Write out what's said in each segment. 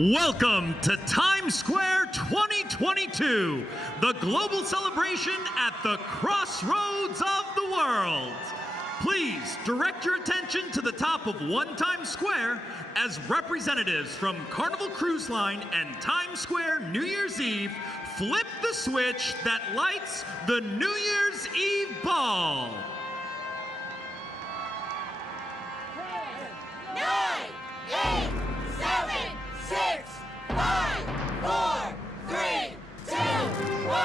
Welcome to Times Square 2022, the global celebration at the crossroads of the world. Please direct your attention to the top of One Times Square as representatives from Carnival Cruise Line and Times Square New Year's Eve flip the switch that lights the New Year's Eve ball. 9, 8, 7, 6, 5, 4, 3, 2, 1.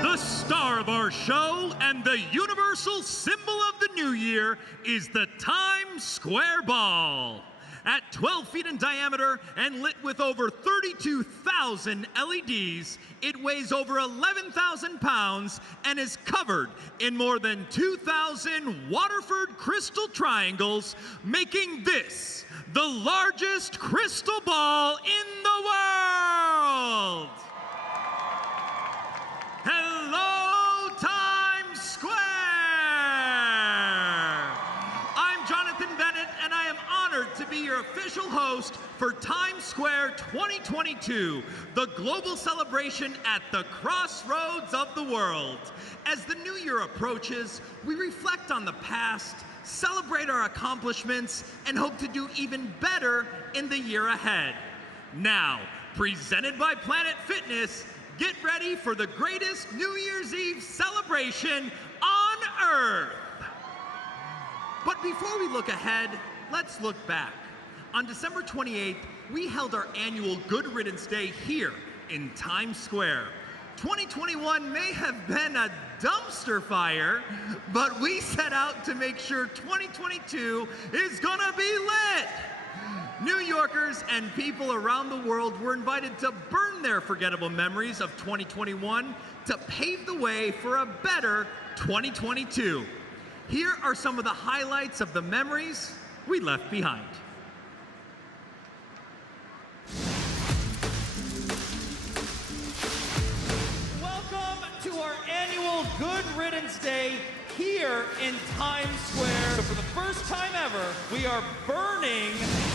The star of our show and the universal symbol of the new year is the Times Square Ball. At 12 feet in diameter and lit with over 32,000 LEDs, it weighs over 11,000 pounds and is covered in more than 2,000 Waterford crystal triangles, making this the largest crystal ball in the world. Hello, Times Square! I'm Jonathan Bennett, and I am honored to be your official host for Times Square 2022, the global celebration at the crossroads of the world. As the new year approaches, we reflect on the past, celebrate our accomplishments, and hope to do even better in the year ahead. Now, presented by Planet Fitness, get ready for the greatest New Year's Eve celebration on Earth. But before we look ahead, let's look back. On December 28th, we held our annual Good Riddance Day here in Times Square. 2021 may have been a dumpster fire, but we set out to make sure 2022 is gonna be lit. New Yorkers and people around the world were invited to burn their forgettable memories of 2021 to pave the way for a better 2022. Here are some of the highlights of the memories we left behind. Welcome to our annual Good Riddance Day here in Times Square. So for the first time ever, we are burning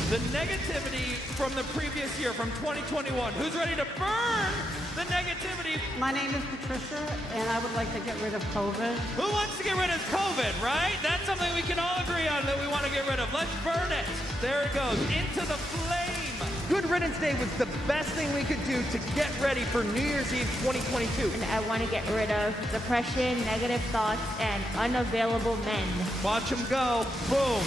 the negativity from the previous year, from 2021. Who's ready to burn the negativity? My name is Patricia, and I would like to get rid of COVID. Who wants to get rid of COVID, right? That's something we can all agree on that we want to get rid of. Let's burn it. There it goes, into the flame. Good Riddance Day was the best thing we could do to get ready for New Year's Eve 2022. And I want to get rid of depression, negative thoughts, and unavailable men. Watch them go. Boom.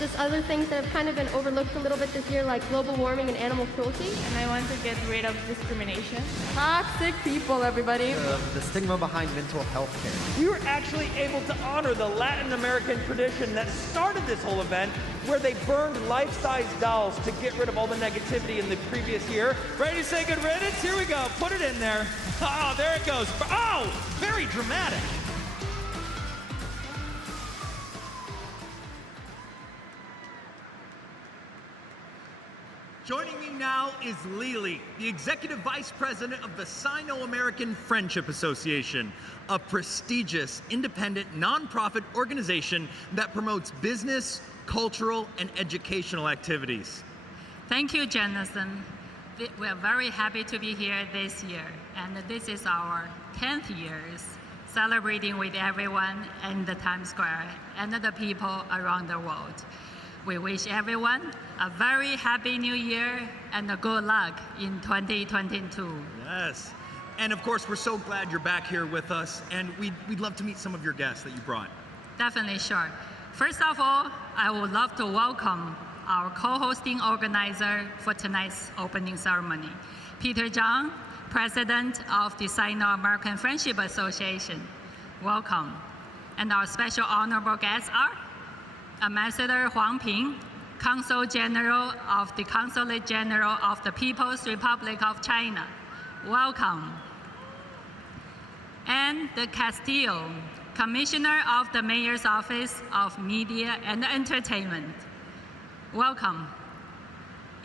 There's other things that have kind of been overlooked a little bit this year, like global warming and animal cruelty. And I want to get rid of discrimination. Toxic people, everybody. The stigma behind mental health care. We were actually able to honor the Latin American tradition that started this whole event, where they burned life-size dolls to get rid of all the negativity in the previous year. Ready to say good riddance? Here we go. Put it in there. Oh, there it goes. Oh, very dramatic. Joining me now is Lily, the Executive Vice President of the Sino-American Friendship Association, a prestigious, independent, nonprofit organization that promotes business, cultural, and educational activities. Thank you, Jonathan. We're very happy to be here this year, and this is our 10th year celebrating with everyone in the Times Square and the people around the world. We wish everyone a very happy new year and a good luck in 2022. Yes. And of course, we're so glad you're back here with us, and we'd love to meet some of your guests that you brought. Definitely, sure. First of all, I would love to welcome our co-hosting organizer for tonight's opening ceremony, Peter Zhang, President of the Sino-American Friendship Association. Welcome. And our special honorable guests are Ambassador Huang Ping, Consul General of the Consulate General of the People's Republic of China. Welcome. And the Castillo, Commissioner of the Mayor's Office of Media and Entertainment. Welcome.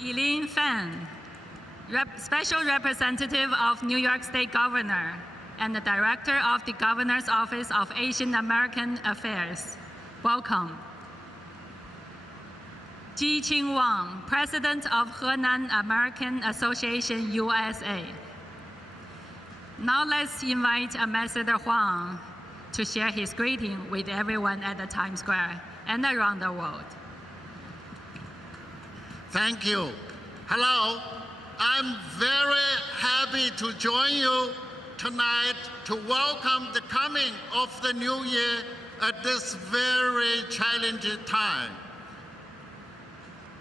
Eileen Fan, Special Representative of New York State Governor and the Director of the Governor's Office of Asian American Affairs. Welcome. Ji-Qing Wang, President of Henan American Association, USA. Now let's invite Ambassador Huang to share his greeting with everyone at the Times Square and around the world. Thank you. Hello. I'm very happy to join you tonight to welcome the coming of the new year at this very challenging time.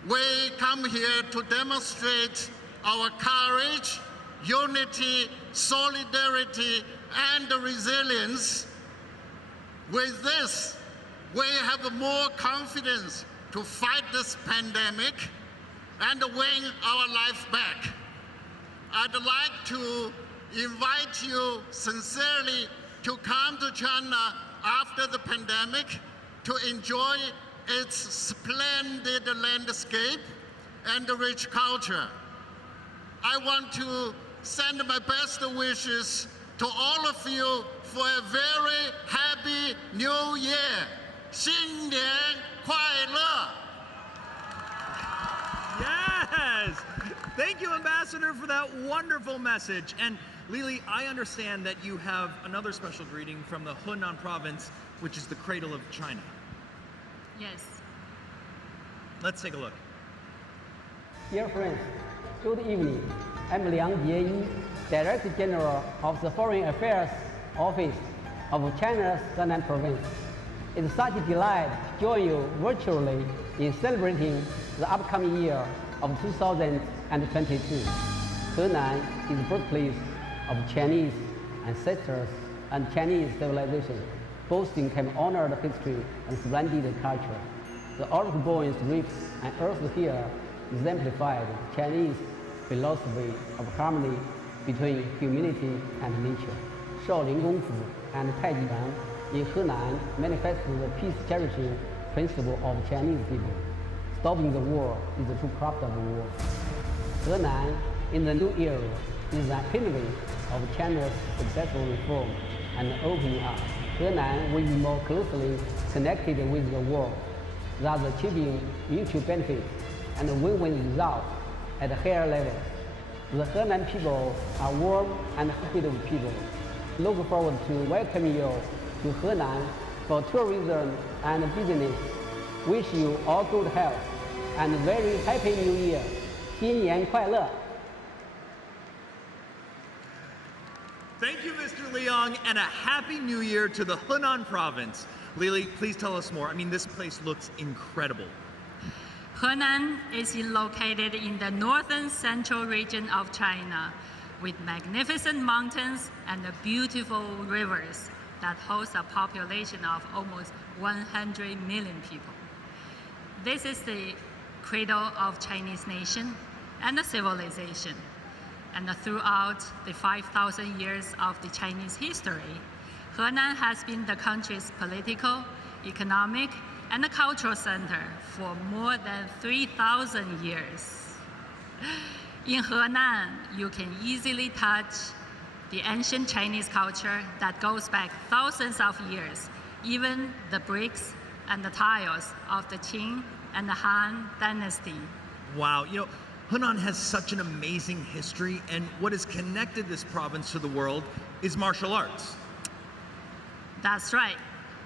We come here to demonstrate our courage, unity, solidarity, and resilience. With this, we have more confidence to fight this pandemic and win our life back. I'd like to invite you sincerely to come to China after the pandemic to enjoy its splendid landscape and rich culture. I want to send my best wishes to all of you for a very happy new year. 新年快乐! Yes! Thank you, Ambassador, for that wonderful message. And Lily, I understand that you have another special greeting from the Henan province, which is the cradle of China. Yes. Let's take a look. Dear friends, good evening. I'm Liang Jieyi, Director General of the Foreign Affairs Office of China's Henan Province. It's such a delight to join you virtually in celebrating the upcoming year of 2022. Henan is the birthplace of Chinese ancestors and Chinese civilization, boasting an honored history and splendid culture. The earth-born rifts and earth here exemplified Chinese philosophy of harmony between humanity and nature. Shaolin Gongfu and Taijidan in Henan manifest the peace-cherishing principle of Chinese people. Stopping the war is the true craft of war. Henan, in the new era, is an epitome of China's successful reform and opening up. Henan will be more closely connected with the world, thus achieving mutual benefits and win-win results at higher levels. The Henan people are warm and hospitable people. Look forward to welcoming you to Henan for tourism and business. Wish you all good health and a very happy new year. 新年快乐。 Thank you, Mr. Liang, and a happy new year to the Henan province. Lily, please tell us more. I mean, this place looks incredible. Henan is located in the northern central region of China with magnificent mountains and beautiful rivers that host a population of almost 100 million people. This is the cradle of Chinese nation and the civilization. And throughout the 5,000 years of the Chinese history, Henan has been the country's political, economic, and cultural center for more than 3,000 years. In Henan, you can easily touch the ancient Chinese culture that goes back thousands of years, even the bricks and the tiles of the Qing and the Han dynasty. Wow, you know, Henan has such an amazing history, and what has connected this province to the world is martial arts. That's right.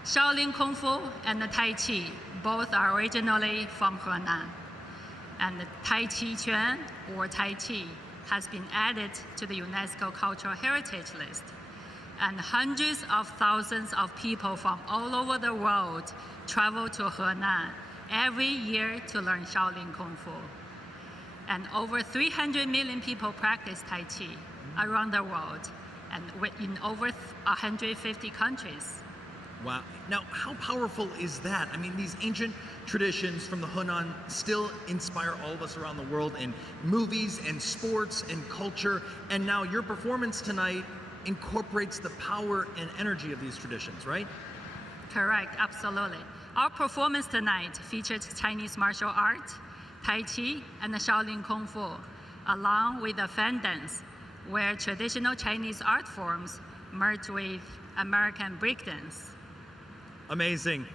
Shaolin Kung Fu and the Tai Chi both are originally from Henan. And the Tai Chi Chuan, or Tai Chi, has been added to the UNESCO Cultural Heritage List. And hundreds of thousands of people from all over the world travel to Henan every year to learn Shaolin Kung Fu. And over 300 million people practice Tai Chi around the world and in over 150 countries. Wow. Now, how powerful is that? I mean, these ancient traditions from the Henan still inspire all of us around the world in movies and sports and culture. And now your performance tonight incorporates the power and energy of these traditions, right? Correct, absolutely. Our performance tonight features Chinese martial art, Tai Chi, and the Shaolin Kung Fu, along with the fan dance, where traditional Chinese art forms merge with American breakdance. Amazing.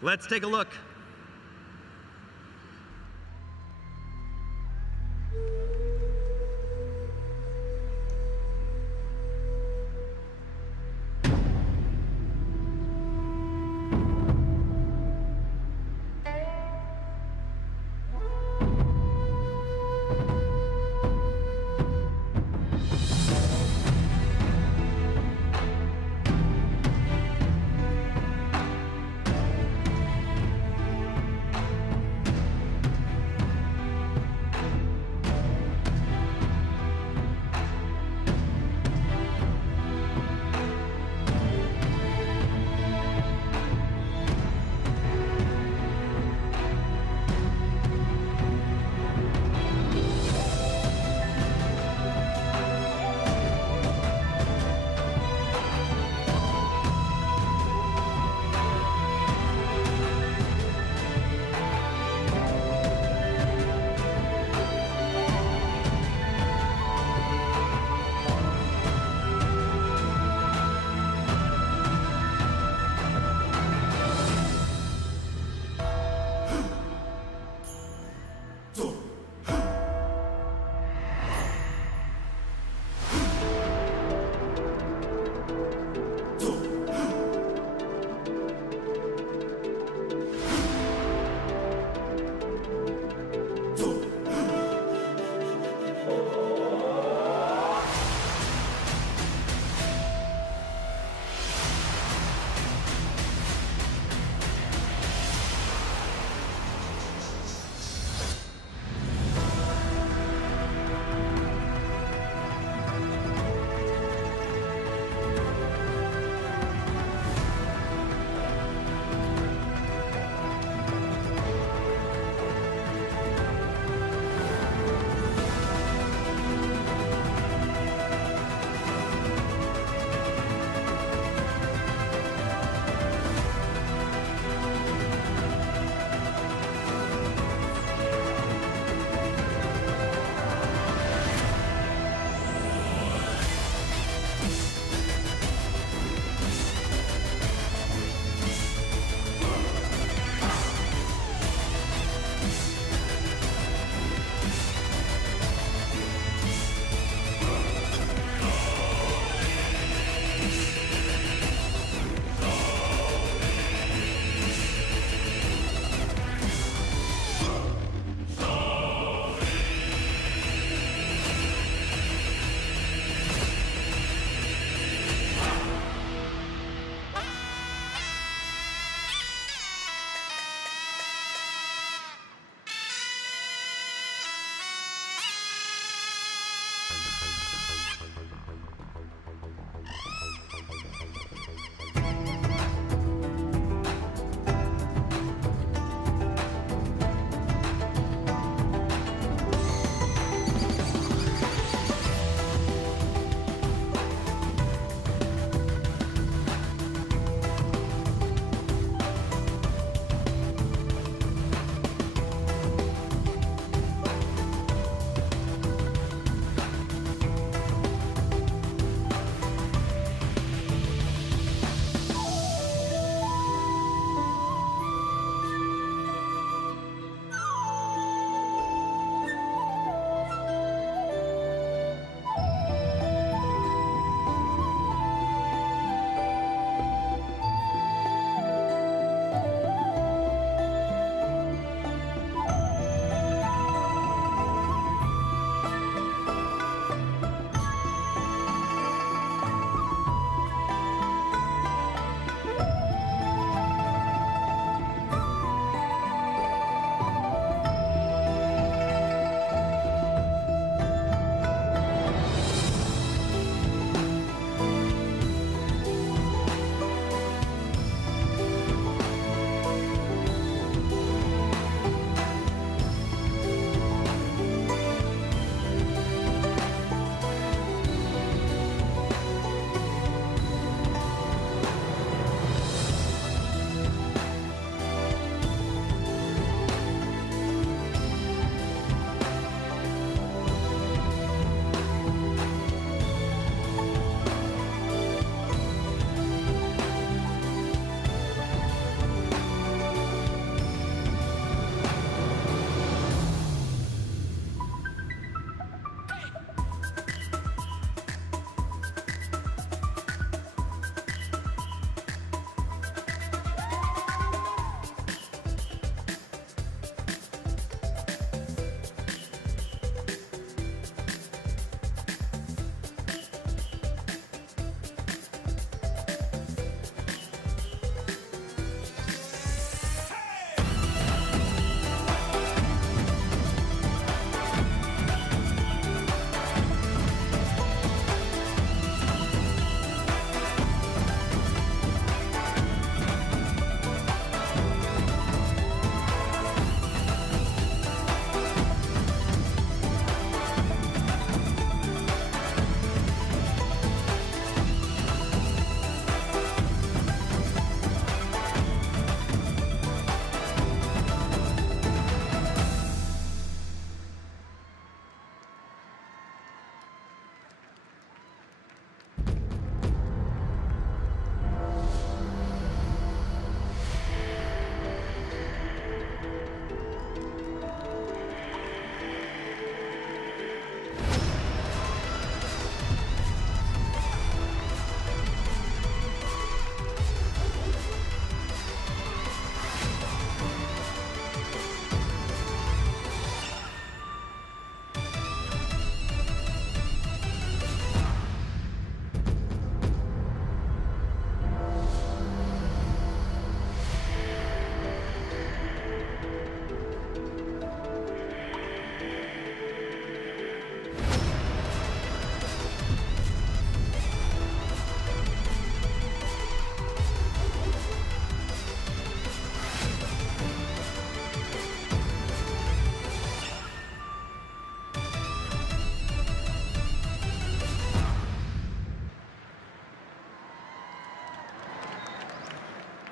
Let's take a look.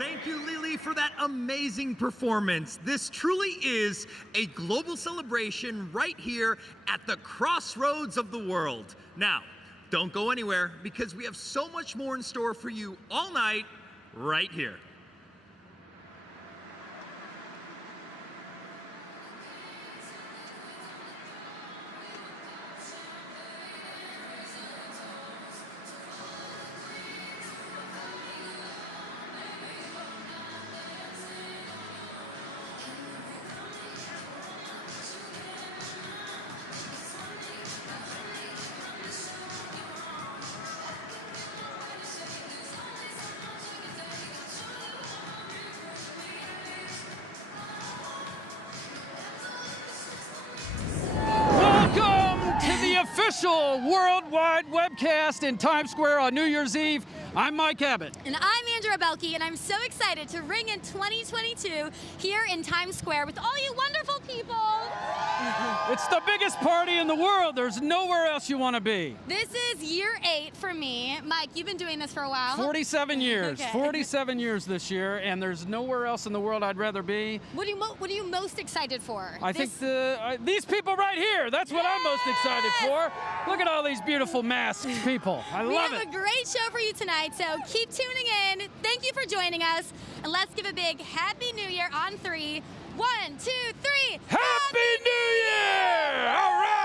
Thank you, Lily, for that amazing performance. This truly is a global celebration right here at the crossroads of the world. Now, don't go anywhere because we have so much more in store for you all night right here. Official worldwide webcast in Times Square on New Year's Eve. I'm Mike Abbott. And I'm Andrea Belke, and I'm so excited to ring in 2022 here in Times Square with all you wonderful people. It's the biggest party in the world. There's nowhere else you want to be. This is year 8 for me. Mike, you've been doing this for a while. 47 years. Okay. 47 years this year, and there's nowhere else in the world I'd rather be. What are you most excited for? I think these people right here, that's what I'm most excited for. Look at all these beautiful masked people. I love it. We have a great show for you tonight, so keep tuning in. Thank you for joining us, and let's give a big Happy New Year on 3. 1, 2, 3. Happy New Year! All right!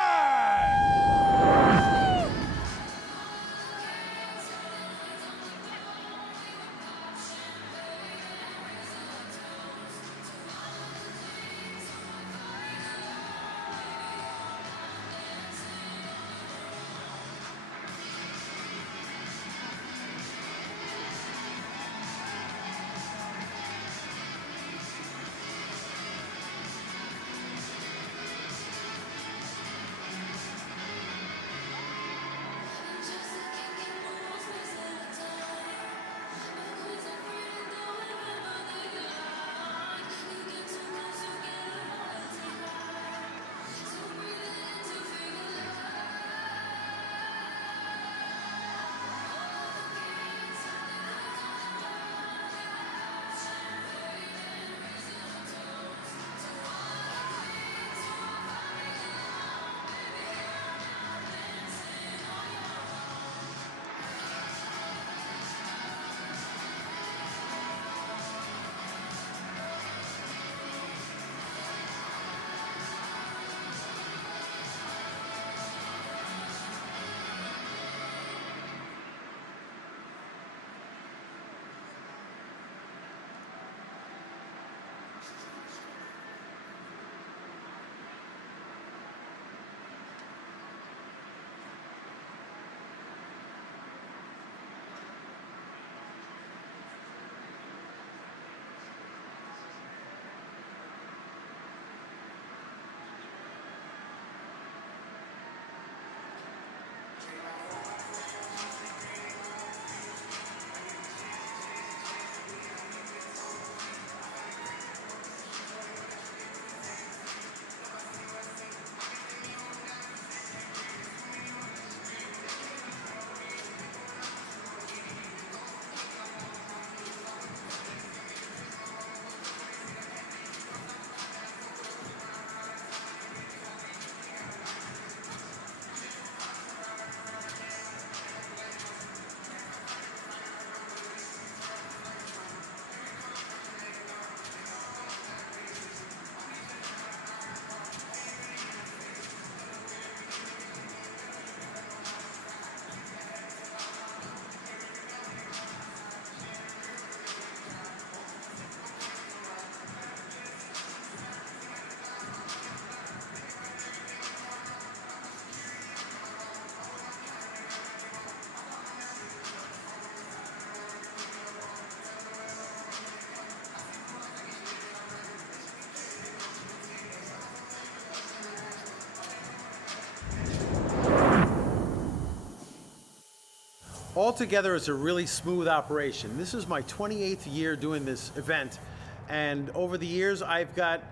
Altogether, it's a really smooth operation. This is my 28th year doing this event, and over the years, I've got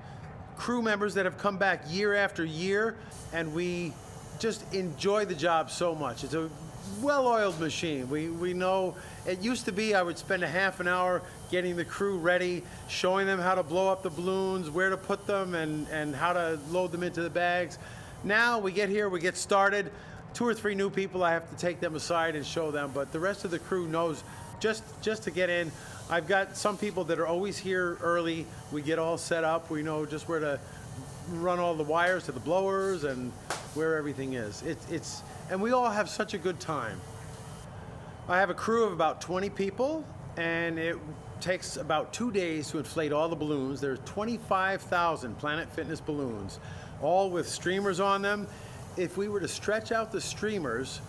crew members that have come back year after year, and we just enjoy the job so much. It's a well-oiled machine. We know it used to be I would spend a half an hour getting the crew ready, showing them how to blow up the balloons, where to put them, and how to load them into the bags. Now we get here, we get started. 2 or 3 new people, I have to take them aside and show them, but the rest of the crew knows just to get in. I've got some people that are always here early. We get all set up. We know just where to run all the wires to the blowers and where everything is. And we all have such a good time. I have a crew of about 20 people, and it takes about 2 days to inflate all the balloons. There's 25,000 Planet Fitness balloons, all with streamers on them. If we were to stretch out the streamers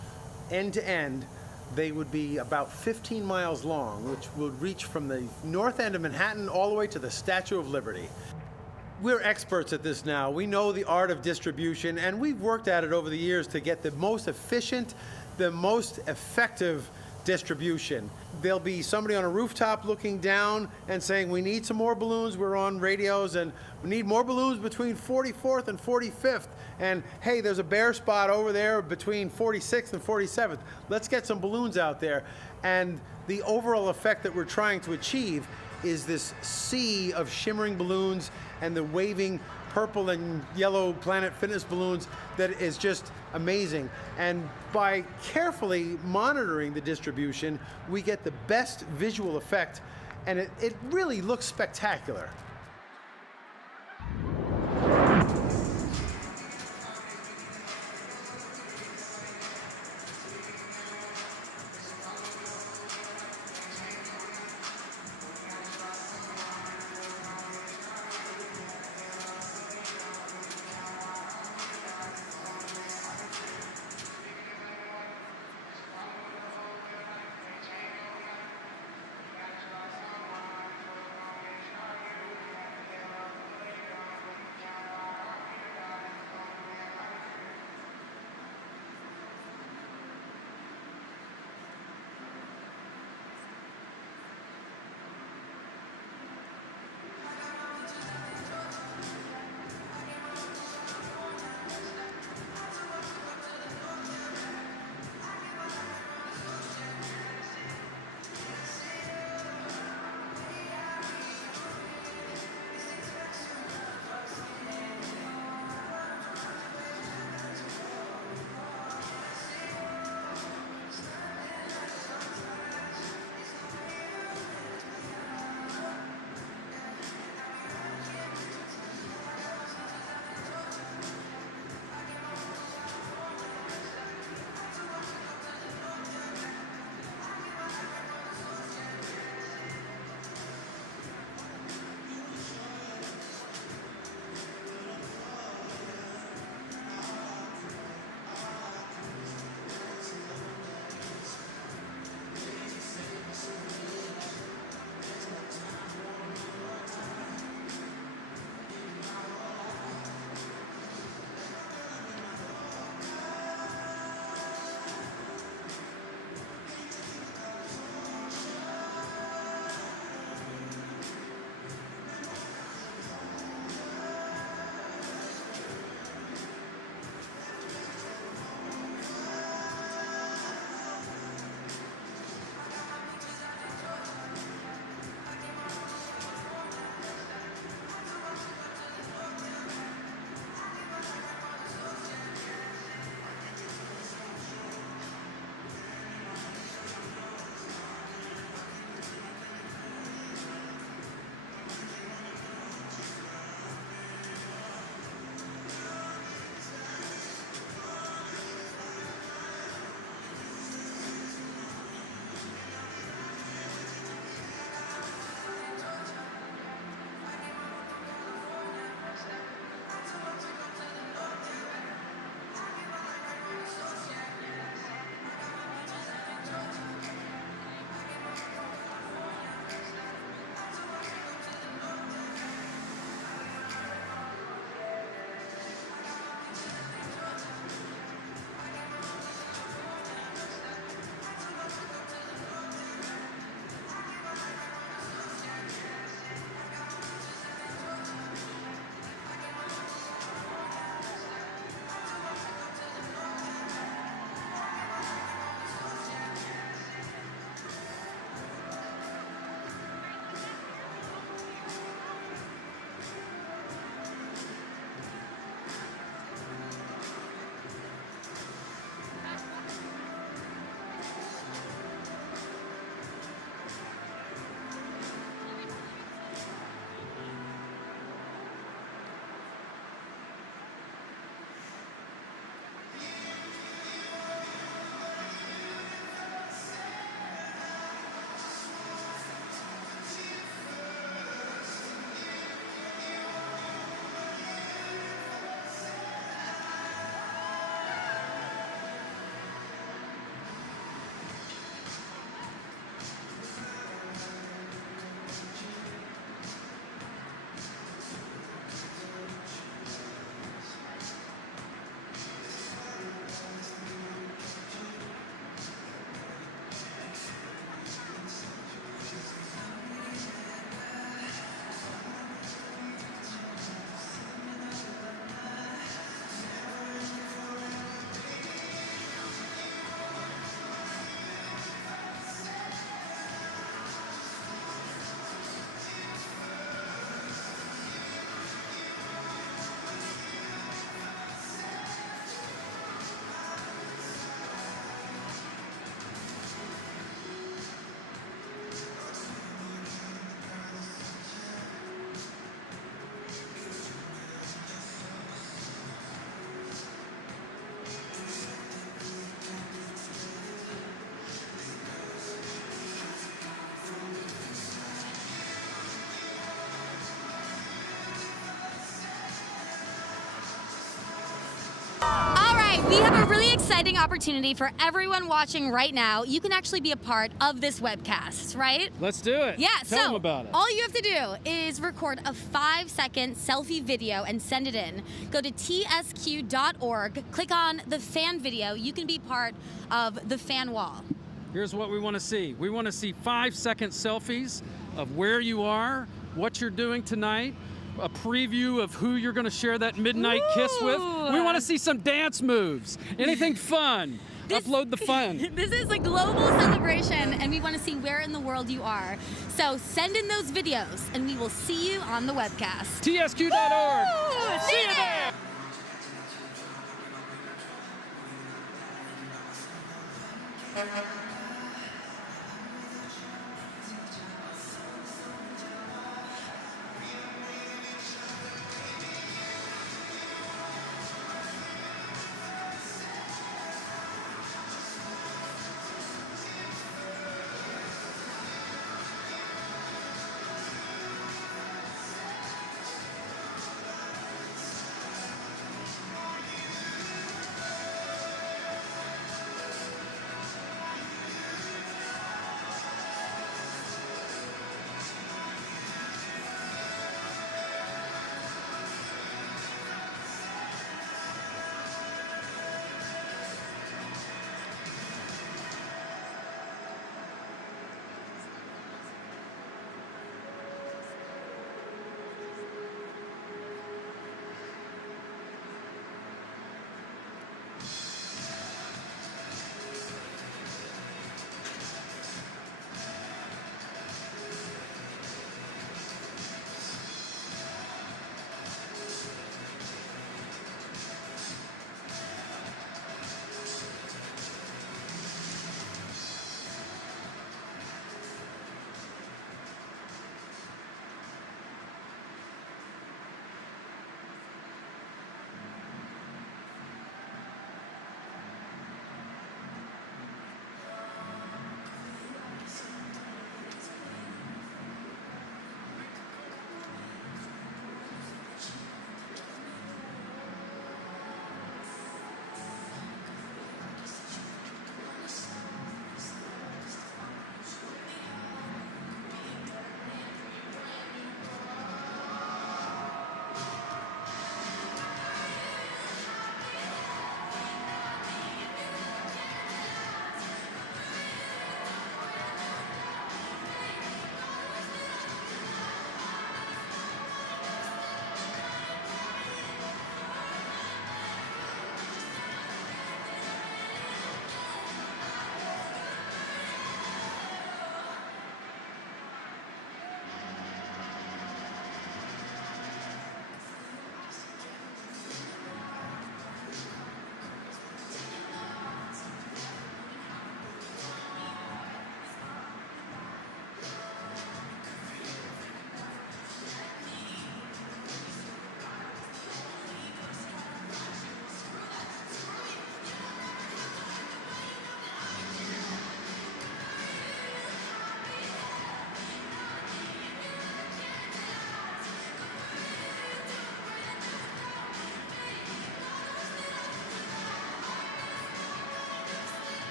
end to end, they would be about 15 miles long, which would reach from the north end of Manhattan all the way to the Statue of Liberty. We're experts at this now. We know the art of distribution, and we've worked at it over the years to get the most efficient, the most effective distribution. There'll be somebody on a rooftop looking down and saying, we need some more balloons. We're on radios, and we need more balloons between 44th and 45th. And hey, there's a bare spot over there between 46th and 47th. Let's get some balloons out there. And the overall effect that we're trying to achieve is this sea of shimmering balloons and the waving purple and yellow Planet Fitness balloons that is just amazing. And by carefully monitoring the distribution, we get the best visual effect, and it really looks spectacular. have a really exciting opportunity for everyone watching right now. You can actually be a part of this webcast, right? Let's do it. Yeah, Tell them about it. all you have to do is record a 5-second selfie video and send it in. Go to tsq.org, click on the fan video. You can be part of the fan wall. Here's what we want to see. We want to see 5-second selfies of where you are, what you're doing tonight, a preview of who you're going to share that midnight kiss with. We want to see some dance moves. Anything fun. Upload the fun. This is a global celebration, and we want to see where in the world you are. So send in those videos, and we will see you on the webcast. tsq.org. See you there.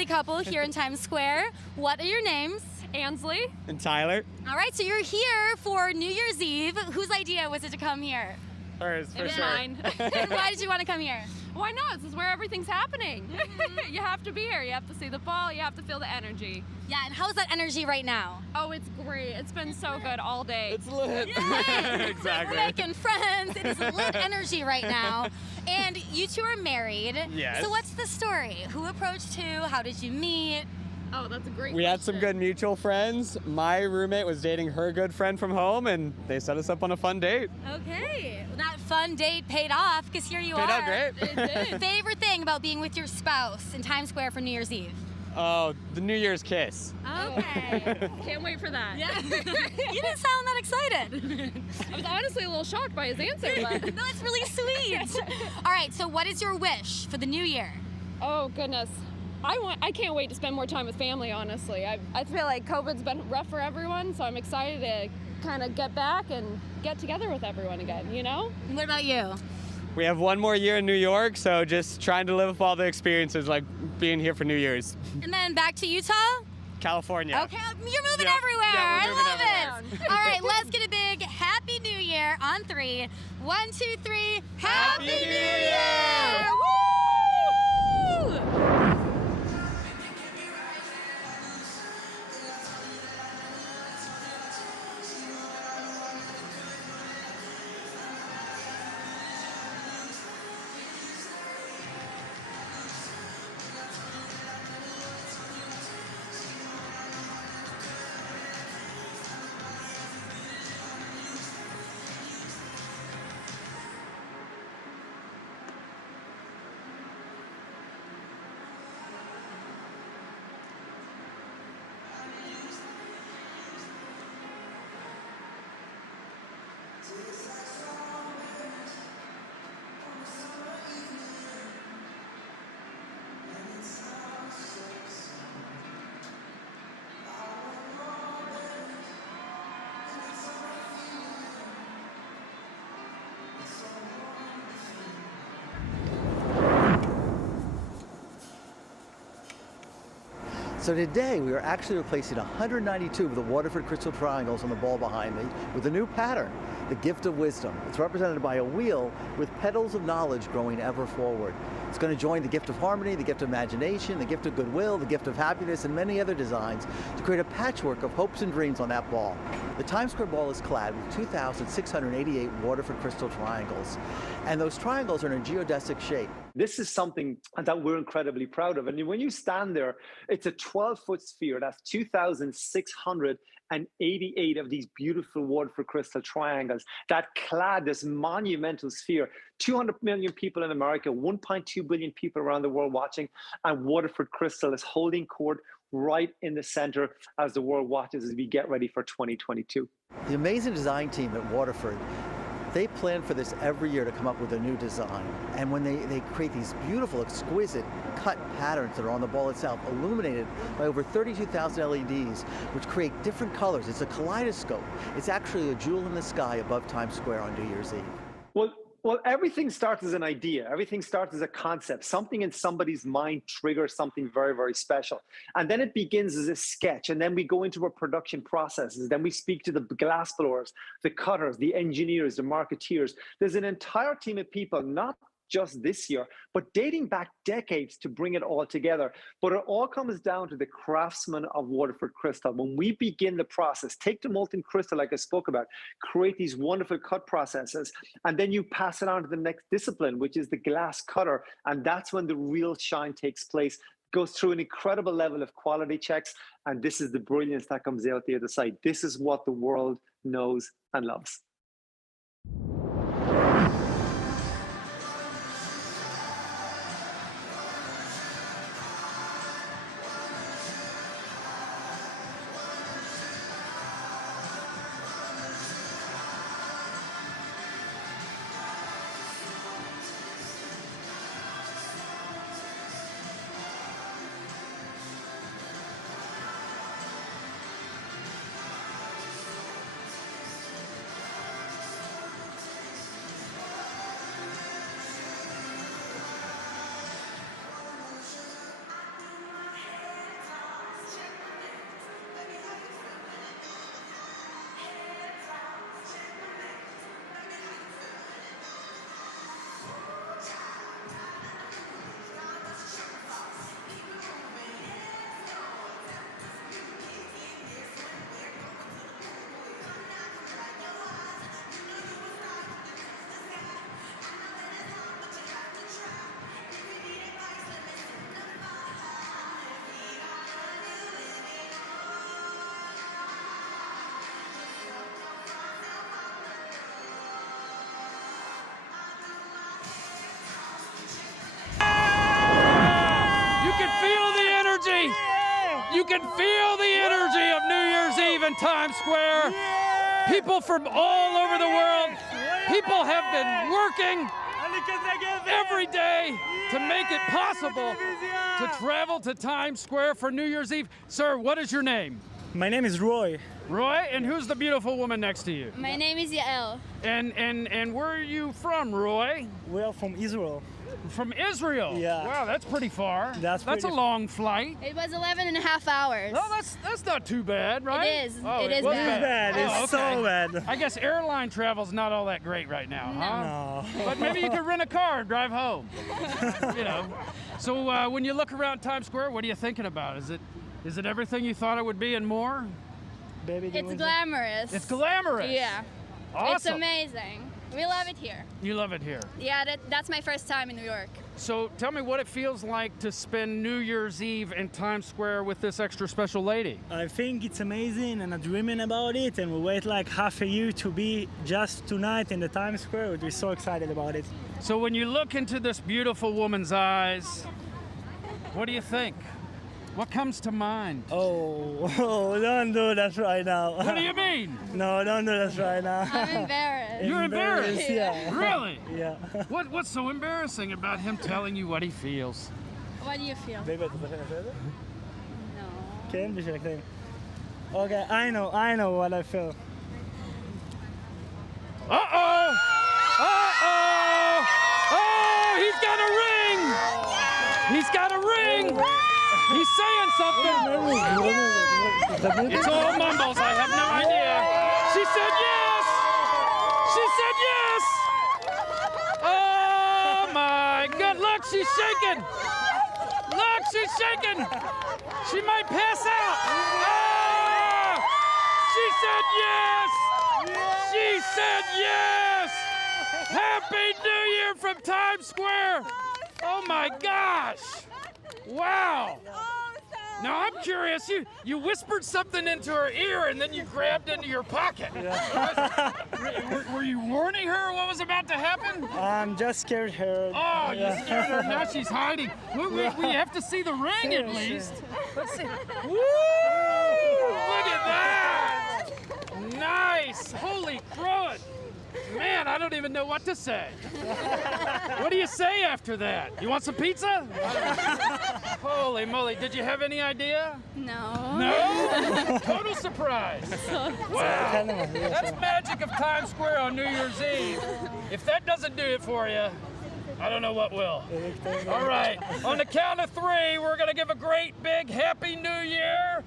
lovely couple here in Times Square. What are your names? Ansley. And Tyler. All right, so you're here for New Year's Eve. Whose idea was it to come here? Hers, for sure. Mine. And why did you want to come here? Why not? This is where everything's happening. You have to be here. You have to see the ball. You have to feel the energy. Yeah, and how's that energy right now? Oh, it's great. It's been so good all day. It's lit. Exactly. We're making friends. It is lit energy right now. And you two are married. Yes. So what's the story? Who approached who? How did you meet? Oh, that's a great We had some question. good mutual friends. My roommate was dating her good friend from home, and they set us up on a fun date. Okay. Well, that fun date paid off because here you are. Paid out great. It did. Favorite thing about being with your spouse in Times Square for New Year's Eve? Oh, the New Year's kiss. Okay. Can't wait for that. Yeah. You didn't sound that excited. I was honestly a little shocked by his answer, but No, it's really sweet. All right, so what is your wish for the new year? oh goodness. I can't wait to spend more time with family, honestly. I feel like COVID's been rough for everyone, so I'm excited to kind of get back and get together with everyone again, you know? What about you? We have one more year in New York, so just trying to live up all the experiences, like being here for New Year's. And then back to Utah? California. Okay, you're moving Yeah. everywhere. Yeah, we're moving I love it. All right, let's get a big Happy New Year on 3. 1, 2, 3. Happy New Year! Woo! So today we are actually replacing 192 of the Waterford crystal triangles on the ball behind me with a new pattern, the Gift of Wisdom. It's represented by a wheel with petals of knowledge growing ever forward. It's going to join the Gift of Harmony, the Gift of Imagination, the Gift of Goodwill, the Gift of Happiness, and many other designs to create a patchwork of hopes and dreams on that ball. The Times Square ball is clad with 2,688 Waterford crystal triangles, and those triangles are in a geodesic shape. This is something that we're incredibly proud of. And when you stand there, it's a 12-foot sphere. That's 2,688 of these beautiful Waterford crystal triangles that clad this monumental sphere. 200 million people in America, 1.2 billion people around the world watching, and Waterford crystal is holding court right in the center as the world watches as we get ready for 2022. The amazing design team at Waterford, they plan for this every year to come up with a new design. And when they create these beautiful, exquisite cut patterns that are on the ball itself, illuminated by over 32,000 LEDs, which create different colors. It's a kaleidoscope. It's actually a jewel in the sky above Times Square on New Year's Eve. Well, everything starts as an idea. Everything starts as a concept. Something in somebody's mind triggers something very, very special. And then it begins as a sketch. And then we go into our production processes. Then we speak to the glass blowers, the cutters, the engineers, the marketeers. There's an entire team of people, not just this year, but dating back decades to bring it all together. But it all comes down to the craftsmen of Waterford crystal. When we begin the process, take the molten crystal like I spoke about, create these wonderful cut processes, and then you pass it on to the next discipline, which is the glass cutter. And that's when the real shine takes place. Goes through an incredible level of quality checks. And this is the brilliance that comes out the other side. This is what the world knows and loves. can feel the energy of New Year's Eve in Times Square. People from all over the world. People have been working every day to make it possible to travel to Times Square for New Year's Eve. Sir, what is your name? My name is Roy. Roy, and who's the beautiful woman next to you? My name is Yael. And where are you from, Roy? We are from Israel. From Israel? Yeah. Wow, that's pretty far. That's a long flight. It was 11 and a half hours. No, that's not too bad, right? It is. Oh, it is was bad. It's so bad. I guess airline travel's not all that great right now, huh? No. But maybe you could rent a car and drive home. You know. So when you look around Times Square, what are you thinking about? Is it everything you thought it would be and more? Baby, It's glamorous. It's glamorous. Yeah. Awesome. It's amazing. We love it here. You love it here. Yeah, that's my first time in New York. So tell me what it feels like to spend New Year's Eve in Times Square with this extra special lady. I think it's amazing and I'm dreaming about it, and we wait like half a year to be just tonight in the Times Square. We're so excited about it. So when you look into this beautiful woman's eyes, what do you think? What comes to mind? Oh, don't do that right now. What do you mean? No, don't do that right now. I'm embarrassed. You're embarrassed? Yeah. Really? Yeah. What's so embarrassing about him telling you what he feels? What do you feel? Baby, ¿tú estás haciendo? No. ¿Qué? Dice. Okay, I know what I feel. Uh-oh! Uh-oh! Oh, he's got a ring! He's got a ring! He's saying something. It's all mumbles. I have no idea. She said yes. She said yes. Oh my God! Look, she's shaking. Look, she's shaking. She might pass out. Ah! She said yes. She said yes. Happy New Year from Times Square. Oh my gosh. Wow. Now I'm curious, you whispered something into her ear and then you grabbed into your pocket. Were you warning her what was about to happen? I'm just scared her. Oh, you scared her, now she's hiding. We have to see the ring at least. Let's see. Woo! Look at that! Nice! Holy crud! Man, I don't even know what to say. What do you say after that? You want some pizza? Holy moly, did you have any idea? No. No? Total surprise. Wow. That's magic of Times Square on New Year's Eve. If that doesn't do it for you, I don't know what will. All right, on the count of 3, we're gonna give a great big Happy New Year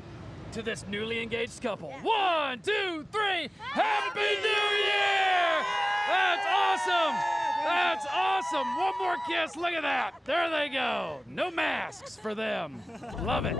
to this newly engaged couple. 1, 2, 3, Happy New Year! That's awesome! That's awesome! One more kiss, look at that. There they go. No masks for them. Love it.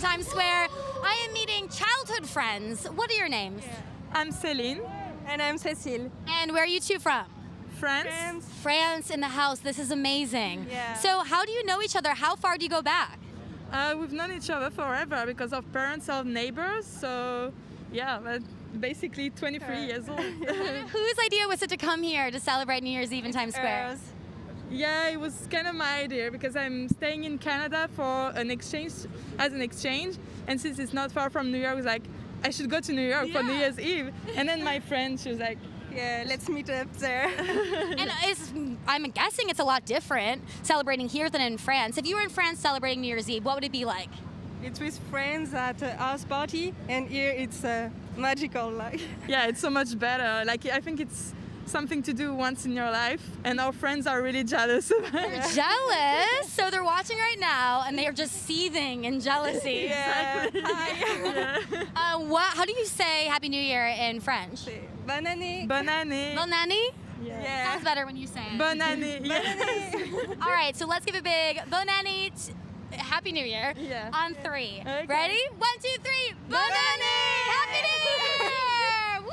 Times Square. I am meeting childhood friends. What are your names? I'm Celine. And I'm Cécile. And where are you two from? France. France in the house. This is amazing. Yeah. So how do you know each other? How far do you go back? We've known each other forever because of parents or neighbors. So yeah, but basically 23 years old. Whose idea was it to come here to celebrate New Year's Eve in Times Square? Yeah, it was kind of my idea because I'm staying in Canada for an exchange, and since it's not far from New York, I was like, I should go to New York for New Year's Eve. And then my friend, she was like, yeah, let's meet up there. And I'm guessing it's a lot different celebrating here than in France. If you were in France celebrating New Year's Eve, what would it be like? It's with friends at a house party, and here it's magical. Like, yeah, it's so much better. Like, I think it's something to do once in your life, and our friends are really jealous of it. They're jealous? So they're watching right now, and they are just seething in jealousy. Yeah. Exactly. How do you say Happy New Year in French? Bonne année. Bonne année. Bonne année? Yeah. Sounds better when you say it. Bonne année. Yes. All right, so let's give a big Bonne année. Happy New Year. Yeah. On 3. Okay. Ready? 1, 2, 3. Bonne année! Happy New Year! Woo!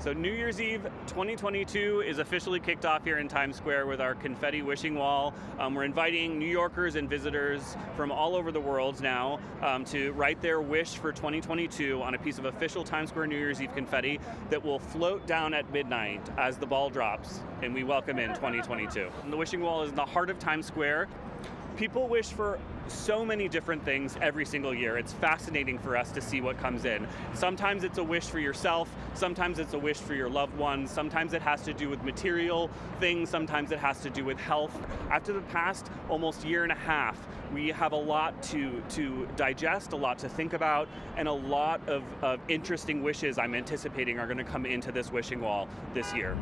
So New Year's Eve 2022 is officially kicked off here in Times Square with our confetti wishing wall. We're inviting New Yorkers and visitors from all over the world now to write their wish for 2022 on a piece of official Times Square New Year's Eve confetti that will float down at midnight as the ball drops and we welcome in 2022. And the wishing wall is in the heart of Times Square. People wish for so many different things every single year. It's fascinating for us to see what comes in. Sometimes it's a wish for yourself, sometimes it's a wish for your loved ones, sometimes it has to do with material things, sometimes it has to do with health. After the past almost year and a half, we have a lot to digest, a lot to think about, and a lot of interesting wishes I'm anticipating are going to come into this wishing wall this year.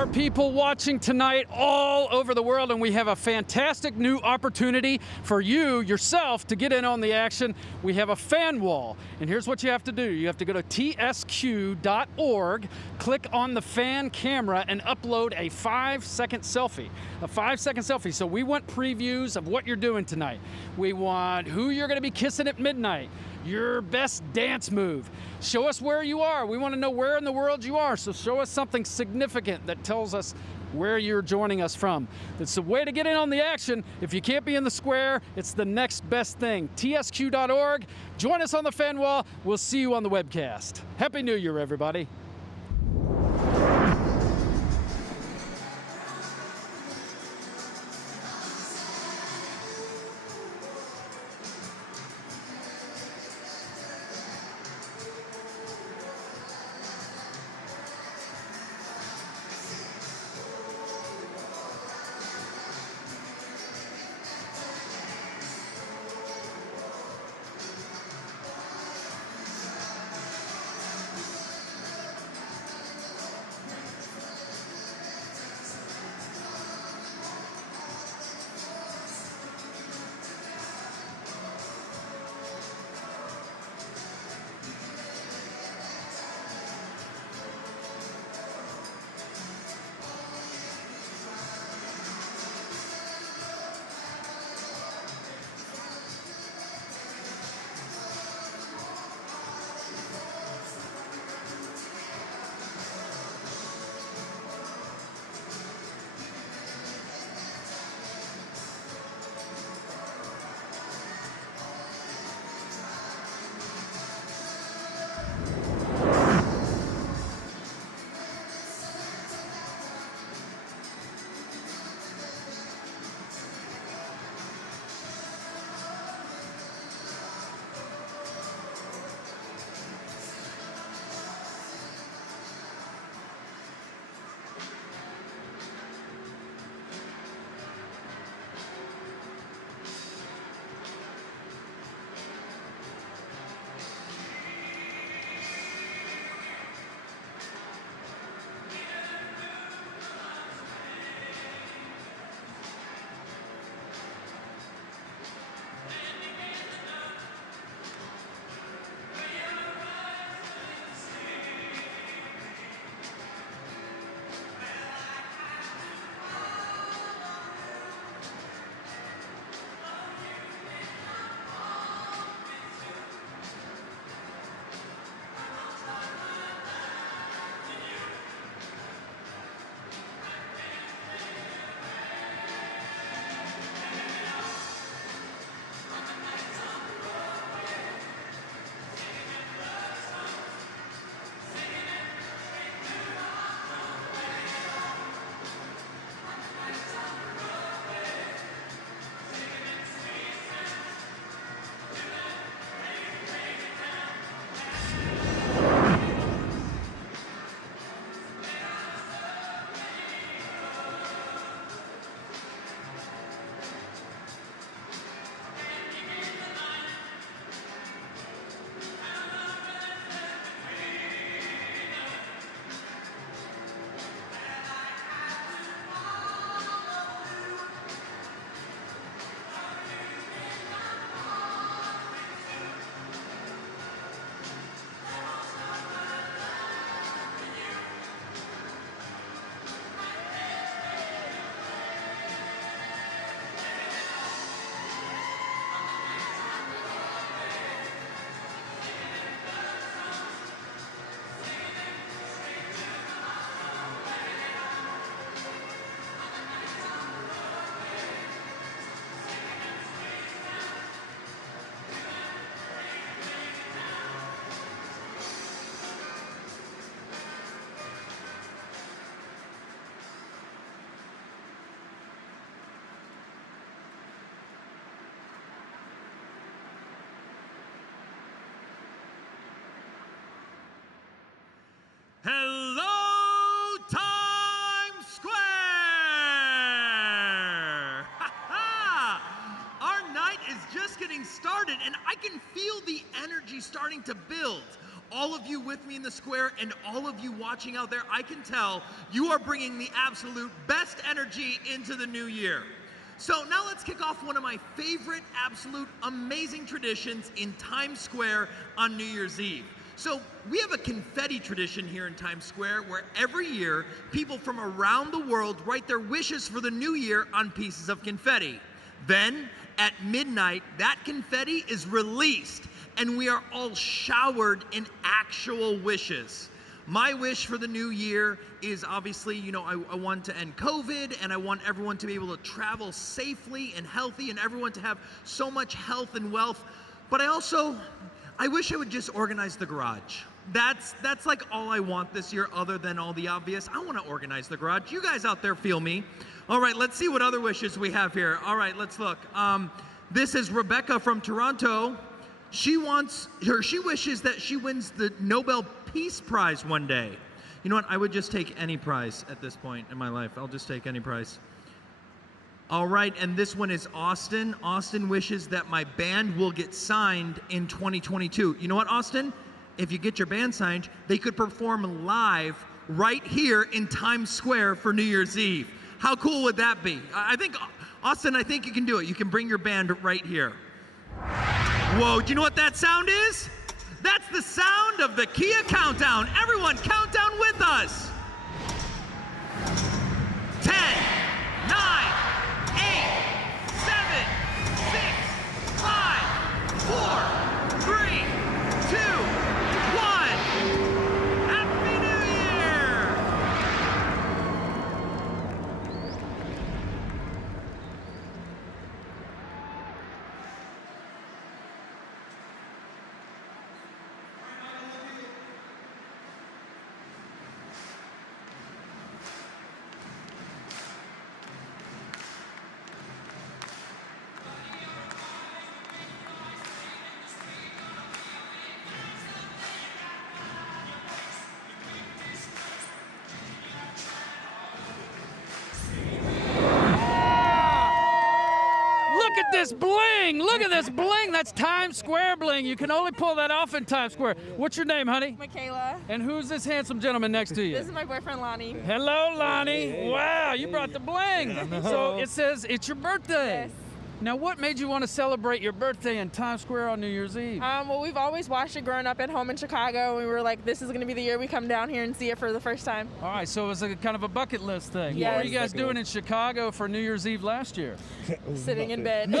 are people watching tonight all over the world, and we have a fantastic new opportunity for you yourself to get in on the action. We have a fan wall, and here's what you have to do. You have to go to tsq.org, click on the fan camera, and upload a 5-second selfie. A 5-second selfie. So we want previews of what you're doing tonight. We want who you're going to be kissing at midnight, your best dance move. Show us where you are. We want to know where in the world you are, so show us something significant that tells us where you're joining us from. It's a way to get in on the action. If you can't be in the square, it's the next best thing. tsq.org. Join us on the fan wall. We'll see you on the webcast. Happy New Year, everybody. Hello, Times Square! Our night is just getting started, and I can feel the energy starting to build. all of you with me in the square and all of you watching out there, I can tell you are bringing the absolute best energy into the new year. So now let's kick off one of my favorite, absolute amazing traditions in Times Square on New Year's Eve. So we have a confetti tradition here in Times Square where every year people from around the world write their wishes for the new year on pieces of confetti. Then at midnight, that confetti is released and we are all showered in actual wishes. My wish for the new year is obviously, you know, I want to end COVID and I want everyone to be able to travel safely and healthy and everyone to have so much health and wealth. But I wish I would just organize the garage. That's like all I want this year other than all the obvious. I want to organize the garage. You guys out there feel me. All right, let's see what other wishes we have here. All right, let's look. This is Rebecca from Toronto. She wishes that she wins the Nobel Peace Prize one day. You know what? I would just take any prize at this point in my life. I'll just take any prize. All right, and this one is Austin. Austin wishes that my band will get signed in 2022. You know what, Austin? If you get your band signed, they could perform live right here in Times Square for New Year's Eve. How cool would that be? Austin, I think you can do it. You can bring your band right here. Whoa, do you know what that sound is? That's the sound of the Kia Countdown. Everyone, count down with us. 10, 9, 8, 7, 6, 5, 4, 3, 2, 1. Happy New Year! Look at this bling! Look at this bling! That's Times Square bling. You can only pull that off in Times Square. What's your name, honey? Michaela. And who's this handsome gentleman next to you? This is my boyfriend, Lonnie. Hello, Lonnie. Wow, you brought the bling. So it says it's your birthday. Yes. Now, what made you want to celebrate your birthday in Times Square on New Year's Eve? Well, we've always watched it growing up at home in Chicago. We were like, this is going to be the year we come down here and see it for the first time. All right, so it was a kind of a bucket list thing. Yes. What were you guys doing in Chicago for New Year's Eve last year? Sitting in bed.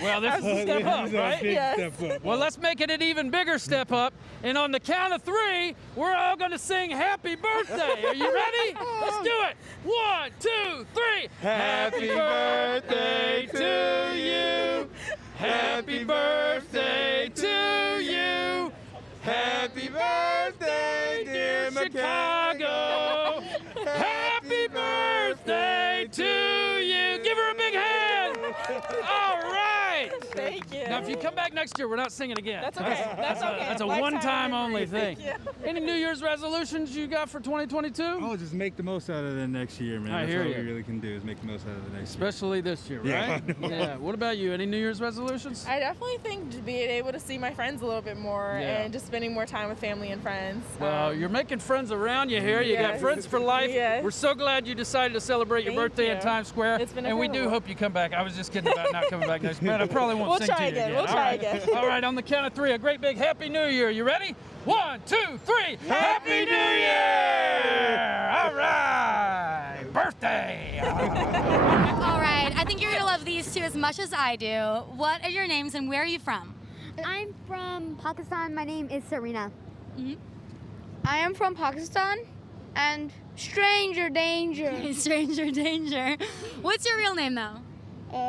Well, this is a step up, right? Yes. Well, let's make it an even bigger step up. And on the count of 3, we're all going to sing Happy Birthday. Are you ready? Let's do it. 1, 2, 3. Happy birthday to you. Happy birthday to you. Happy birthday, dear Chicago. Happy birthday to you. Give her a big hand. All right. Thank you. Now, if you come back next year, we're not singing again. That's okay. That's okay. That's a Lifetime one-time memory. only thing. Thank you. Any New Year's resolutions you got for 2022? Oh, just make the most out of the next year, man. I That's hear all you. we really can do is make the most out of the next Especially this year, Yeah, right? I know. Yeah. What about you? Any New Year's resolutions? I definitely think just being able to see my friends a little bit more Yeah. and just spending more time with family and friends. Well, you're making friends around you here. You got Yes. friends for life. Yes. We're so glad you decided to celebrate your Thank birthday in you. Times Square. It's been and we do incredible. hope you come back. I was just kidding about not coming back next year. But I probably won't We'll sing try to you again. again. We'll All try right. again. All right, on the count of 3, a great big Happy New Year. You ready? 1, 2, 3. Happy New Year! All right. Birthday. All right, I think you're gonna love these two as much as I do. What are your names and where are you from? I'm from Pakistan. My name is Serena. I am from Pakistan and stranger danger. Stranger danger. What's your real name though?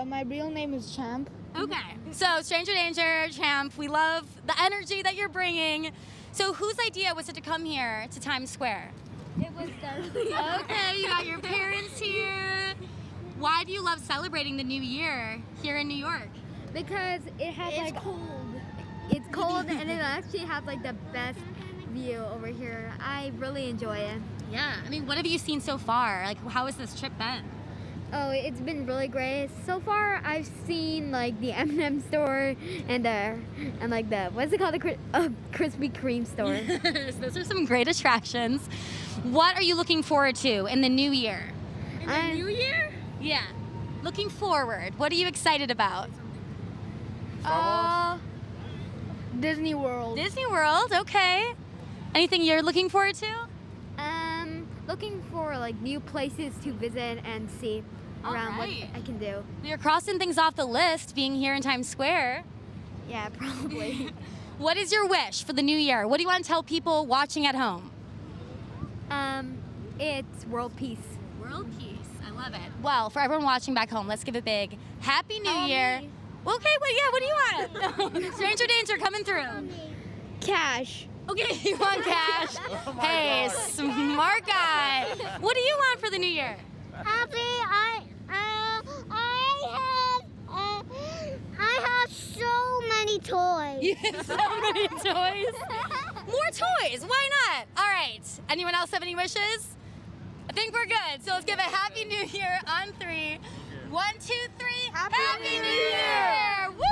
My real name is Champ. Okay. So, Stranger Danger, Champ, we love the energy that you're bringing. So, whose idea was it to come here to Times Square? It was Dudley. Okay, you got your parents here. Why do you love celebrating the new year here in New York? Because it has cold. It's cold and it actually has like the best view over here. I really enjoy it. Yeah, I mean, what have you seen so far? Like, how has this trip been? Oh, it's been really great. So far, I've seen like the M&M store and like the what's it called, the Krispy Kreme store. Yes, those are some great attractions. What are you looking forward to in the new year? In the new year? Yeah. Looking forward. What are you excited about? Disney World. Disney World, okay. Anything you're looking forward to? Looking for like new places to visit and see around what I can do. You're crossing things off the list being here in Times Square. Yeah, probably. What is your wish for the new year? What do you want to tell people watching at home? It's world peace. World peace. I love it. Well, for everyone watching back home, let's give a big Happy New Year. Me. Okay, well, yeah, what do you want? Stranger danger coming through. Cash. Okay, you want cash? Hey, smart guy. What do you want for the new year? I have so many toys. You have so many toys? More toys, why not? All right, anyone else have any wishes? I think we're good, so let's give a Happy New Year on 3. 1, 2, 3. Happy New Year! Woo!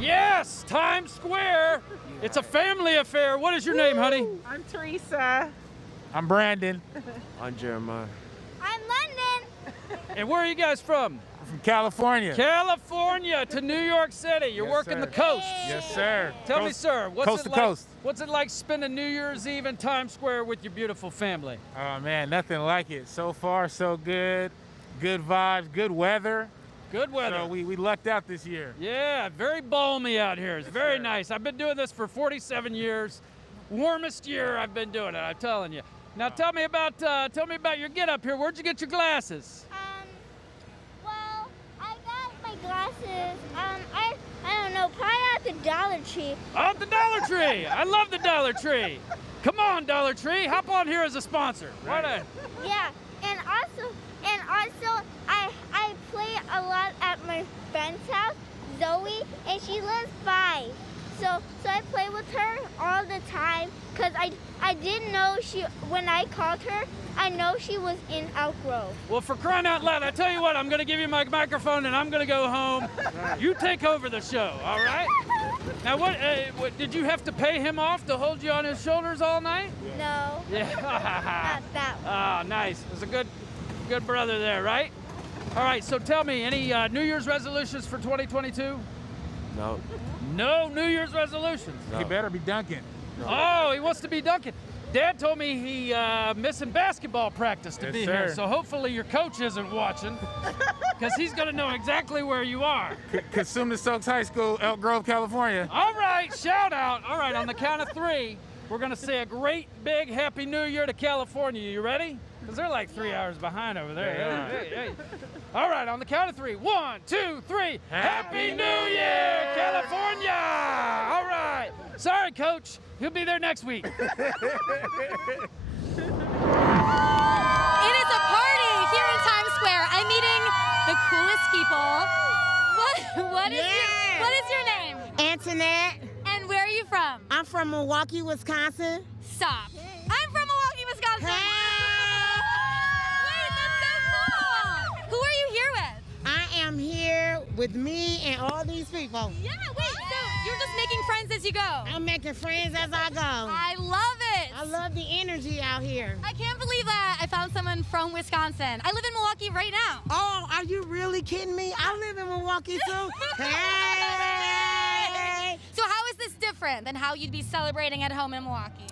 Yes, Times Square. It's a family affair. What is your name, honey? I'm Teresa. I'm Brandon. I'm Jeremiah. I'm London. And where are you guys from? From California. California to New York City. You're Yes, working sir. the coast. Yes, sir. Tell me, Coast- sir, what's coast it to like? coast. What's it like spending New Year's Eve in Times Square with your beautiful family? Oh man, nothing like it. So far, so good. Good vibes, good weather. Good weather. So we lucked out this year. Yeah, very balmy out here. It's very nice. I've been doing this for 47 years. Warmest year I've been doing it, I'm telling you. Now tell me about your get up here. Where'd you get your glasses? Well, I got my glasses. I don't know, probably at the Dollar Tree. Oh, the Dollar Tree. I love the Dollar Tree. Come on, Dollar Tree. Hop on here as a sponsor. Why not? Yeah, and also I play a lot at my friend's house, Zoe, and she lives 5. So I play with her all the time because I didn't know when I called her, I know she was in Elk Grove. Well, for crying out loud, I tell you what, I'm going to give you my microphone and I'm going to go home. You take over the show, all right? Now, what did you have to pay him off to hold you on his shoulders all night? No. Yeah. Not that one. Oh, nice. There's a good brother there, right? All right, so tell me, any New Year's resolutions for 2022? No. No New Year's resolutions. He better be dunking. Oh, he wants to be dunking. Dad told me he missing basketball practice to Yes, be sir. here, so hopefully your coach isn't watching, because he's going to know exactly where you are. Consuming Stokes High School, Elk Grove, California. All right, shout out. All right, on the count of 3, we're going to say a great big Happy New Year to California. You ready? Because they're like 3 hours behind over there. Hey. All right, on the count of 3. 1, 2, 3. Happy New Year, California! All right. Sorry, Coach. He'll be there next week. It is a party here in Times Square. I'm meeting the coolest people. What is your name? Antoinette. And where are you from? I'm from Milwaukee, Wisconsin. Stop. I'm from Milwaukee, Wisconsin. Wait, that's so cool. Who are you here with? I am here with me and all these people. Yeah, wait, so you're just making friends as you go? I'm making friends as I go. I love it. I love the energy out here. I can't believe that I found someone from Wisconsin. I live in Milwaukee right now. Oh, are you really kidding me? I live in Milwaukee too. Hey! So how is this different than how you'd be celebrating at home in Milwaukee?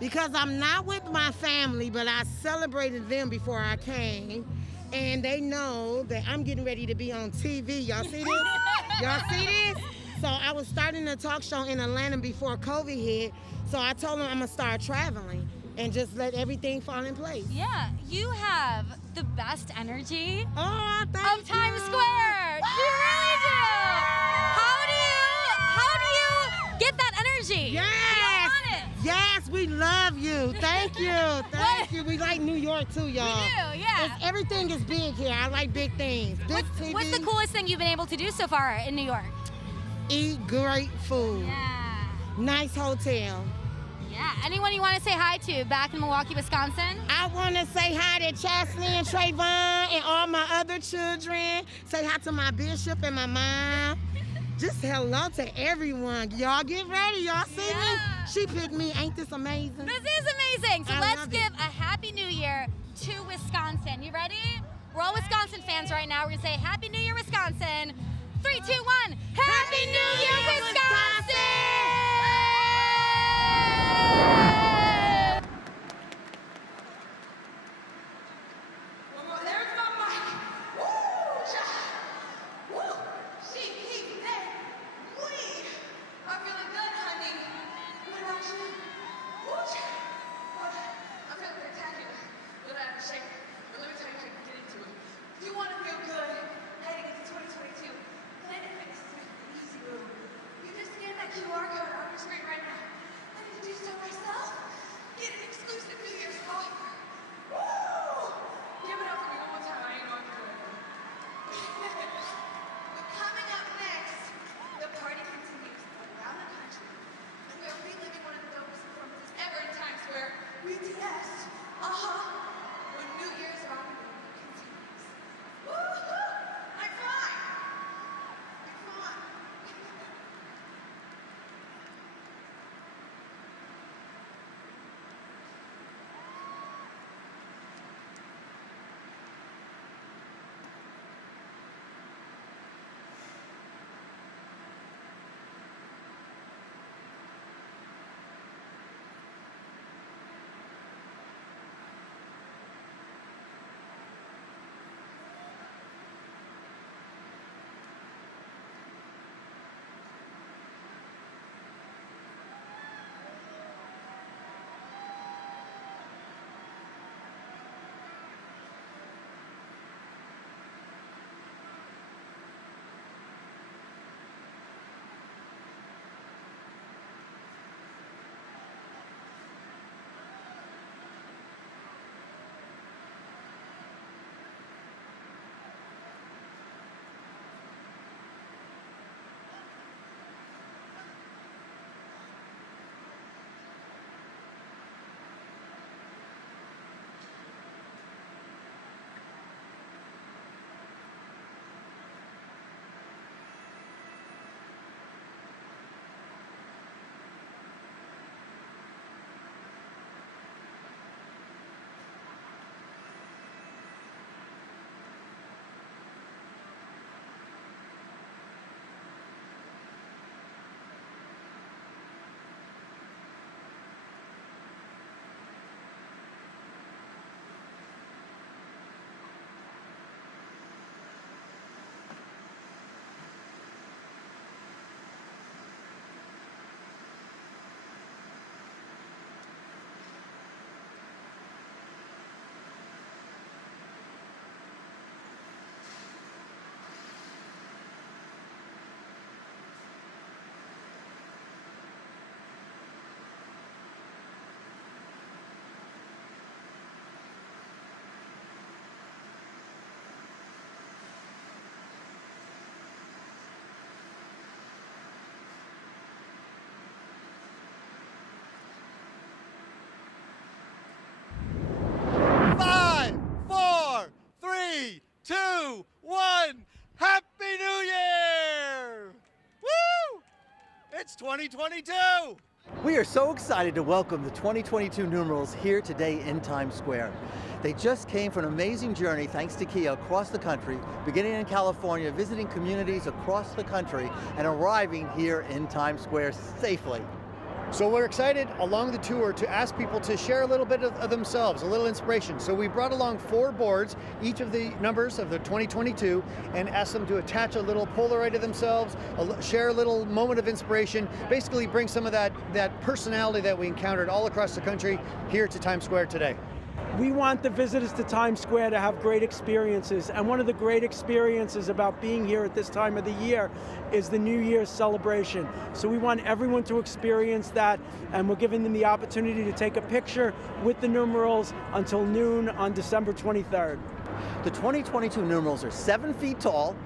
Because I'm not with my family, but I celebrated them before I came. And they know that I'm getting ready to be on TV. Y'all see this? Y'all see this? So I was starting a talk show in Atlanta before COVID hit. So I told them I'm gonna start traveling and just let everything fall in place. Yeah, you have the best energy of Times Square. You really do. How do you get that energy? Yes. You want it. Yes, we love you. Thank you. Thank you. We like New York too, y'all. We do, yeah. Everything is big here. I like big things. Big TV. What's the coolest thing you've been able to do so far in New York? Eat great food. Yeah. Nice hotel. Yeah. Anyone you want to say hi to back in Milwaukee, Wisconsin? I want to say hi to Chasley and Trayvon and all my other children. Say hi to my bishop and my mom. Just hello to everyone. Y'all get ready. Y'all see me? She picked me. Ain't this amazing? This is amazing. So I let's love give a Happy New Year to Wisconsin. You ready? We're all Wisconsin fans right now. We're going to say Happy New Year, Wisconsin. 3, 2, 1. Happy New Year, Wisconsin! It's 2022! We are so excited to welcome the 2022 numerals here today in Times Square. They just came for an amazing journey thanks to Kia across the country, beginning in California, visiting communities across the country, and arriving here in Times Square safely. So we're excited along the tour to ask people to share a little bit of themselves, a little inspiration. So we brought along 4 boards, each of the numbers of the 2022, and asked them to attach a little Polaroid of themselves, share a little moment of inspiration, basically bring some of that personality that we encountered all across the country here to Times Square today. We want the visitors to Times Square to have great experiences, and one of the great experiences about being here at this time of the year is the New Year's celebration. So we want everyone to experience that, and we're giving them the opportunity to take a picture with the numerals until noon on December 23rd. The 2022 numerals are 7 feet tall.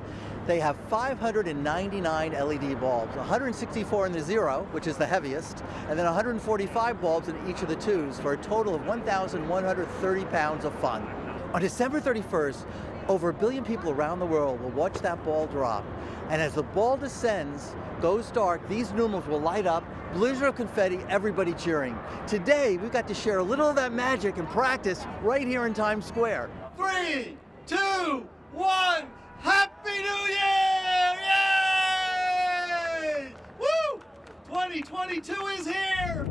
They have 599 LED bulbs, 164 in the 0, which is the heaviest, and then 145 bulbs in each of the 2s for a total of 1,130 pounds of fun. On December 31st, over 1 billion people around the world will watch that ball drop. And as the ball descends, goes dark, these numerals will light up, blizzard of confetti, everybody cheering. Today, we got to share a little of that magic and practice right here in Times Square. 3, 2, 1, Happy New Year! Yay! Woo! 2022 is here!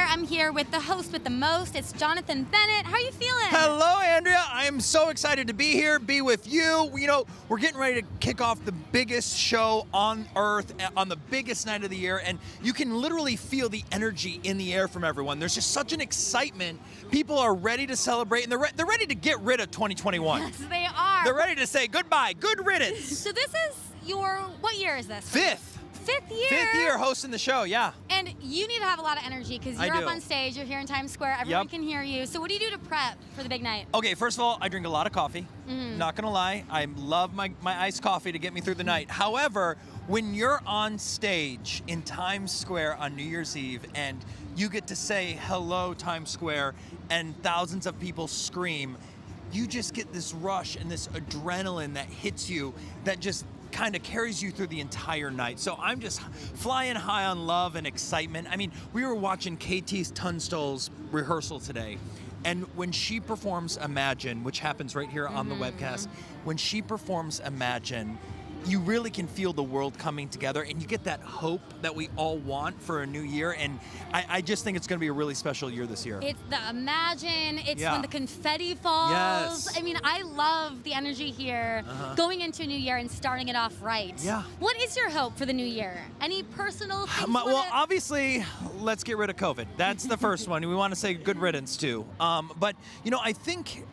Square. I'm here with the host with the most. It's Jonathan Bennett. How are you feeling? Hello, Andrea. I am so excited to be here, be with you. You know, we're getting ready to kick off the biggest show on Earth on the biggest night of the year, and you can literally feel the energy in the air from everyone. There's just such an excitement. People are ready to celebrate, and they're ready to get rid of 2021. Yes, they are. They're ready to say goodbye, good riddance. So this is what year is this? Fifth year. Fifth year hosting the show, yeah. And you need to have a lot of energy because you're up on stage, you're here in Times Square, everyone can hear you. So what do you do to prep for the big night? Okay, first of all, I drink a lot of coffee. Not gonna lie, I love my iced coffee to get me through the night. However, when you're on stage in Times Square on New Year's Eve and you get to say hello Times Square and thousands of people scream, you just get this rush and this adrenaline that hits you that just kind of carries you through the entire night. So I'm just flying high on love and excitement. I mean, we were watching KT Tunstall's rehearsal today, and when she performs Imagine, which happens right here on the webcast, when she performs Imagine, you really can feel the world coming together, and you get that hope that we all want for a new year. And I just think it's going to be a really special year this year. It's the Imagine. It's when the confetti falls. Yes. I mean, I love the energy here going into a new year and starting it off right. Yeah. What is your hope for the new year? Any personal things? Well, obviously, let's get rid of COVID. That's the first one. We want to say good riddance too. But you know, I think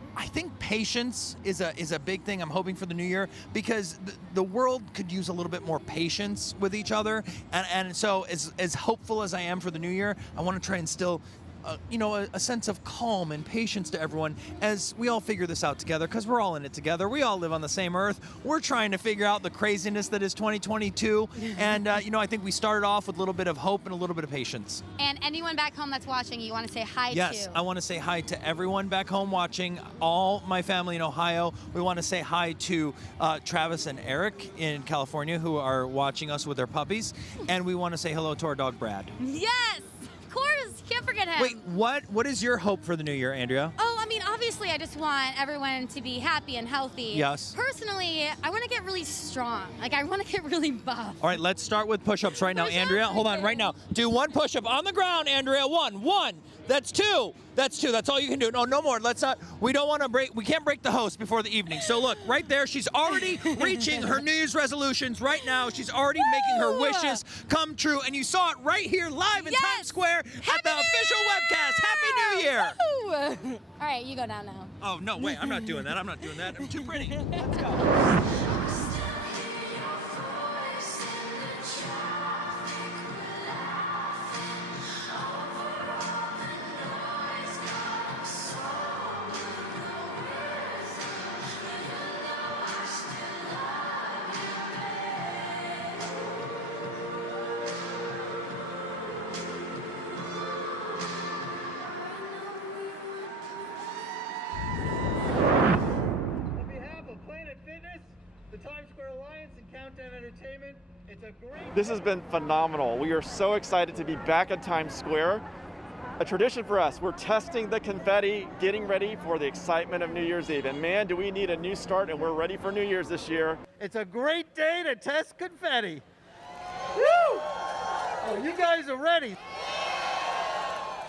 patience is a big thing I'm hoping for the new year, because the world could use a little bit more patience with each other. And so as hopeful as I am for the new year, I want to try and instill a sense of calm and patience to everyone as we all figure this out together, because we're all in it together. We all live on the same earth. We're trying to figure out the craziness that is 2022. And, I think we started off with a little bit of hope and a little bit of patience. And anyone back home that's watching, you want to say hi to? Yes, I want to say hi to everyone back home watching, all my family in Ohio. We want to say hi to Travis and Eric in California, who are watching us with their puppies. And we want to say hello to our dog, Brad. Yes, of course. Can't forget him. Wait, what is your hope for the new year, Andrea? Oh, I mean, obviously, I just want everyone to be happy and healthy. Yes. Personally, I want to get really strong. Like, I want to get really buff. All right, let's start with push-ups right now. Andrea, hold on right now. Do one push-up on the ground, Andrea. One. That's two. That's all you can do. No more. Let's not. We don't want to break. We can't break the host before the evening. So look, right there, she's already reaching her New Year's resolutions right now. She's already making her wishes come true. And you saw it right here live in Times Square at the official webcast. Happy New Year. Woo! All right, you go down now. Oh, no, wait. I'm not doing that. I'm too pretty. Let's go. This has been phenomenal. We are so excited to be back at Times Square. A tradition for us. We're testing the confetti, getting ready for the excitement of New Year's Eve. And man, do we need a new start, and we're ready for New Year's this year. It's a great day to test confetti. Woo! Oh, you guys are ready.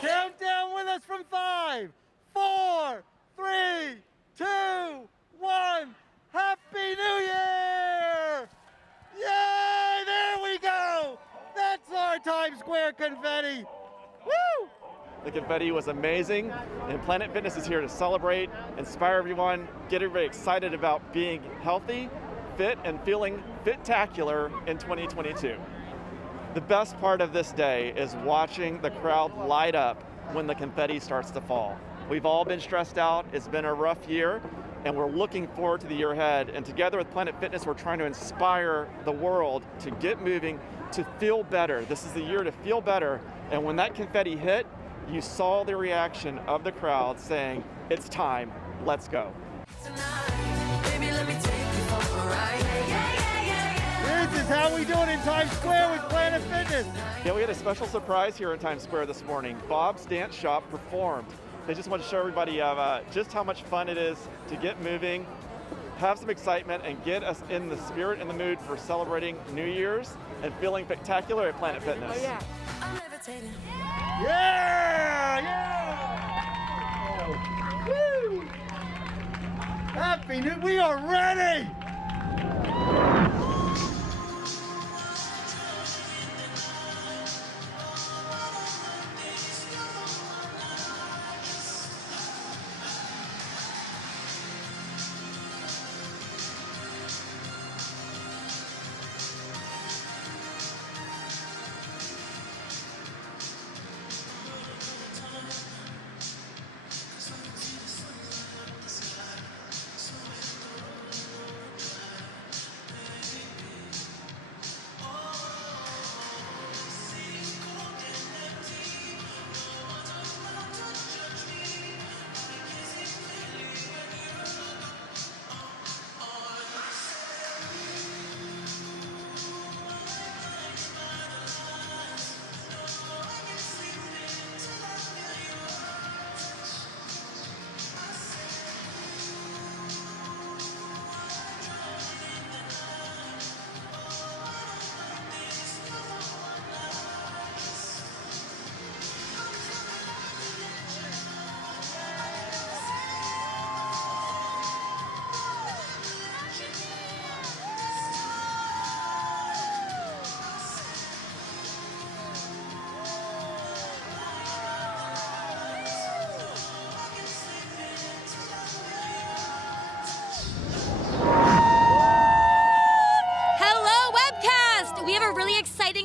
Count down with us from 5, 4, 3, 2, 1. Happy New Year! Yay! There we go! That's our Times Square confetti! Woo! The confetti was amazing, and Planet Fitness is here to celebrate, inspire everyone, get everybody excited about being healthy, fit, and feeling fit-tacular in 2022. The best part of this day is watching the crowd light up when the confetti starts to fall. We've all been stressed out. It's been a rough year, and we're looking forward to the year ahead. And together with Planet Fitness, we're trying to inspire the world to get moving, to feel better. This is the year to feel better. And when that confetti hit, you saw the reaction of the crowd saying, "It's time, let's go." This is how we do it in Times Square with Planet Fitness. Yeah, we had a special surprise here in Times Square this morning. Bob's Dance Shop performed. They just want to show everybody just how much fun it is to get moving, have some excitement, and get us in the spirit and the mood for celebrating New Year's and feeling spectacular at Planet Fitness. Yeah! Happy New We are ready!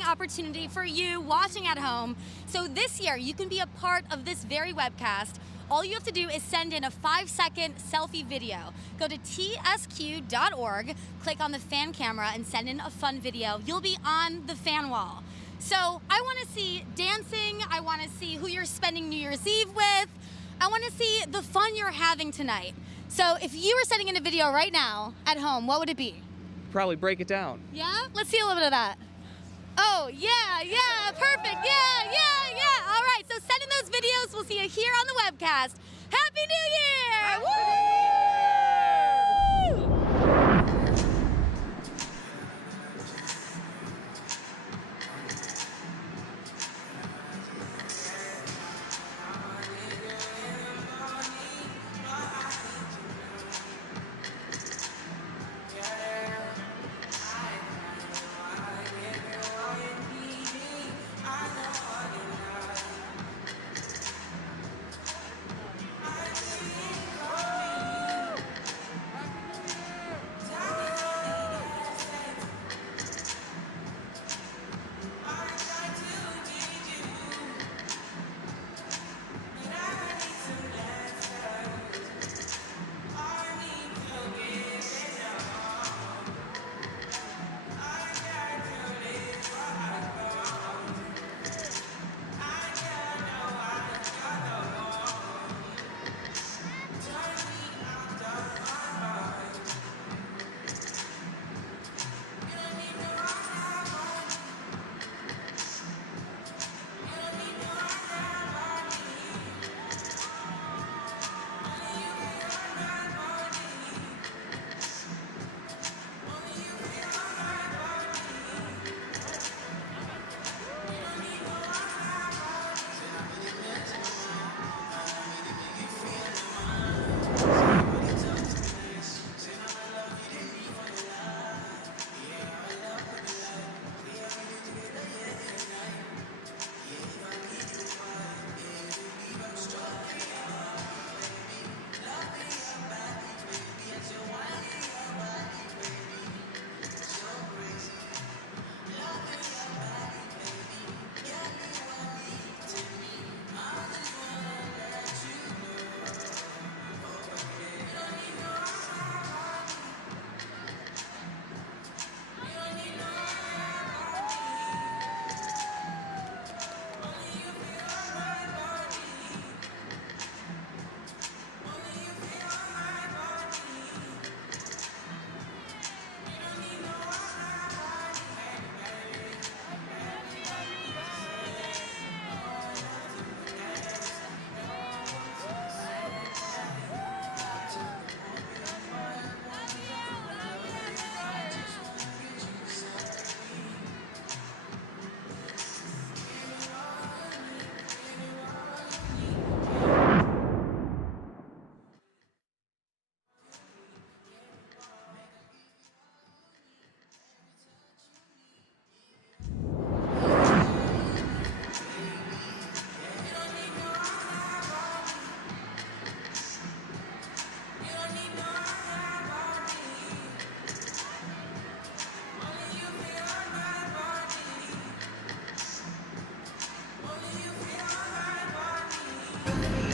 Opportunity for you watching at home. So this year, you can be a part of this very webcast. All you have to do is send in a 5-second selfie video. Go to tsq.org, click on the fan camera, and send in a fun video. You'll be on the fan wall. So I want to see dancing. I want to see who you're spending New Year's Eve with. I want to see the fun you're having tonight. So if you were sending in a video right now at home, what would it be? Probably break it down. Yeah? Let's see a little bit of that. Oh, yeah, perfect, yeah. All right, so send in those videos. We'll see you here on the webcast. Happy New Year!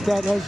that has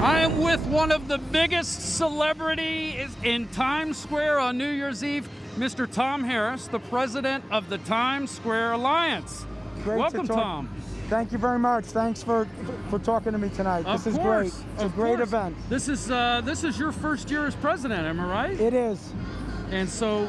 I am with one of the biggest celebrities in Times Square on New Year's Eve, Mr. Tom Harris, the president of the Times Square Alliance. Great Welcome, to talk. Tom. Thank you very much. Thanks for talking to me tonight. This is great. It's a great event. This is your first year as president, am I right? It is. And so,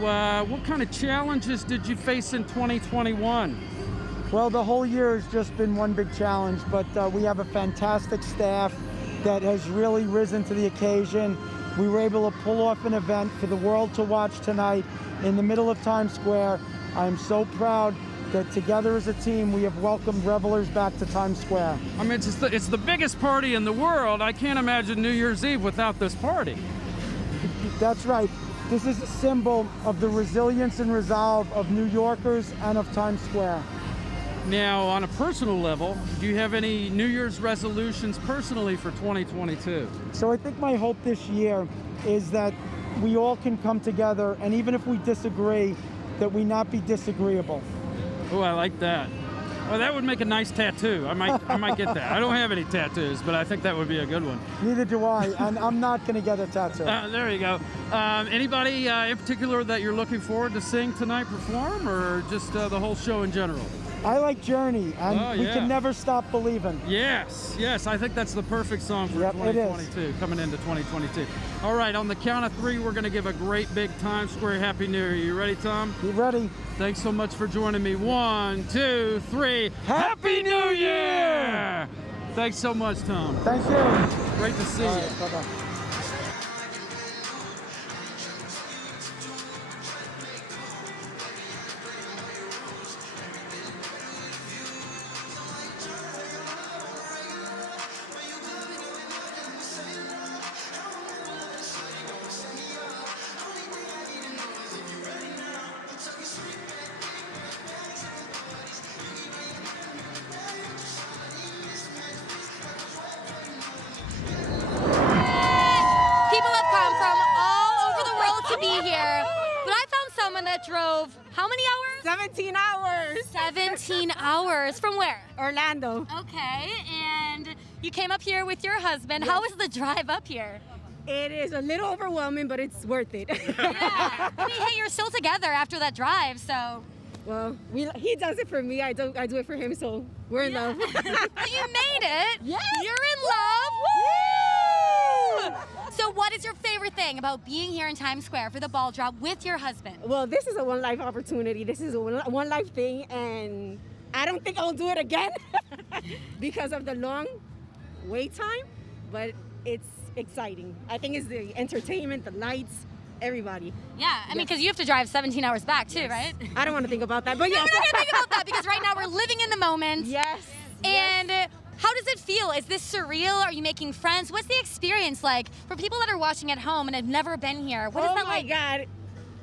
what kind of challenges did you face in 2021? Well, the whole year has just been one big challenge, but we have a fantastic staff that has really risen to the occasion. We were able to pull off an event for the world to watch tonight in the middle of Times Square. I am so proud that together as a team we have welcomed revelers back to Times Square. I mean, it's the biggest party in the world. I can't imagine New Year's Eve without this party. That's right. This is a symbol of the resilience and resolve of New Yorkers and of Times Square. Now, on a personal level, do you have any New Year's resolutions personally for 2022? So I think my hope this year is that we all can come together, and even if we disagree, that we not be disagreeable. Oh, I like that. Well, that would make a nice tattoo. I might get that. I don't have any tattoos, but I think that would be a good one. Neither do I, and I'm not going to get a tattoo. There you go. Anybody in particular that you're looking forward to seeing tonight perform, or just the whole show in general? I like Journey, and we can never stop believing. Yes, yes, I think that's the perfect song for 2022, coming into 2022. All right, on the count of three, we're going to give a great big Times Square Happy New Year. You ready, Tom? You ready? Thanks so much for joining me. 1, 2, 3. Happy New Year! Thanks so much, Tom. Thank you. Great to see you. Bye-bye. that drove how many hours? 17 hours. 17 hours. From where? Orlando. Okay, and you came up here with your husband. Yes. How was the drive up here? It is a little overwhelming, but it's worth it. Yeah. I mean, hey, you're still together after that drive, so. Well, he does it for me. I do it for him, so we're in love. You made it. Yes. You're in love. Woo! So what is your favorite thing about being here in Times Square for the ball drop with your husband? Well, this is a one-life opportunity. This is a one-life thing, and I don't think I'll do it again because of the long wait time, but it's exciting. I think it's the entertainment, the lights, everybody. Yeah, I mean, because you have to drive 17 hours back too, right? I don't want to think about that, but No, yes. we're not gonna think about that because right now we're living in the moment. Yes. And how does it feel? Is this surreal? Are you making friends? What's the experience like for people that are watching at home and have never been here? What is that like? Oh my God.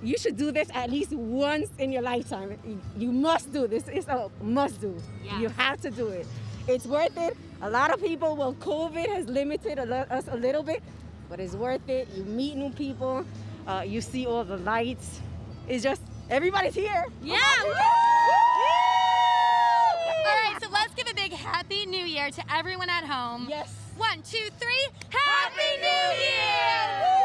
You should do this at least once in your lifetime. You must do this. It's a must do. Yeah. You have to do it. It's worth it. A lot of people, well, COVID has limited us a little bit, but it's worth it. You meet new people. You see all the lights. It's just, everybody's here. Yeah. Woo! All right, so let's give a big Happy New Year to everyone at home. Yes. 1, 2, 3. Happy New Year!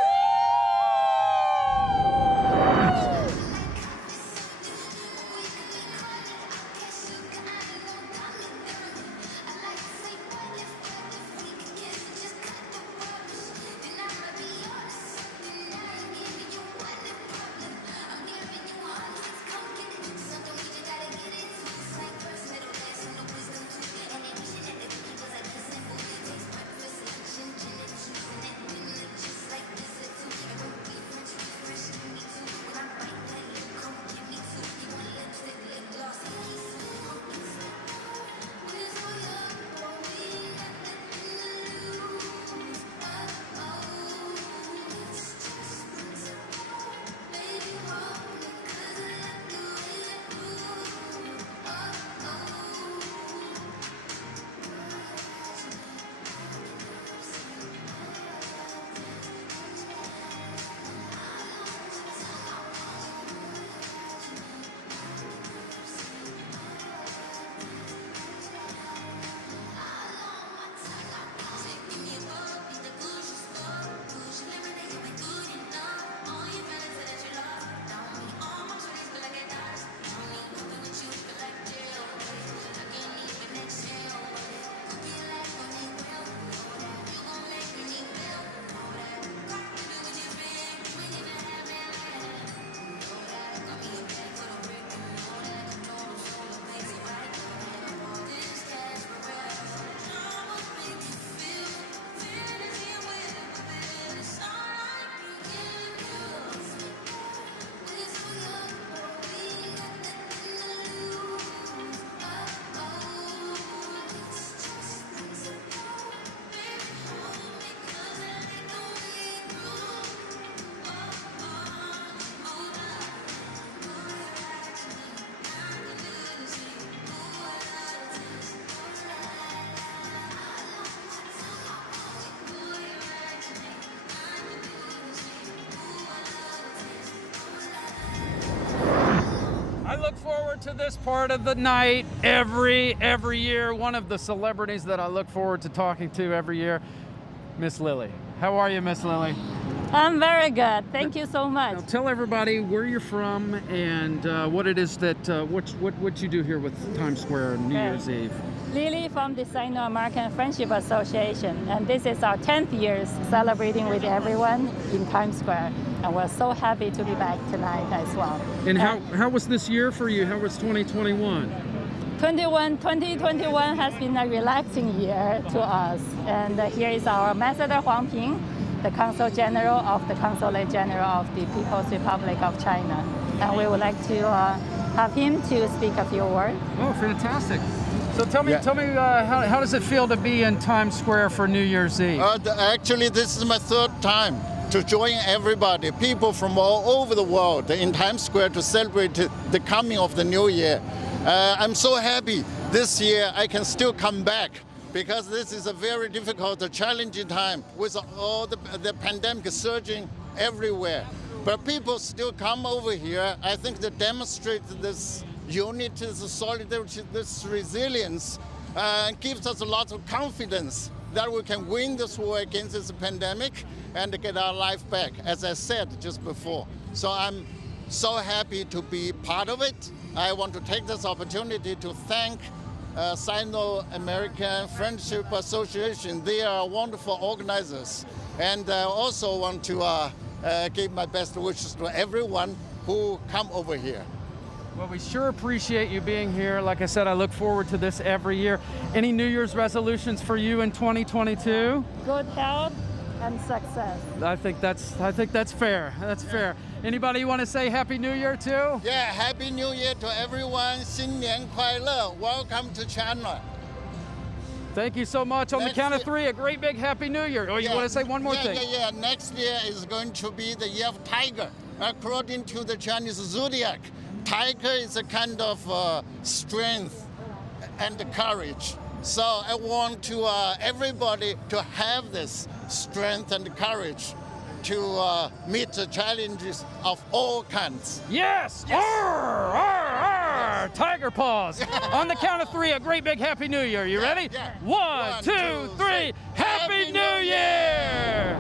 I look forward to this part of the night every year. One of the celebrities that I look forward to talking to every year, Miss Lily. How are you, Miss Lily? I'm very good. Thank you so much. Now, tell everybody where you're from and what it is that what you do here with Times Square on New Year's Eve. Lily from the Sino-American Friendship Association, and this is our 10th year celebrating with everyone in Times Square. And we're so happy to be back tonight as well. And how was this year for you? How was 2021? 2021 has been a relaxing year to us. And here is our Ambassador Huang Ping, the Consul General of the Consulate General of the People's Republic of China. And we would like to have him to speak a few words. Oh, fantastic. So tell me how does it feel to be in Times Square for New Year's Eve? Actually, this is my third time to join everybody, people from all over the world in Times Square to celebrate the coming of the new year. I'm so happy this year I can still come back because this is a very difficult, challenging time with all the pandemic surging everywhere. but people still come over here. I think they demonstrate this unity, this solidarity, this resilience, and gives us a lot of confidence that we can win this war against this pandemic and get our life back, as I said just before. So I'm so happy to be part of it. I want to take this opportunity to thank Sino-American Friendship Association. They are wonderful organizers. And I also want to give my best wishes to everyone who come over here. Well, we sure appreciate you being here. Like I said, I look forward to this every year. Any New Year's resolutions for you in 2022? Good health and success. I think that's fair. That's fair. Anybody want to say Happy New Year to? Yeah, Happy New Year to everyone. 新年快乐. Welcome to China. Thank you so much. On the count of three, a great big Happy New Year. Oh, you want to say one more thing? Yeah. Next year is going to be the year of tiger. According to the Chinese zodiac, tiger is a kind of strength and courage. So I want to everybody to have this strength and courage to meet the challenges of all kinds. Yes! Arr, arr, arr. Tiger paws. On the count of three, a great big Happy New Year. You ready? Yeah. One, two, three. Happy New Year!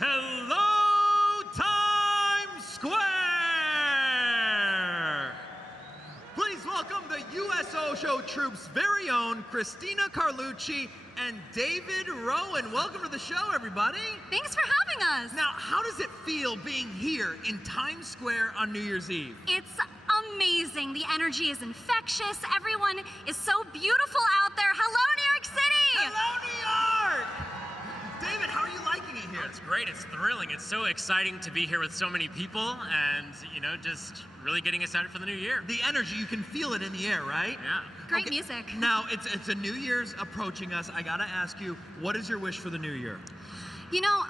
Hello, Times Square! Please welcome the USO Show Troop's very own Christina Carlucci and David Rowan. Welcome to the show, everybody. Thanks for having us. Now, how does it feel being here in Times Square on New Year's Eve? It's amazing. The energy is infectious. Everyone is so beautiful out there. Hello, New York City! Hello, New York! David, how are you liking it here? It's great. It's thrilling. It's so exciting to be here with so many people and, just really getting excited for the new year. The energy, you can feel it in the air, right? Yeah. Great music. Now, it's a New Year's approaching us. I gotta ask you, what is your wish for the new year?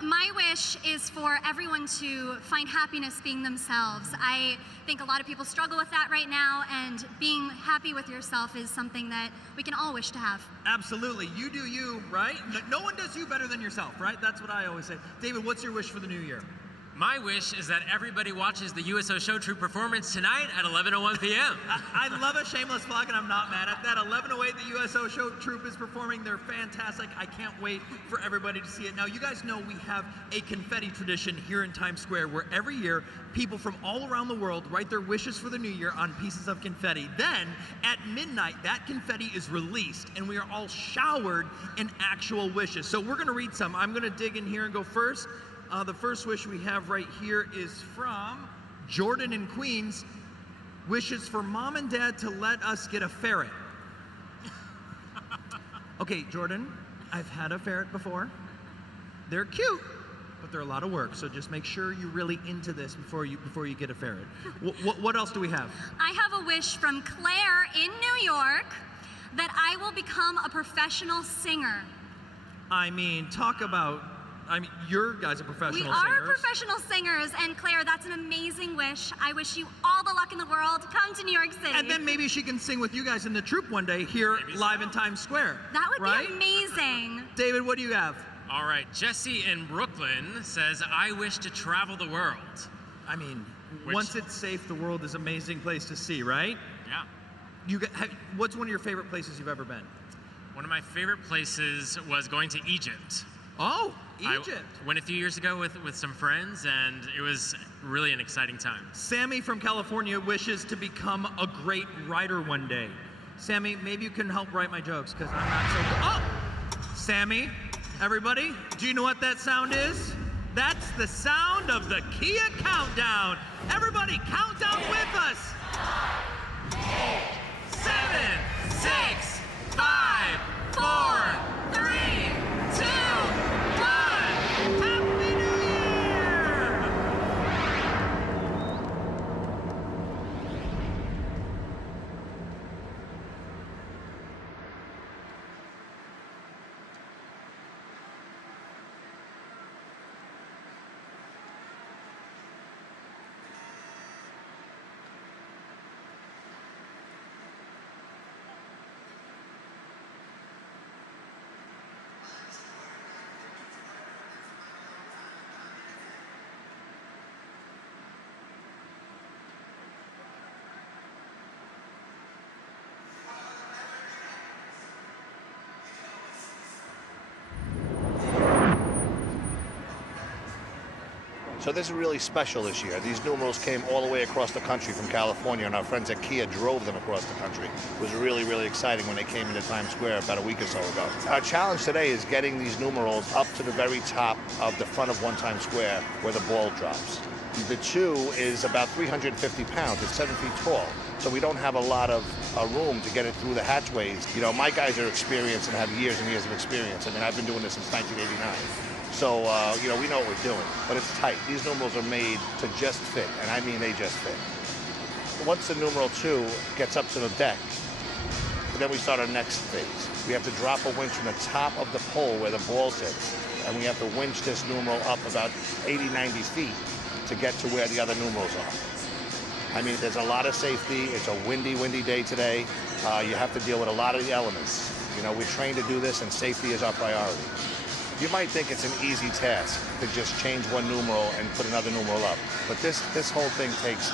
My wish is for everyone to find happiness being themselves. I think a lot of people struggle with that right now, and being happy with yourself is something that we can all wish to have. Absolutely. You do you, right? No one does you better than yourself, right? That's what I always say. David, what's your wish for the new year? My wish is that everybody watches the USO Show Troop performance tonight at 11:01 p.m. I love a shameless plug, and I'm not mad at that. 11:08, the USO Show Troop is performing. They're fantastic. I can't wait for everybody to see it. Now, you guys know we have a confetti tradition here in Times Square where every year people from all around the world write their wishes for the new year on pieces of confetti. Then, at midnight, that confetti is released, and we are all showered in actual wishes. So we're going to read some. I'm going to dig in here and go first. The first wish we have right here is from Jordan in Queens. Wishes for Mom and Dad to let us get a ferret. Okay, Jordan, I've had a ferret before. They're cute, but they're a lot of work. So just make sure you're really into this before you get a ferret. What else do we have? I have a wish from Claire in New York that I will become a professional singer. Your guys are professional singers. We are professional singers, and Claire, that's an amazing wish. I wish you all the luck in the world. Come to New York City. And then maybe she can sing with you guys in the troupe one day here live in Times Square. That would be amazing. David, what do you have? All right, Jesse in Brooklyn says, I wish to travel the world. Once it's safe, the world is an amazing place to see, right? Yeah. What's one of your favorite places you've ever been? One of my favorite places was going to Egypt. Oh, Egypt. I went a few years ago with some friends, and it was really an exciting time. Sammy from California wishes to become a great writer one day. Sammy, maybe you can help write my jokes, because I'm not so good. Oh! Sammy, everybody, do you know what that sound is? That's the sound of the Kia Countdown. Everybody, count down with us. 7, 6, 5, 4, 3, 2, 1. Happy New Year! So this is really special this year. These numerals came all the way across the country from California, and our friends at Kia drove them across the country. It was really, really exciting when they came into Times Square about a week or so ago. Our challenge today is getting these numerals up to the very top of the front of One Times Square where the ball drops. The 2 is about 350 pounds. It's 7 feet tall. So we don't have a lot of room to get it through the hatchways. You know, my guys are experienced and have years and years of experience. I mean, I've been doing this since 1989. So, you know, we know what we're doing, but it's tight. These numerals are made to just fit, and I mean they just fit. Once the numeral 2 gets up to the deck, then we start our next phase. We have to drop a winch from the top of the pole where the ball sits, and we have to winch this numeral up about 80, 90 feet to get to where the other numerals are. I mean, there's a lot of safety. It's a windy day today. You have to deal with a lot of the elements. You know, we're trained to do this, and safety is our priority. You might think it's an easy task to just change one numeral and put another numeral up, but this whole thing takes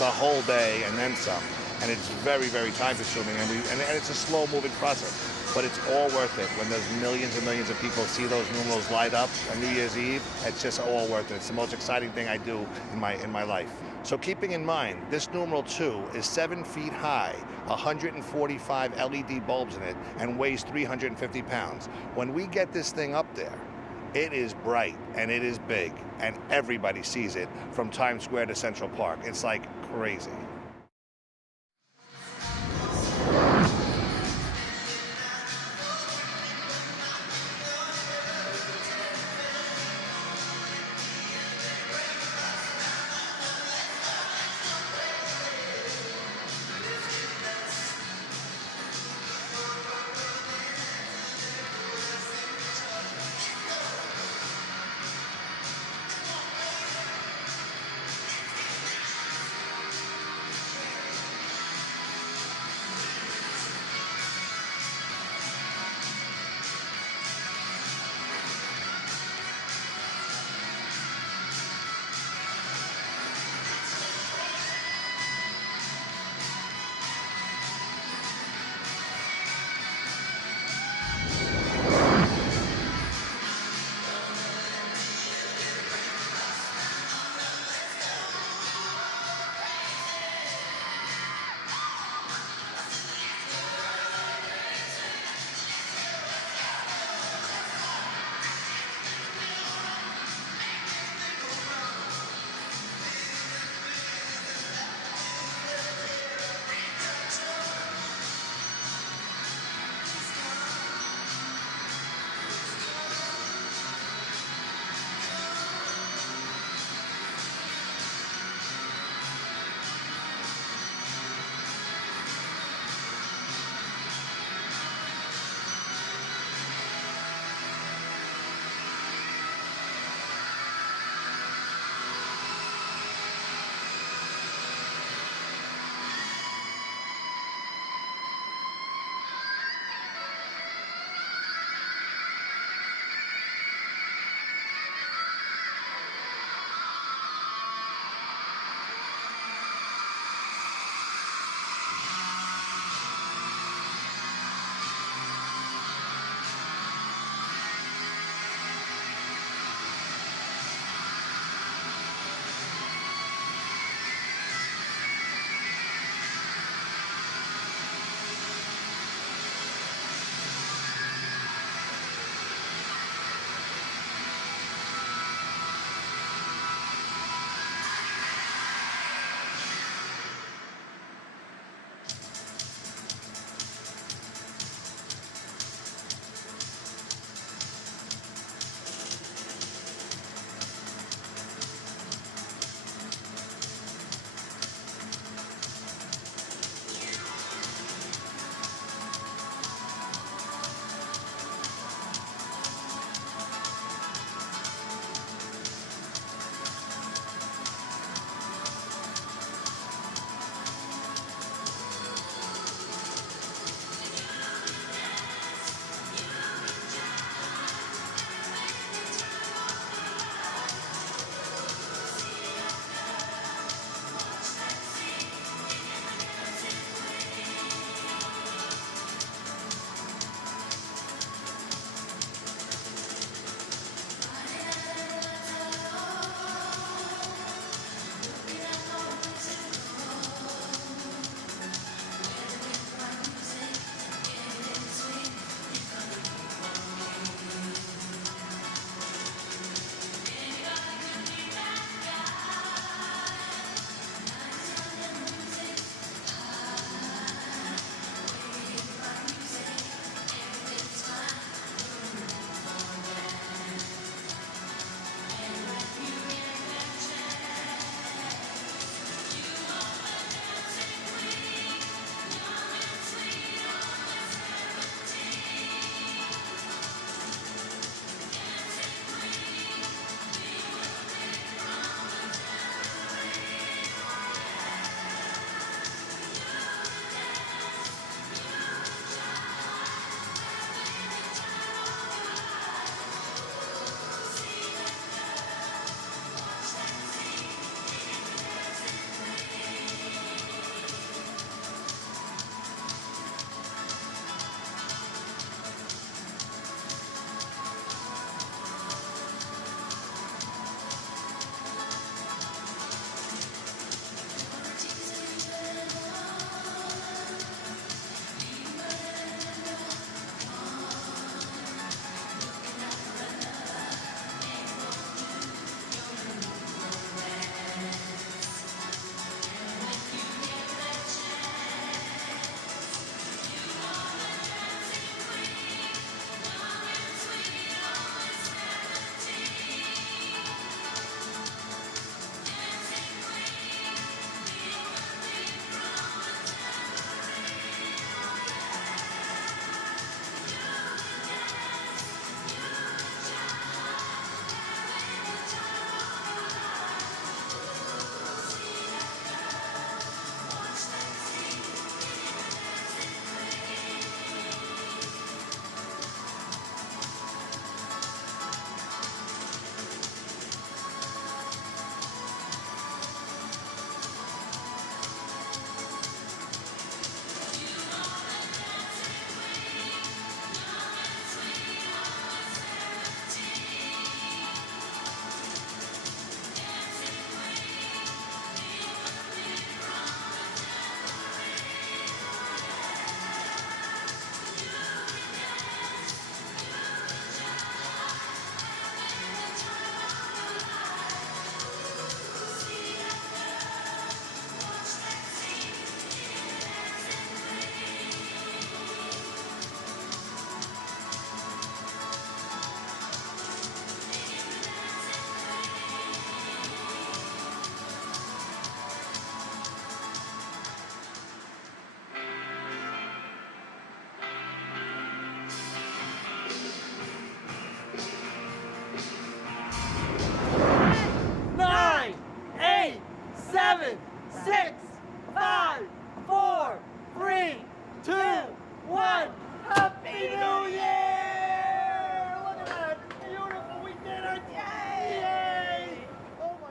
the whole day and then some, and it's very, very time consuming, and it's a slow moving process. but it's all worth it. When there's millions and millions of people see those numerals light up on New Year's Eve, it's just all worth it. It's the most exciting thing I do in my life. So keeping in mind, this numeral 2 is 7 feet high, 145 LED bulbs in it, and weighs 350 pounds. When we get this thing up there, it is bright and it is big, and everybody sees it from Times Square to Central Park. It's like crazy.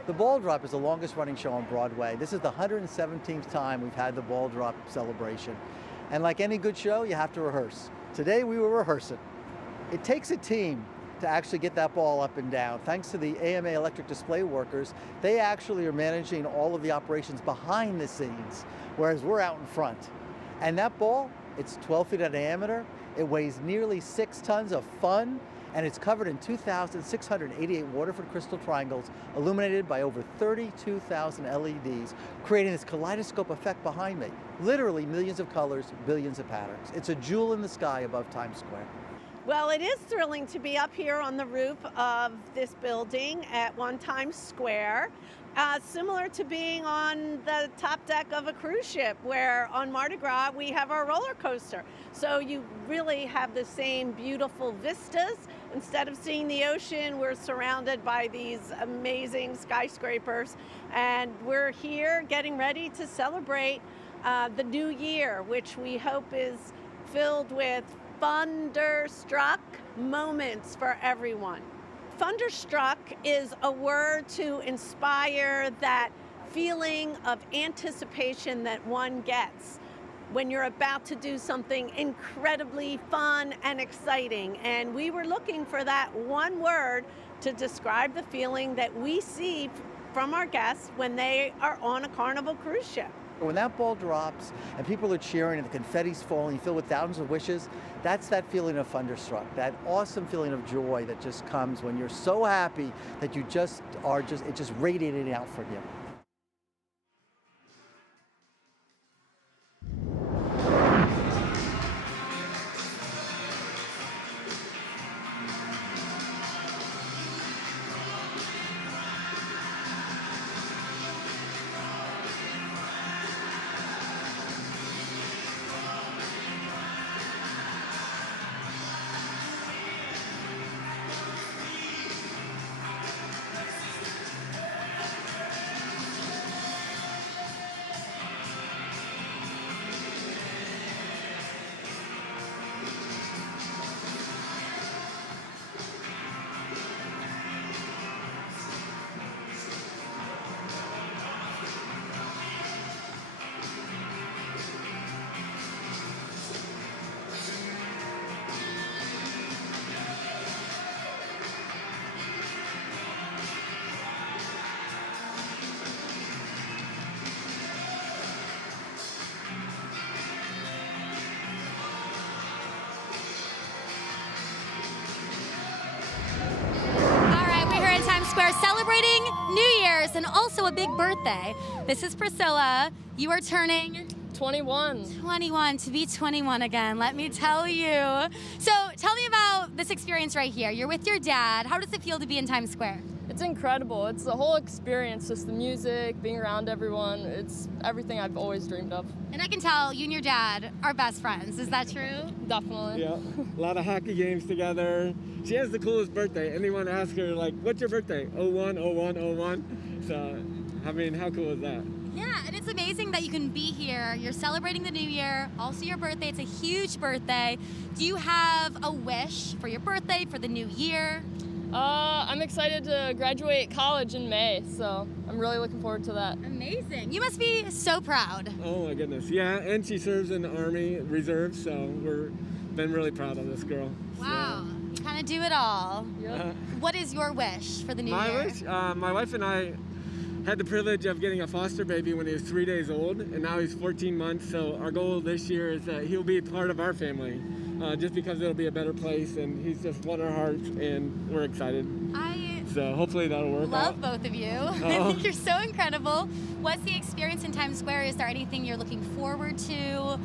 The Ball Drop is the longest running show on Broadway. This is the 117th time we've had the Ball Drop celebration. And like any good show, you have to rehearse. Today we were rehearsing. It takes a team to actually get that ball up and down. Thanks to the AMA electric display workers, they actually are managing all of the operations behind the scenes, whereas we're out in front. And that ball, it's 12 feet in diameter, it weighs nearly 6 tons of fun, and it's covered in 2,688 Waterford crystal triangles, illuminated by over 32,000 LEDs, creating this kaleidoscope effect behind me. Literally millions of colors, billions of patterns. It's a jewel in the sky above Times Square. Well, it is thrilling to be up here on the roof of this building at One Times Square. Similar to being on the top deck of a cruise ship, where on Mardi Gras we have our roller coaster. So you really have the same beautiful vistas. Instead of seeing the ocean, we're surrounded by these amazing skyscrapers, and we're here getting ready to celebrate the new year, which we hope is filled with thunderstruck moments for everyone. Thunderstruck is a word to inspire that feeling of anticipation that one gets when you're about to do something incredibly fun and exciting. And we were looking for that one word to describe the feeling that we see from our guests when they are on a Carnival cruise ship. When that ball drops and people are cheering and the confetti's falling, filled with thousands of wishes, that's that feeling of thunderstruck, that awesome feeling of joy that just comes when you're so happy that you just are it just radiating out from you. Square celebrating New Year's and also a big birthday. This is Priscilla. You are turning 21. 21, to be 21 again, let me tell you. So tell me about this experience right here. You're with your dad. How does it feel to be in Times Square? It's incredible. It's the whole experience, just the music, being around everyone. It's everything I've always dreamed of. And I can tell you and your dad are best friends. Is that true? Definitely. Yeah, a lot of hockey games together. She has the coolest birthday. Anyone asks her, like, what's your birthday? 01, 01, 01. So, I mean, how cool is that? Yeah, and it's amazing that you can be here. You're celebrating the new year, also your birthday. It's a huge birthday. Do you have a wish for your birthday, for the new year? I'm excited to graduate college in May, so I'm really looking forward to that. Amazing. You must be so proud. Oh my goodness, yeah, and she serves in the Army Reserve, so we've been really proud of this girl. Wow, you kind of do it all. Yep. What is your wish for the new year? My wish? My wife and I had the privilege of getting a foster baby when he was 3 days old, and now he's 14 months, so our goal this year is that he'll be part of our family. Just because it'll be a better place, and he's just won our hearts, and we're excited. So hopefully that'll work out. Love both of you. I think you're so incredible. What's the experience in Times Square? Is there anything you're looking forward to?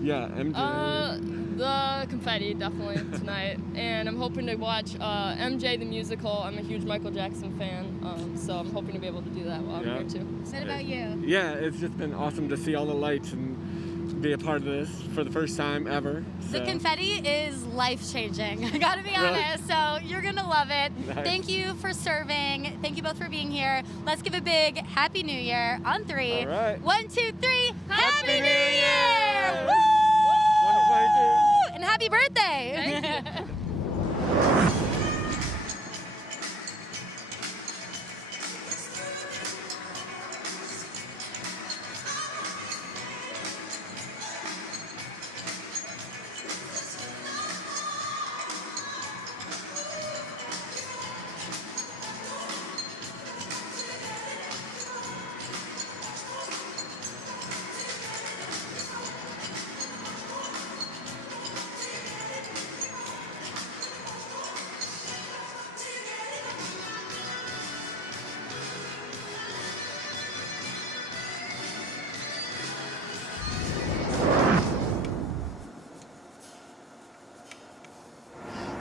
Yeah, MJ. The confetti, definitely, tonight. And I'm hoping to watch MJ the musical. I'm a huge Michael Jackson fan, so I'm hoping to be able to do that while I'm here too. What about you? Yeah, it's just been awesome to see all the lights and be a part of this for the first time ever. So. The confetti is life-changing, I gotta be honest, so you're gonna love it. Nice. Thank you for serving. Thank you both for being here. Let's give a big Happy New Year on 3. All right. 1, 2, 3. Happy New Year! Woo! 122. And happy birthday! Thank you.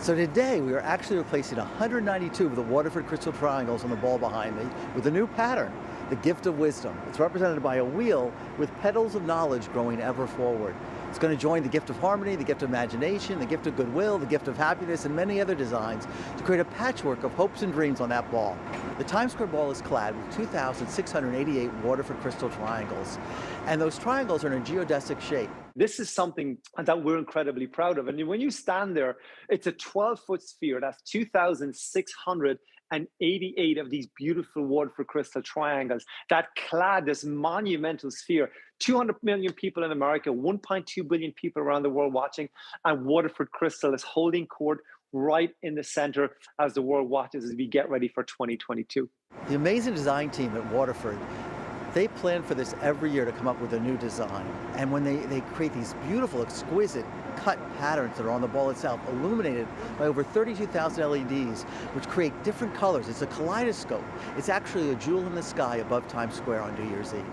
So today we are actually replacing 192 of the Waterford crystal triangles on the ball behind me with a new pattern, the gift of wisdom. It's represented by a wheel with petals of knowledge growing ever forward. It's going to join the gift of harmony, the gift of imagination, the gift of goodwill, the gift of happiness, and many other designs to create a patchwork of hopes and dreams on that ball. The Times Square ball is clad with 2,688 Waterford crystal triangles, and those triangles are in a geodesic shape. This is something that we're incredibly proud of. And when you stand there, it's a 12-foot sphere. That's 2,688 of these beautiful Waterford crystal triangles that clad this monumental sphere. 200 million people in America, 1.2 billion people around the world watching, and Waterford crystal is holding court right in the center as the world watches as we get ready for 2022. The amazing design team at Waterford, they plan for this every year to come up with a new design. And when they create these beautiful, exquisite cut patterns that are on the ball itself, illuminated by over 32,000 LEDs, which create different colors. It's a kaleidoscope. It's actually a jewel in the sky above Times Square on New Year's Eve.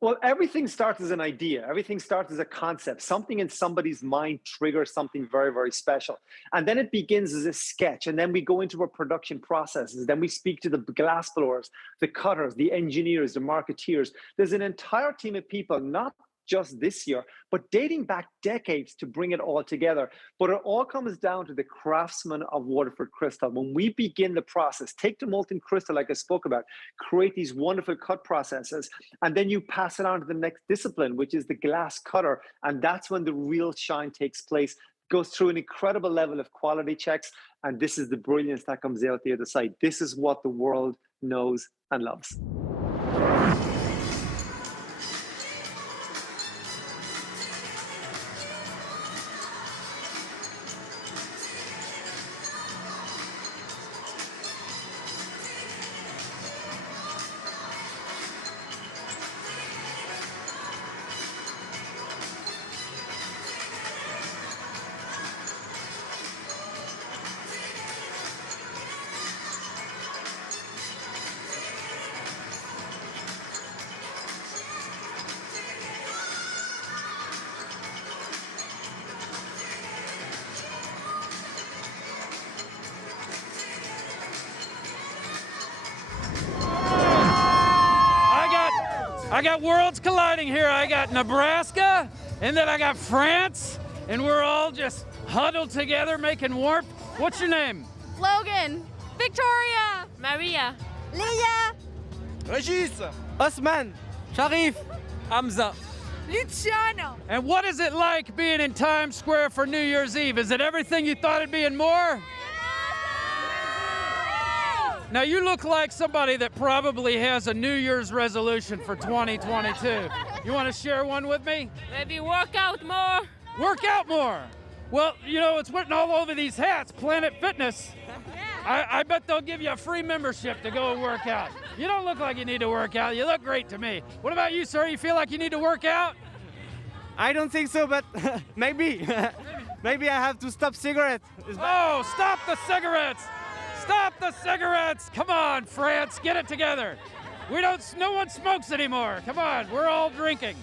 Well, everything starts as an idea. Everything starts as a concept. Something in somebody's mind triggers something very, very special. And then it begins as a sketch. And then we go into our production processes. Then we speak to the glass blowers, the cutters, the engineers, the marketeers. There's an entire team of people, not just this year, but dating back decades to bring it all together. But it all comes down to the craftsmen of Waterford crystal. When we begin the process, take the molten crystal like I spoke about, create these wonderful cut processes, and then you pass it on to the next discipline, which is the glass cutter. And that's when the real shine takes place. Goes through an incredible level of quality checks. And this is the brilliance that comes out the other side. This is what the world knows and loves. I got worlds colliding here. I got Nebraska, and then I got France, and we're all just huddled together making warmth. What's your name? Logan. Victoria. Maria. Leah. Regis. Osman. Sharif. Hamza. Luciano. And what is it like being in Times Square for New Year's Eve? Is it everything you thought it'd be and more? Now you look like somebody that probably has a New Year's resolution for 2022. You want to share one with me? Maybe work out more. Work out more. Well, you know, it's written all over these hats, Planet Fitness. I bet they'll give you a free membership to go and work out. You don't look like you need to work out. You look great to me. What about you, sir? You feel like you need to work out? I don't think so, but maybe. Maybe I have to stop cigarettes. Oh, stop the cigarettes! Stop the cigarettes! Come on, France, get it together. No one smokes anymore. Come on, we're all drinking.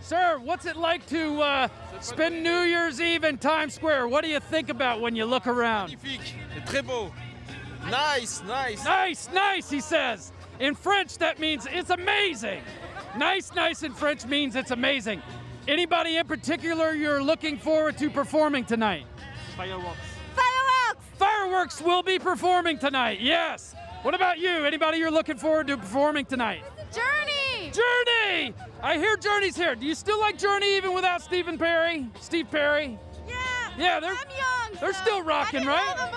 Sir, what's it like to spend New Year's Eve in Times Square? What do you think about when you look around? Magnifique, très beau. Nice, nice. Nice, nice, he says. In French, that means it's amazing. Nice, nice in French means it's amazing. Anybody in particular you're looking forward to performing tonight? Fireworks. Fireworks will be performing tonight, yes. What about you? Anybody you're looking forward to performing tonight? Journey! Journey! I hear Journey's here. Do you still like Journey even without Steve Perry? Yeah, they're still rocking, right?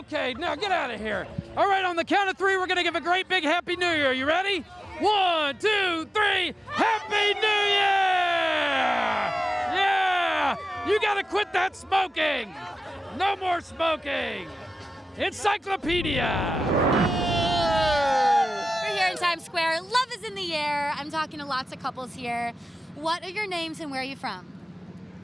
Okay, now get out of here. All right, on the count of three, we're going to give a great big Happy New Year. You ready? 1, 2, 3. Happy New Year! Yeah! You got to quit that smoking. No more smoking. Encyclopedia. We're here in Times Square. Love is in the air. I'm talking to lots of couples here. What are your names and where are you from?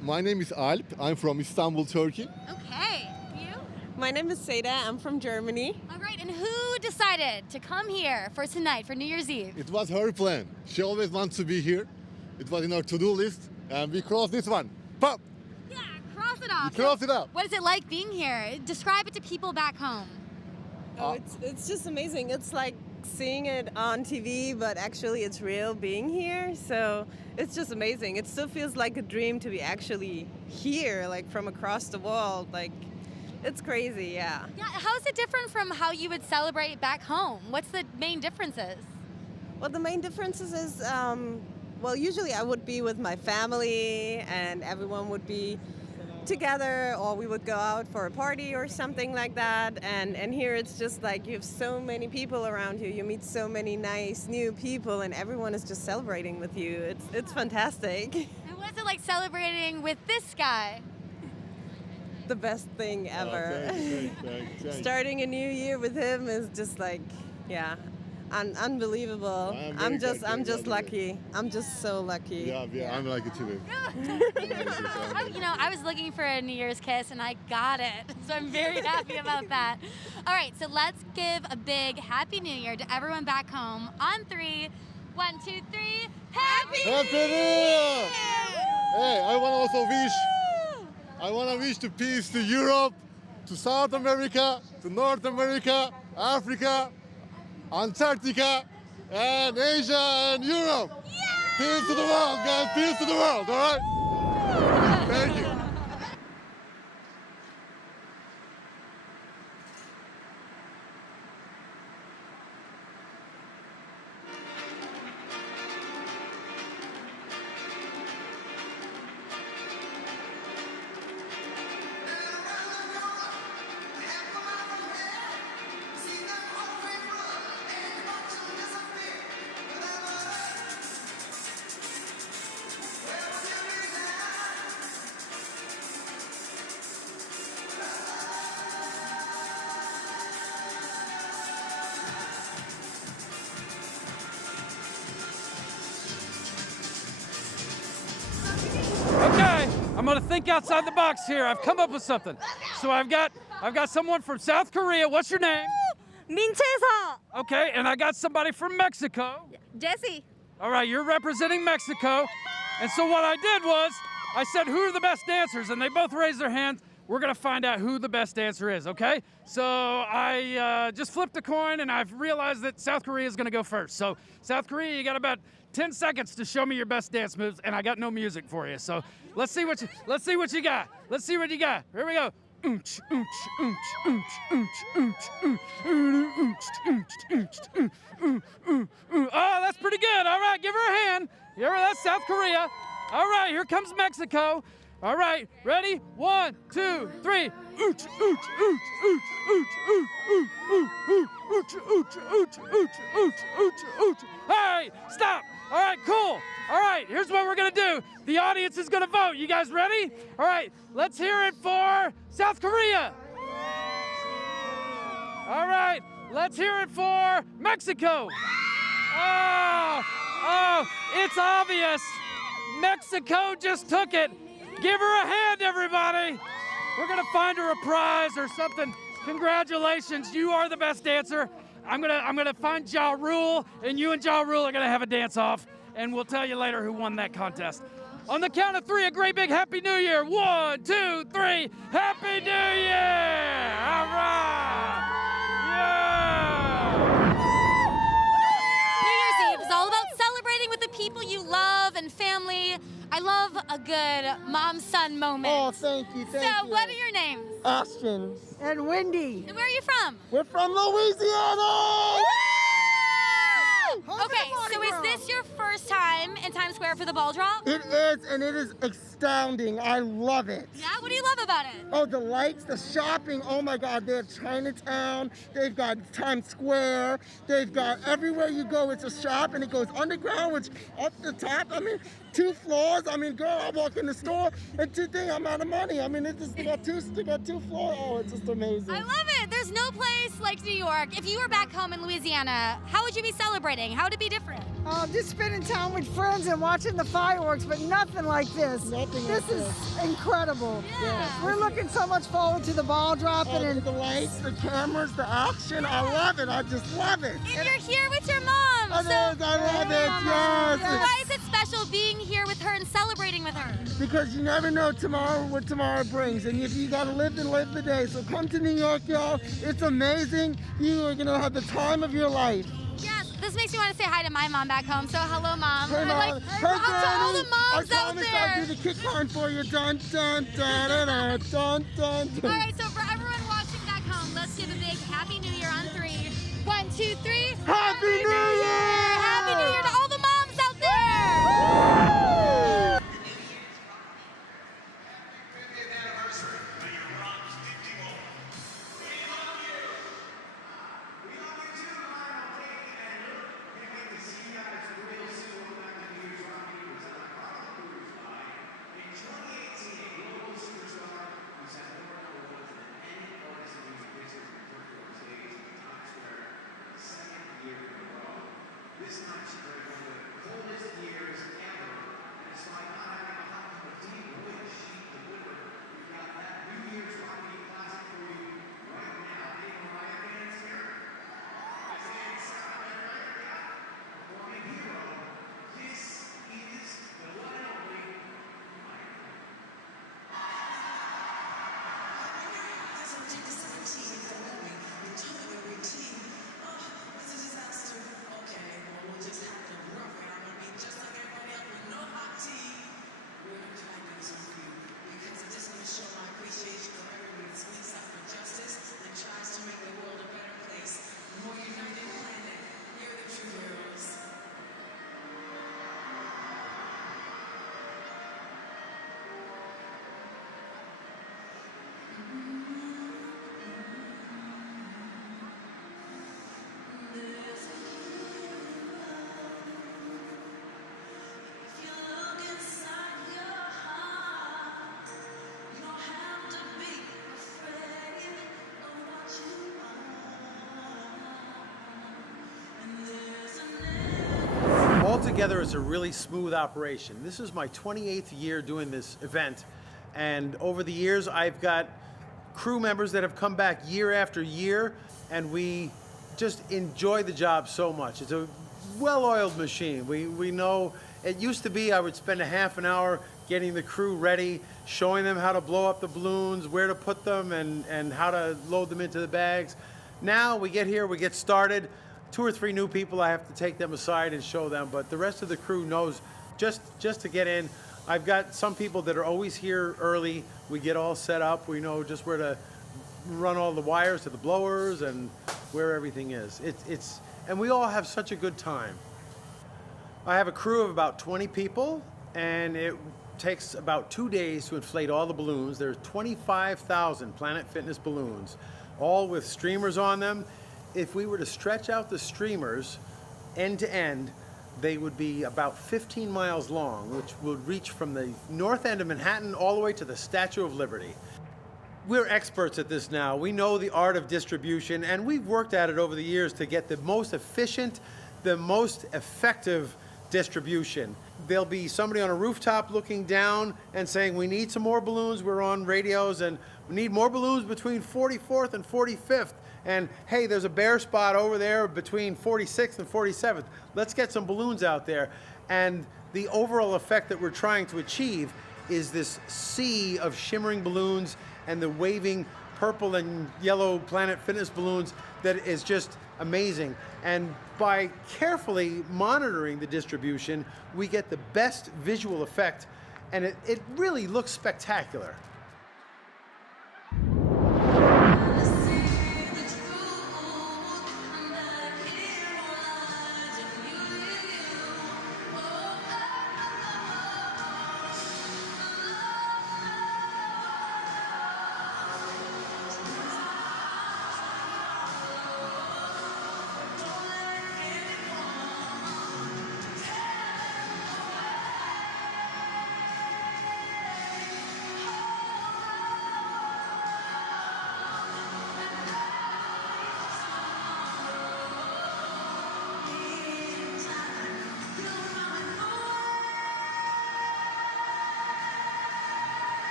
My name is Alp. I'm from Istanbul, Turkey. Okay. You? My name is Seda. I'm from Germany. All right. And who decided to come here for tonight, for New Year's Eve? It was her plan. She always wants to be here. It was in her to-do list, and we crossed this one. Pop! Yeah, cross it off. off. Close it up. What is it like being here? Describe it to people back home. Oh, it's just amazing. It's like seeing it on TV, but actually it's real being here. So it's just amazing. It still feels like a dream to be actually here, like from across the world. Like, it's crazy, yeah. Yeah, how is it different from how you would celebrate back home? What's the main differences? Well, the main differences is, well, usually I would be with my family and everyone would be together, or we would go out for a party or something like that. And here it's just like you have so many people around you. You meet so many nice new people and everyone is just celebrating with you. It's fantastic. And what's it like celebrating with this guy? The best thing ever. Thanks. Starting a new year with him is just like, yeah, unbelievable. I'm just lucky. I'm just so lucky. Yeah, I'm lucky too. I was looking for a New Year's kiss and I got it. So I'm very happy about that. All right, so let's give a big Happy New Year to everyone back home on 3. 1, 2, 3. Happy New Year! Hey, I want to wish the peace to Europe, to South America, to North America, Africa, Antarctica, and Asia and Europe. Yeah! Peace to the world, guys. Peace to the world, all right? Thank you. Okay, I'm gonna think outside the box here. I've come up with something. So I've got someone from South Korea. What's your name? Minchesa. Okay, and I got somebody from Mexico. Jesse. All right, you're representing Mexico. And so what I did was, I said, who are the best dancers? And they both raised their hands. We're gonna find out who the best dancer is, okay? So I just flipped a coin and I've realized that South Korea is gonna go first. So South Korea, you got about 10 seconds to show me your best dance moves, and I got no music for you. So let's see what you got. Let's see what you got. Here we go. Oh, that's pretty good. All right, give her a hand. That's South Korea. All right, here comes Mexico. All right, ready? 1, 2, 3. Hey, stop. All right, cool. All right, here's what we're gonna do. The audience is gonna vote. You guys ready? All right, let's hear it for South Korea. All right, let's hear it for Mexico. Oh, it's obvious. Mexico just took it. Give her a hand, everybody. We're gonna find her a prize or something. Congratulations, you are the best dancer. I'm gonna find Ja Rule, and you and Ja Rule are gonna have a dance off, and we'll tell you later who won that contest. On the count of 3, a great big Happy New Year. 1, 2, 3, Happy New Year! All right! Yeah! New Year's Eve is all about celebrating with the people you love and family. I love a good mom-son moment. Oh, thank you. So, what are your names? Ashton and Wendy. And where are you from? We're from Louisiana. Okay, so is this your first time in Times Square for the ball drop? It is, and it is astounding. I love it. Yeah, what do you love about it? Oh, the lights, the shopping. Oh my God, they have Chinatown. They've got Times Square. They've got everywhere you go, it's a shop, and it goes underground, which up the top. I mean, 2 floors. I mean, girl, I walk in the store and 2 things, I'm out of money. I mean, they got two floors. Oh, it's just amazing. I love it. There's no place like New York. If you were back home in Louisiana, how would you be celebrating? How would it be different? Just spending time with friends and watching the fireworks, but nothing like this. This is incredible. Yeah. We're looking so much forward to the ball dropping and the lights, the cameras, the action. I love it. I just love it. And you're here with your mom. I love it. Yes. Why is it special special being here with her and celebrating with her? Because you never know what tomorrow brings, and if you gotta live, then live the day. So come to New York, y'all. It's amazing. You are gonna have the time of your life. Yes, this makes me want to say hi to my mom back home. So hello, Mom. Hey, And Mom. like, Hey, to all the Granny. moms I out promise there. I'll do the kick line for you. Dun, dun, dun, dun, dun, dun, dun, All right, so for everyone watching back home, let's give a big Happy New Year on 3. 1, 2, 3. Happy New Year! Happy New Year to all the moms out there! Altogether, it's a really smooth operation. This is my 28th year doing this event, and over the years I've got crew members that have come back year after year, and we just enjoy the job so much. It's a well-oiled machine. We know it used to be I would spend a half an hour getting the crew ready, showing them how to blow up the balloons, where to put them, and how to load them into the bags. Now we get here, we get started. 2 or 3 new people, I have to take them aside and show them, but the rest of the crew knows just to get in. I've got some people that are always here early. We get all set up. We know just where to run all the wires to the blowers and where everything is. And we all have such a good time. I have a crew of about 20 people, and it takes about 2 days to inflate all the balloons. There's 25,000 Planet Fitness balloons, all with streamers on them. If we were to stretch out the streamers end to end, they would be about 15 miles long, which would reach from the north end of Manhattan all the way to the Statue of Liberty. We're experts at this now. We know the art of distribution, and we've worked at it over the years to get the most efficient, the most effective distribution. There'll be somebody on a rooftop looking down and saying, we need some more balloons. We're on radios, and we need more balloons between 44th and 45th. And hey, there's a bare spot over there between 46th and 47th. Let's get some balloons out there. And the overall effect that we're trying to achieve is this sea of shimmering balloons and the waving purple and yellow Planet Fitness balloons that is just amazing. And by carefully monitoring the distribution, we get the best visual effect, and it really looks spectacular.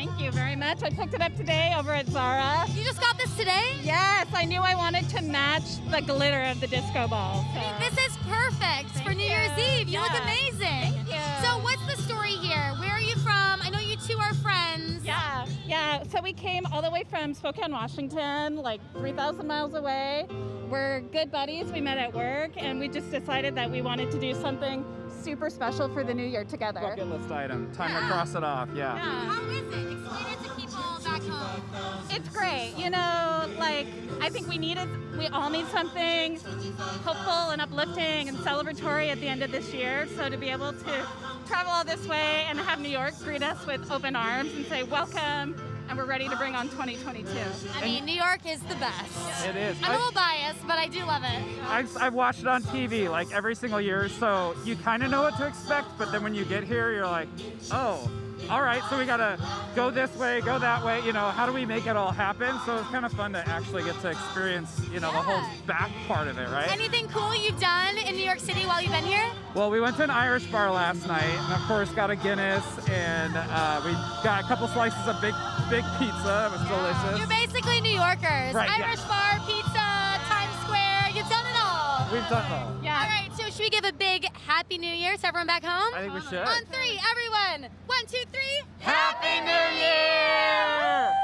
Thank you very much. I picked it up today over at Zara. You just got this today? Yes, I knew I wanted to match the glitter of the disco ball. So. I mean, this is perfect for New Year's Eve. You look amazing. Thank you. So what's the story here? Where are you from? I know you two are friends. Yeah. So we came all the way from Spokane, Washington, like 3,000 miles away. We're good buddies. We met at work, and we just decided that we wanted to do something super special for the new year together. Bucket list item. Time to cross it off. Yeah. How is it? Explain it to people back home. It's great. You know, like, I think we all need something hopeful and uplifting and celebratory at the end of this year. So to be able to travel all this way and have New York greet us with open arms and say, welcome, and we're ready to bring on 2022. I mean, New York is the best. It is. I'm a little biased, but I do love it. I've watched it on TV like every single year, so you kind of know what to expect, but then when you get here, you're like, oh, all right, so we gotta go this way, go that way, you know, how do we make it all happen? So it's kind of fun to actually get to experience, you know, the whole back part of it, right? Anything cool you've done in New York City while you've been here? Well, we went to an Irish bar last night, and of course got a Guinness, and we got a couple slices of big pizza. It was delicious. You're basically New Yorkers. Right, Irish bar, pizza, Times Square, you've done it all. We've done it all. Yeah. All right, so should we give a big Happy New Year to everyone back home? I think we should. On three, everyone. 1, 2, 3. Happy New Year!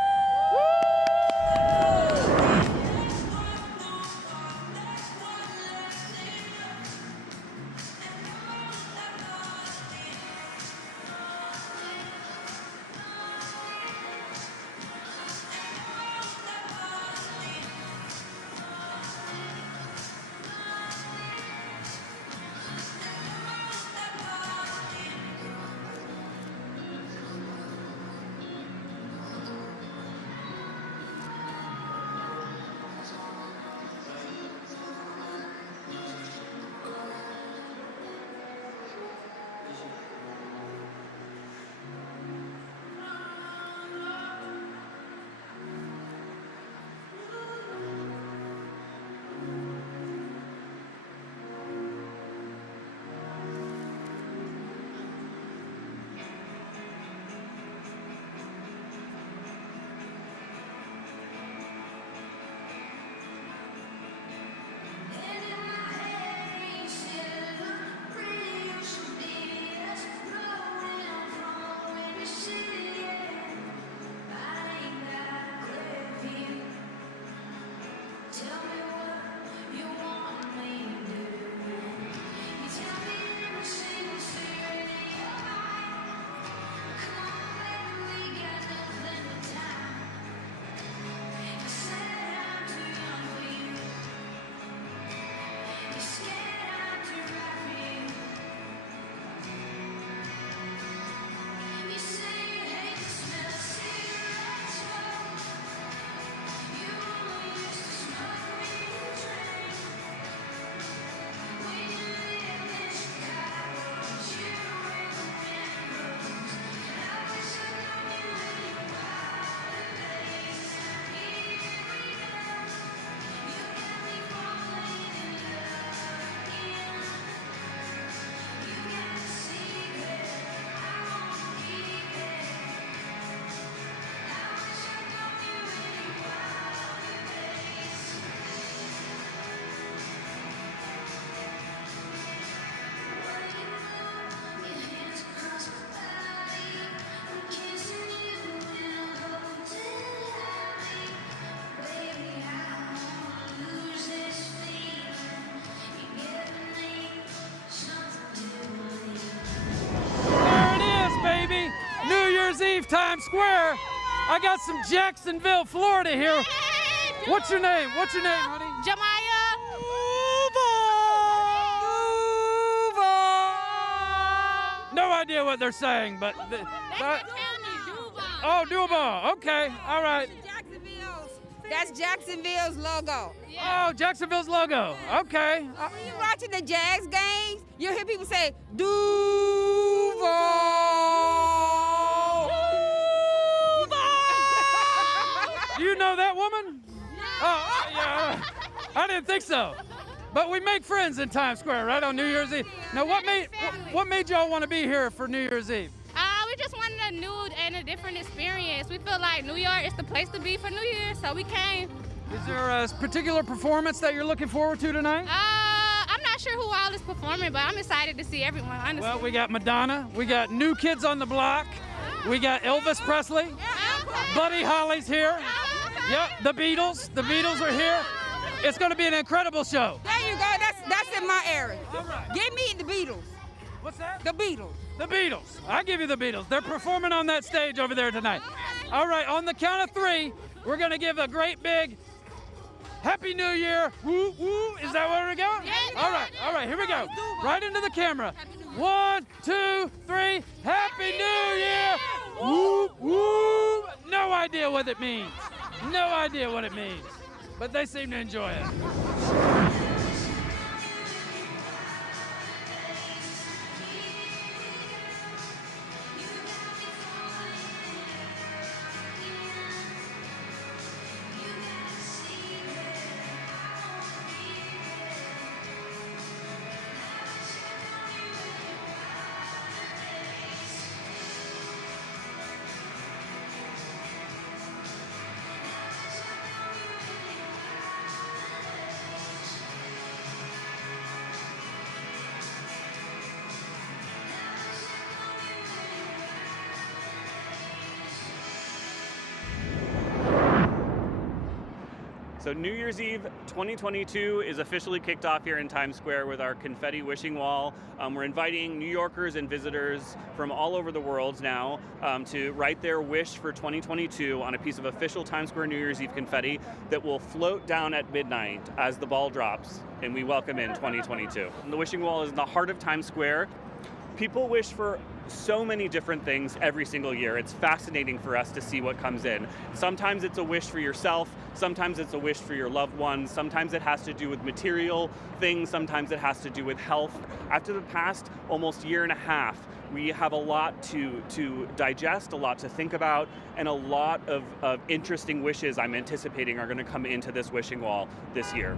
Eve, Times Square. I got some Jacksonville, Florida here. What's your name? What's your name, honey? Jamaya. No idea what they're saying, but oh, Duval. Okay, all right. That's Jacksonville's logo. Oh, Jacksonville's logo. Okay. When you're watching the Jags games, you'll hear people say Duval. Do you know that woman? No. Oh, yeah. I didn't think so. But we make friends in Times Square, right, on New Year's Eve. Now, what made y'all want to be here for New Year's Eve? We just wanted a new and a different different experience. We feel like New York is the place to be for New Year, so we came. Is there a particular performance that you're looking forward to tonight? I'm not sure who all is performing, but I'm excited to see everyone, honestly. Well, we got Madonna, we got New Kids on the Block, we got Elvis Presley, Buddy Holly's here. Yep, the Beatles are here. It's going to be an incredible show. There you go. That's in my area. All right. Give me the Beatles. What's that? The Beatles. The Beatles. I'll give you the Beatles. They're performing on that stage over there tonight. All right, on the count of 3, we're going to give a great big Happy New Year. Woo, woo. Is that where we go? Yeah. All right, here we go. Right into the camera. 1, 2, 3. Happy New Year. Woo, woo. No idea what it means. No idea what it means. But they seem to enjoy it. So New Year's Eve 2022 is officially kicked off here in Times Square with our confetti wishing wall. We're inviting New Yorkers and visitors from all over the world now to write their wish for 2022 on a piece of official Times Square New Year's Eve confetti that will float down at midnight as the ball drops and we welcome in 2022. And the wishing wall is in the heart of Times Square. People wish for so many different things every single year. It's fascinating for us to see what comes in. Sometimes it's a wish for yourself, sometimes it's a wish for your loved ones, sometimes it has to do with material things, sometimes it has to do with health. After the past almost year and a half, we have a lot to digest, a lot to think about, and a lot of interesting wishes I'm anticipating are going to come into this wishing wall this year.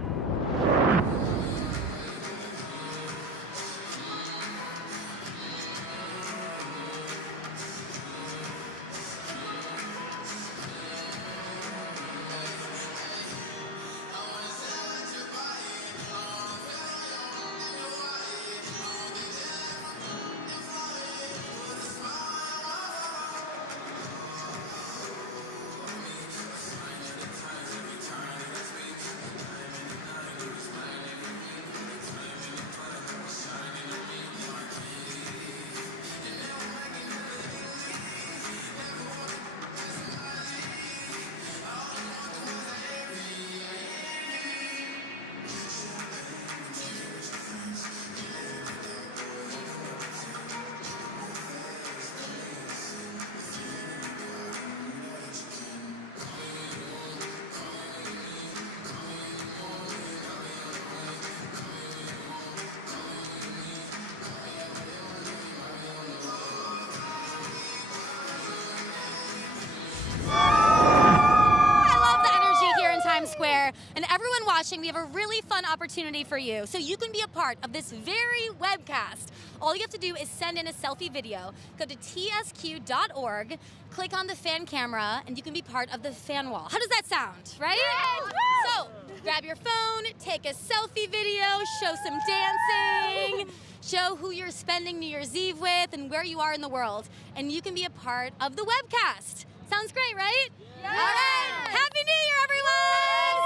Square, and everyone watching, we have a really fun opportunity for you. So you can be a part of this very webcast. All you have to do is send in a selfie video. Go to tsq.org, click on the fan camera, and you can be part of the fan wall. How does that sound, right? Yes. So grab your phone, take a selfie video, show some dancing, show who you're spending New Year's Eve with and where you are in the world, and you can be a part of the webcast. Sounds great, right? Yes. All right. Happy New Year, everyone!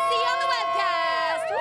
See you on the webcast. Woo!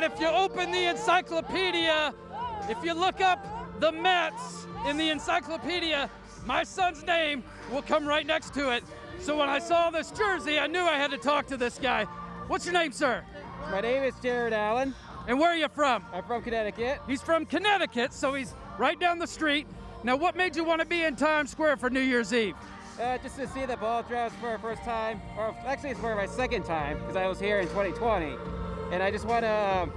what? If you open the encyclopedia, if you look up the Mets in the encyclopedia, my son's name will come right next to it. So when I saw this jersey, I knew I had to talk to this guy. What's your name, sir? My name is Jared Allen. And where are you from? I'm from Connecticut. He's from Connecticut, so he's right down the street. Now, what made you want to be in Times Square for New Year's Eve? Just to see the ball drops for our first time, or actually it's for my second time, because I was here in 2020. And I just want to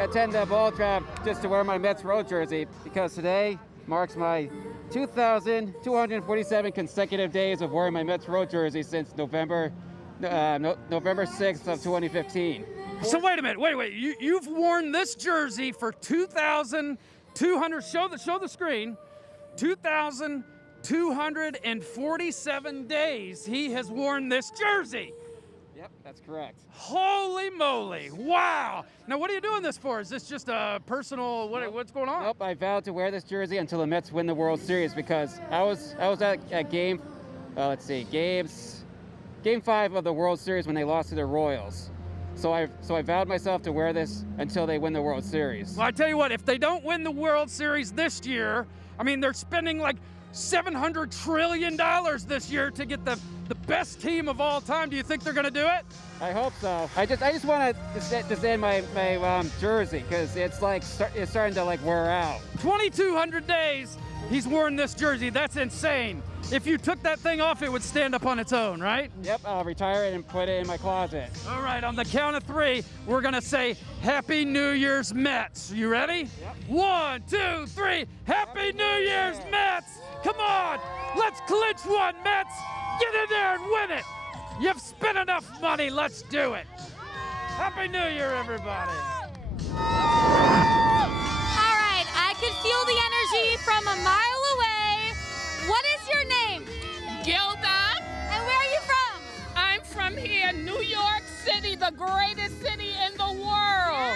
attend the ball drop just to wear my Mets road jersey, because today marks my 2,247 consecutive days of wearing my Mets road jersey since November 6th of 2015. So wait a minute, wait. You've worn this jersey for 2,200, show the screen, 2,247 days he has worn this jersey. Yep, that's correct. Holy moly, wow. Now what are you doing this for? Is this just a personal, what's going on? Nope, I vowed to wear this jersey until the Mets win the World Series, because I was at game 5 of the World Series when they lost to the Royals. So I vowed myself to wear this until they win the World Series. Well, I tell you what, if they don't win the World Series this year, I mean, they're spending like $700 trillion this year to get the best team of all time. Do you think they're going to do it? I hope so. I just want to stand my jersey, because it's starting to like wear out. 2,200 days he's worn this jersey. That's insane. If you took that thing off, it would stand up on its own, right? Yep, I'll retire it and put it in my closet. All right, on the count of 3, we're going to say Happy New Year's Mets. You ready? Yep. 1, 2, 3. Happy New Year's Mets! Come on, let's clinch one, Mets! Get in there and win it! You've spent enough money, let's do it! Happy New Year, everybody! All right, I could feel the energy from a mile away. What is your name? Gilda. And where are you from? I'm from here, New York City, the greatest city in the world.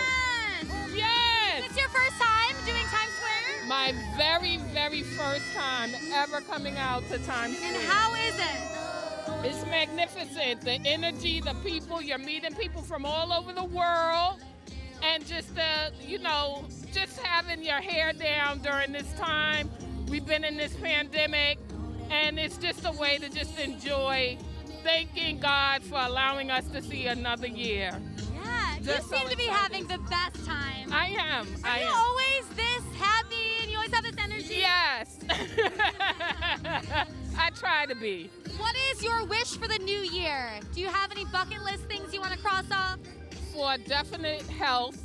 Yes. Is this your first time doing Times Square? My very, very first time ever coming out to Times Square. And how is it? It's magnificent. The energy, the people, you're meeting people from all over the world. And just, just having your hair down during this time. We've been in this pandemic, and it's just a way to just enjoy thanking God for allowing us to see another year. Yeah, you seem to be having the best time. I am. Are you always this happy and you always have this energy? Yes. I try to be. What is your wish for the new year? Do you have any bucket list things you want to cross off? For definite health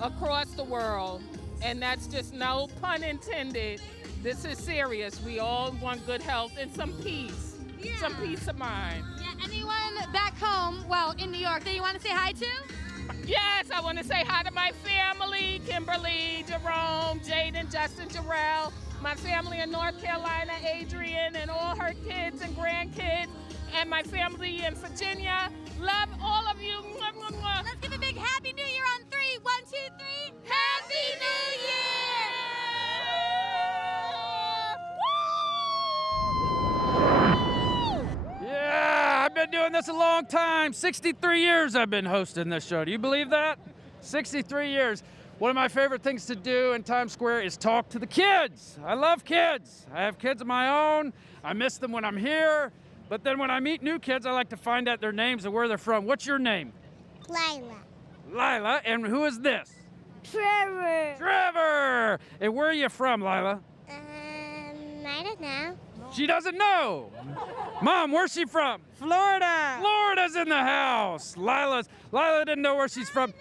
across the world, and that's just no pun intended. This is serious. We all want good health and some peace. Yeah. Some peace of mind. Yeah, anyone back home, well, in New York, that you want to say hi to? Yes, I want to say hi to my family, Kimberly, Jerome, Jaden, Justin, Jarrell, my family in North Carolina, Adrian, and all her kids and grandkids, and my family in Virginia. Love all of you. Mwah, mwah, mwah. Let's give a big Happy New Year on 3. 1, 2, 3. Happy New Year! Yeah, I've been doing this a long time. 63 years I've been hosting this show. Do you believe that? 63 years. One of my favorite things to do in Times Square is talk to the kids. I love kids. I have kids of my own. I miss them when I'm here. But then when I meet new kids, I like to find out their names and where they're from. What's your name? Lila. Lila. And who is this? Trevor. Trevor. And where are you from, Lila? I don't know. She doesn't know. Mom, where's she from? Florida. Florida's in the house. Lila didn't know where she's from.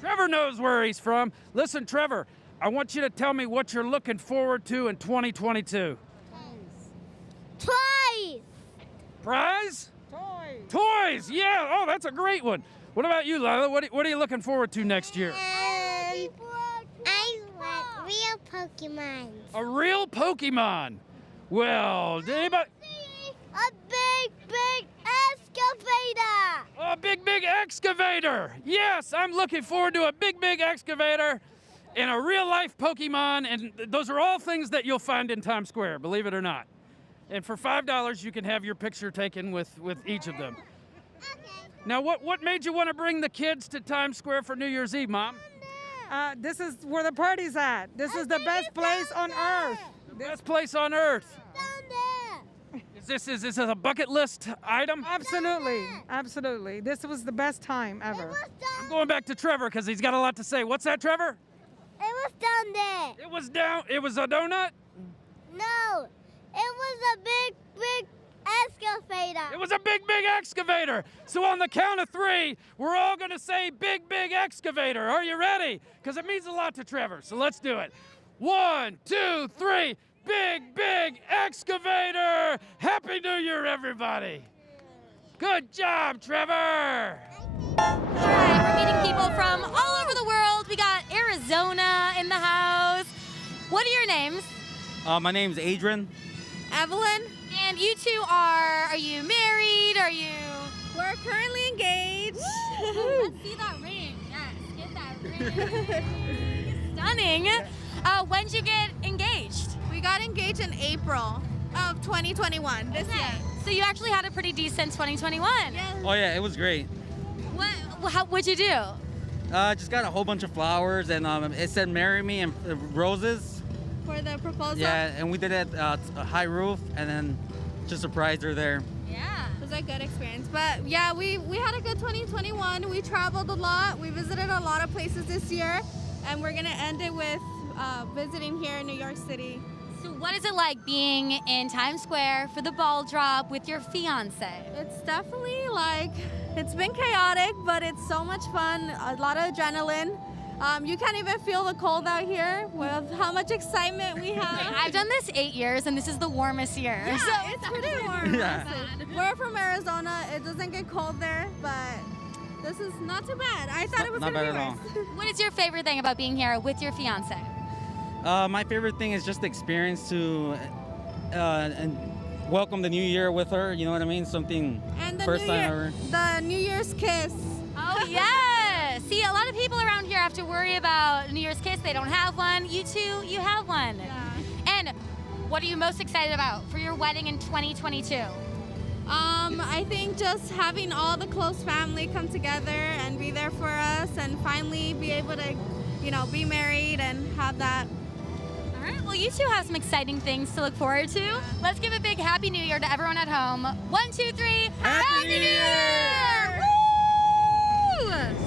Trevor knows where he's from. Listen, Trevor, I want you to tell me what you're looking forward to in 2022. Toys. Prize? Toys, yeah. Oh, that's a great one. What about you, Lila? What are you looking forward to next year? I want real Pokemon. A real Pokemon. Well, did anybody... A big excavator. A big excavator. Yes, I'm looking forward to a big excavator and a real-life Pokemon, and those are all things that you'll find in Times Square, believe it or not. And for $5, you can have your picture taken with each of them. Okay. Now, what made you want to bring the kids to Times Square for New Year's Eve, Mom? This is where the party's at. This is the best place on earth. The best place on earth. Is this a bucket list item? Absolutely, absolutely. This was the best time ever. I'm going back to Trevor because he's got a lot to say. What's that, Trevor? It was down there. It was down. It was a donut? No, it was a big excavator. It was a big excavator. So on the count of 3, we're all going to say big excavator. Are you ready? Because it means a lot to Trevor. So let's do it. 1, 2, 3. Big excavator. Happy New Year, everybody. Good job, Trevor. All right, we're meeting people from all over the world. We got Arizona in the house. What are your names? My name's Adrian. Evelyn. And you two are you married? Are you? We're currently engaged. Let's see that ring. Yes, get that ring. Stunning. When'd you get engaged? We got engaged in April of 2021, this year. So you actually had a pretty decent 2021. Yes. Oh yeah, it was great. What'd you do? Just got a whole bunch of flowers and it said "Marry Me" and roses. For the proposal? Yeah, and we did it a high roof and then just surprised her there. Yeah. It was a good experience. But yeah, we had a good 2021. We traveled a lot. We visited a lot of places this year. And we're going to end it with visiting here in New York City. So what is it like being in Times Square for the ball drop with your fiance? It's definitely it's been chaotic, but it's so much fun. A lot of adrenaline. You can't even feel the cold out here with how much excitement we have. I've done this 8 years, and this is the warmest year. Yeah, so it's pretty warm. Yeah. We're from Arizona. It doesn't get cold there, but this is not too bad. I thought it was not going to be bad worse. What is your favorite thing about being here with your fiance? My favorite thing is just the experience to and welcome the new year with her. You know what I mean? Something And the first time ever. The New Year's kiss. Oh, yes. See, a lot of people around here have to worry about New Year's kiss. They don't have one. You two, you have one. Yeah. And what are you most excited about for your wedding in 2022? I think just having all the close family come together and be there for us and finally be able to, be married and have that. All right, well, you two have some exciting things to look forward to. Let's give a big Happy New Year to everyone at home. 1, 2, 3. Happy New Year! Woo!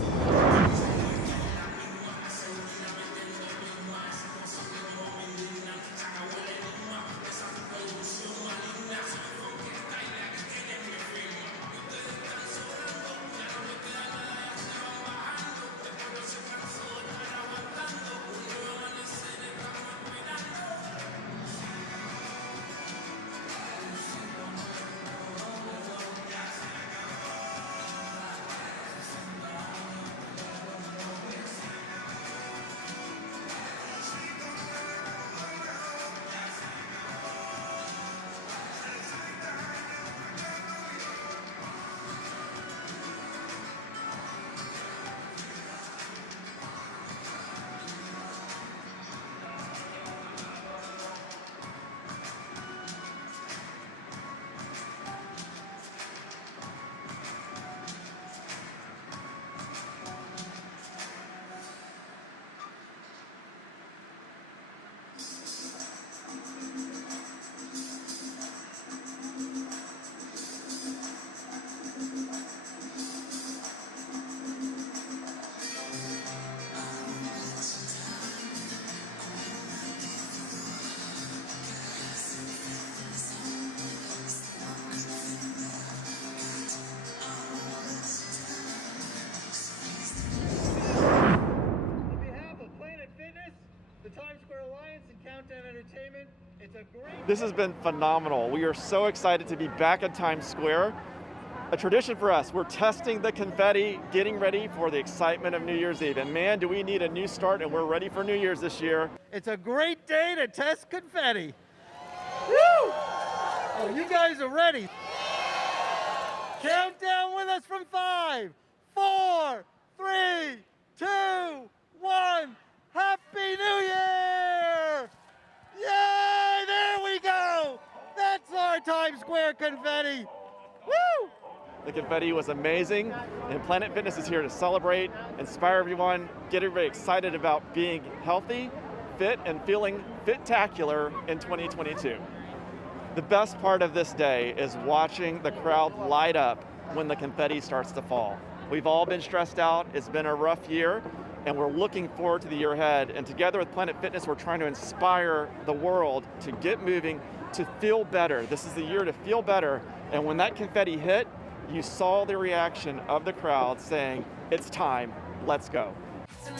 This has been phenomenal. We are so excited to be back at Times Square. A tradition for us. We're testing the confetti, getting ready for the excitement of New Year's Eve. And man, do we need a new start, and we're ready for New Year's this year. It's a great day to test confetti. Woo! Oh, you guys are ready. Count down with us from 5, 4, 3, 2, 1. Happy New Year! Yay! There we go! That's our Times Square confetti. Woo! The confetti was amazing, and Planet Fitness is here to celebrate, inspire everyone, get everybody excited about being healthy, fit, and feeling fit-tacular in 2022. The best part of this day is watching the crowd light up when the confetti starts to fall. We've all been stressed out, it's been a rough year, and we're looking forward to the year ahead. And together with Planet Fitness, we're trying to inspire the world to get moving, to feel better. This is the year to feel better. And when that confetti hit, you saw the reaction of the crowd saying, it's time, let's go. This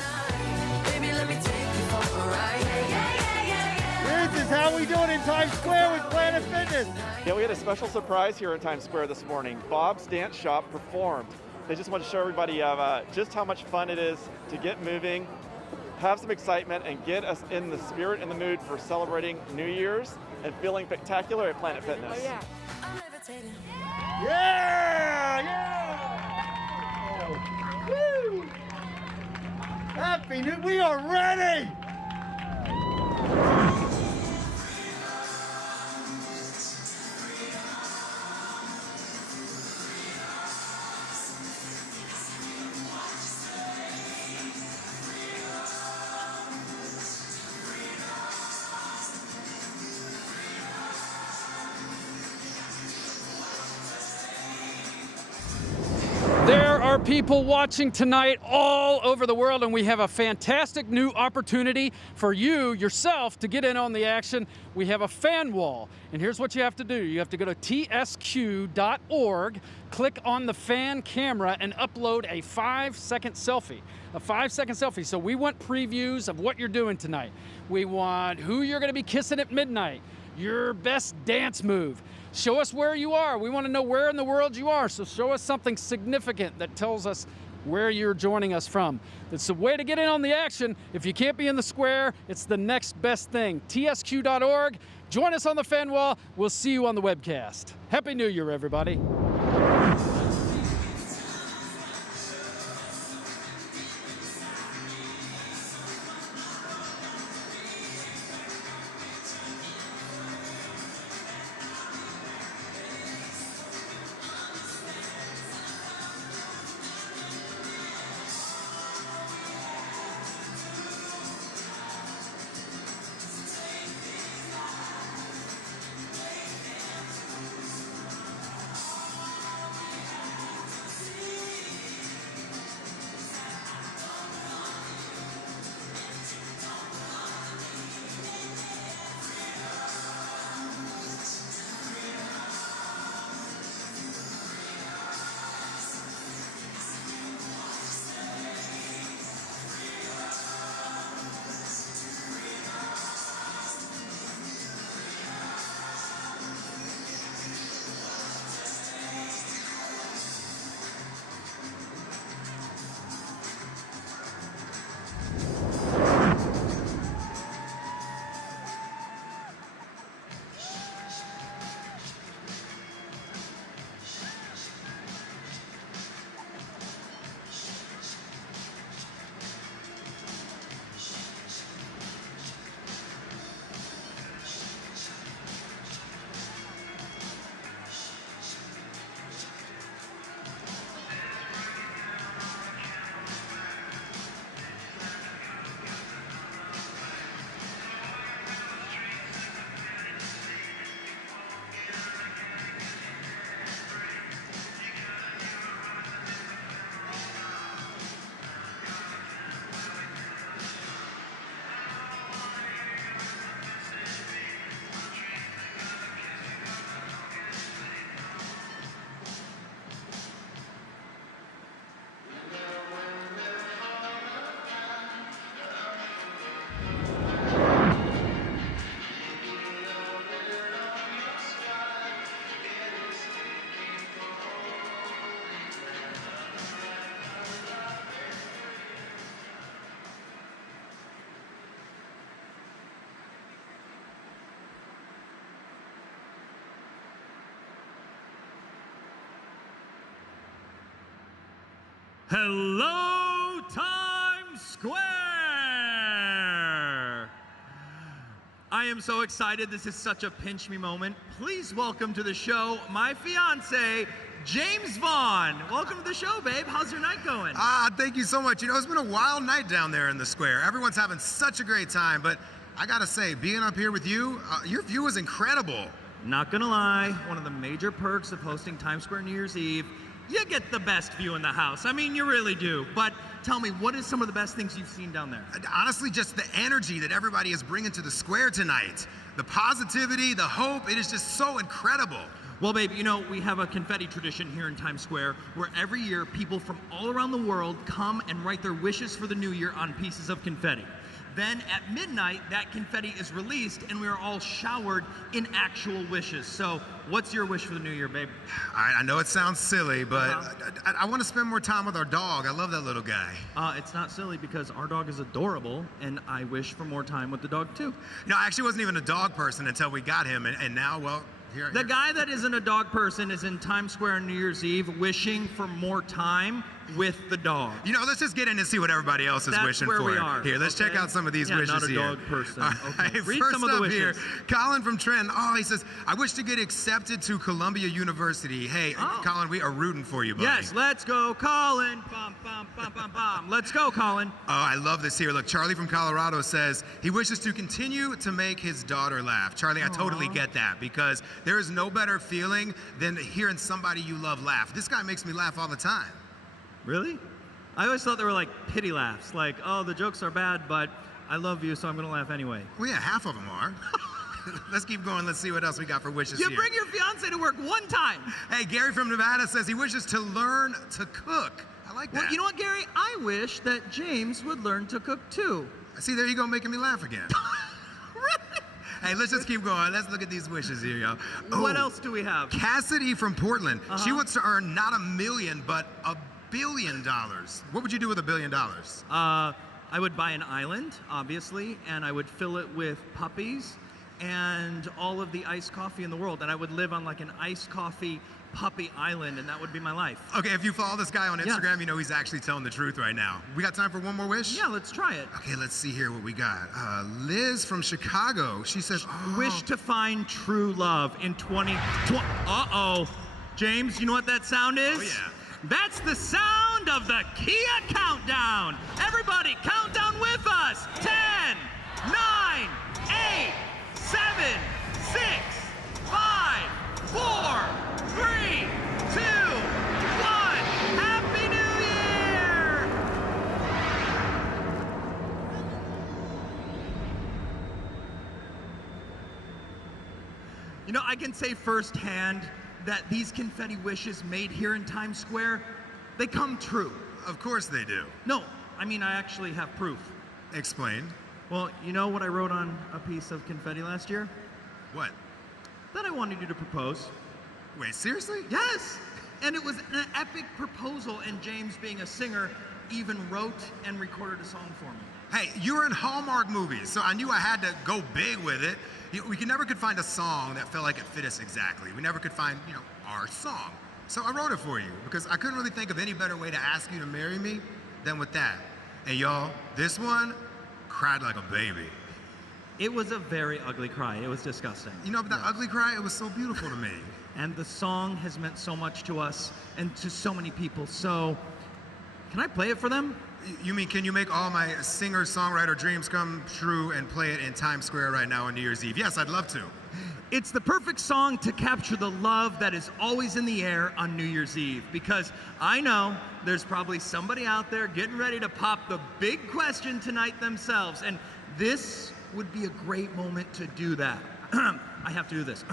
is how we do it in Times Square with Planet Fitness. Yeah, we had a special surprise here in Times Square this morning. Bob's Dance Shop performed. They just want to show everybody just how much fun it is to get moving, have some excitement, and get us in the spirit and the mood for celebrating New Year's and feeling spectacular at Planet Fitness. Oh, yeah. Yeah! Yeah! Woo! Happy New... We are ready! There are people watching tonight all over the world, and we have a fantastic new opportunity for you, yourself, to get in on the action. We have a fan wall, and here's what you have to do. You have to go to tsq.org, click on the fan camera, and upload a 5-second selfie. A 5-second selfie. So we want previews of what you're doing tonight. We want who you're going to be kissing at midnight, your best dance move. Show us where you are. We want to know where in the world you are, so show us something significant that tells us where you're joining us from. It's a way to get in on the action. If you can't be in the square, it's the next best thing. tsq.org. Join us on the fan wall. We'll see you on the webcast. Happy New Year, everybody. Hello, Times Square! I am so excited. This is such a pinch me moment. Please welcome to the show my fiance, James Vaughn. Welcome to the show, babe. How's your night going? Thank you so much. You know, it's been a wild night down there in the square. Everyone's having such a great time, but I gotta say, being up here with you, your view is incredible. Not gonna lie, one of the major perks of hosting Times Square New Year's Eve, you get the best view in the house. I mean, you really do. But tell me, what is some of the best things you've seen down there? Honestly, just the energy that everybody is bringing to the square tonight. The positivity, the hope, it is just so incredible. Well, babe, you know, we have a confetti tradition here in Times Square where every year people from all around the world come and write their wishes for the new year on pieces of confetti. Then at midnight, that confetti is released and we are all showered in actual wishes. So what's your wish for the new year, babe? I know it sounds silly, but I want to spend more time with our dog. I love that little guy. It's not silly because our dog is adorable and I wish for more time with the dog too. You know, I actually wasn't even a dog person until we got him, and now, well, here. The guy that isn't a dog person is in Times Square on New Year's Eve wishing for more time with the dog. You know, let's just get in and see what everybody else is wishing where for. we are. Here, let's check out some of these wishes not a here. dog person. Okay. Read First some of the up wishes. here, Colin from Trenton. Oh, he says, I wish to get accepted to Columbia University. Hey, Colin, we are rooting for you, buddy. Yes, let's go, Colin. Bum, bum, bum, bum, bum. Let's go, Colin. Oh, I love this here. Look, Charlie from Colorado says he wishes to continue to make his daughter laugh. Charlie, I totally get that because there is no better feeling than hearing somebody you love laugh. This guy makes me laugh all the time. Really? I always thought they were like pity laughs, like, oh, the jokes are bad, but I love you, so I'm gonna laugh anyway. Well, yeah, half of them are. Let's keep going. Let's see what else we got for wishes You here. bring your fiance to work one time. Hey, Gary from Nevada says he wishes to learn to cook. I like that. Well, you know what, Gary? I wish that James would learn to cook too. See, there you go, making me laugh again. Hey, let's just keep going. Let's look at these wishes here, y'all. What else do we have? Cassidy from Portland. She wants to earn not $1 million, but $1 billion. What would you do with $1 billion? I would buy an island, obviously, and I would fill it with puppies and all of the iced coffee in the world. And I would live on like an iced coffee puppy island, and that would be my life. Okay, if you follow this guy on Instagram, you know he's actually telling the truth right now. We got time for one more wish? Yeah, let's try it. Okay, let's see here what we got. Liz from Chicago, she says, wish to find true love in 2020. Uh-oh. James, you know what that sound is? Oh, yeah. That's the sound of the Kia Countdown. Everybody, count down with us. 10, 9, 8, 7, 6, 5, 4, 3, 2, 1. Happy New Year! You know, I can say firsthand that these confetti wishes made here in Times Square, they come true. Of course they do. No, I mean, I actually have proof. Explain. Well, you know what I wrote on a piece of confetti last year? What? That I wanted you to propose. Wait, seriously? Yes! And it was an epic proposal, and James, being a singer, even wrote and recorded a song for me. Hey, you were in Hallmark movies, so I knew I had to go big with it. We never could find a song that felt like it fit us exactly. We never could find, our song. So I wrote it for you because I couldn't really think of any better way to ask you to marry me than with that. And y'all, this one cried like a baby. It was a very ugly cry. It was disgusting. You know, but that ugly cry, it was so beautiful to me. And the song has meant so much to us and to so many people. So, can I play it for them? You mean, can you make all my singer-songwriter dreams come true and play it in Times Square right now on New Year's Eve? Yes, I'd love to. It's the perfect song to capture the love that is always in the air on New Year's Eve, because I know there's probably somebody out there getting ready to pop the big question tonight themselves, and this would be a great moment to do that. I have to do this.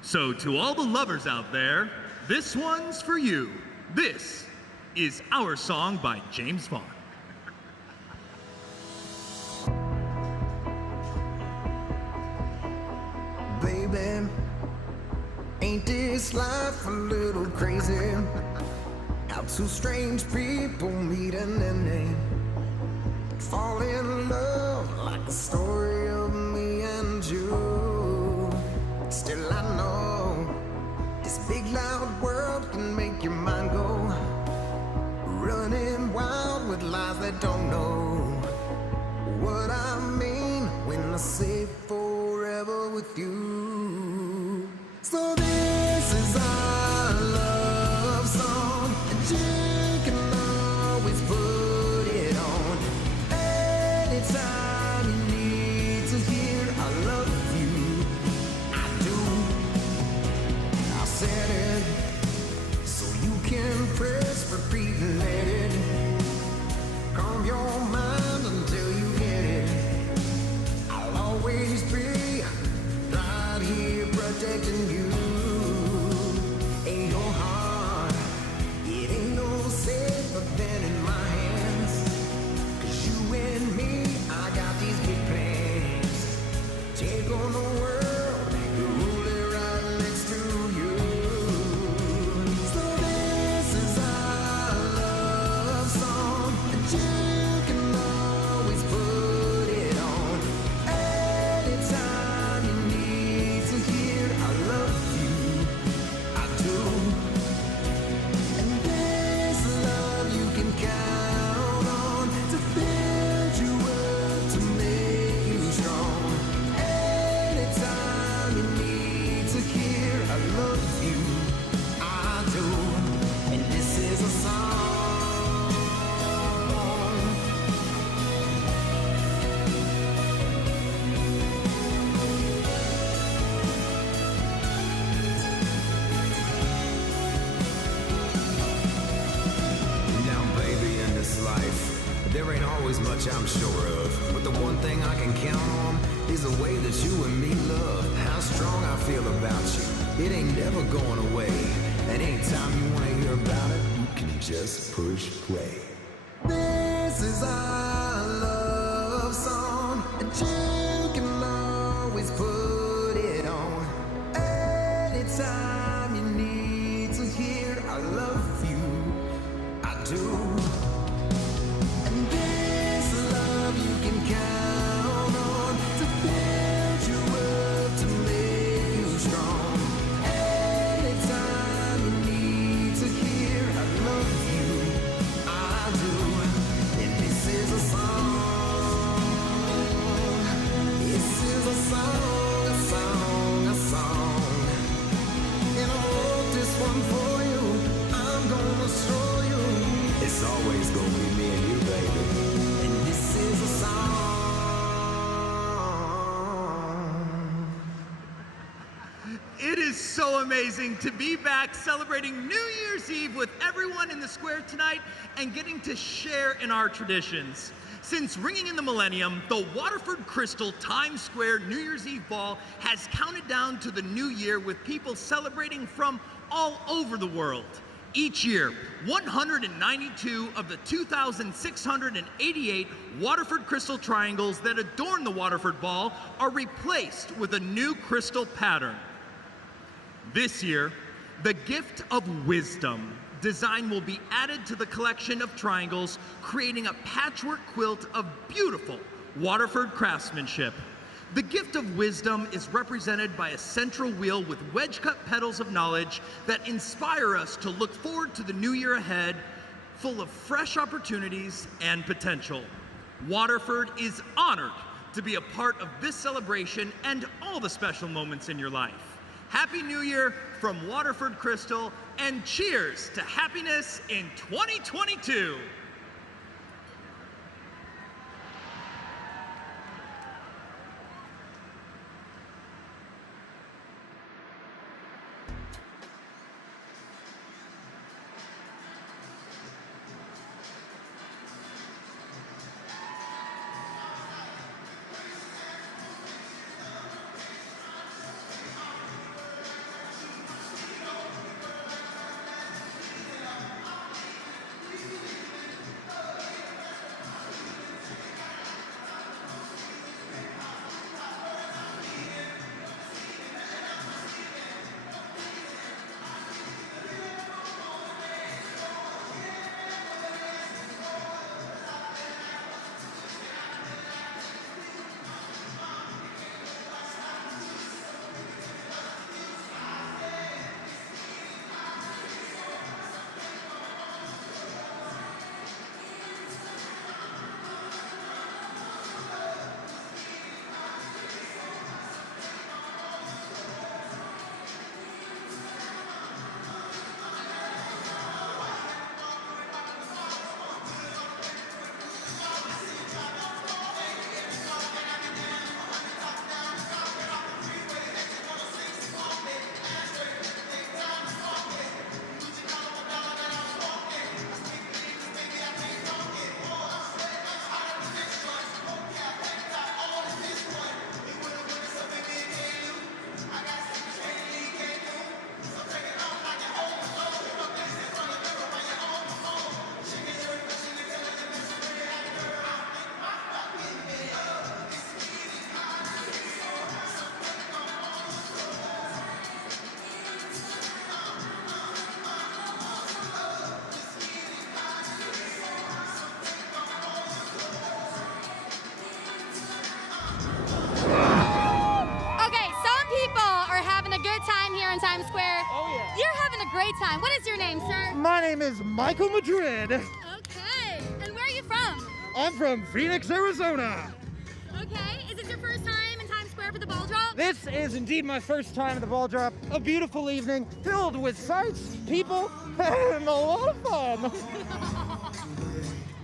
So to all the lovers out there, this one's for you. This is Our Song by James Vaughn. Baby, ain't this life a little crazy? How two strange people meet and then they fall in love, like the story of me and you. Still I know this big loud world can make your mind go running wild with lies that don't know what I mean when I say forever with you. So this is our love. always much I'm sure of, but the one thing I can count on is the way that you and me love. How strong I feel about you, it ain't never going away. And anytime you wanna hear about it, you can just push play. This is our love song, and you can always put it on. Anytime you need to hear I love you, I do. And this love you can count on to build you up, to make you strong. Anytime you need to hear I love you, I do. And this is a song. This is a song, a song, a song. And I wrote this one for you. I'm gonna show you. It's always gonna be me and you, baby. And this is a song. It is so amazing to be back celebrating New Year's Eve with everyone in the square tonight and getting to share in our traditions. Since ringing in the millennium, the Waterford Crystal Times Square New Year's Eve Ball has counted down to the new year with people celebrating from all over the world. Each year, 192 of the 2,688 Waterford crystal triangles that adorn the Waterford Ball are replaced with a new crystal pattern. This year, the Gift of Wisdom design will be added to the collection of triangles, creating a patchwork quilt of beautiful Waterford craftsmanship. The Gift of Wisdom is represented by a central wheel with wedge-cut petals of knowledge that inspire us to look forward to the new year ahead, full of fresh opportunities and potential. Waterford is honored to be a part of this celebration and all the special moments in your life. Happy New Year from Waterford Crystal, and cheers to happiness in 2022. Times Square. Oh, yeah. You're having a great time. What is your name, sir? My name is Michael Madrid. Okay. And where are you from? I'm from Phoenix, Arizona. Okay. Is this your first time in Times Square for the ball drop? This is indeed my first time at the ball drop. A beautiful evening filled with sights, people, and a lot of fun.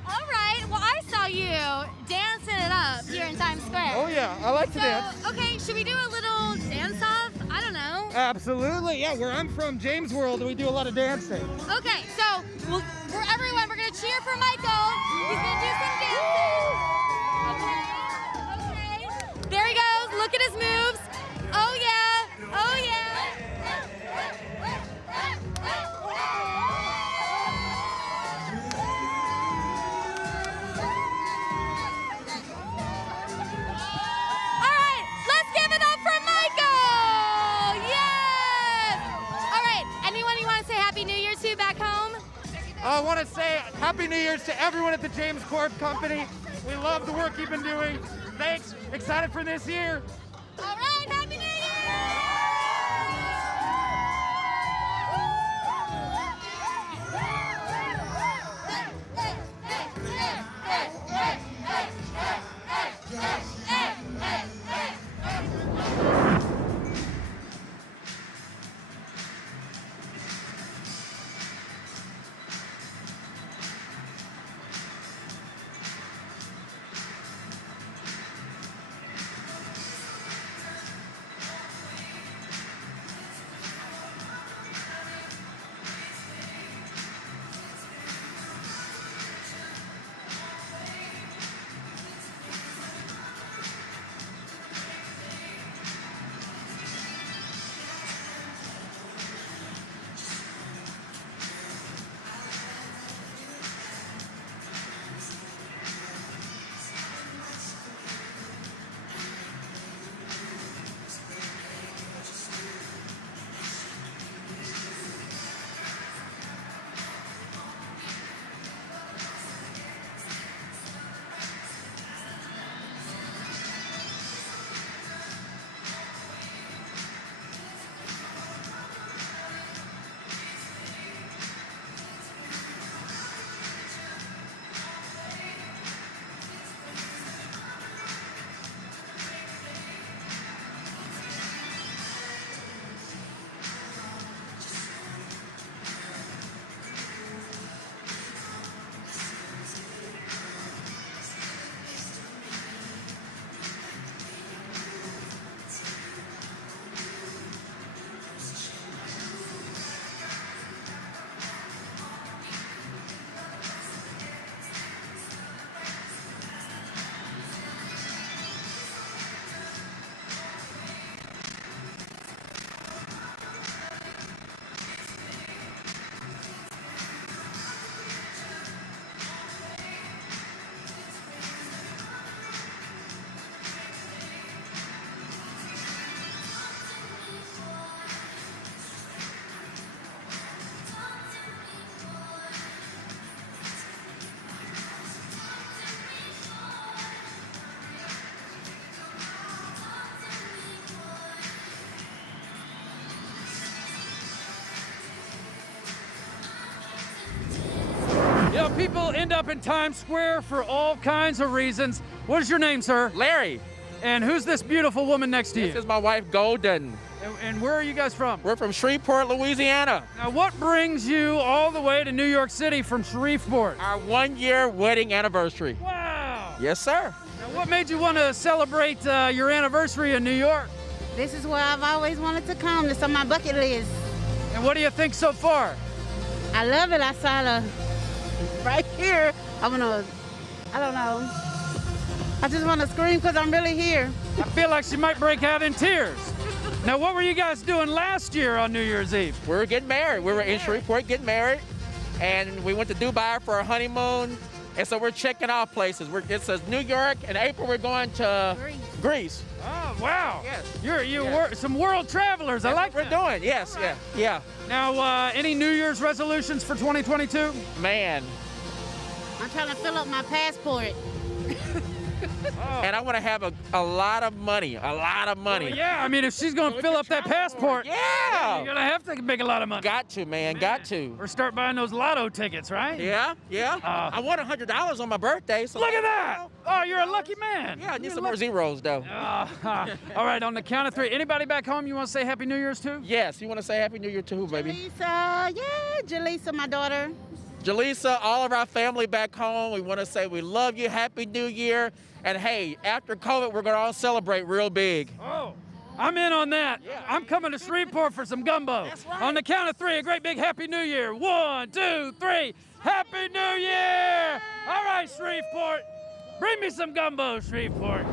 All right. Well, I saw you dancing it up here in Times Square. Oh, yeah. I like to dance. Okay. Should we do a little dance-off? I don't know. Absolutely. Yeah, where I'm from, James World, we do a lot of dancing. Okay. So, for everyone, we're going to cheer for Michael. He's going to do some dancing. want to say Happy New Year's to everyone at the James Corp Company. We love the work you've been doing. Thanks. Excited for this year. All right, Happy New Year! You know, people end up in Times Square for all kinds of reasons. What is your name, sir? Larry. And who's this beautiful woman next to you? This is my wife, Golden. And where are you guys from? We're from Shreveport, Louisiana. Now, what brings you all the way to New York City from Shreveport? Our 1-year wedding anniversary. Wow. Yes, sir. Now, what made you want to celebrate your anniversary in New York? This is where I've always wanted to come. It's on my bucket list. And what do you think so far? I love it. I saw the right here. I don't know. I just want to scream because I'm really here. I feel like she might break out in tears. Now, what were you guys doing last year on New Year's Eve? We were getting married. We were in Shreveport getting married, and we went to Dubai for our honeymoon. And so we're checking out places. It says New York. In April, we're going to Greece. Oh, wow. Yes. You're some world travelers. That's I like what we're doing. Yes, right. yeah. Now, any New Year's resolutions for 2022? Man. I'm trying to fill up my passport. And I want to have a lot of money. Well, yeah, I mean, if she's going to fill up that passport, yeah, you're going to have to make a lot of money. Got to, man, got to. Or start buying those lotto tickets, right? Yeah. I won $100 on my birthday. So look at that! Oh, you're a lucky man. Yeah, I need some more zeros, though. All right, on the count of 3. Anybody back home you want to say Happy New Year's to? Yes, you want to say Happy New Year to who, baby? Jaleesa, my daughter. Jaleesa, all of our family back home, we want to say we love you, Happy New Year. And hey, after COVID, we're going to all celebrate real big. Oh, I'm in on that. Yeah. I'm coming to Shreveport for some gumbo. That's right. On the count of 3, a great big Happy New Year. 1, 2, 3. Happy New Year! All right, Shreveport. Bring me some gumbo, Shreveport.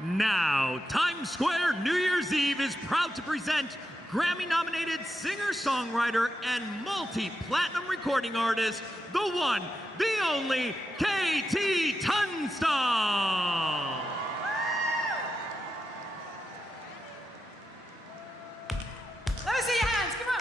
Now, Times Square New Year's Eve is proud to present Grammy-nominated singer-songwriter and multi-platinum recording artist, the one, the only, KT Tunstall. Let me see your hands, come on.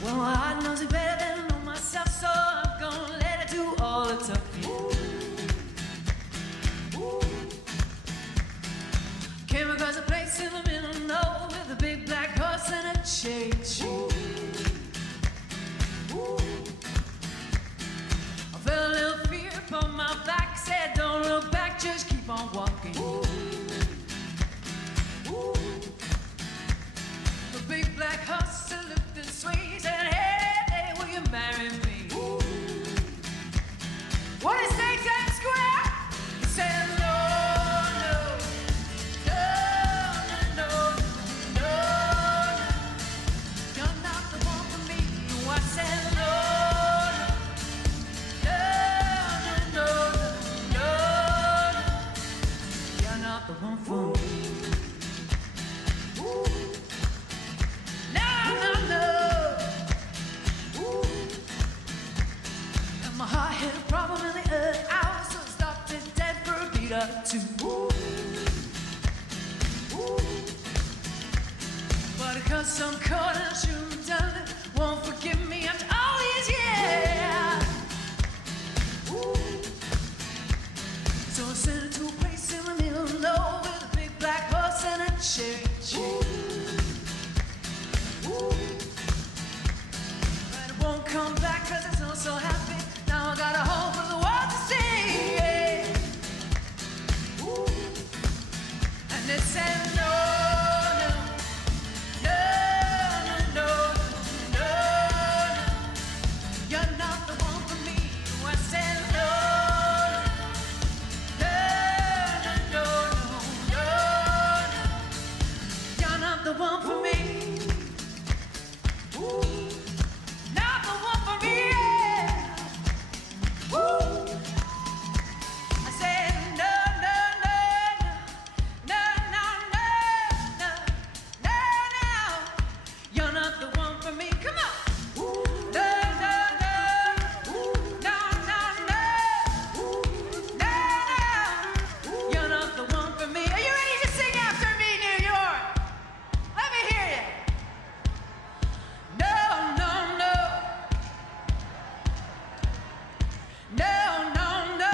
Well, I knows it better than I know myself, so I'm gonna let it do all the talking. Came across a place in the middle of nowhere with a big black horse and a cherry tree. I felt a little fear upon my back, said don't look back, just keep on walking. The big black horse looked this way, said, hey, hey, will you marry me? What is say, Times Square? He said, no, no, no, no, no, no, you're not the one for me. I said, no, no, no, no, no, no, you're not the one for me. My heart had a problem in the early hours, so I stopped it dead for a beat or two. But because I'm caught and I shouldn't have done it, won't forgive me after all these years. So I sent her to a place in the middle of nowhere with a big black horse and a cherry tree. But it won't come back 'cause it's not so happy. Now I got a home for the world to see. And they said no, no, no, no, no, no, you're not the one for me. I said no, no, no, no, no, you're not the one for me. Not the one for me. I said no, no, no, no, no, no, no, no, no, you're not the one for me. Come on. No, no, no, no, no, no, no, you're not the one for me. Are you ready to sing after me, New York? Let me hear you. No, no, no. No, no, no.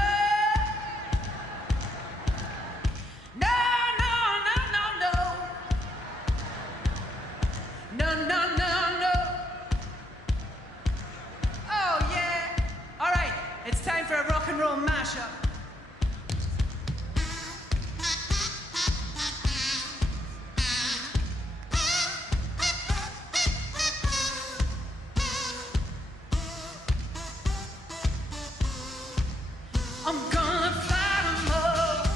No, no, no, no, no. No, no, no, no. Oh, yeah. All right, it's time for a rock and roll mashup. I'm gonna fight 'em all.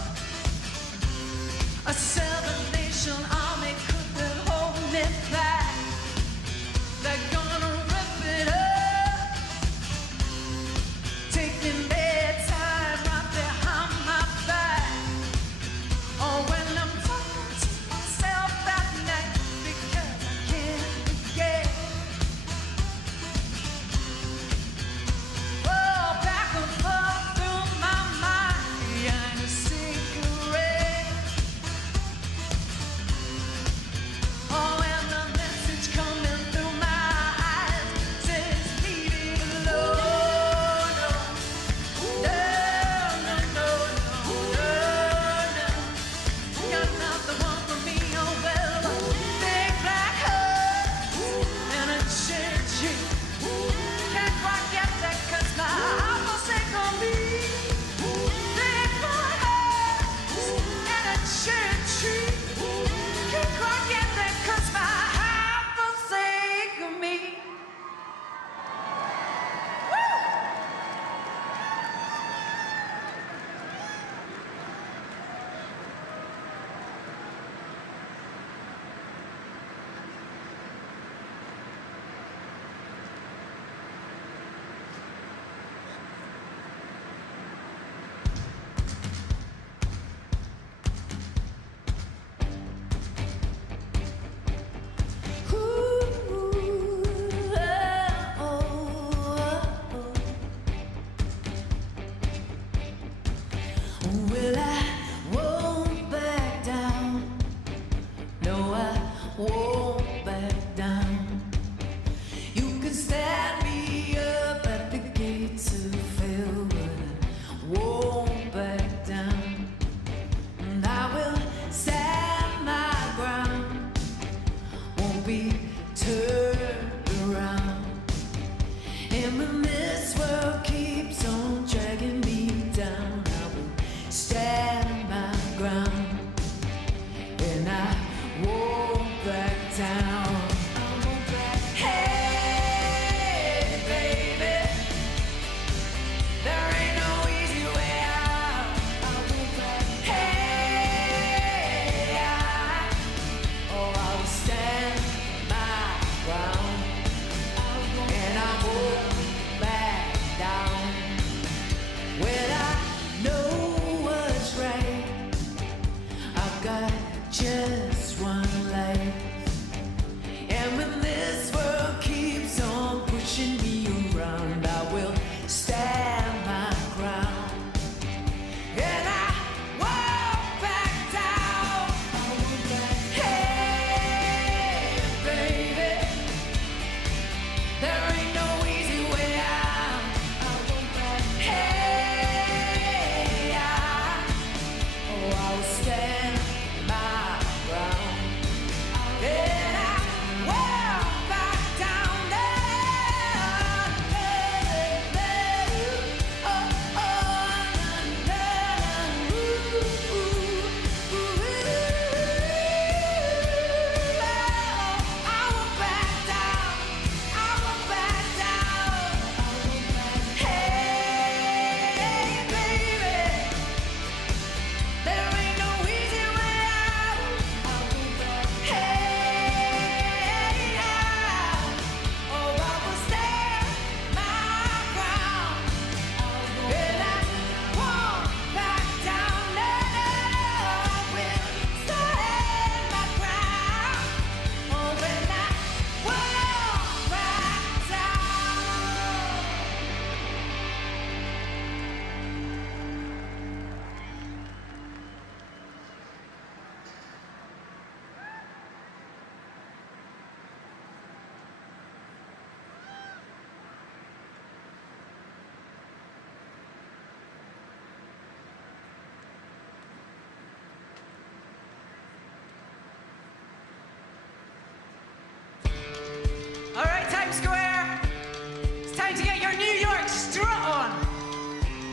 A Salvation Army couldn't hold me back. They're gonna rip it up, taking their time right behind my back. Oh, when I'm talking to myself at night because I can't forget. Oh, back and forth through my Well, I won't back down. No, I won't back down. You can stand me up at the gates of hell, but I won't back down. And I will stand my ground, won't be turned around. And when this world keeps on dragging me down, I will stand my ground, and I won't back down. Hey, baby, there ain't no easy way out. Hey, I will stand my ground, and I won't back down. When I know what's right, I've got just one life. And when this world keeps on pushing me around, I will stand my ground, and I won't back down. Hey, baby, there ain't no easy way out. Hey, I will stand my ground, and I won't back down. All right, Times Square, it's time to get your New York strut on.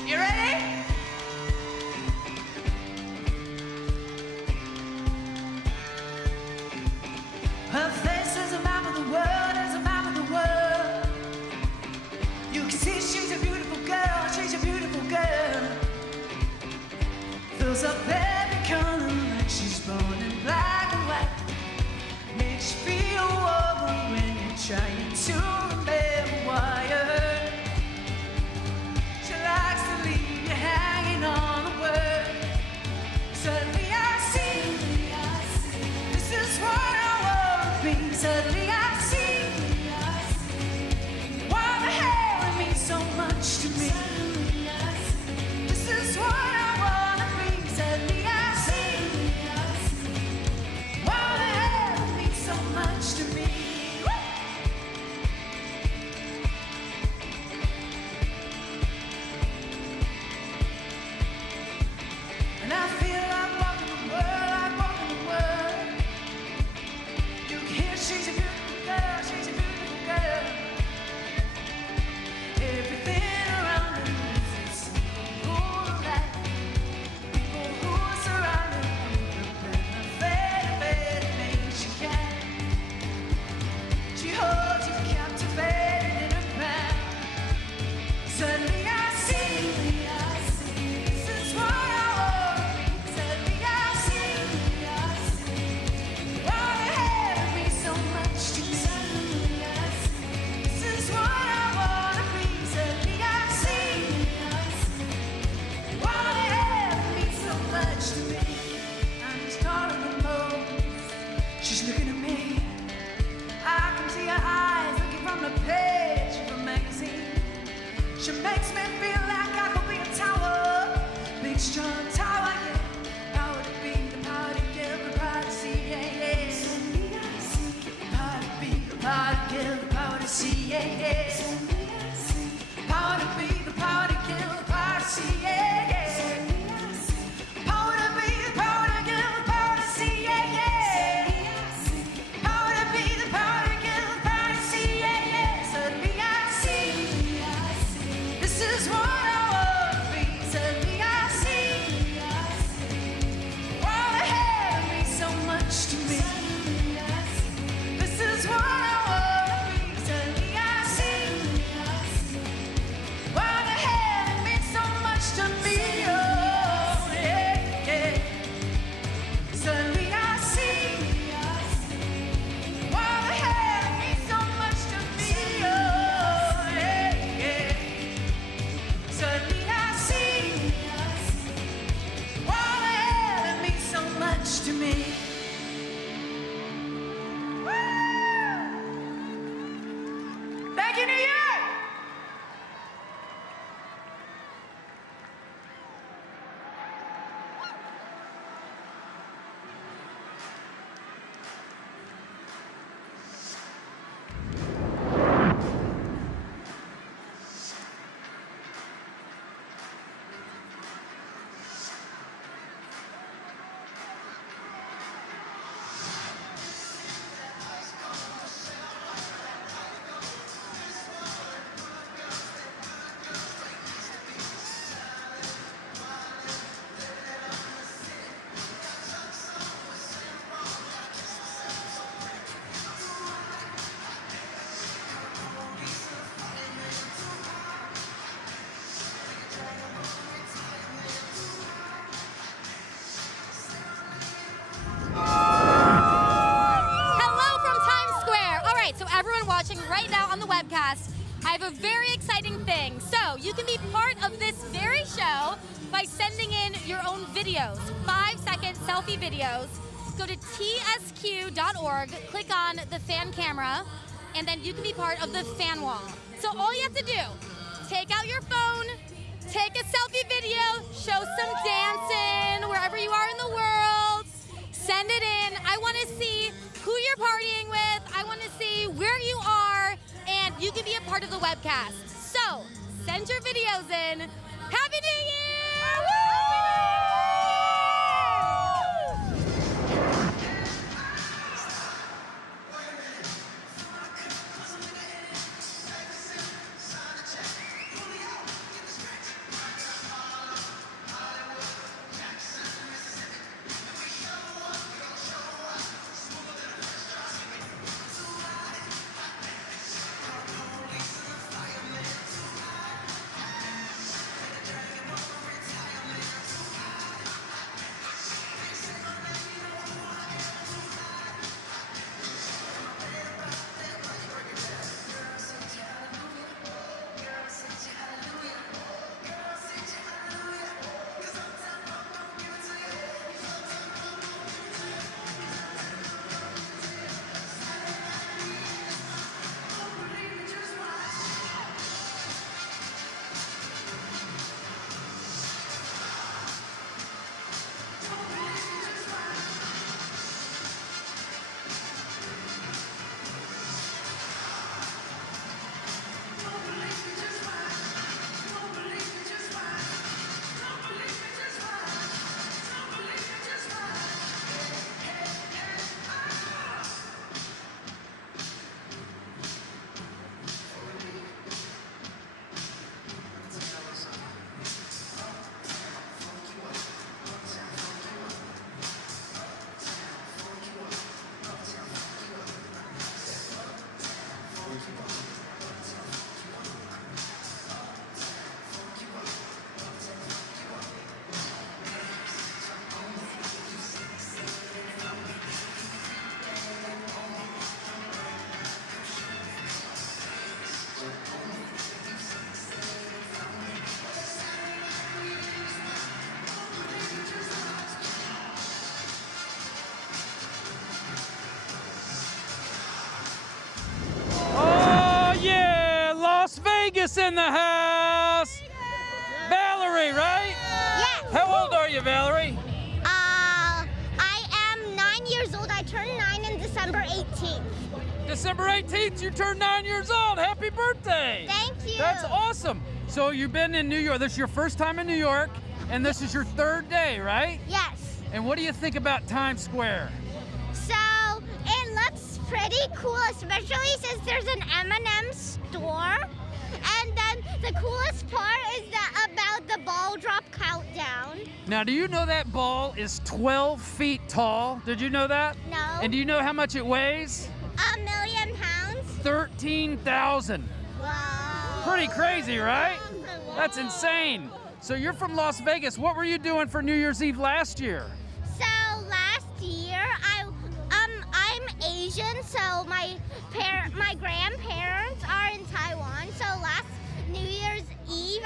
You ready? Her face is a map of the world, is a map of the world. You can see she's a beautiful girl, she's a beautiful girl. Fills up every corner like she's born in black and white. Makes you feel warm when you're trying to remember why you hurt. She likes to leave you hanging on a word. Suddenly I see, this is what I want to be. Suddenly I see, why the hell it means so much to me. This is what I want to be. Suddenly I see, why the hell it means so much to me. And I feel like walking the world, like walking the world. You can hear she's a beautiful girl, she's a beautiful girl. Everything around her is full of light. People who are surrounded her, fade, things she can. She holds you captivated in her crown. Suddenly I see, this is what I want. Suddenly I see, why the hell it means so much to me. This is what I want to be. Suddenly I see, why the hell it means so much to me. I'm just calling the most. She's looking at me. I can see her eyes looking from the page of a magazine. She makes me feel like I could be a tower, big strong see, yeah, yeah. Power to be, the power to kill, the power to see, yeah, yeah. Power to be, the power to kill, the power to see, yeah, yeah. Power to be, the power to kill, the power to see, yeah, yeah. Suddenly I see, this is what I want to be. Suddenly I see, all ahead of me, so much to me. This is what I want to be. Suddenly I see, all ahead of me, so much to me. Oh, yeah, yeah. Suddenly I see, all ahead of me, so much to me. Oh, yeah, yeah. Suddenly I see, all ahead of me, so much to me. Thank you, New York! Hello from Times Square. All right, so everyone watching right now on the webcast, I have a very exciting thing. So you can be part of this very show by sending in your own videos, 5-second selfie videos. Go to tsq.org, click on the fan camera, and then you can be part of the fan wall. So all you have to do, take out your phone, take a selfie video, show some dancing wherever you are in the world, send it in. I want to see who you're partying with. I want to see where you are, and you can be a part of the webcast. So send your videos in. Happy New Year! Woo! Vegas in the house. Valerie, right? Yes. How old are you, Valerie? I am 9 years old. I turned 9 in December. December 18th. December 18th, you turned 9 years old. Happy birthday. Thank you. That's awesome. So you've been in New York. This is your first time in New York, and this is your third day, right? Yes. And what do you think about Times Square? So it looks pretty cool, especially since there's an M&M store. And then the coolest part is about the ball drop countdown. Now, do you know that ball is 12 feet tall? Did you know that? No. And do you know how much it weighs? 1 million pounds. 13,000. Wow. Pretty crazy, right? That's insane. So you're from Las Vegas. What were you doing for New Year's Eve last year? So last year, I'm Asian, so my grandparents are in Taiwan. So last New Year's Eve,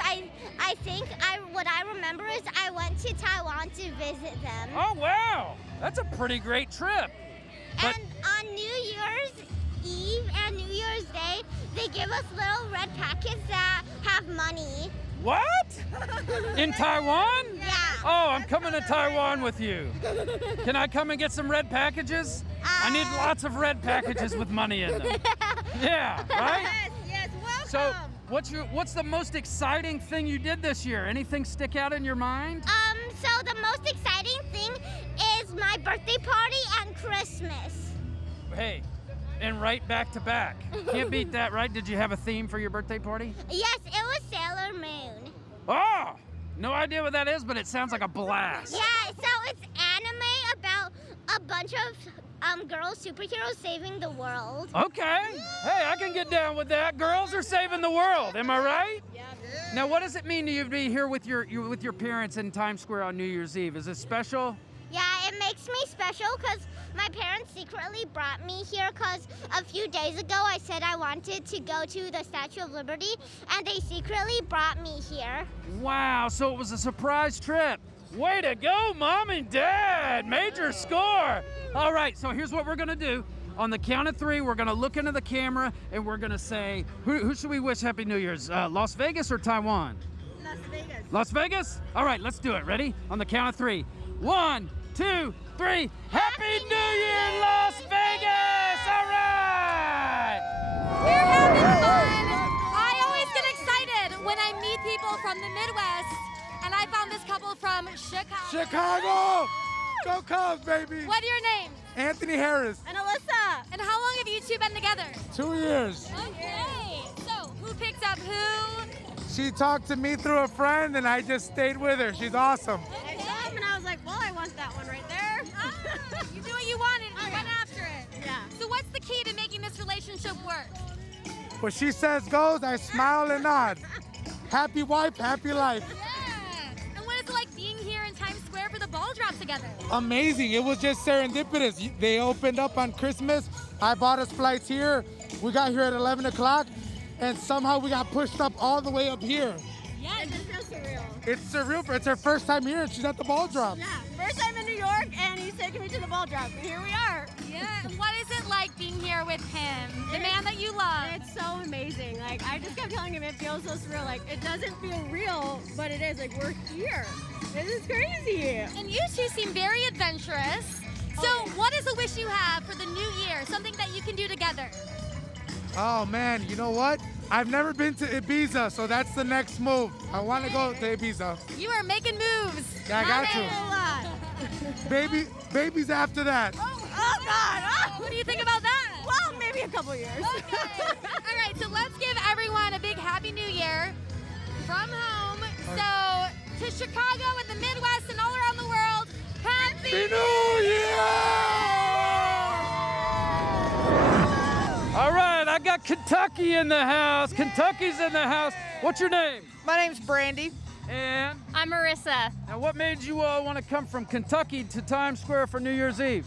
what I remember is I went to Taiwan to visit them. Oh, wow. That's a pretty great trip. But And on New Year's Eve and New Year's Day, they give us little red packets that have money. what? In Taiwan? Yeah. Oh, I'm coming to Taiwan with you. Can I come and get some red packages? I need lots of red packages with money in them. Yeah, right? Yes, welcome. So, what's the most exciting thing you did this year? Anything stick out in your mind? So the most exciting thing is my birthday party and Christmas. Hey, and right back to back. Can't beat that, right? Did you have a theme for your birthday party? Yes, it was Sailor Moon. Oh, no idea what that is, but it sounds like a blast. Yeah, so it's anime about a bunch of girl superheroes saving the world. Okay. Hey, I can get down with that. Girls are saving the world. Am I right? Yeah. Now, what does it mean to you to be here with your parents in Times Square on New Year's Eve? Is it special? Yeah, it makes me special because my parents secretly brought me here because a few days ago I said I wanted to go to the Statue of Liberty and they secretly brought me here. Wow, so it was a surprise trip. Way to go, Mom and Dad. Major score. All right, so here's what we're going to do. On the count of 3, we're going to look into the camera and we're going to say, who should we wish Happy New Year's? Las Vegas or Taiwan? Las Vegas. Las Vegas? All right, let's do it. Ready? On the count of 3. 1, 2, 3. Happy New Year, Las Vegas! All right! We're having fun. I always get excited when I meet people from the Midwest, and I found this couple from Chicago. Chicago! Go Cubs, baby! What are your names? Anthony Harris. And Alyssa. And how long have you two been together? 2 years. Okay. So, who picked up who? She talked to me through a friend, and I just stayed with her. She's awesome. I saw him and I was like, well, I want that one right there. You do what you wanted and you went after it. Yeah. So what's the key to making this relationship work? What she says goes, I smile and nod. Happy wife, happy life. Yeah. And what is it like being here in Times Square for the ball drop together? Amazing. It was just serendipitous. They opened up on Christmas. I bought us flights here. We got here at 11 o'clock, and somehow we got pushed up all the way up here. Yeah, it just feels surreal. It's surreal. It's her first time here, and she's at the ball drop. Yeah, first time in New York, and he's taking me to the ball drop, and here we are. Yeah, and what is it like being here with him, the man that you love? It's so amazing. Like, I just kept telling him it feels so surreal. Like, it doesn't feel real, but it is. Like, we're here. This is crazy. And you two seem very adventurous. So what is a wish you have for the new year? Something that you can do together? Oh, man. You know what? I've never been to Ibiza, so that's the next move. I want to go to Ibiza. You are making moves. Yeah, I got to. Babies after that. Oh, God. What do you think about that? Well, maybe a couple years. Okay. All right, so let's give everyone a big Happy New Year from home. So to Chicago and the Midwest and all around the world, Happy New Year! All right, I got Kentucky in the house. Kentucky's in the house. What's your name? My name's Brandy. And? I'm Marissa. Now, what made you want to come from Kentucky to Times Square for New Year's Eve?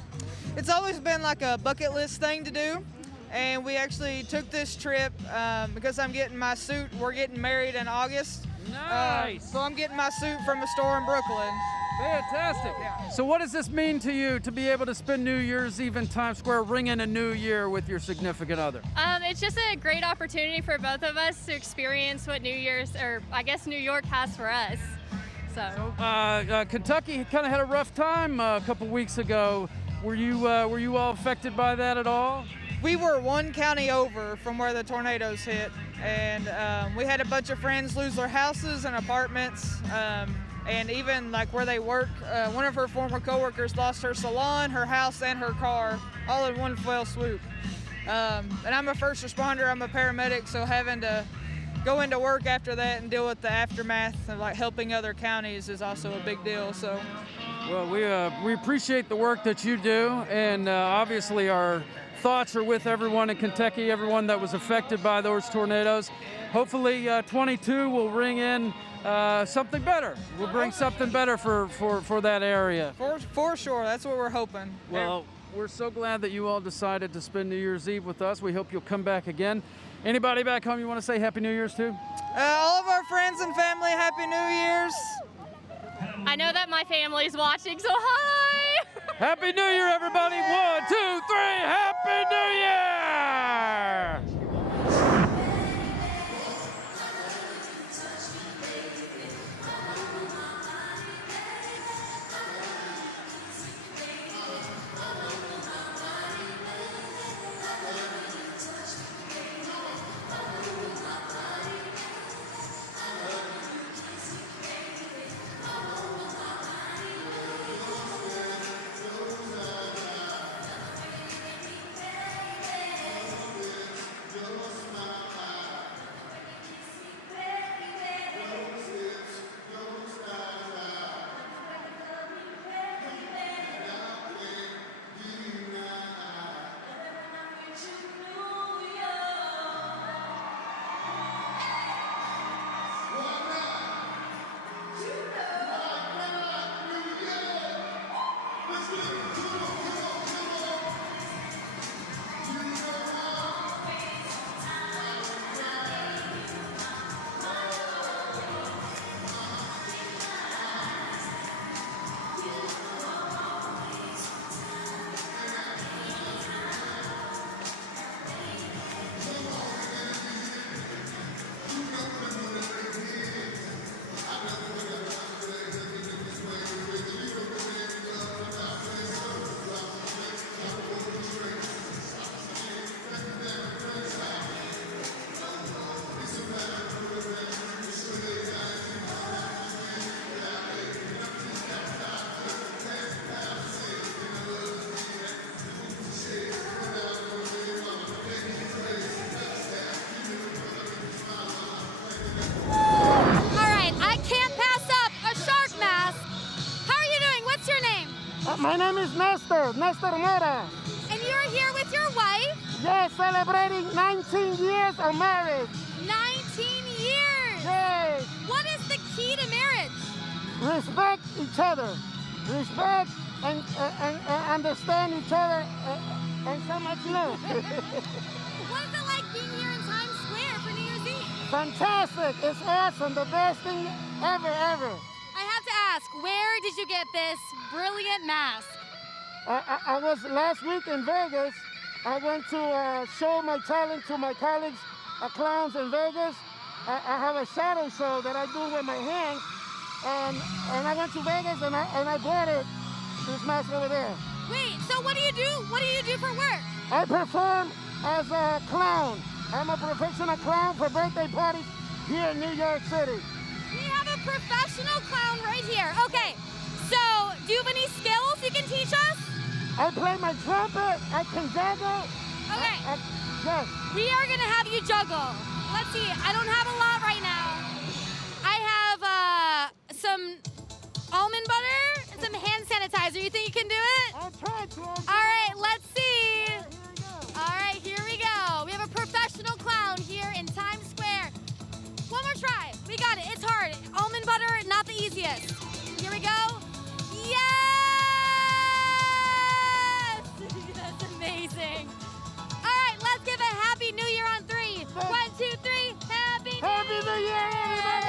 It's always been like a bucket list thing to do. And we actually took this trip because I'm getting my suit. We're getting married in August. Nice. So I'm getting my suit from a store in Brooklyn. Fantastic. Yeah. So what does this mean to you to be able to spend New Year's Eve in Times Square, ring in a new year with your significant other? It's just a great opportunity for both of us to experience what New Year's, or I guess New York has for us. So Kentucky kind of had a rough time a couple weeks ago. Were you all affected by that at all? We were one county over from where the tornadoes hit, and we had a bunch of friends lose their houses and apartments, and even like where they work. One of her former coworkers lost her salon, her house, and her car, all in one fell swoop. And I'm a first responder, I'm a paramedic, so having to go into work after that and deal with the aftermath of like helping other counties is also a big deal. So, well, we appreciate the work that you do, and obviously our thoughts are with everyone in Kentucky, everyone that was affected by those tornadoes. Hopefully 22 will bring in something better. We'll bring something better for that area. For sure, that's what we're hoping. Well, we're so glad that you all decided to spend New Year's Eve with us. We hope you'll come back again. Anybody back home you want to say Happy New Year's to? All of our friends and family, Happy New Year's. I know that my family's watching, so hi! Happy New Year, everybody! 1, 2, 3, Happy New Year! My name is Nestor Mora. And you're here with your wife? Yes, celebrating 19 years of marriage. 19 years? Yes. What is the key to marriage? Respect each other. Respect and understand each other and so much love. What is it like being here in Times Square for New Year's Eve? Fantastic. It's awesome. The best thing ever. I have to ask, where did you get this brilliant mask? I was last week in Vegas. I went to show my talent to my colleagues, clowns in Vegas. I have a shadow show that I do with my hands, and I went to Vegas and I bought this mask over there. Wait, so what do you do? What do you do for work? I perform as a clown. I'm a professional clown for birthday parties here in New York City. We have a professional clown right here. Okay, so do you have any skills you can teach us? I play my trumpet, I can juggle. Okay. Yes. We are gonna have you juggle. Let's see, I don't have a lot right now. I have some almond butter and some hand sanitizer. You think you can do it? I'll try to. All right, let's see. All right, here we go. We have a professional clown here in Times Square. One more try. We got it. It's hard. Almond butter, not the easiest. Here we go. Yes! That's amazing. All right, let's give a Happy New Year on 3. 1, 2, 3. Happy New Year, everybody!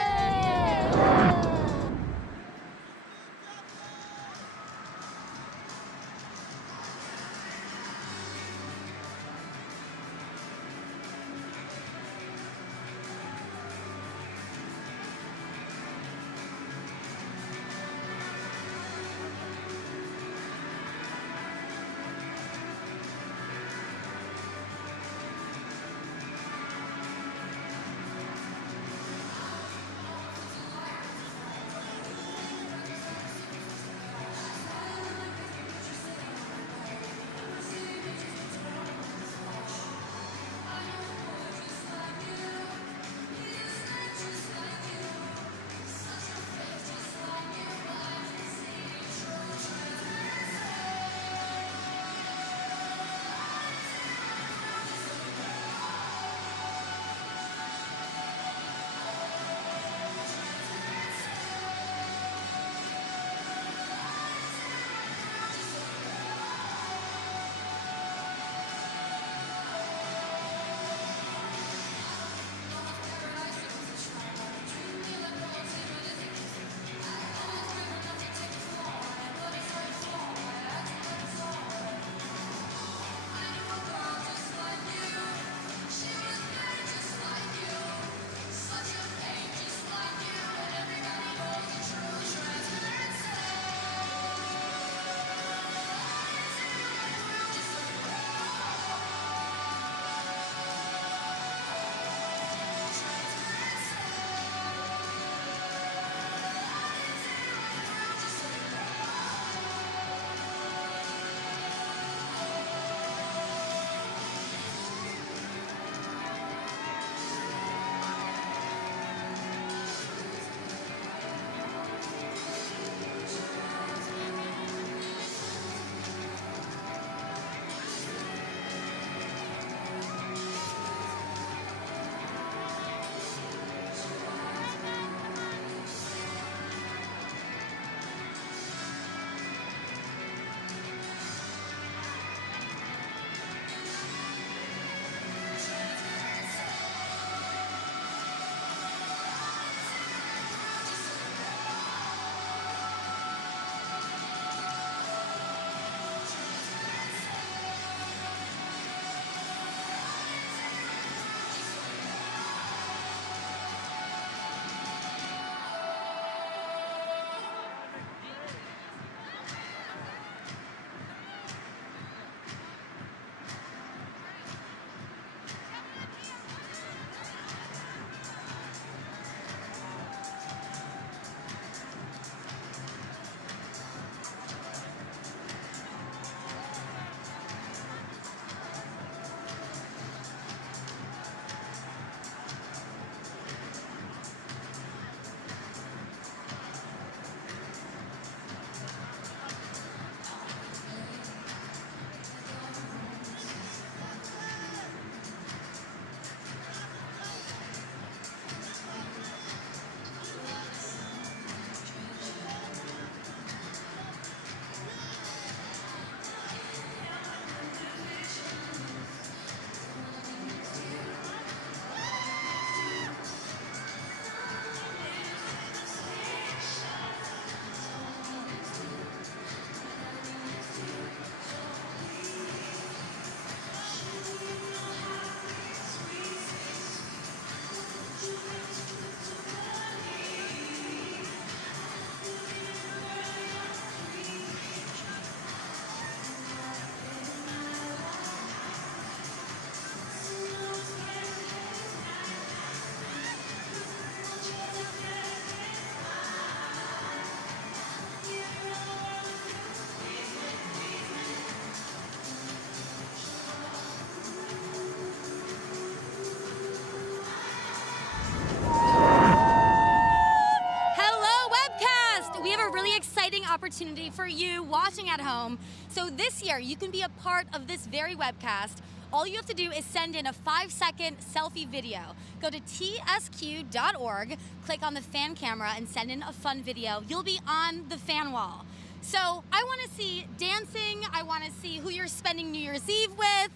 have a really exciting opportunity for you watching at home. So this year, you can be a part of this very webcast. All you have to do is send in a 5-second selfie video. Go to tsq.org, click on the fan camera, and send in a fun video. You'll be on the fan wall. So I want to see dancing. I want to see who you're spending New Year's Eve with.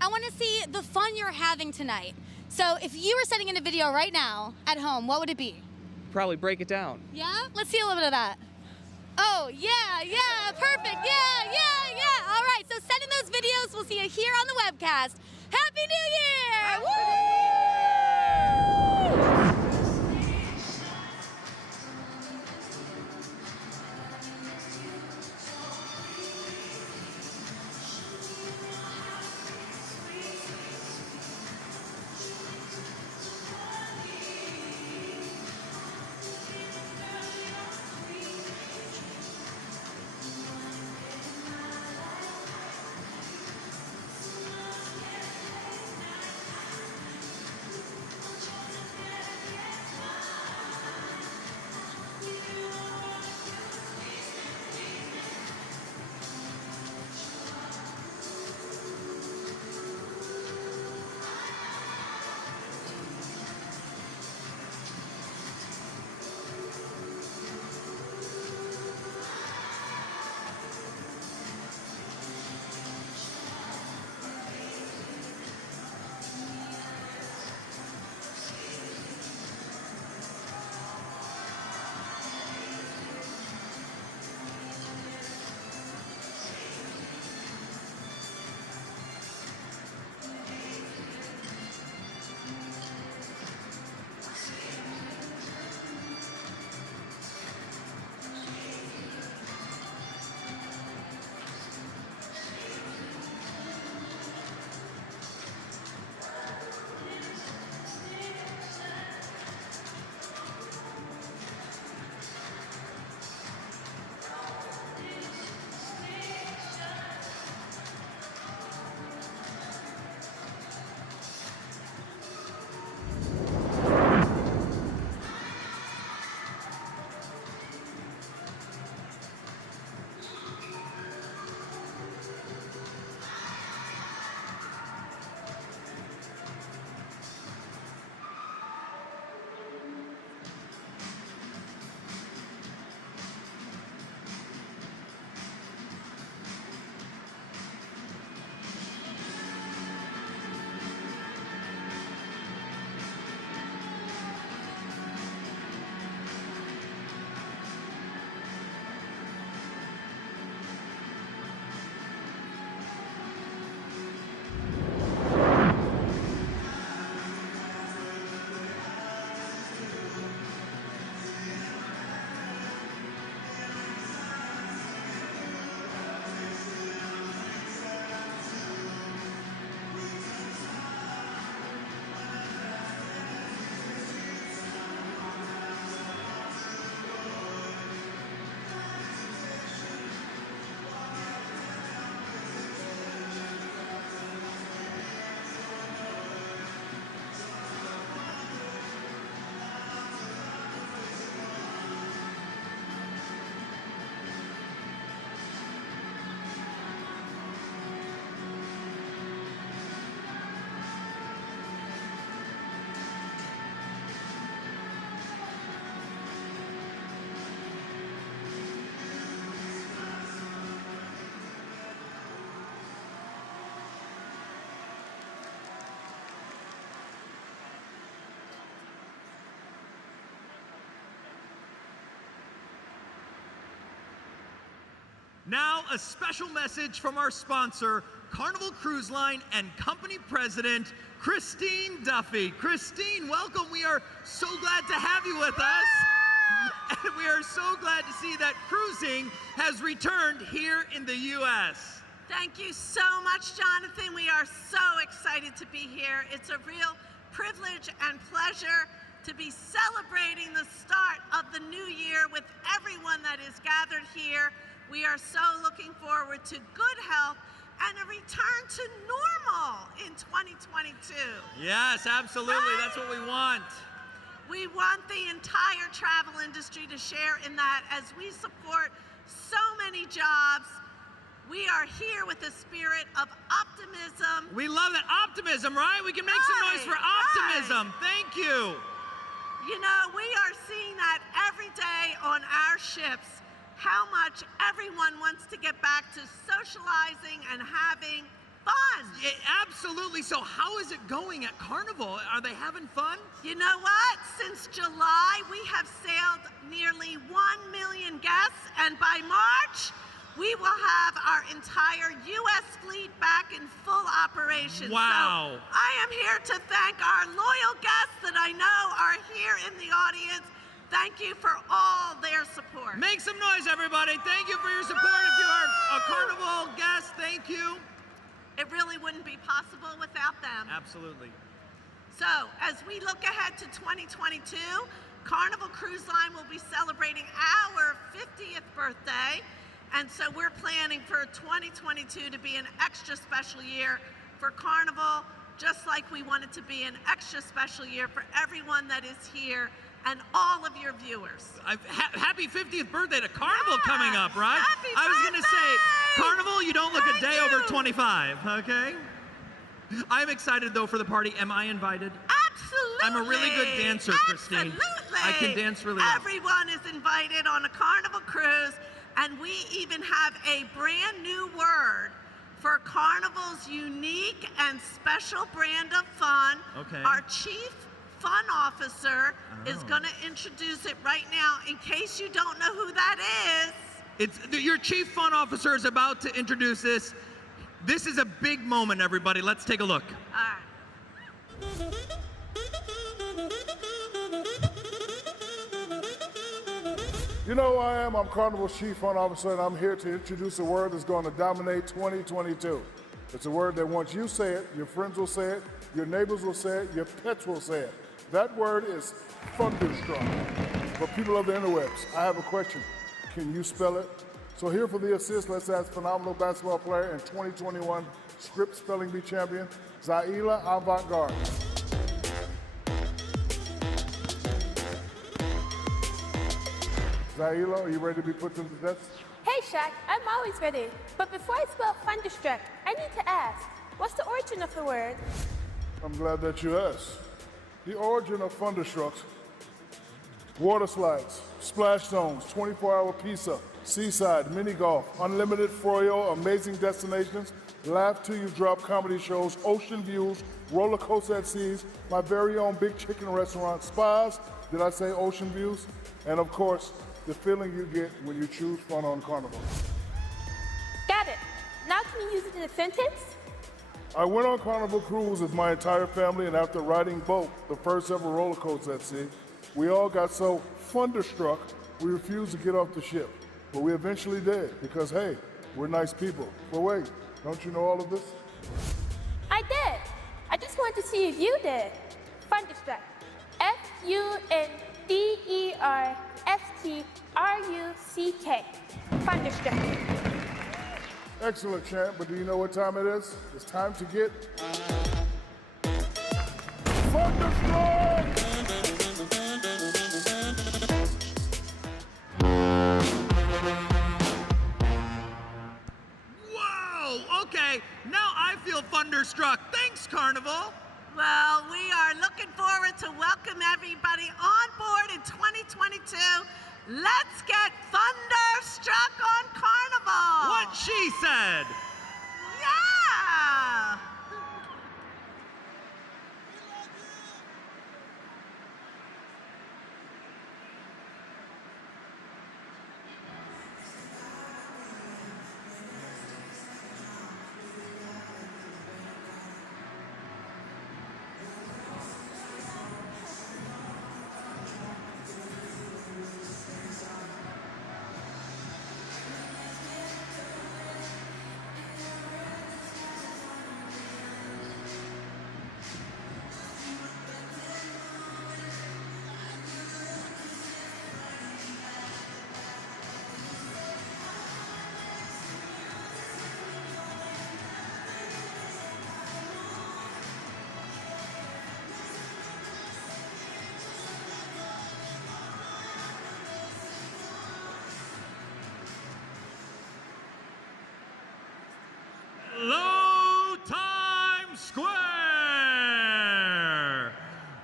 I want to see the fun you're having tonight. So if you were sending in a video right now at home, what would it be? Probably break it down. Yeah? Let's see a little bit of that. Oh, yeah, perfect. Yeah. All right, so send in those videos. We'll see you here on the webcast. Happy New Year! Woo! Now, a special message from our sponsor, Carnival Cruise Line and company president, Christine Duffy. Christine, welcome. We are so glad to have you with us. And we are so glad to see that cruising has returned here in the U.S. Thank you so much, Jonathan. We are so excited to be here. It's a real privilege and pleasure to be celebrating the start of the new year with everyone that is gathered here. We are so looking forward to good health and a return to normal in 2022. Yes, absolutely. That's what we want. We want the entire travel industry to share in that as we support so many jobs. We are here with a spirit of optimism. We love that optimism, right? We can make some noise for optimism. Thank you. You know, we are seeing that every day on our ships, how much everyone wants to get back to socializing and having fun. Absolutely. So how is it going at Carnival? Are they having fun? You know what? Since July, we have sailed nearly 1 million guests, and by March, we will have our entire U.S. fleet back in full operation. Wow. So I am here to thank our loyal guests that I know are here in the audience. Thank you for all their support. Make some noise, everybody. Thank you for your support. If you are a Carnival guest, thank you. It really wouldn't be possible without them. Absolutely. So, as we look ahead to 2022, Carnival Cruise Line will be celebrating our 50th birthday. And so we're planning for 2022 to be an extra special year for Carnival, just like we want it to be an extra special year for everyone that is here and all of your viewers. Happy 50th birthday to Carnival coming up, right? Happy I was going to say, Carnival, you don't look a day over 25, okay? I'm excited, though, for the party. Am I invited? Absolutely. I'm a really good dancer, Christine. Absolutely. I can dance really well. Everyone is invited on a Carnival cruise, and we even have a brand new word for Carnival's unique and special brand of fun. Okay. Our chief fun officer is going to introduce it right now in case you don't know who that is. Your chief fun officer is about to introduce this. This is a big moment, everybody. Let's take a look. All right. You know who I am? I'm Carnival's Chief Fun Officer, and I'm here to introduce a word that's going to dominate 2022. It's a word that once you say it, your friends will say it, your neighbors will say it, your pets will say it. That word is thunderstruck. For people of the interwebs, I have a question. Can you spell it? So here for the assist, let's ask phenomenal basketball player and 2021 Script Spelling Bee champion, Zaila Avant-Garde. Zaila, are you ready to be put to the test? Hey Shaq, I'm always ready. But before I spell thunderstruck, I need to ask, what's the origin of the word? I'm glad that you asked. The origin of thunderstrucks: water slides, splash zones, 24-hour pizza, seaside, mini golf, unlimited froyo, amazing destinations, laugh till you drop comedy shows, ocean views, roller coaster at seas, my very own big chicken restaurant, spas, did I say ocean views? And of course, the feeling you get when you choose fun on Carnival. Got it. Now can you use it in a sentence? I went on Carnival Cruise with my entire family, and after riding Boat, the first ever roller coaster at sea, we all got so thunderstruck we refused to get off the ship. But we eventually did, because hey, we're nice people. But wait, don't you know all of this? I did. I just wanted to see if you did. Thunderstruck. F-U-N-D-E-R-S-T-R-U-C-K. Thunderstruck. Excellent, champ, but do you know what time it is? It's time to get thunderstruck! Whoa, okay, now I feel thunderstruck. Thanks, Carnival. Well, we are looking forward to welcome everybody on board in 2022. Let's get thunderstruck on Carnival. What she said. Yeah. Hello, Times Square!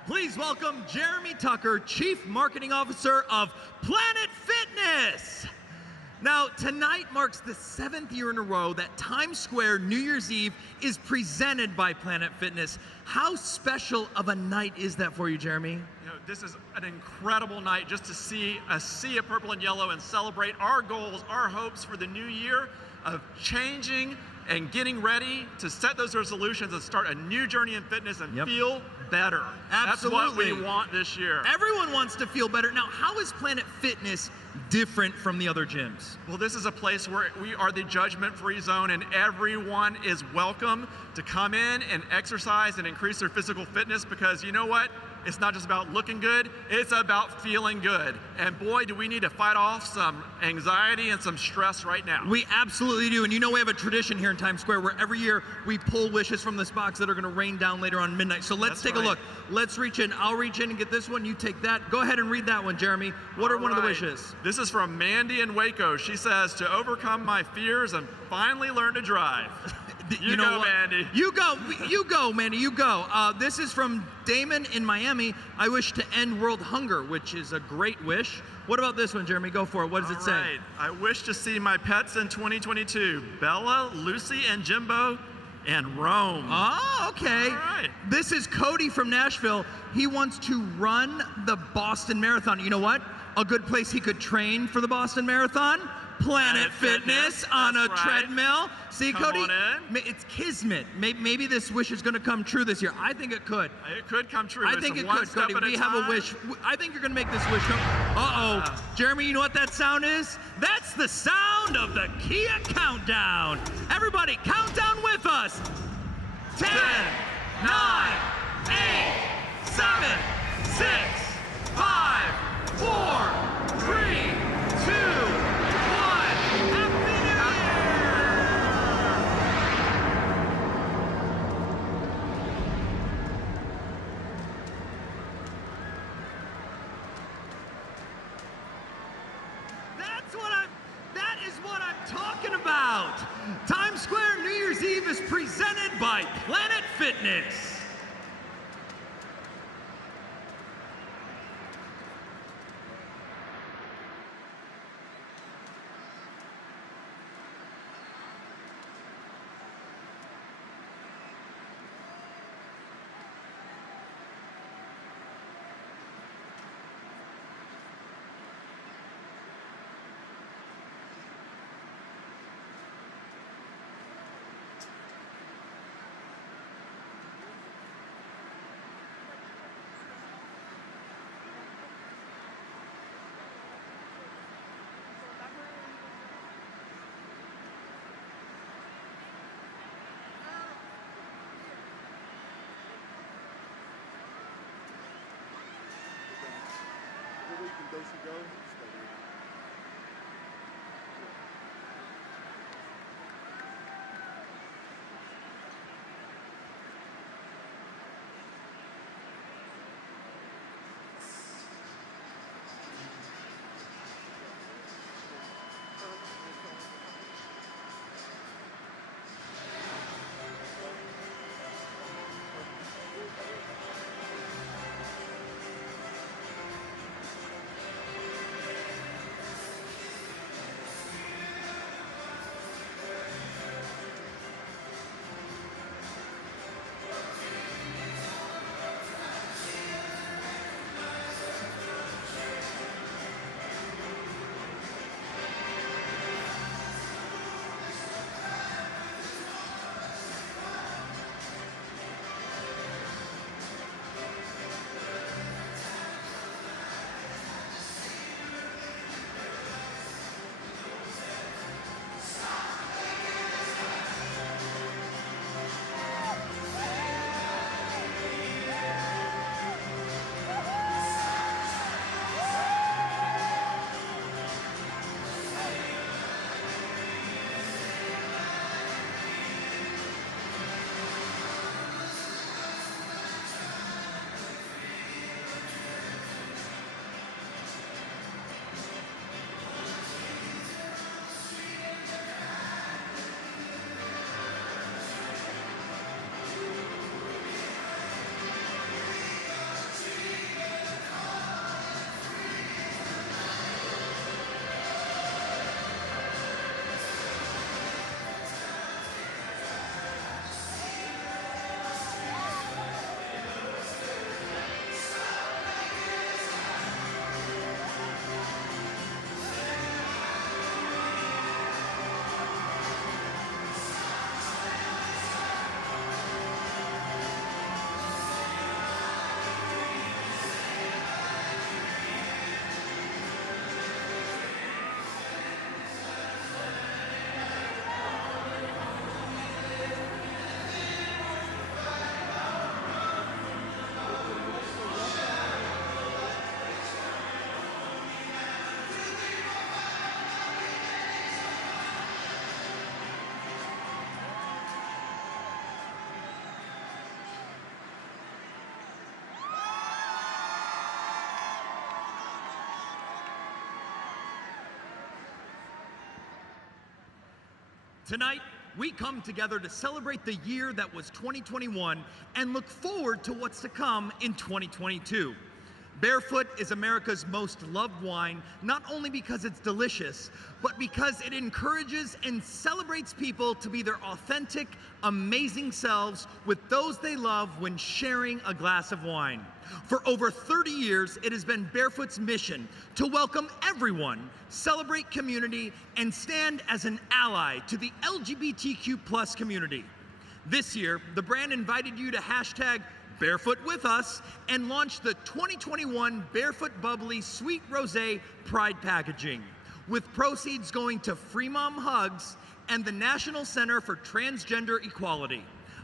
Please welcome Jeremy Tucker, Chief Marketing Officer of Planet Fitness. Now, tonight marks the 7th year in a row that Times Square New Year's Eve is presented by Planet Fitness. How special of a night is that for you, Jeremy? You know, this is an incredible night just to see a sea of purple and yellow and celebrate our goals, our hopes for the new year of changing and getting ready to set those resolutions and start a new journey in fitness and feel better. Absolutely. That's what we want this year. Everyone wants to feel better. Now, how is Planet Fitness different from the other gyms? Well, this is a place where we are the judgment-free zone and everyone is welcome to come in and exercise and increase their physical fitness, because you know what? It's not just about looking good, it's about feeling good. And boy, do we need to fight off some anxiety and some stress right now. We absolutely do. And you know we have a tradition here in Times Square where every year we pull wishes from this box that are going to rain down later on midnight. So let's take a look. Let's reach in. I'll reach in and get this one. You take that. Go ahead and read that one, Jeremy. What are one of the wishes? This is from Mandy in Waco. She says, to overcome my fears and finally learn to drive. You know go, what? Mandy. You go, Mandy, you go. This is from Damon in Miami. I wish to end world hunger, which is a great wish. What about this one, Jeremy? Go for it. What does it say? Right. I wish to see my pets in 2022. Bella, Lucy, and Jimbo, and Rome. Oh, okay. All right. This is Cody from Nashville. He wants to run the Boston Marathon. You know what? A good place he could train for the Boston Marathon? Planet Fitness on a treadmill. See, Come Cody, on in. it's kismet. Maybe this wish is going to come true this year. I think it could. It could come true. I It's think it one could, step Cody. at We have a wish. I think you're going to make this wish come. Uh-oh. Jeremy, you know what that sound is? That's the sound of the Kia Countdown. Everybody, count down with us. 10, 9, 8, 7, 6, 5, 4, 3, 2, that is what I'm talking about. Times Square New Year's Eve is presented by Planet Fitness. Tonight, we come together to celebrate the year that was 2021 and look forward to what's to come in 2022. Barefoot is America's most loved wine, not only because it's delicious, but because it encourages and celebrates people to be their authentic, amazing selves with those they love when sharing a glass of wine. For over 30 years, it has been Barefoot's mission to welcome everyone, celebrate community, and stand as an ally to the LGBTQ+ community. This year, the brand invited you to hashtag Barefoot with us and launched the 2021 Barefoot Bubbly Sweet Rosé Pride packaging, with proceeds going to Free Mom Hugs and the National Center for Transgender Equality.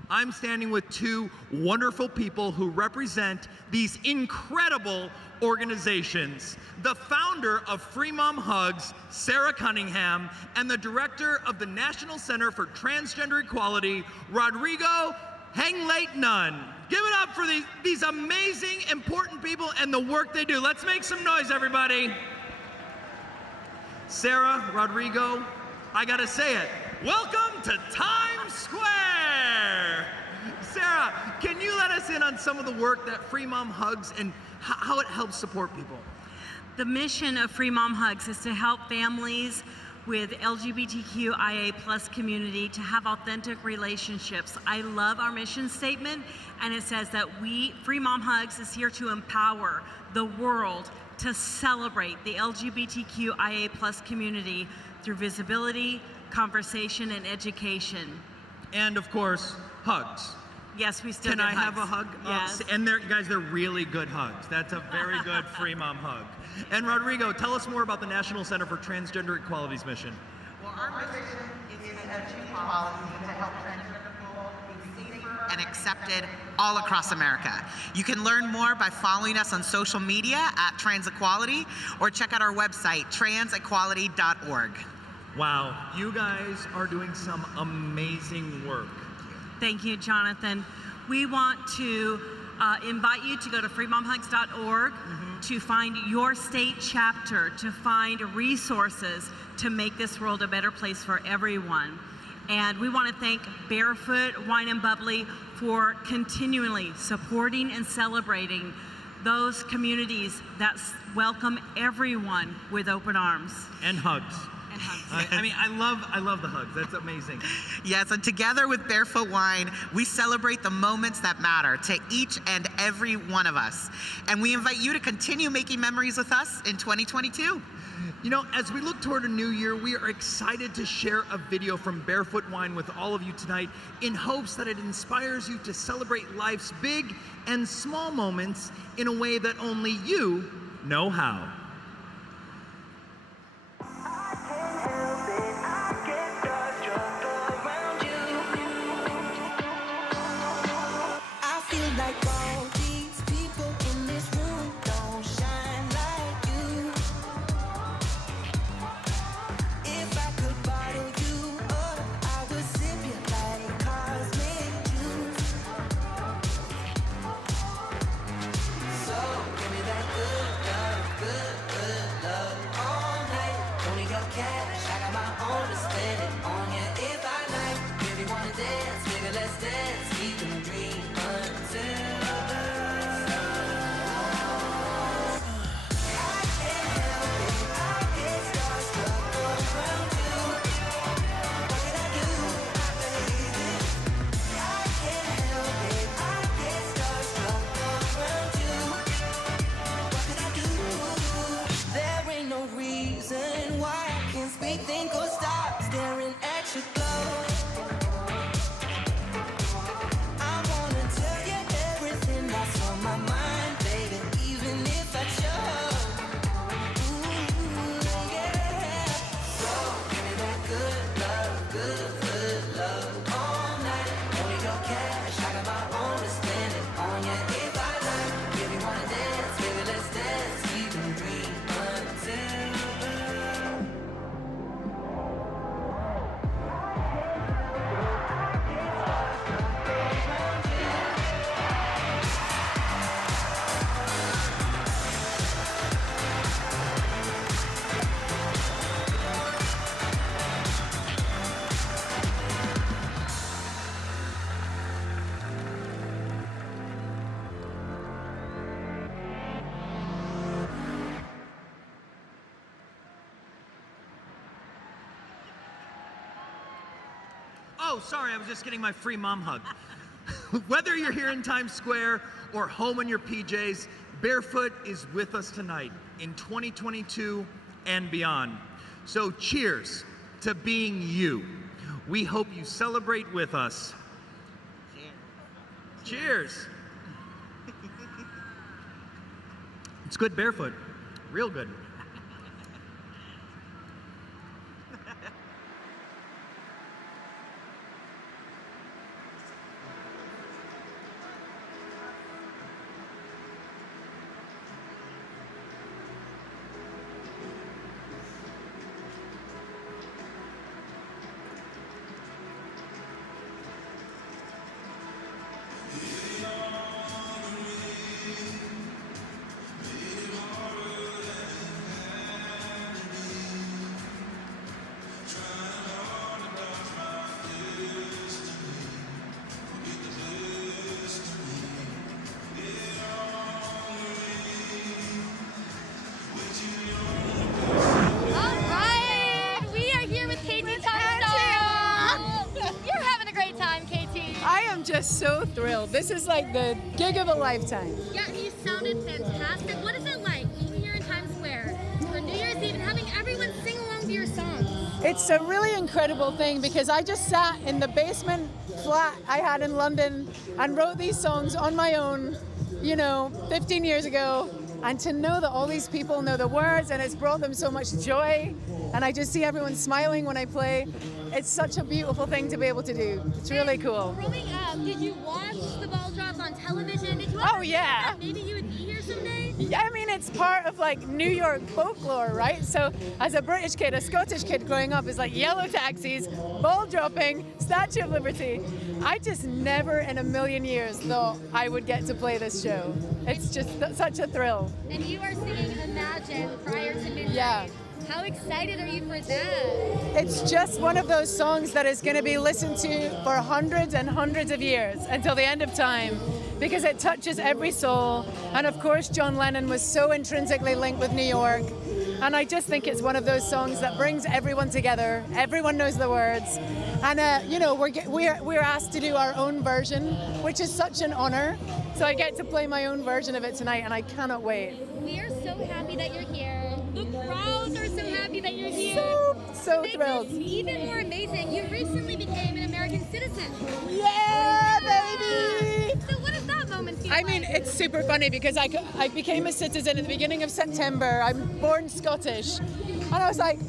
I'm standing with two wonderful people who represent these incredible organizations. The founder of Free Mom Hugs, Sarah Cunningham, and the director of the National Center for Transgender Equality, Rodrigo Hang-Late-Nunn. Give it up for these amazing, important people and the work they do. Let's make some noise, everybody. Sarah, Rodrigo, I gotta say it. Welcome to Times Square. Sarah, can you let us in on some of the work that Free Mom Hugs and how it helps support people? The mission of Free Mom Hugs is to help families with LGBTQIA+ community to have authentic relationships. I love our mission statement, and it says that Free Mom Hugs is here to empower the world to celebrate the LGBTQIA+ community through visibility, conversation, and education. And of course, hugs. Yes, we still Can I have a hug? Yes. And guys, they're really good hugs. That's a very good Free Mom hug. And Rodrigo, tell us more about the National Center for Transgender Equality's mission. Well, our mission is to achieve equality to help transgender people be safer and accepted all across America. You can learn more by following us on social media at TransEquality or check out our website, transequality.org. Wow, you guys are doing some amazing work. Thank you, Jonathan. We want to invite you to go to freemomhugs.org to find your state chapter, to find resources to make this world a better place for everyone. And we want to thank Barefoot Wine and Bubbly for continually supporting and celebrating those communities that welcome everyone with open arms. And hugs. I mean, I love the hugs. That's amazing. Yes, and together with Barefoot Wine, we celebrate the moments that matter to each and every one of us. And we invite you to continue making memories with us in 2022. You know, as we look toward a new year, we are excited to share a video from Barefoot Wine with all of you tonight in hopes that it inspires you to celebrate life's big and small moments in a way that only you know how. Good Oh, sorry, I was just getting my free mom hug. Whether you're here in Times Square or home in your PJs, Barefoot is with us tonight in 2022 and beyond. So cheers to being you. We hope you celebrate with us. Cheers. It's good Barefoot, real good. Just so thrilled. This is like the gig of a lifetime. Yeah, you sounded fantastic. What is it like being here in Times Square for New Year's Eve and having everyone sing along to your songs? It's a really incredible thing because I just sat in the basement flat I had in London and wrote these songs on my own, 15 years ago. And to know that all these people know the words and it's brought them so much joy, and I just see everyone smiling when I play, it's such a beautiful thing to be able to do. It's really cool. Growing up, did you watch the ball drop on television? Did you Oh, yeah. That maybe you would be here someday? Yeah, I mean, it's part of like New York folklore, right? So as a British kid, a Scottish kid growing up is like yellow taxis, ball dropping, Statue of Liberty. I just never in a million years thought I would get to play this show. It's just such a thrill. And you are singing Imagine prior to midnight. Yeah. How excited are you for that? It's just one of those songs that is going to be listened to for hundreds and hundreds of years until the end of time, because it touches every soul. And of course, John Lennon was so intrinsically linked with New York. And I just think it's one of those songs that brings everyone together. Everyone knows the words. And, we're asked to do our own version, which is such an honor. So I get to play my own version of it tonight, and I cannot wait. We are so happy that you're here. The crowds are so happy that you're here. So thrilled. Even more amazing, you recently became an American citizen. Yeah, baby! So what does that moment feel I like? mean, it's super funny because I became a citizen at the beginning of September. I'm born Scottish. And I was like,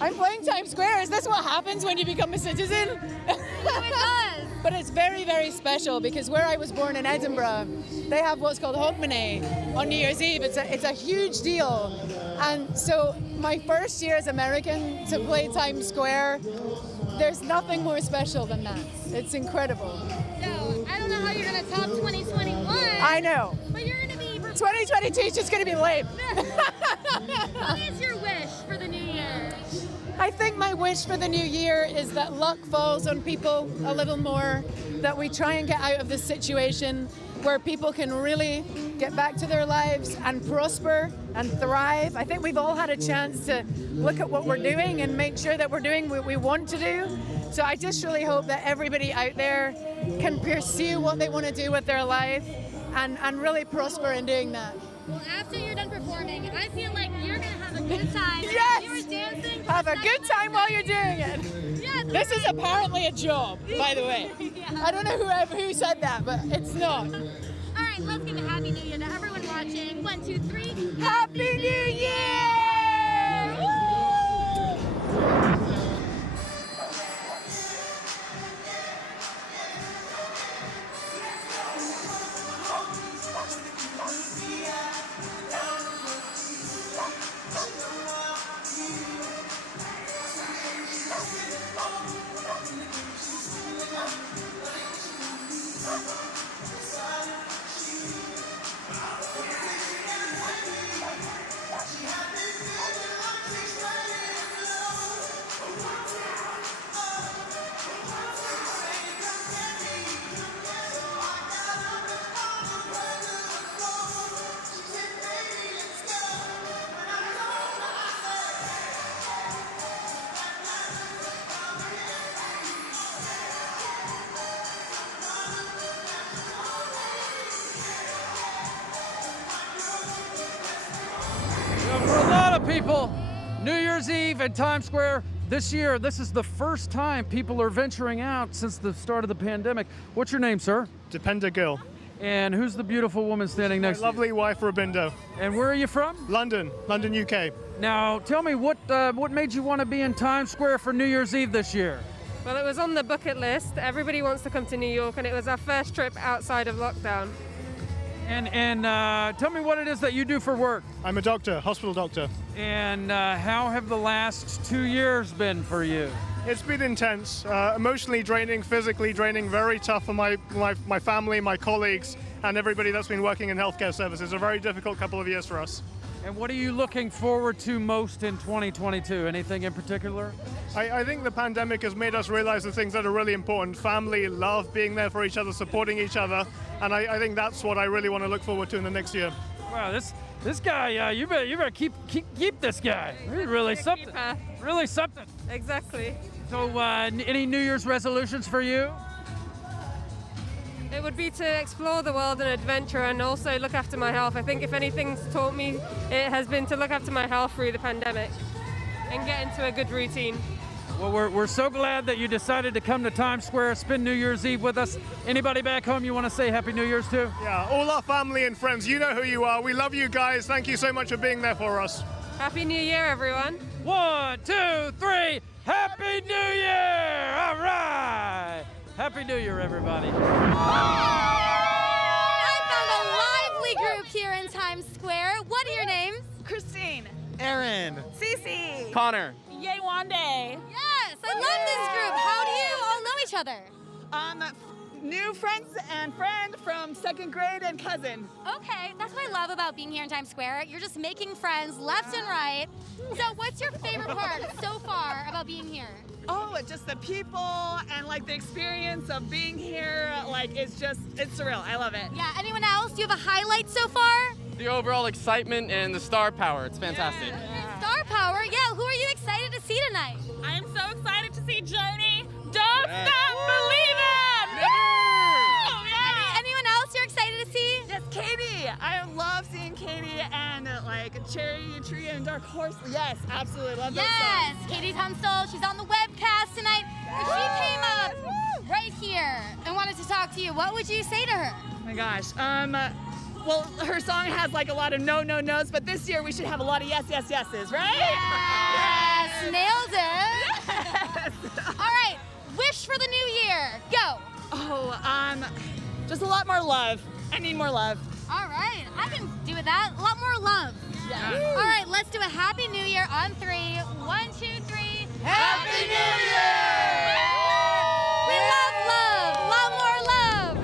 I'm playing Times Square. Is this what happens when you become a citizen? Oh, it does. But it's very, very special because where I was born in Edinburgh, they have what's called Hogmanay on New Year's Eve. It's a huge deal. And so my first year as American to play Times Square, there's nothing more special than that. It's incredible. So, I don't know how you're going to top 2021. I know. But you're going to be... 2022 is just going to be lame. What is your wish for the new year? I think my wish for the new year is that luck falls on people a little more, that we try and get out of this situation where people can really get back to their lives and prosper and thrive. I think we've all had a chance to look at what we're doing and make sure that we're doing what we want to do. So I just really hope that everybody out there can pursue what they want to do with their life and really prosper in doing that. Well, after you're done performing, I feel like you're going to have a good time. Yes! You were dancing. Have a good time while you're doing it. Yes, This is apparently a job, by the way. Yeah. I don't know who said that, but it's not. All right, let's give a Happy New Year to everyone watching. 1, 2, 3. Happy New Year! She had me people. New Year's Eve in Times Square. This year, this is the first time people are venturing out since the start of the pandemic. What's your name, sir? Dipender Gill. And who's the beautiful woman standing next to you? Lovely wife, Rabindo. And where are you from? London, UK. Now, tell me, what made you want to be in Times Square for New Year's Eve this year? Well, it was on the bucket list. Everybody wants to come to New York, and it was our first trip outside of lockdown. And tell me what it is that you do for work. I'm a doctor, hospital doctor. And how have the last 2 years been for you? It's been intense, emotionally draining, physically draining, very tough for my family, my colleagues, and everybody that's been working in healthcare services. A very difficult couple of years for us. And what are you looking forward to most in 2022? Anything in particular? I think the pandemic has made us realize the things that are really important. Family, love, being there for each other, supporting each other. And I think that's what I really want to look forward to in the next year. Wow, this guy, you better keep this guy. He's really something. Really something. Exactly. So, any New Year's resolutions for you? It would be to explore the world and adventure, and also look after my health. I think if anything's taught me, it has been to look after my health through the pandemic and get into a good routine. Well, we're so glad that you decided to come to Times Square, spend New Year's Eve with us. Anybody back home you want to say Happy New Year's to? Yeah, all our family and friends, you know who you are. We love you guys. Thank you so much for being there for us. Happy New Year, everyone. 1, 2, 3. Happy New Year! All right! Happy New Year, everybody. I found a lively group here in Times Square. What are your names? Christine. Aaron. Cece. Connor. Yewande. Yes, I love this group. How do you all know each other? New friends and friend from second grade and cousin. Okay, that's what I love about being here in Times Square. You're just making friends left and right. So what's your favorite part so far about being here? Oh, just the people and like the experience of being here. Like it's surreal. I love it. Yeah, anyone else? Do you have a highlight so far? The overall excitement and the star power. It's fantastic. Star power? Yeah, who are you excited to see tonight? I am so excited to see Journey. Don't stop believing! Anyone else you're excited to see? Yes, Katie. I love seeing Katie and like Cherry Tree and Dark Horse. Yes, absolutely love those Yes, songs. Katie Tunstall. She's on the webcast tonight. If she came up right here and wanted to talk to you, what would you say to her? Oh my gosh. Well, her song has like a lot of no's, but this year we should have a lot of yeses, right? Yes, nailed it. Yes. All right, wish for the new year. Go. Oh, just a lot more love. I need more love. All right, I can do with that. A lot more love. Yeah. All right, let's do a Happy New Year on 3. 1, 2, 3. Happy New Year! We love love. A lot more love.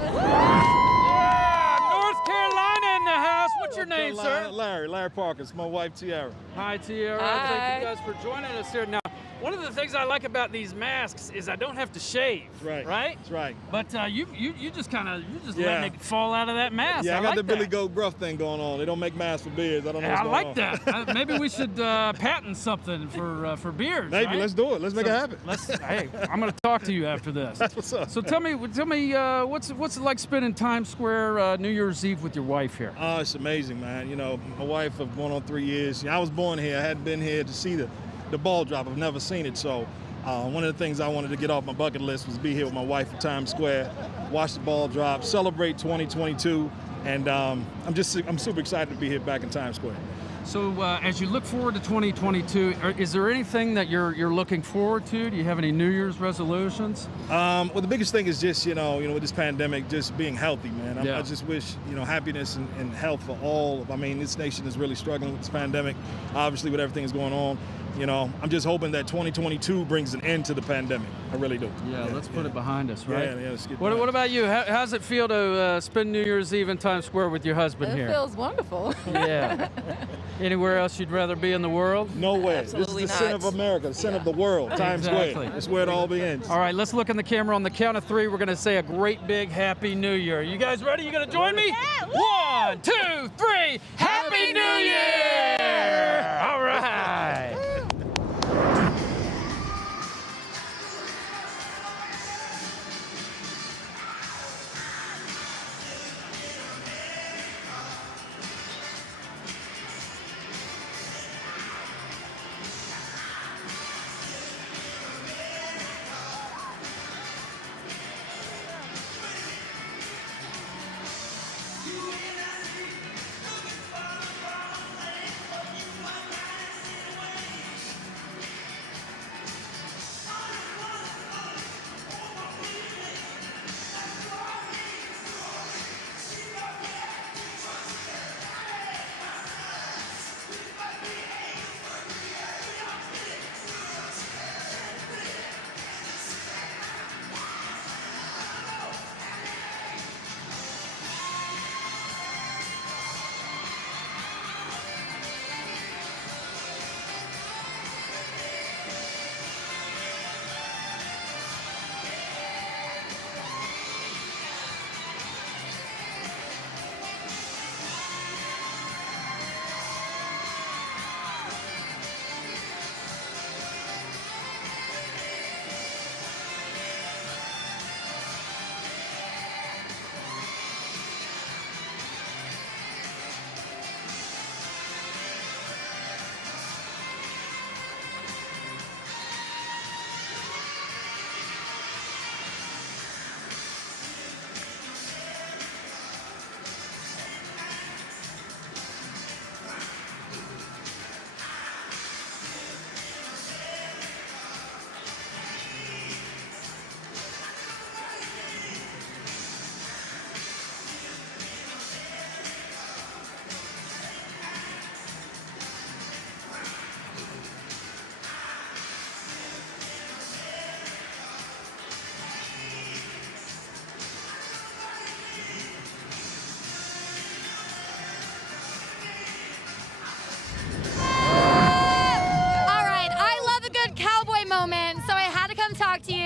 North Carolina in the house. What's your name, sir? Larry Parker. It's my wife, Tiara. Hi, Tiara. Hi. Thank you guys for joining us here. Now, one of the things I like about these masks is I don't have to shave. Right. Right? That's right. But you just Yeah. letting it fall out of that mask. Yeah, I got like the that. Billy Goat Gruff thing going on. They don't make masks for beards. I don't know what's I going like on. that. Maybe we should patent something for beards. Maybe. right? Let's do it. Let's make it happen. Hey, I'm going to talk to you after this. That's what's up. So tell me, what's it like spending Times Square New Year's Eve with your wife here? Oh, it's amazing, man. You know, my wife of going on 3 years. I was born here. I hadn't been here to see the ball drop. I've never seen it. So one of the things I wanted to get off my bucket list was be here with my wife at Times Square, watch the ball drop, celebrate 2022, and I'm super excited to be here back in Times Square. So as you look forward to 2022, is there anything that you're looking forward to? Do you have any New Year's resolutions? Well, the biggest thing is just, with this pandemic, just being healthy, man. Yeah. I just wish, happiness and health for all. This nation is really struggling with this pandemic, obviously with everything that's going on. I'm just hoping that 2022 brings an end to the pandemic. I really do. Yeah, let's put it behind us, right? Yeah, let's get What about you? How's it feel to spend New Year's Eve in Times Square with your husband It here? feels wonderful. Yeah. Anywhere else you'd rather be in the world? Nowhere. Absolutely This is the sin not. of America, the sin of the world, Times Exactly. Square. That's where it all begins. All right, let's look in the camera. On the count of 3, we're going to say a great big Happy New Year. You guys ready? You going to join me? Yeah. 1, 2, 3. Happy New Year! All right.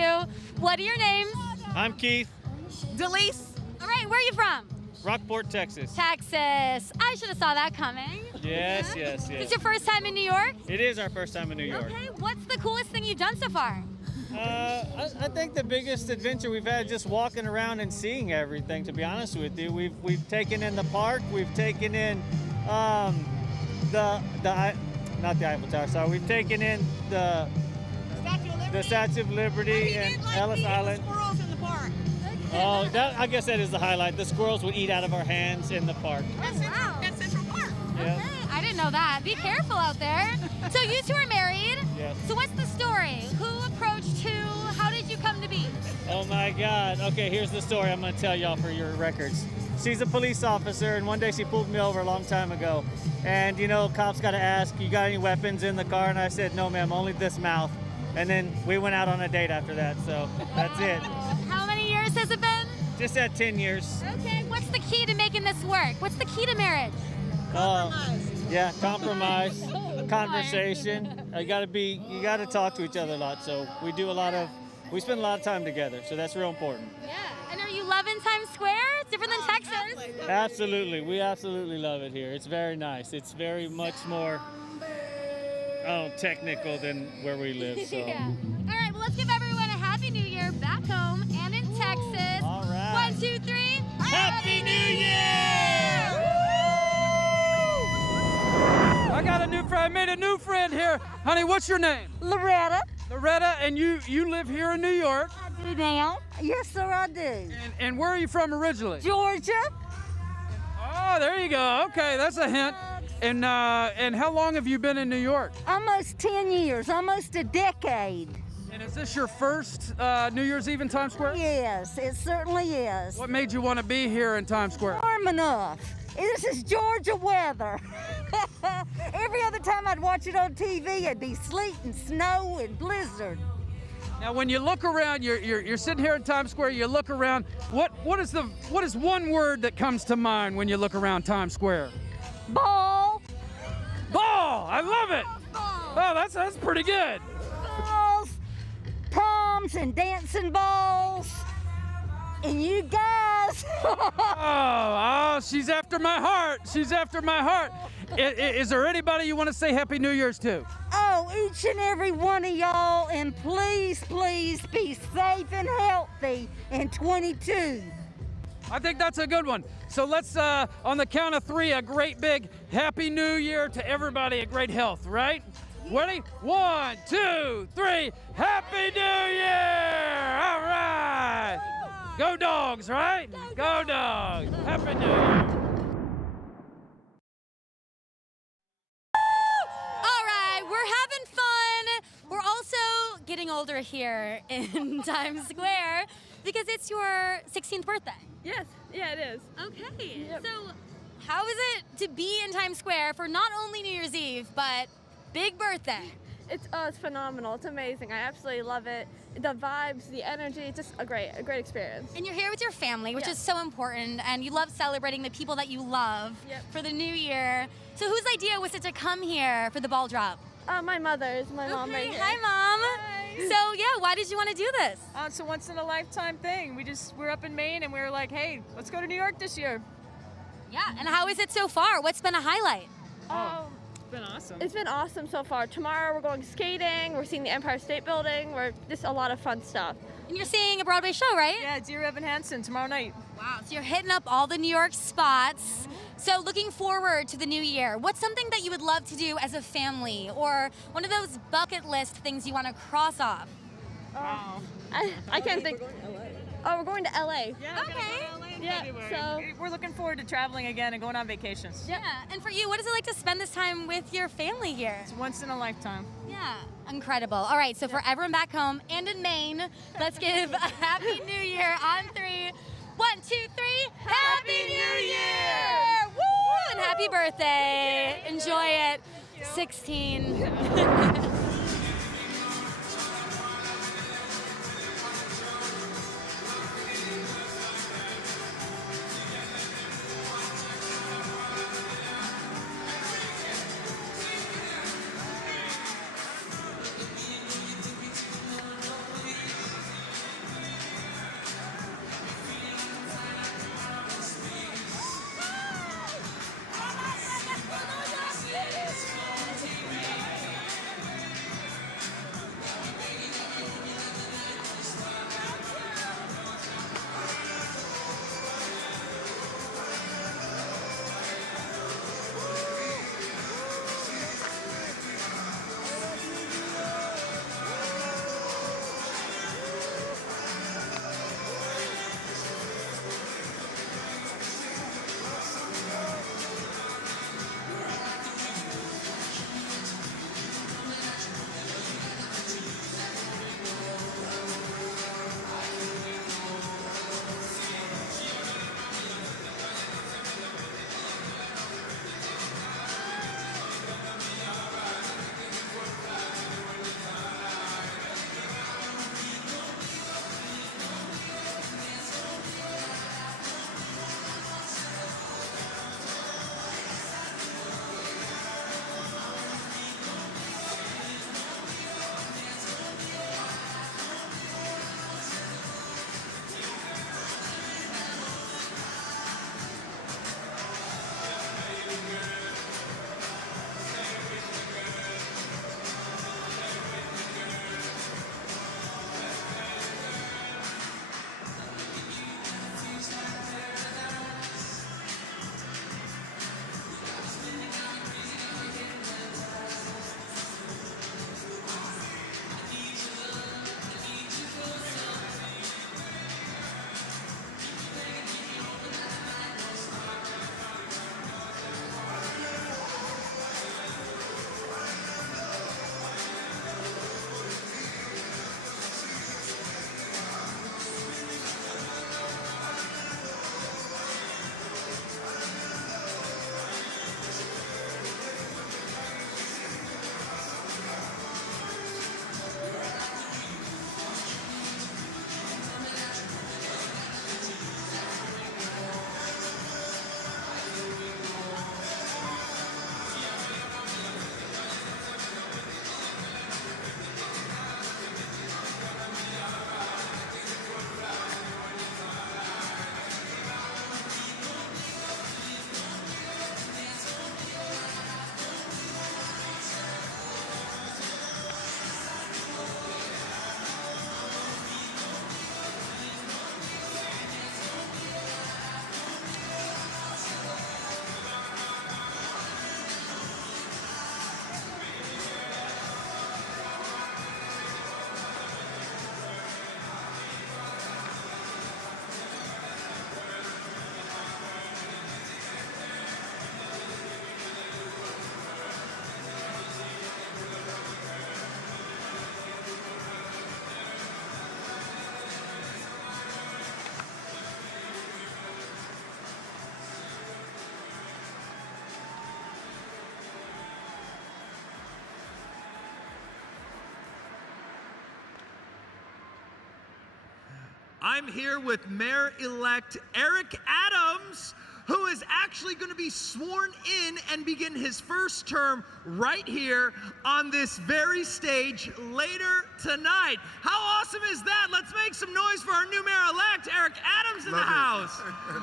you. What are your names? I'm Keith, Delise. All right, where are you from? Rockport, Texas. Texas. I should have saw that coming. Yes. Is this your first time in New York? It is our first time in New York. Okay, what's the coolest thing you've done so far? I think the biggest adventure we've had just walking around and seeing everything, to be honest with you. We've taken in the park, we've taken in not the Eiffel Tower, sorry. We've taken in the Statue of Liberty and Ellis Island. Squirrels in the park. Oh, I guess that is the highlight. The squirrels would eat out of our hands in the park. At Central Park. Yeah. Okay, I didn't know that. Be careful out there. So you two are married. Yes. So what's the story? Who approached who? How did you come to be? Oh my God. Okay, here's the story I'm going to tell y'all for your records. She's a police officer, and one day she pulled me over a long time ago. And you know, cops got to ask, you got any weapons in the car? And I said, no ma'am, only this mouth. And then we went out on a date after that, so that's it. How many years has it been? Just at 10 years. Okay, what's the key to making this work? What's the key to marriage? Yeah, compromise, conversation. You got to talk to each other a lot. So we spend a lot of time together. So that's real important. Yeah, and are you loving Times Square? It's different than Texas. Absolutely, we absolutely love it here. It's very nice. It's very much more technical than where we live. So. Yeah. All right, well, let's give everyone a Happy New Year back home and in Texas. All right. 1, 2, 3. Happy New Year! I got a new friend. I made a new friend here. Honey, what's your name? Loretta. Loretta, and you live here in New York. I do now. Yes, sir, I do. And where are you from originally? Georgia. Oh, there you go. Okay, that's a hint. And how long have you been in New York? Almost 10 years, almost a decade. And is this your first New Year's Eve in Times Square? Yes, it certainly is. What made you want to be here in Times Square? Warm enough. This is Georgia weather. Every other time I'd watch it on TV, it'd be sleet and snow and blizzard. Now, when you look around, you're sitting here in Times Square. You look around. What is one word that comes to mind when you look around Times Square? Ball. Ball. I love it. Oh, that's pretty good. Balls, proms, and dancing balls. And you guys. oh, she's after my heart. She's after my heart. Is there anybody you want to say Happy New Year's to? Oh, each and every one of y'all, and please, please be safe and healthy in 22. I think that's a good one. So let's, on the count of 3, a great big Happy New Year to everybody, a great health, right? Ready? 1, 2, 3. Happy New Year! All right. Go Dogs, right? Go Dogs. Happy New Year. All right, we're having fun. We're also getting older here in Times Square because it's your 16th birthday. Yes, yeah, it is. Okay, Yep. so how is it to be in Times Square for not only New Year's Eve, but big birthday? It's phenomenal. It's amazing. I absolutely love it. The vibes, the energy, just a great experience. And you're here with your family, which Yes. is so important, and you love celebrating the people that you love Yep. for the new year. So whose idea was it to come here for the ball drop? My mother's, my mom right here. Hi, Mom. So yeah, why did you want to do this? It's a once in a lifetime thing. We're up in Maine and we were like, hey, let's go to New York this year. Yeah, and how is it so far? What's been a highlight? It's been awesome. It's been awesome so far. Tomorrow we're going skating. We're seeing the Empire State Building. We're just a lot of fun stuff. And you're seeing a Broadway show, right? Yeah, Dear Evan Hansen tomorrow night. Wow, so you're hitting up all the New York spots. So looking forward to the new year, what's something that you would love to do as a family or one of those bucket list things you want to cross off? I can't think. Oh, we're going to LA. Yeah, okay. Yeah, so we're looking forward to traveling again and going on vacations. Yeah, and for you, what is it like to spend this time with your family here? It's once in a lifetime. Yeah, incredible. All right, so for everyone back home and in Maine, let's give a Happy New Year on 3. 1, 2, 3. Happy New Year! Woo! And happy birthday. Enjoy it. 16. I'm here with Mayor-elect Eric Adams, who is actually going to be sworn in and begin his first term right here on this very stage later tonight. How awesome is that? Let's make some noise for our new mayor-elect, Eric Adams, in the house.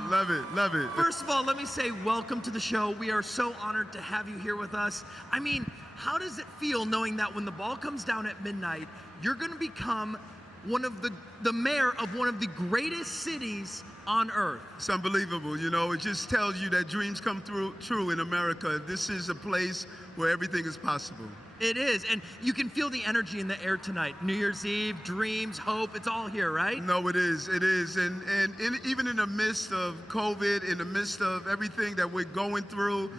Love it, love it. First of all, let me say welcome to the show. We are so honored to have you here with us. I mean, how does it feel knowing that when the ball comes down at midnight, you're going to become one of the mayor of one of the greatest cities on earth? It's unbelievable, you know, it just tells you that dreams come true in America. This is a place where everything is possible. It is, and you can feel the energy in the air tonight. New Year's Eve, dreams, hope, it's all here, right? No, it is, and even in the midst of COVID, in the midst of everything that we're going through,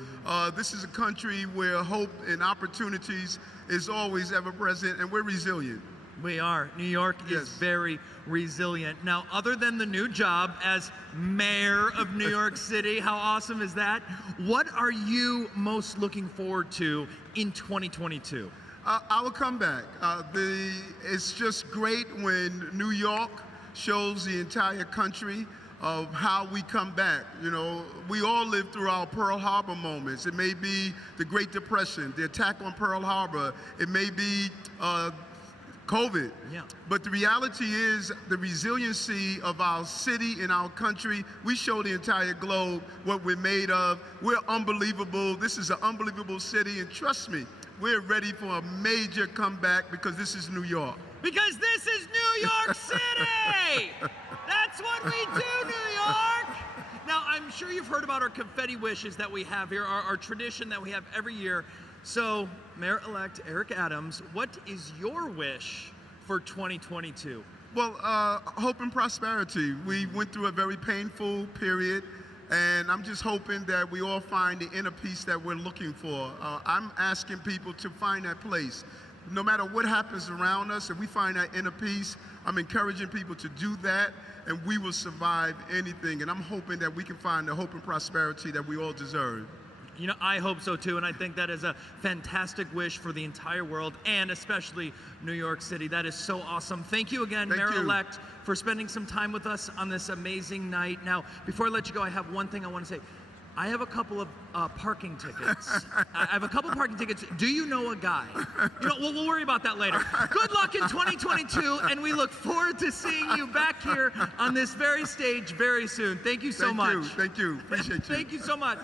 this is a country where hope and opportunities is always ever present, and we're resilient. We are. New York is very resilient. Now, other than the new job as mayor of New York City, how awesome is that? What are you most looking forward to in 2022? Our comeback. It's just great when New York shows the entire country of how we come back. You know, we all lived through our Pearl Harbor moments. It may be the Great Depression, the attack on Pearl Harbor. It may be COVID. Yeah. But the reality is the resiliency of our city and our country. We show the entire globe what we're made of. We're unbelievable. This is an unbelievable city, and trust me, we're ready for a major comeback because this is New York. Because this is New York City! That's what we do, New York! Now, I'm sure you've heard about our confetti wishes that we have here, our tradition that we have every year. So, Mayor-elect Eric Adams, what is your wish for 2022? Well, hope and prosperity. We went through a very painful period, and I'm just hoping that we all find the inner peace that we're looking for. I'm asking people to find that place. No matter what happens around us, if we find that inner peace, I'm encouraging people to do that, and we will survive anything. And I'm hoping that we can find the hope and prosperity that we all deserve. You know, I hope so too, and I think that is a fantastic wish for the entire world, and especially New York City. That is so awesome. Thank you again, Mayor-elect, for spending some time with us on this amazing night. Now, before I let you go, I have one thing I want to say. I have a couple of parking tickets. I have a couple parking tickets. Do you know a guy? You know, we'll worry about that later. Good luck in 2022, and we look forward to seeing you back here on this very stage very soon. Thank you so much. Thank you. Appreciate you. Thank you so much.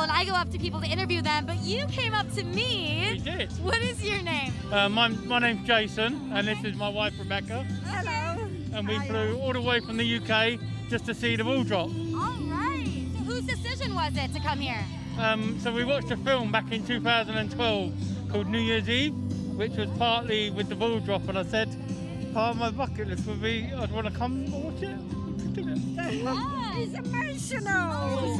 And I go up to people to interview them, but you came up to me. We did. What is your name? My name's Jason, and this is my wife Rebecca. Hello. And we flew all the way from the UK just to see the ball drop. All right. So whose decision was it to come here? So we watched a film back in 2012 called New Year's Eve, which was partly with the ball drop, and I said, part of my bucket list would be I'd want to come and watch it. He's emotional.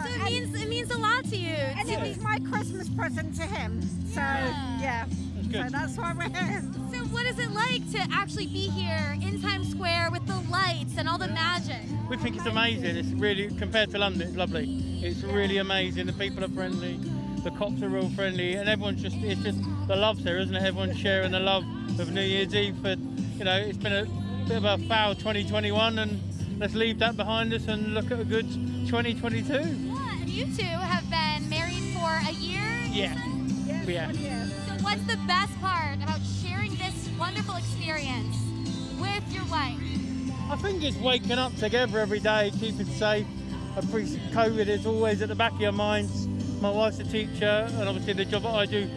So it means a lot to you. And it was my Christmas present to him. So yeah. So that's why we're here. So what is it like to actually be here in Times Square with the lights and all the magic? We think it's amazing. It's really, compared to London, it's lovely. It's really amazing. The people are friendly. The cops are real friendly, and everyone's it's just the love's there, isn't it? Everyone's sharing the love of New Year's Eve. But it's been a bit of a foul 2021, and let's leave that behind us and look at a good 2022. Yeah, and you two have been married for a year? Yeah. So what's the best part about sharing this wonderful experience with your wife? I think it's waking up together every day, keeping safe. COVID is always at the back of your minds. My wife's a teacher, and obviously the job that I do,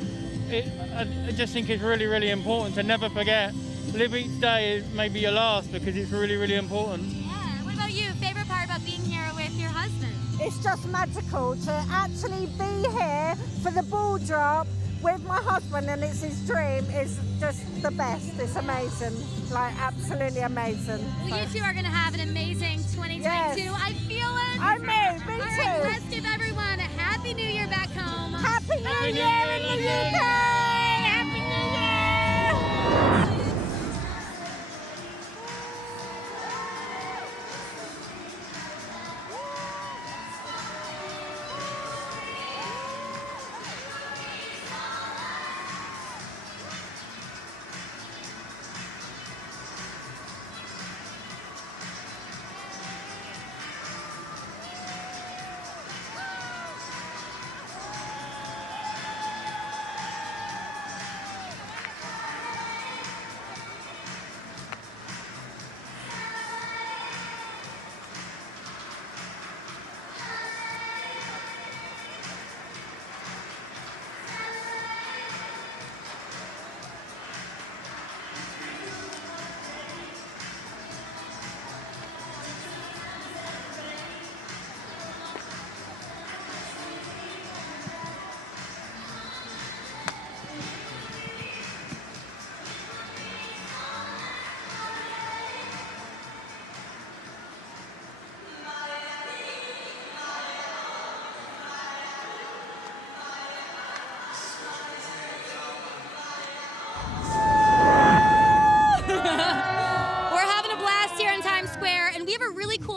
I just think it's really, really important to never forget. Live each day as maybe your last, because it's really, really important. Yeah. What about you? Favorite part about being here with your husband? It's just magical to actually be here for the ball drop with my husband, and it's his dream. It's just the best. It's amazing, like absolutely amazing. Well, you two are going to have an amazing 2022. Yes. I feel it. I know, me All too. right, let's give everyone a Happy New Year back home. Happy New Year in the UK! Happy New Year!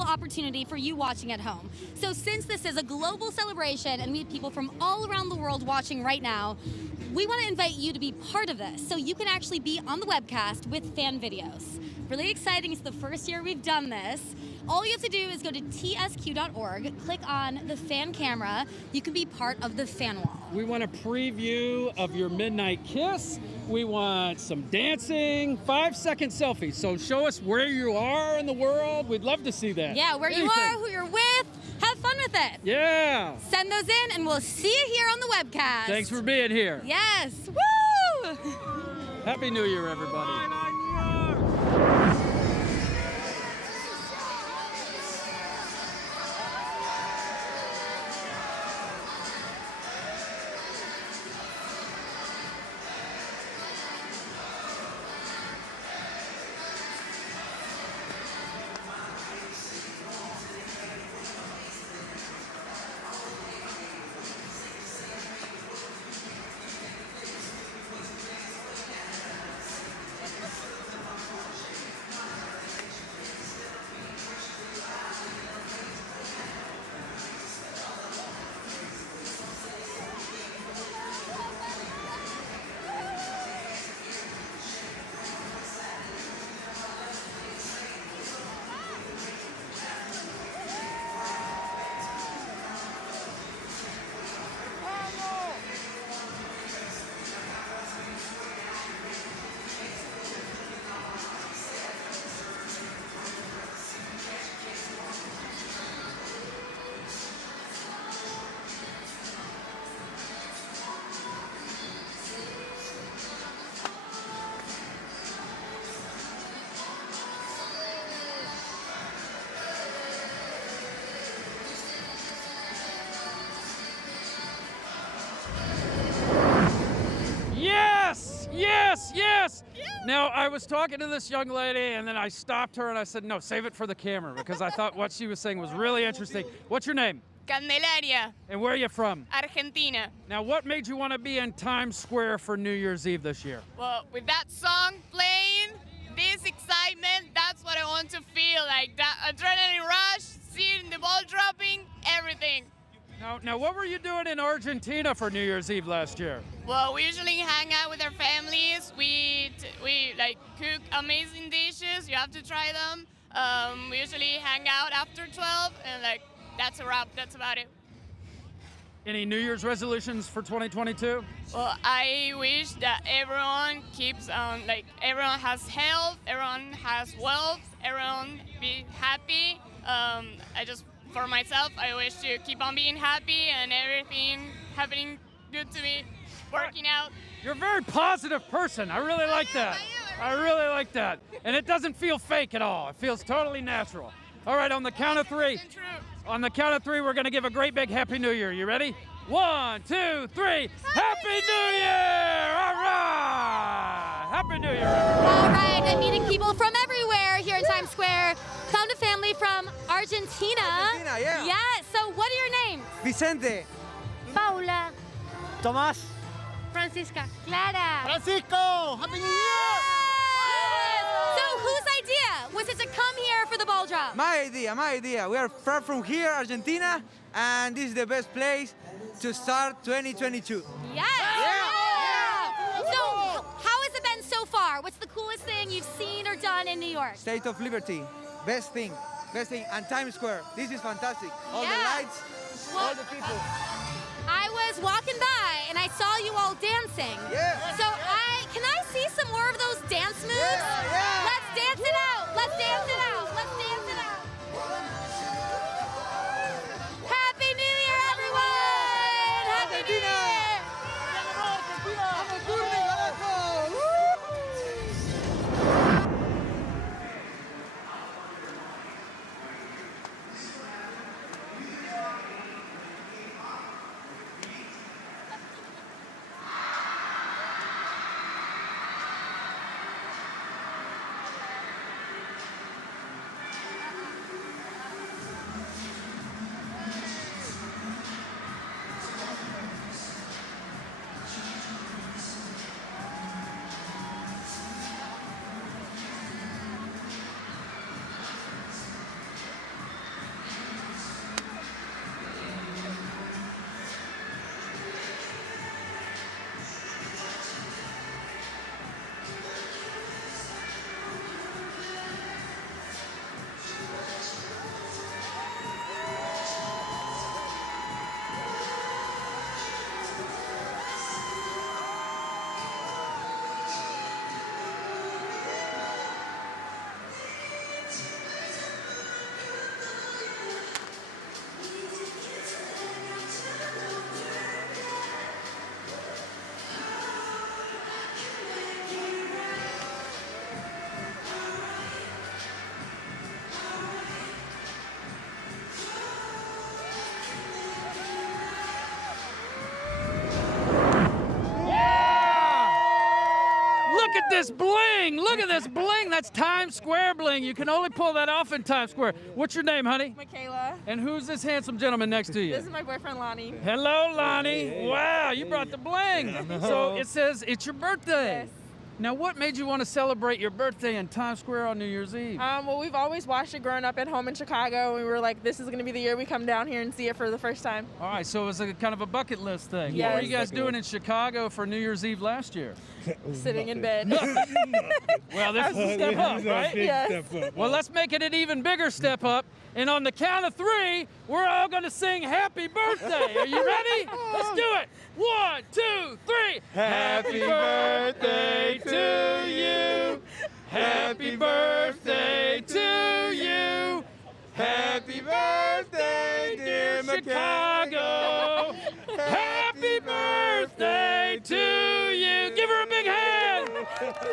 Opportunity for you watching at home. So since this is a global celebration and we have people from all around the world watching right now, we want to invite you to be part of this so you can actually be on the webcast with fan videos. Really exciting. It's the first year we've done this. All you have to do is go to tsq.org, click on the fan camera. You can be part of the fan wall. We want a preview of your midnight kiss. We want some dancing, 5-second selfies. So show us where you are in the world. We'd love to see that. Yeah, where you are, who you're with. Have fun with it. Yeah. Send those in and we'll see you here on the webcast. Thanks for being here. Yes. Woo! Happy New Year, everybody. Yes! Now, I was talking to this young lady, and then I stopped her, and I said, no, save it for the camera, because I thought what she was saying was really interesting. What's your name? Candelaria. And where are you from? Argentina. Now, what made you want to be in Times Square for New Year's Eve this year? Well, with that song playing, this excitement, that's what I want to feel, like that adrenaline rush, seeing the ball dropping, everything. Now, what were you doing in Argentina for New Year's Eve last year? Well, we usually hang out with our families. We like cook amazing dishes. You have to try them. We usually hang out after 12, and like that's a wrap. That's about it. Any New Year's resolutions for 2022? Well, I wish that everyone keeps everyone has health, everyone has wealth, everyone be happy. For myself, I wish to keep on being happy and everything happening good to me, working out. You're a very positive person. I really like that. I really like that. And it doesn't feel fake at all. It feels totally natural. All right, on the count of three. On the count of three, we're going to give a great big Happy New Year. You ready? 1, 2, 3. Happy New Year! All right! Happy New Year, everyone. All right, I'm meeting people from everywhere here in Times Square. Found a family from Argentina. Argentina, yeah. Yeah, so what are your names? Vicente. Paula. Tomás. Francisca. Clara. Francisco. Happy New Year! So whose idea was it to come here for the ball drop? My idea. We are far from here, Argentina, and this is the best place to start 2022. Yes. Yeah. So how has it been so far? What's the coolest thing you've seen or done in New York? State of Liberty, best thing, and Times Square. This is fantastic. All the lights, all the people. I was walking by and I saw you all dancing. Yeah. So can I see some more of those dance moves? Yeah. Let's dance it out. Let's dance it out. Let's dance it out. Happy New Year, everyone! Happy New Year! Look at this bling! Look at this bling! That's Times Square bling. You can only pull that off in Times Square. What's your name, honey? Michaela. And who's this handsome gentleman next to you? This is my boyfriend, Lonnie. Hello, Lonnie. Wow, you brought the bling. So it says it's your birthday. Yes. Now, what made you want to celebrate your birthday in Times Square on New Year's Eve? Well, we've always watched it growing up at home in Chicago. We were like, this is going to be the year we come down here and see it for the first time. All right, so it was a kind of a bucket list thing. Yes. What were you guys doing in Chicago for New Year's Eve last year? Sitting in bed. Well, this is a step up, right? Yes. Well, let's make it an even bigger step up. And on the count of three, we're all going to sing Happy Birthday. Are you ready? Let's do it. 1, 2, 3. Happy birthday to you. Happy birthday to you. Happy birthday, dear Chicago. Happy birthday to you. Give her a big hand.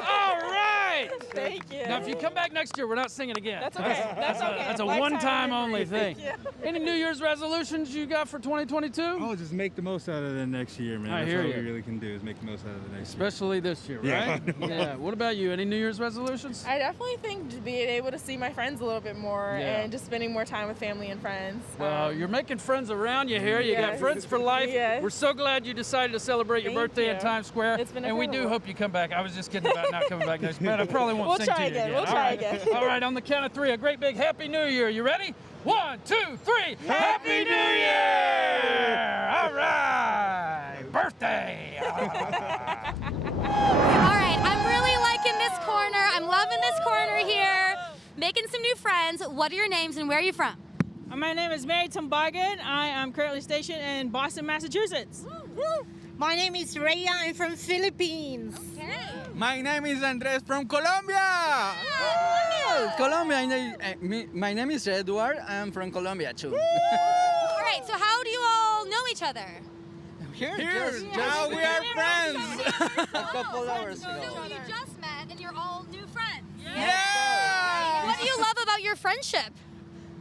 All right. Thank you. Now, if you come back next year, we're not singing again. That's okay. That's okay. That's a Lifetime one-time memory. only thing. Thank you. Any New Year's resolutions you got for 2022? Oh, just make the most out of the next year, man. I That's hear all you. we really can do is make the most out of the next year. Especially this year, Yeah, right? I know. Yeah. What about you? Any New Year's resolutions? I definitely think being able to see my friends a little bit more Yeah. and just spending more time with family and friends. Well, you're making friends around you here. You got Yes. friends for life. Yes. We're so glad you decided to celebrate your Thank birthday in you. Times Square. It's been and we do incredible. hope you come back. I was just kidding about not coming back next year. I probably won't We'll sing try to you again. again. We'll All try right. again. All right, on the count of three, a great big Happy New Year. You ready? 1, 2, 3. Happy New Year! All right. Birthday. All right, I'm really liking this corner. I'm loving this corner here. Making some new friends. What are your names and where are you from? My name is Mary Tumbargan. I am currently stationed in Boston, Massachusetts. My name is Rhea. I'm from Philippines. Okay. My name is Andres from Colombia. Colombia. My name is Edward. I'm from Colombia too. All right, so how do you all know each other? Here, now we are friends. A couple hours ago. So you just met and you're all new friends. Yeah. What do you love about your friendship?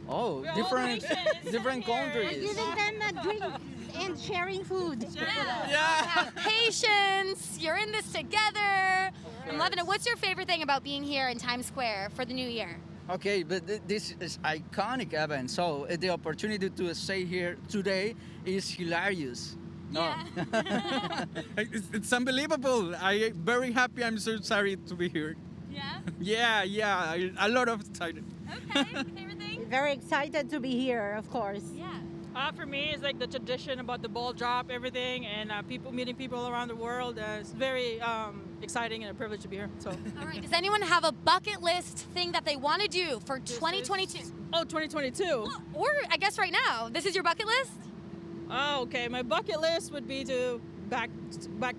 Oh, different countries. Giving them a drink and sharing food. Have patience. You're in this together. I'm loving it. What's your favorite thing about being here in Times Square for the new year? Okay, but this is iconic event, so the opportunity to stay here today is hilarious. Yeah. It's unbelievable. I'm very happy. I'm so sorry to be here. Yeah? Yeah. A lot of excited. Okay. Favorite thing? Very excited to be here, of course. Yeah. For me, it's like the tradition about the ball drop, everything, and meeting people around the world. It's very exciting and a privilege to be here. So. All right. Does anyone have a bucket list thing that they want to do for 2022? Oh, 2022. Or I guess right now. This is your bucket list? Oh, okay. My bucket list would be to back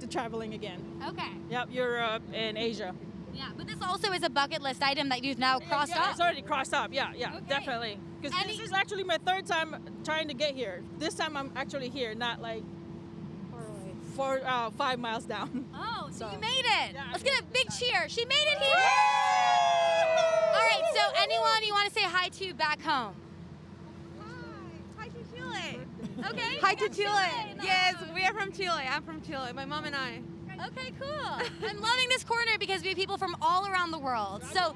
to traveling again. Okay. Yep, Europe and Asia. Yeah, but this also is a bucket list item that you've now crossed off. It's already crossed up. Yeah, definitely. Because this is actually my third time trying to get here. This time I'm actually here, not like 5 miles down. Oh, so you made it. Let's get a big cheer. She made it here. All right, so anyone you want to say hi to back home? Hi to Chile. Okay. Hi to Chile. Yes, we are from Chile. I'm from Chile. My mom and I. Okay, cool. I'm loving this corner because we have people from all around the world. So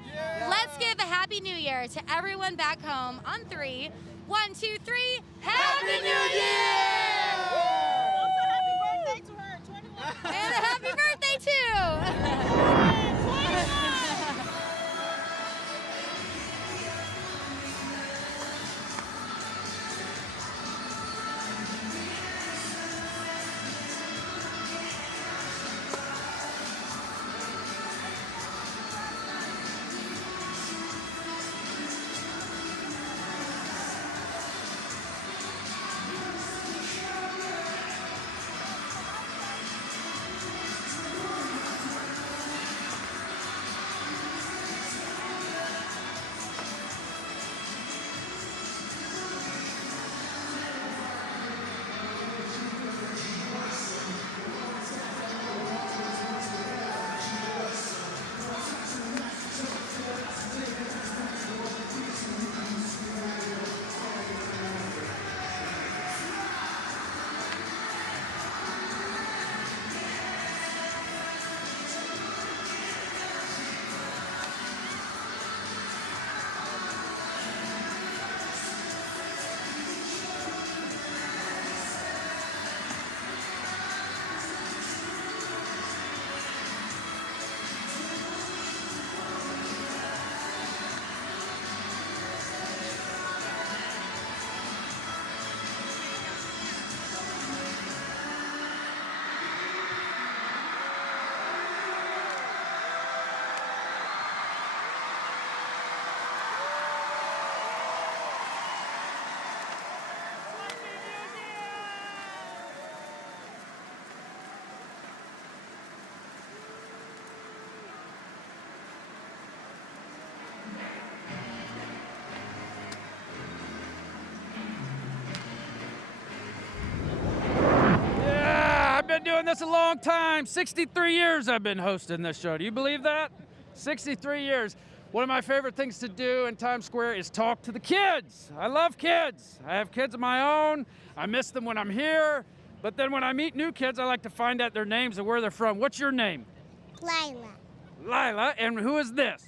let's give a Happy New Year to everyone back home on 3. 1, 2, 3. Happy New Year! Also, happy birthday to her, 21. And a happy birthday too! Been doing this a long time. 63 years I've been hosting this show. Do you believe that? 63 years. One of my favorite things to do in Times Square is talk to the kids. I love kids. I have kids of my own. I miss them when I'm here. But then when I meet new kids, I like to find out their names and where they're from. What's your name? Lila. Lila. And who is this?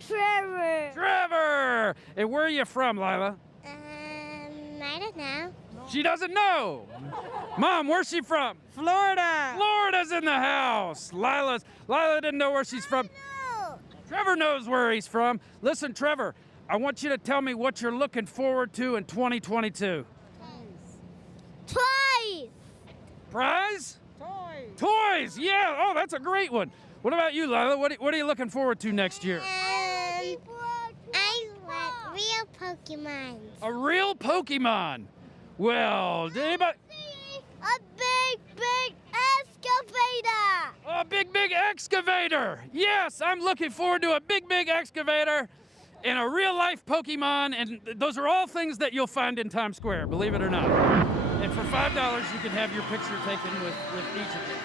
Trevor. Trevor. And where are you from, Lila? I don't know. She doesn't know. Mom, where's she from? Florida. Florida's in the house. Lila didn't know where she's from. Trevor knows where he's from. Listen, Trevor, I want you to tell me what you're looking forward to in 2022. Toys. Prize? Toys. Toys, yeah. Oh, that's a great one. What about you, Lila? What are you looking forward to next year? I want real Pokemon. A real Pokemon. Well, did anybody? A big excavator. A big excavator. Yes, I'm looking forward to a big excavator and a real life Pokemon, and those are all things that you'll find in Times Square, believe it or not. And for $5, you can have your picture taken with each of them.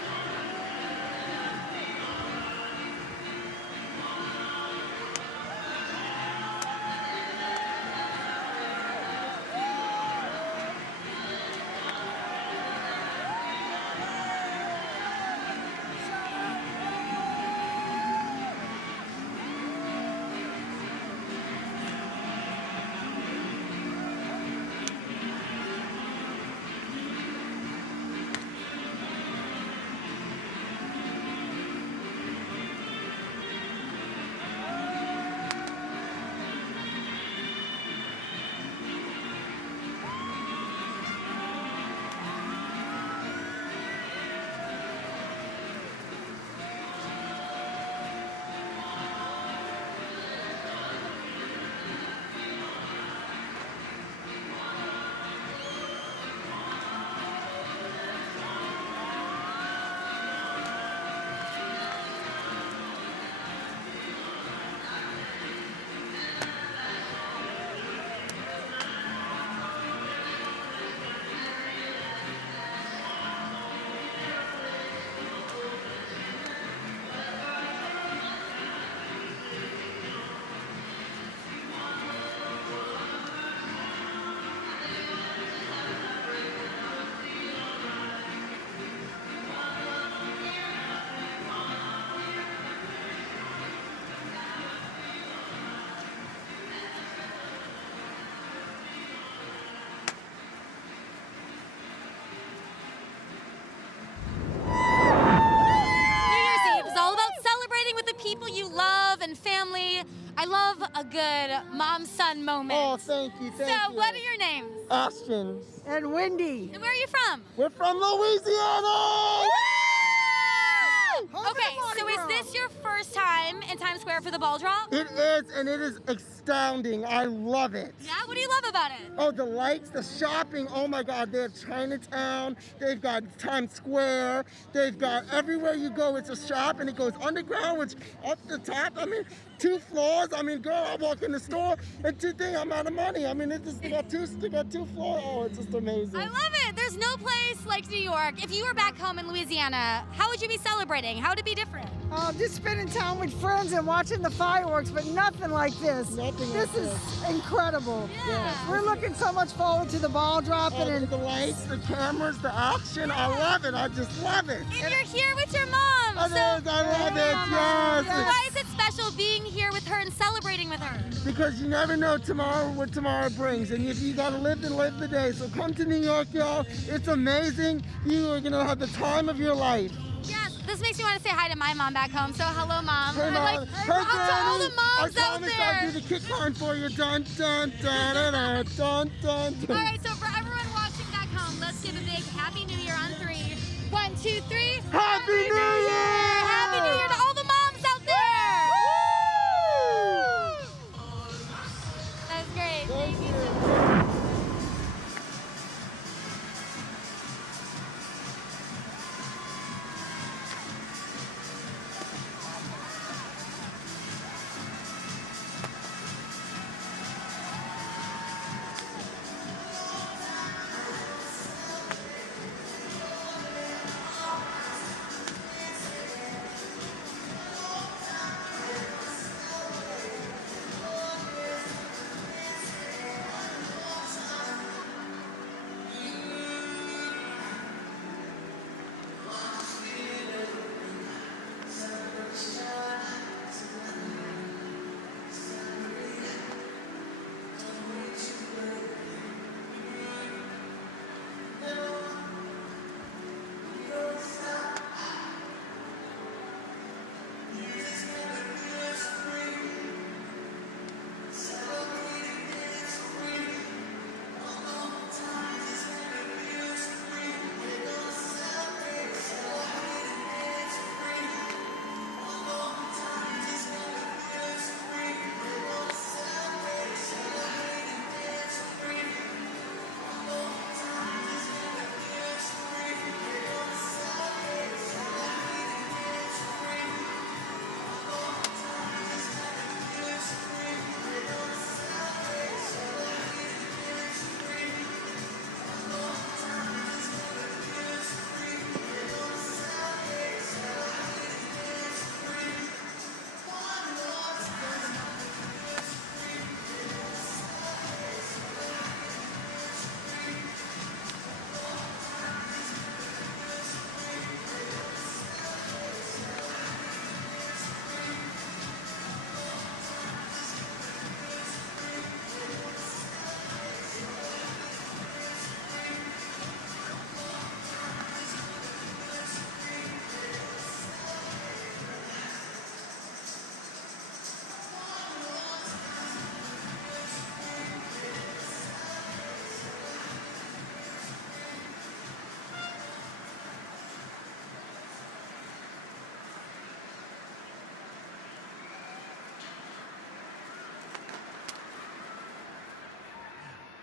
People you love and family. I love a good mom-son moment. Oh, thank you, thank you. So, what are your names? Ashton. And Wendy. And where are you from? We're from Louisiana! Okay, so is this your first time in Times Square for the ball drop? It is, and it is astounding. I love it. Yeah? What do you love about it? Oh, the lights, the shopping. Oh my God, they have Chinatown. They've got Times Square. They've got everywhere you go, it's a shop, and it goes underground, which up the top. I mean, 2 floors. I mean, girl, I walk in the store and 2 things, I'm out of money. I mean, they got two floors. Oh, it's just amazing. I love it. There's no place like New York. If you were back home in Louisiana, how would you be celebrating? How would it be different? Just spending time with friends and watching the fireworks, but nothing like this. This is incredible. Yeah. We're looking so much forward to the ball dropping and the lights, the cameras, the action. I love it. I just love it. And you're here with your mom. I love it. Yes. Why is it special being here with her and celebrating with her? Because you never know what tomorrow brings, and if you gotta live, then live the day. So come to New York, y'all. It's amazing. You are gonna have the time of your life. Yes, this makes me want to say hi to my mom back home. So hello, Mom. Hey, Mom. To all the moms I out promise there. I'll do the kick line for you. Dun dun dun dun dun dun dun. All right, so for everyone watching back home, let's give a big Happy New Year on 3. 1, 2, 3. Happy New Year! Happy New Year to all the moms out there! That's great. Thank you so much.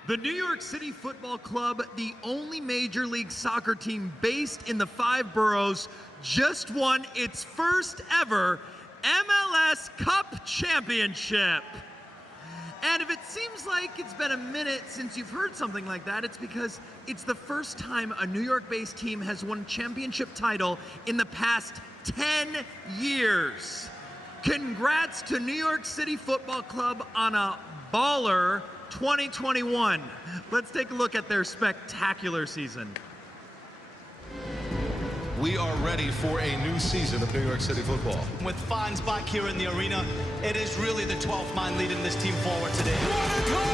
The New York City Football Club, the only Major League Soccer team based in the 5 boroughs, just won its first ever MLS Cup Championship. And if it seems like it's been a minute since you've heard something like that, it's because it's the first time a New York-based team has won a championship title in the past 10 years. Congrats to New York City Football Club on a baller 2021. Let's take a look at their spectacular season. We are ready for a new season of New York City football. With fans back here in the arena, it is really the 12th man leading this team forward today. What a goal!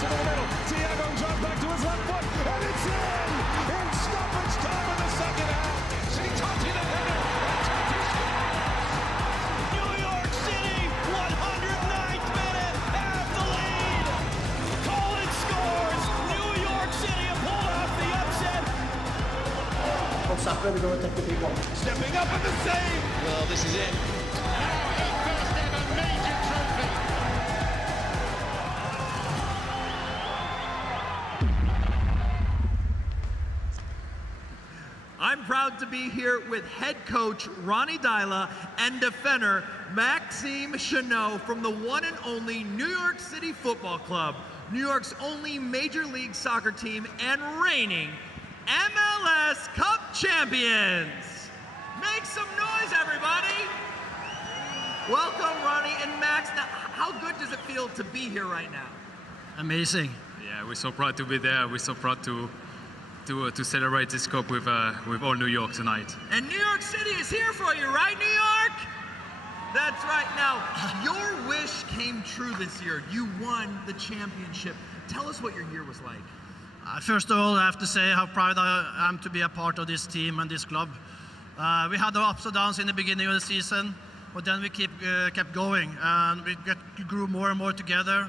To the middle, Thiago drops back to his left foot, and it's in stoppage time in the second half. City touching the header, and Turkey scores! New York City, 109th minute, have the lead. Collins scores. New York City have pulled off the upset. We're going to take the big one. Stepping up at the save. Well, this is it. First ever major trophy. I'm proud to be here with head coach Ronnie Deila and defender Maxime Chanot from the one and only New York City Football Club, New York's only Major League Soccer team and reigning MLS Cup champions. Make some noise, everybody. Welcome, Ronnie and Max. Now, how good does it feel to be here right now? Amazing. Yeah, we're so proud to be there. We're so proud to celebrate this cup with all New York tonight. And New York City is here for you, right, New York? That's right. Now, your wish came true this year. You won the championship. Tell us what your year was like. First of all, I have to say how proud I am to be a part of this team and this club. We had our ups and downs in the beginning of the season, but then we kept going, and we grew more and more together,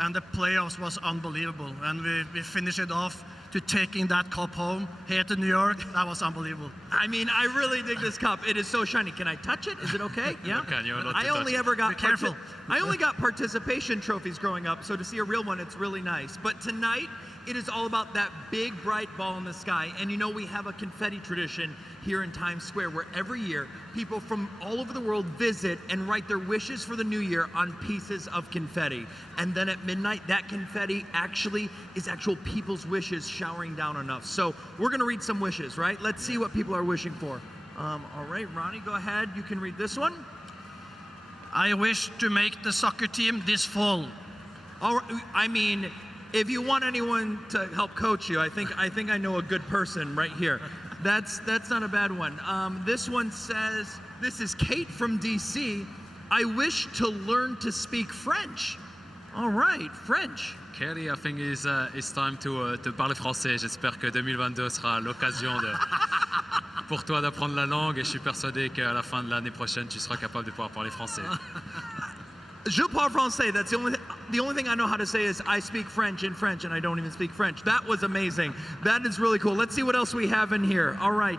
and the playoffs was unbelievable. And we finished it off to taking that cup home here to New York. That was unbelievable. I mean, I really dig this cup. It is so shiny. Can I touch it? Is it okay? Yeah. Okay, you're allowed to I only touch ever it. got Be careful. I only got participation trophies growing up, so to see a real one, it's really nice. But tonight, it is all about that big, bright ball in the sky. And you know, we have a confetti tradition here in Times Square where every year people from all over the world visit and write their wishes for the new year on pieces of confetti. And then at midnight, that confetti actually is actual people's wishes showering down on us. So we're gonna read some wishes, right? Let's see what people are wishing for. All right, Ronnie, go ahead. You can read this one. I wish to make the soccer team this fall. All right, I mean, if you want anyone to help coach you, I think I know a good person right here. That's not a bad one. This one says, this is Kate from DC. I wish to learn to speak French. All right, French. Kelly, I think it's time to parler français. J'espère que 2022 sera l'occasion pour toi d'apprendre la langue, et je suis persuadé qu'à la fin de l'année prochaine, tu seras capable de pouvoir parler français. Je parle français. That's the only thing I know how to say is I speak French in French, and I don't even speak French. That was amazing. That is really cool. Let's see what else we have in here. All right.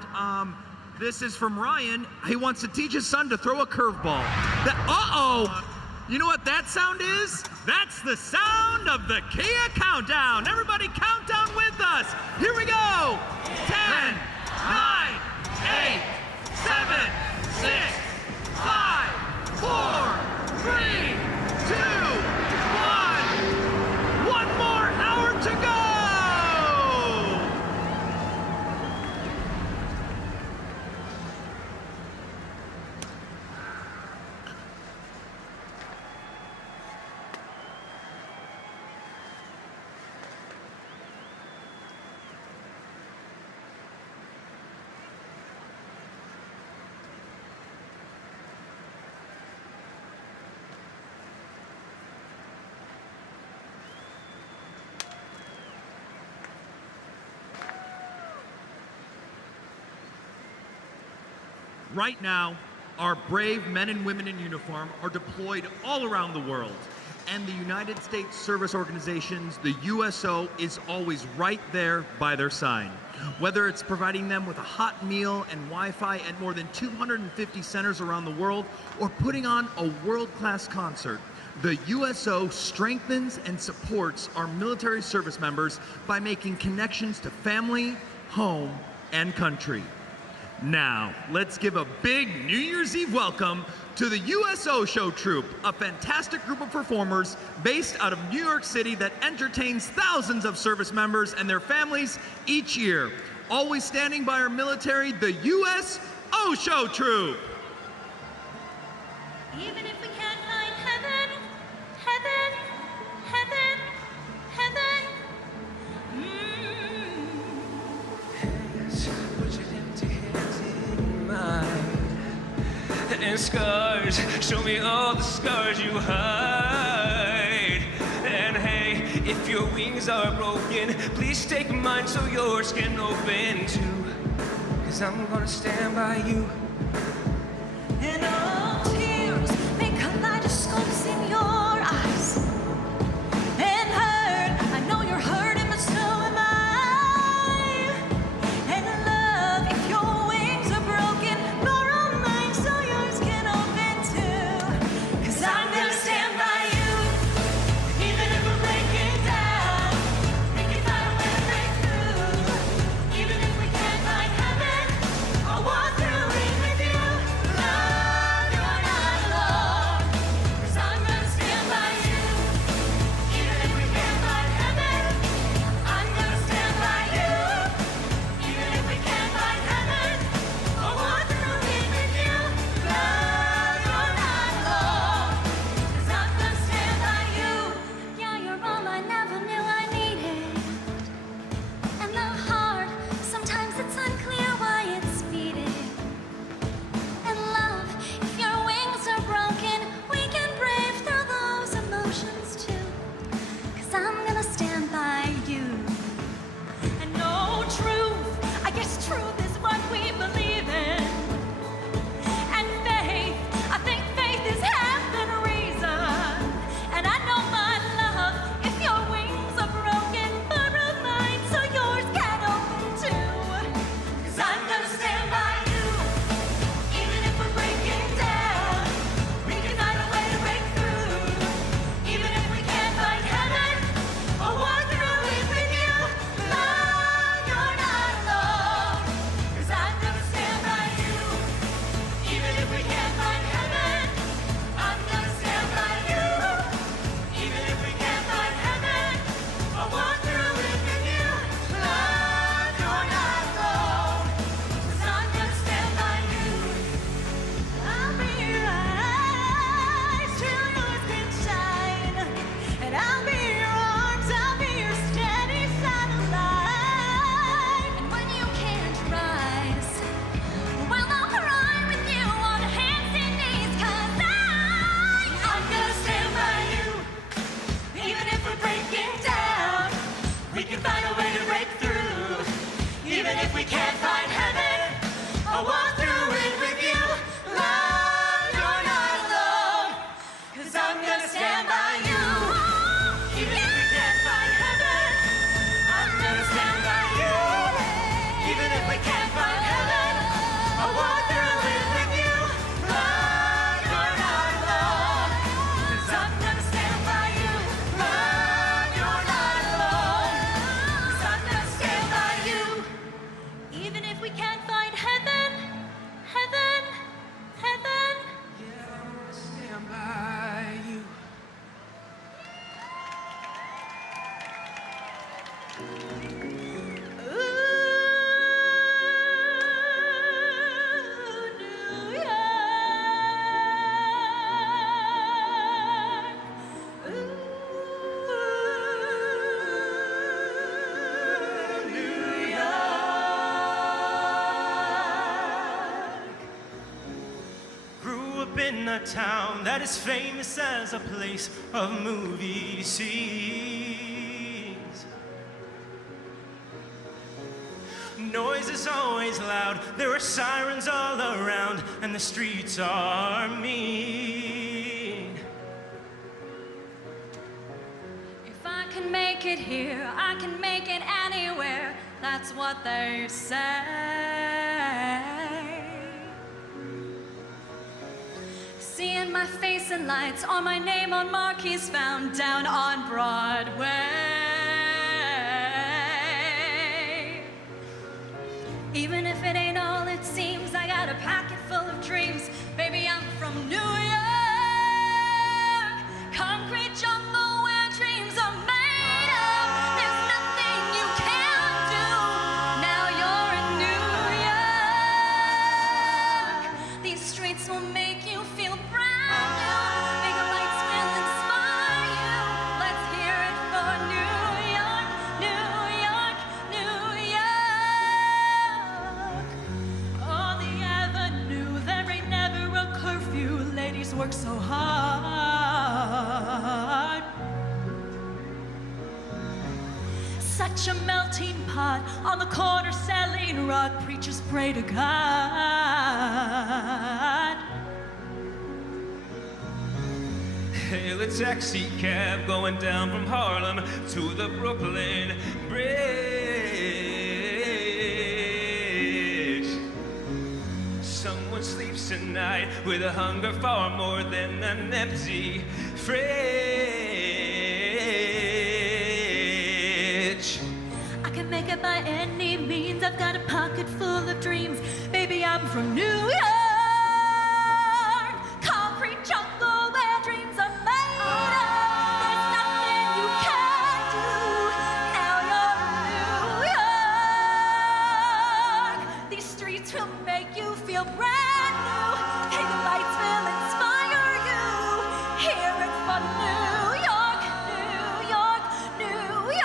This is from Ryan. He wants to teach his son to throw a curveball. Uh-oh. You know what that sound is? That's the sound of the Kia Countdown. Everybody count down with us. Here we go. 10, 9, 8, 7, 6, 5, 4, 3, 2, 1. One more hour to go. Right now, our brave men and women in uniform are deployed all around the world. And the United States Service Organizations, the USO, is always right there by their side. Whether it's providing them with a hot meal and Wi-Fi at more than 250 centers around the world, or putting on a world-class concert, The USO strengthens and supports our military service members by making connections to family, home, and country. Now, let's give a big New Year's Eve welcome to the USO Show Troupe, a fantastic group of performers based out of New York City that entertains thousands of service members and their families each year. Always standing by our military, the USO Show Troupe. Even if we can't find heaven, heaven, heaven, heaven. Put your empty hands in mine. And scars, show me all the scars you hide. And hey, if your wings are broken, please take mine so yours can open too. 'Cause I'm gonna stand by you. And all tears make kaleidoscopes in your eyes. And hurt, I know you're hurting, but so am I. And love, if your wings are broken, borrow mine so yours can open too. 'Cause I'm gonna stand by you, even if we're breaking down. We can find a way to break through. Even if we can't find heaven, I'll walk through it with you. Love, you're not alone. 'Cause I'm gonna stand by you, even if we can't find heaven. I'm gonna stand by you, even if we can't find heaven. I'll walk through it with you. Love, you're not alone. 'Cause I'm gonna stand by you. Yeah, you're all I never knew I needed. And the heart, sometimes it's unclear why it's beating. And love, if your wings are broken, we can brave through those emotions too. 'Cause I'm gonna stand by you. And no truth, I guess truth is what we believe in. And faith, I think faith is half the reason. And I know my love, if your wings are broken, borrow mine so yours can open too. 'Cause I'm gonna stand by you, even if we're breaking down. We can find a way to break through. Even if we can't find heaven, I'll walk through it with you. Love, you're not alone. 'Cause I'm gonna stand by you, even if we can't find heaven. I'm gonna stand by you, even if we can't find heaven. I'll walk through it with you. Love, you're not alone. 'Cause I'm gonna stand by you. I'll be your eyes till yours can shine. And I'll be your arms, I'll be your steady satellite. And when you can't rise, well, I'll cry with you on hands and knees. 'Cause I'm gonna stand by you, even if we're breaking down. We can find a way to break through. Even if we can't find heaven, I'll walk through it with you. Love, you're not alone. 'Cause I'm gonna stand by you, even if we can't find heaven. I'm gonna stand by you, even if we can't find heaven. I'll walk through it with you. Love, you're not alone. 'Cause I'm gonna stand by you. Love, you're not alone. 'Cause I'm gonna stand by you, even if we can't find heaven, heaven, heaven. Yeah, I'm gonna stand by you. Grew up in a town that is famous as a place of movie scenes. Noise is always loud, there are sirens all around, and the streets are mean. If I can make it here, I can make it anywhere. That's what they say. Seeing my face in lights, or my name on marquees found down on Broadway. Even if it ain't all it seems, I got a pocket full of dreams. Baby, I'm from New York, concrete jungle where dreams are made of. There's nothing you can't do. Now you're in New York. These streets will make you feel brand new. Big lights will inspire you. Let's hear it for New York, New York, New York. On the avenue, there ain't never a curfew. Ladies work so hard. Such a melting pot on the corner selling rock. Preachers pray to God. Hail a taxi cab going down from Harlem to the Brooklyn Bridge. Someone sleeps tonight with a hunger far more than an empty fridge. I can make it by any means. I've got a pocket full of dreams. Baby, I'm from New York. Concrete jungle where dreams are made of. There's nothing you can't do. Now you're in New York. These streets will make you feel brand new. Pink lights will inspire you. Hear it for New York, New York, New York.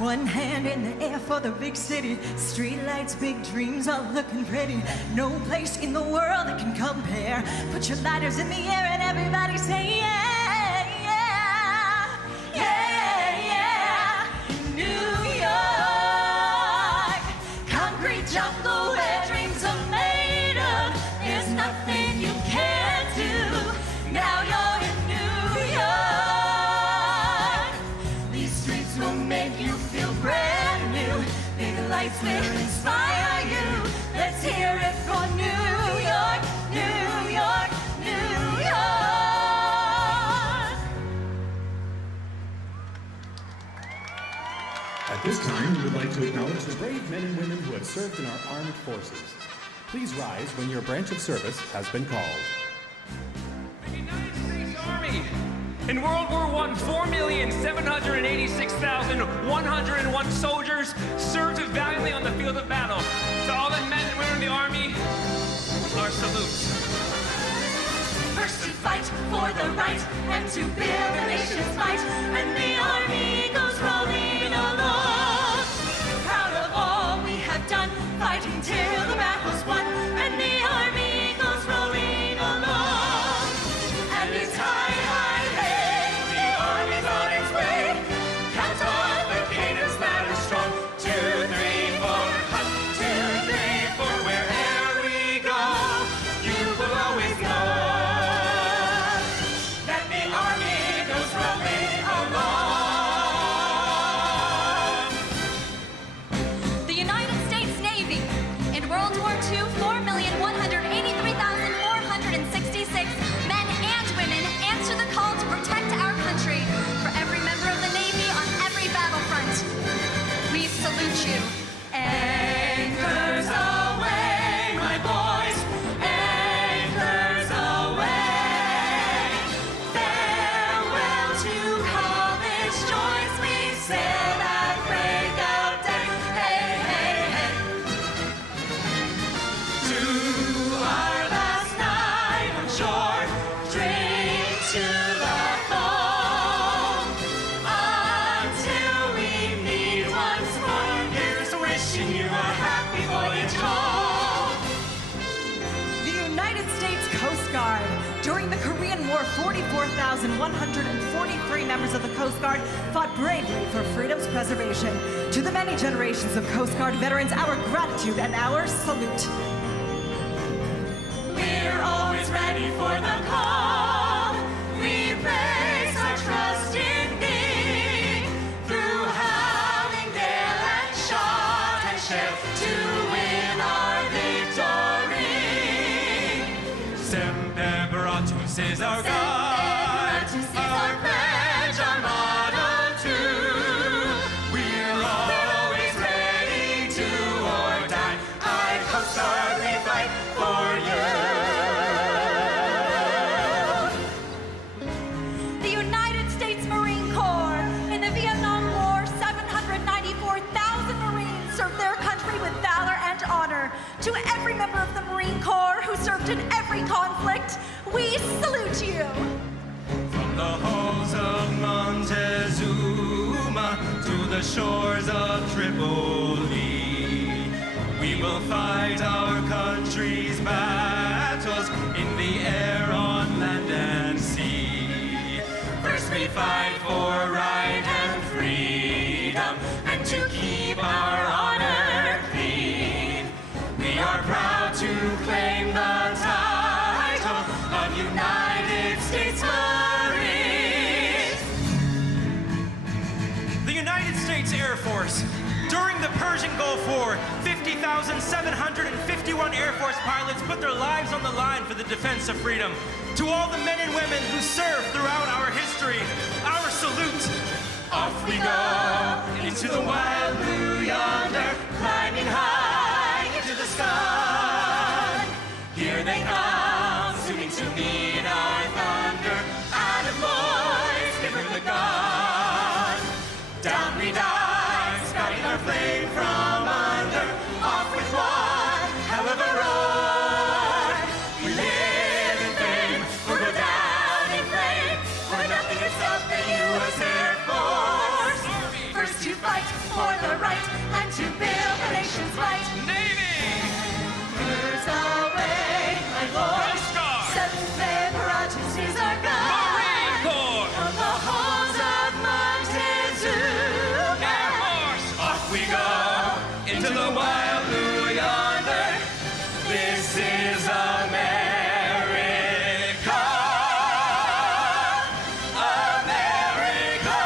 One hand in the air for the big city. Street lights, big dreams, all looking pretty. No place in the world that can compare. Put your lighters in the air and everybody say yeah, yeah, yeah, yeah. New York, concrete jungle where dreams are made of. There's nothing you can't do. Now you're in New York. These streets will make you feel brand new. Big lights will inspire you. Let's hear it for New York, New York, New York. At this time, we would like to acknowledge the brave men and women who have served in our armed forces. Please rise when your branch of service has been called. Army. In World War I, 4,786,101 soldiers served valiantly on the field of battle. To all the men and women in the Army, our salutes. First to fight for the right and to build a nation's might. And the Army goes rolling along. Proud of all we have done, fighting till the battle's won. And the Army goes rolling along. And it's high, high, hey, the Army's on its way. Count on the cadence that is strong. 2, 3, 4, hut, 2, 3, 4. Wherever we go, you will always know that the Army goes rolling along. The United States Navy. In World War II, 4,183,466 men and women answer the call to protect our country. For every member of the Navy on every battlefront, we salute you. Anchors away, my boys. Anchors away. Farewell to college joys. We sail at break of day. Hey, hey, hey. To our last night on shore, drink to the foam until we meet once more. Here's wishing you a happy voyage home. The United States Coast Guard. During the Korean War, 44,143 members of the Coast Guard fought bravely for freedom's preservation. To the many generations of Coast Guard veterans, our gratitude and our salute. We're always ready for the call. We place our trust in thee. Through howling gale and shot and shell to win our victory. This is our God, our pledge, our motto too. We're always ready to or die. I Coast Guard, we fight for you. The United States Marine Corps. In the Vietnam War, 794,000 Marines served their country with valor and honor. To every member of the Marine Corps who served in every conflict, we salute you. From the halls of Montezuma to the shores of Tripoli, we will fight our country's battles in the air, on land and sea. First we fight for right and freedom, and to keep our honor clean. We are proud to claim the title of United States Marines. The United States Air Force. During the Persian Gulf War, 50,751 Air Force pilots put their lives on the line for the defense of freedom. To all the men and women who served throughout our history, our salute. Off we go into the wild blue yonder, climbing high into the sky. Here they come, soon to meet our thunder. Atom boys, give her the gun. Down we dive, spouting our flame from under. Off with one hell of a roar. We live in fame, or go down in flame. For nothing except the U.S. Air Force. First to fight for the right and to build the nation's might. Navy! Here's the way, my lord. Seventh Day Paratus is our guide. Marine Corps! From the halls of Montezuma. Air Force! Off we go into the wild blue yonder. This is America. America!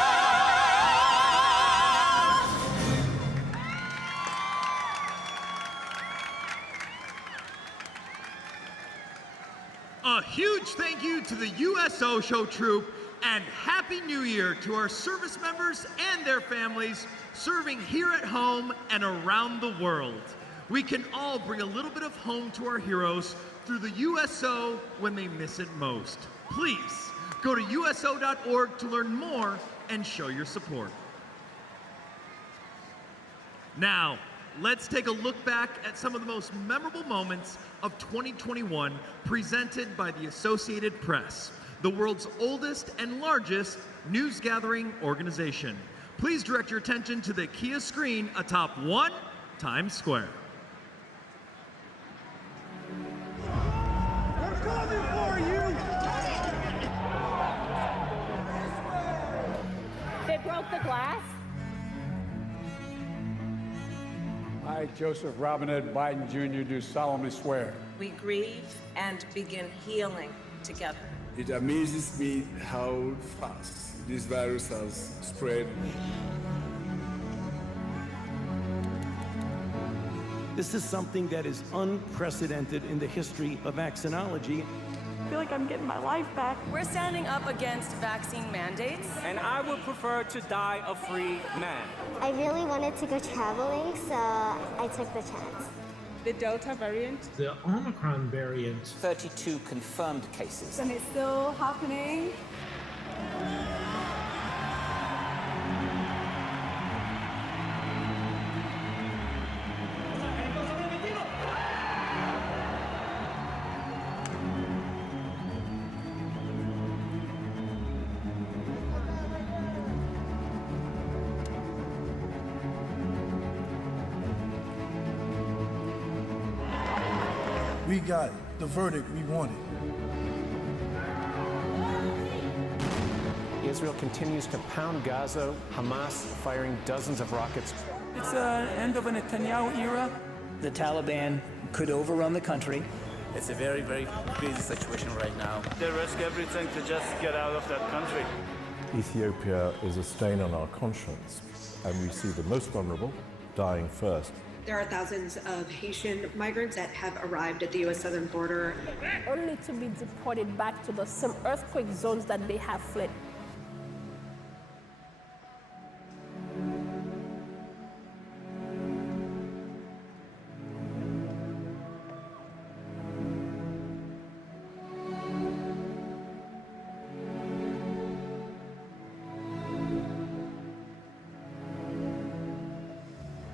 A huge thank you to the USO Show Troop, and Happy New Year to our service members and their families serving here at home and around the world. We can all bring a little bit of home to our heroes through the USO when they miss it most. Please go to USO.org to learn more and show your support. Now, let's take a look back at some of the most memorable moments of 2021 presented by the Associated Press, the world's oldest and largest news gathering organization. Please direct your attention to the Kia screen atop 1 Times Square. We're coming for you! They broke the glass. I, Joseph Robinette Biden Jr., do solemnly swear. We grieve and begin healing together. It amazes me how fast this virus has spread. This is something that is unprecedented in the history of vaccinology. I feel like I'm getting my life back. We're standing up against vaccine mandates. And I would prefer to die a free man. I really wanted to go traveling, so I took the chance. The Delta variant. The Omicron variant. 32 confirmed cases. And it's still happening. We got the verdict we wanted. Israel continues to pound Gaza, Hamas firing dozens of rockets. It's the end of a Netanyahu era. The Taliban could overrun the country. It's a very, very crazy situation right now. They risk everything to just get out of that country. Ethiopia is a stain on our conscience, and we see the most vulnerable dying first There are thousands of Haitian migrants that have arrived at the U.S. southern border. Only to be deported back to the same earthquake zones that they have fled.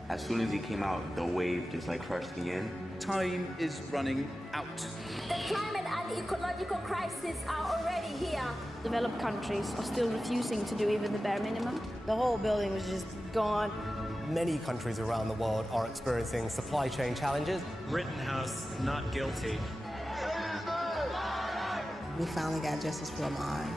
As soon as he came out, the wave just like crushed me in. Time is running out. The climate and ecological crisis are already here. Developed countries are still refusing to do even the bare minimum. The whole building was just gone. Many countries around the world are experiencing supply chain challenges. Rittenhouse, not guilty. We finally got justice for Ahmaud.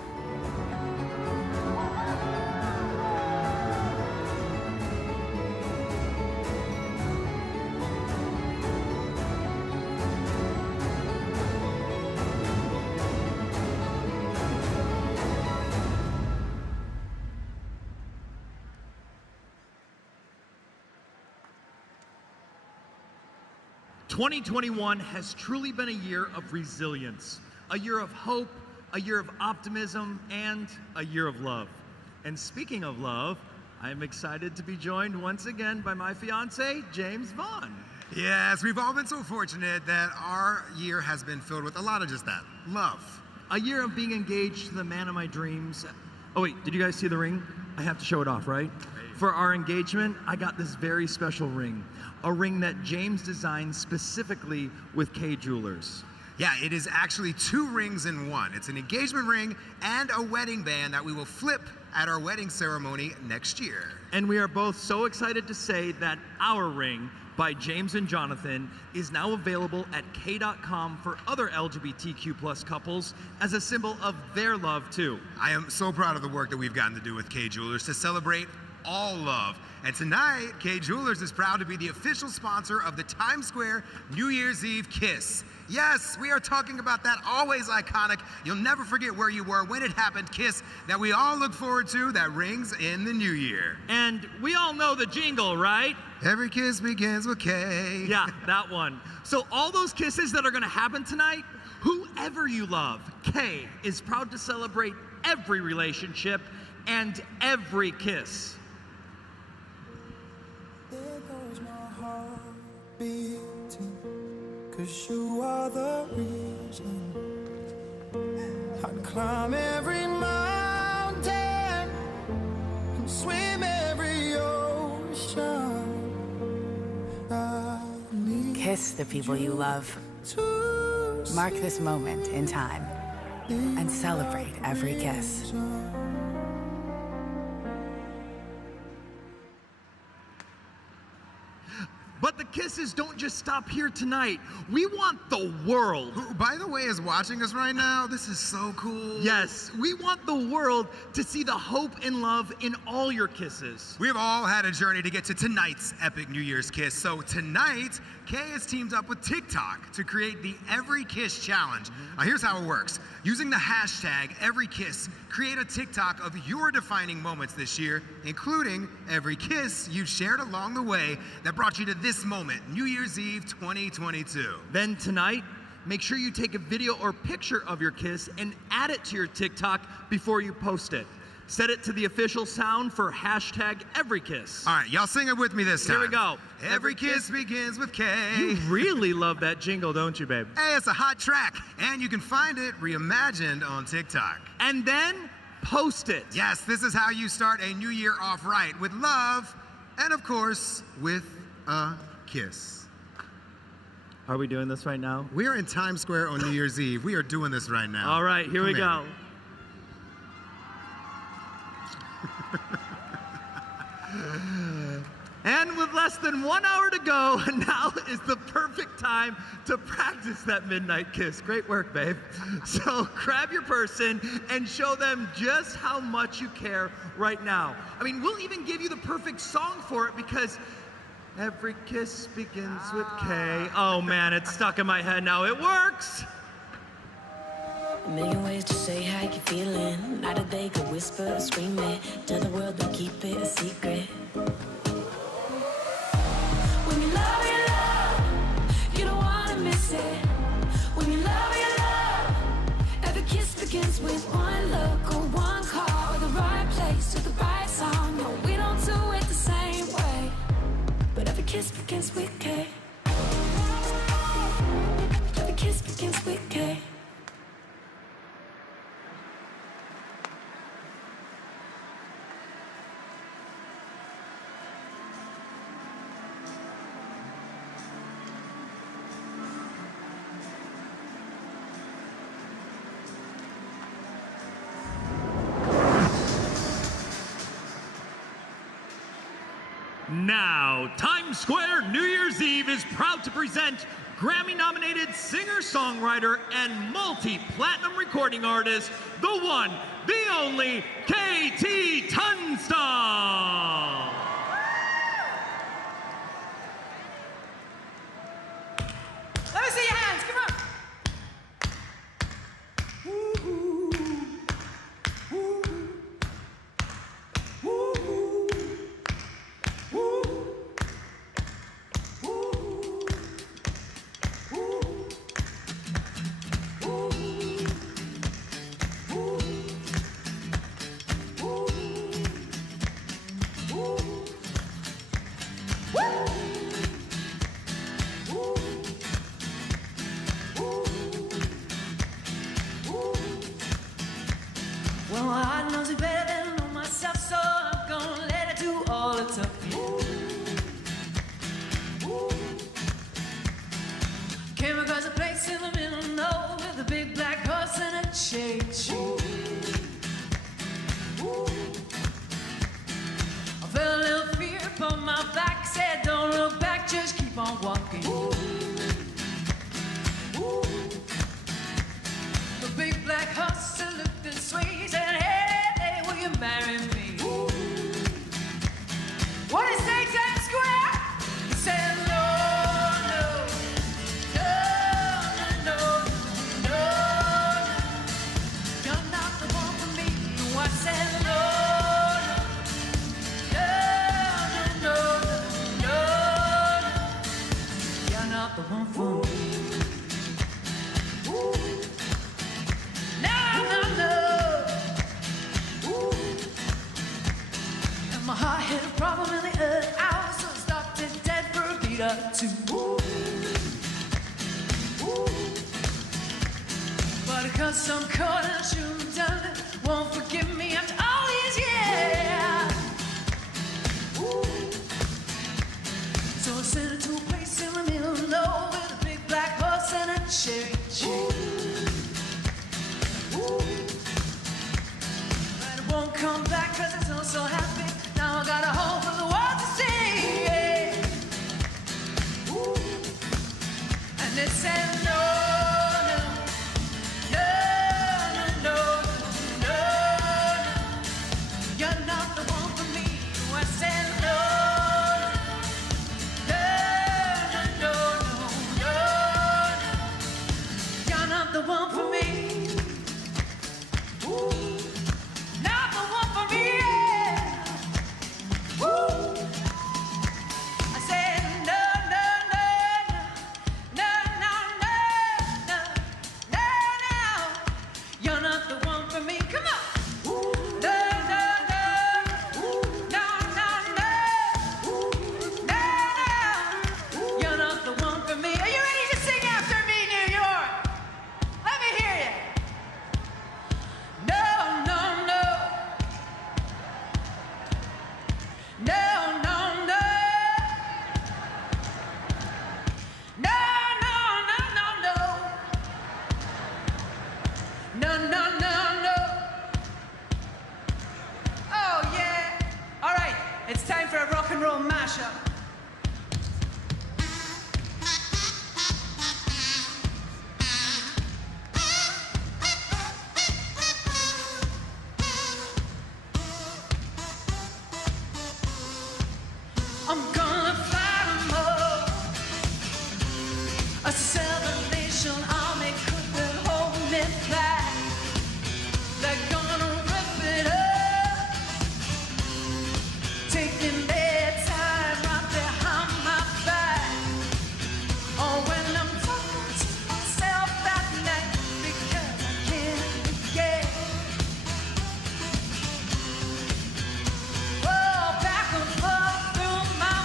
2021 has truly been a year of resilience, a year of hope, a year of optimism, and a year of love. And speaking of love, I'm excited to be joined once again by my fiance, James Vaughn. Yes, we've all been so fortunate that our year has been filled with a lot of just that, love. A year of being engaged to the man of my dreams. Oh wait, did you guys see the ring? I have to show it off, right? For our engagement, I got this very special ring. A ring that James designed specifically with Kay Jewelers. Yeah, it is actually 2 rings in one. It's an engagement ring and a wedding band that we will flip at our wedding ceremony next year. And we are both so excited to say that our ring by James and Jonathan is now available at Kay.com for other LGBTQ+ couples as a symbol of their love too. I am so proud of the work that we've gotten to do with Kay Jewelers to celebrate all love. And tonight, Kay Jewelers is proud to be the official sponsor of the Times Square New Year's Eve Kiss. Yes, we are talking about that always iconic, you'll never forget where you were when it happened kiss that we all look forward to that rings in the new year. And we all know the jingle, right? Every kiss begins with K. Yeah, that one. So all those kisses that are gonna happen tonight, whoever you love, Kay is proud to celebrate every relationship and every kiss. There goes my heart beating, 'cause you are the reason. I'd climb every mountain and swim every ocean. Kiss the people you love. Mark this moment in time and celebrate every kiss. But the kisses don't just stop here tonight. We want the world. Who, by the way, is watching us right now. This is so cool. Yes, we want the world to see the hope and love in all your kisses. We've all had a journey to get to tonight's epic New Year's kiss. So tonight, Kay has teamed up with TikTok to create the Every Kiss Challenge. Now here's how it works. Using the hashtag #EveryKiss, create a TikTok of your defining moments this year, including every kiss you've shared along the way that brought you to this moment, New Year's Eve 2022. Then tonight, make sure you take a video or picture of your kiss and add it to your TikTok before you post it. Set it to the official sound for #EveryKiss. All right, y'all sing it with me this time. Here we go. Every kiss begins with K. You really love that jingle, don't you, babe? Hey, it's a hot track, and you can find it reimagined on TikTok. And then post it. Yes, this is how you start a new year off right, with love, and of course, with a kiss. Are we doing this right now? We are in Times Square on New Year's Eve. We are doing this right now. All right, here we go. And with less than 1 hour to go, now is the perfect time to practice that midnight kiss. Great work, babe. So grab your person and show them just how much you care right now. I mean, we'll even give you the perfect song for it because every kiss begins with K. Oh man, it's stuck in my head now. It works. A million ways to say how you feeling. Not a day could whisper or scream it. Tell the world to keep it a secret. When you love Now, Times Square New Year's Eve is proud to present Grammy-nominated singer-songwriter and multi-platinum recording artist, the one, the only, KT Tunstall. Let me see your hands, come on. Well, I knows it better than I know myself, so I'm gonna let it do all the tough. Came across a place in the middle of nowhere with a big black horse and a cherry tree. I felt a little fear upon my back, said don't look back, just keep on walking. The big black horse looked this way, he said, hey, will you marry me? What did he say, Times Square? He said, no, no, no, no, no, no, you're not the one for me. I said, no, no, no, no, no, you're not the one for me. My heart hit a problem in the earth. I was so stopped it dead for a beat or two. But because some cold and I shouldn't have done it, won't forgive me after all these years. So I sent her to a place in the middle of nowhere with a big black horse and a cherry tree. But it won't come back cause it's not so happy. Now I got a home for the world to see. And they said no, no, no, no, no, no, you're not the one for me. I said no, no, no, no, no, you're not the one for me. Not the one for me. I said no, no, no, no, no, no, no, no, no, you're not the one for me. Come on. No, no, no, no, no, no, no, you're not the one for me. Are you ready to sing after me, New York? Let me hear you. No, no, no. No, no, no. No, no, no, no, no. No, no, no, no. Oh, yeah. All right, it's time for a rock and roll mashup. I'm gonna fly them all. A Salvation Army couldn't hold me back. They're gonna rip it up, taking their time right behind my back. Oh, when I'm talking to myself at night because I can't forget. Oh, back and forth through my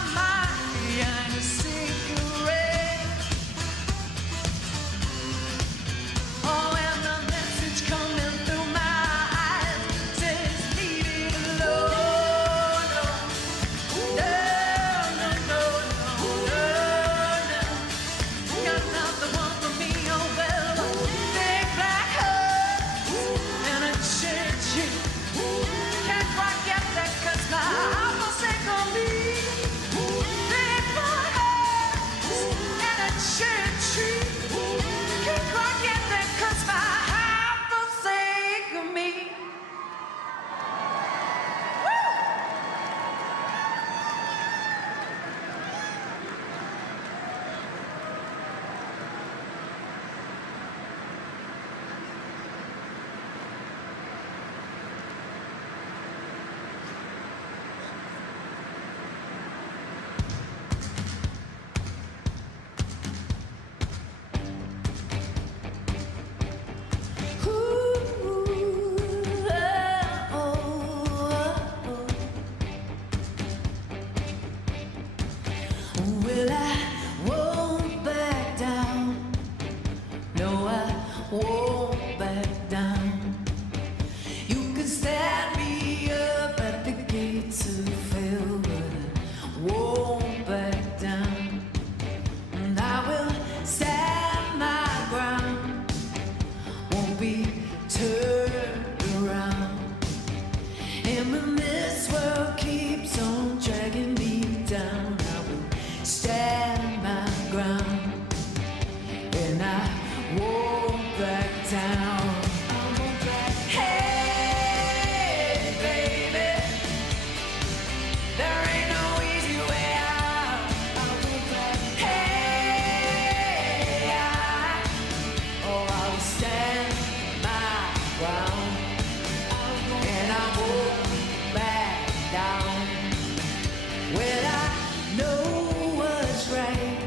And when this world keeps on dragging me down, I will stand my ground. And I won't back down. Hey, baby, there ain't no easy way out. Hey, I will stand my ground. And I won't back down. Well, I know what's right.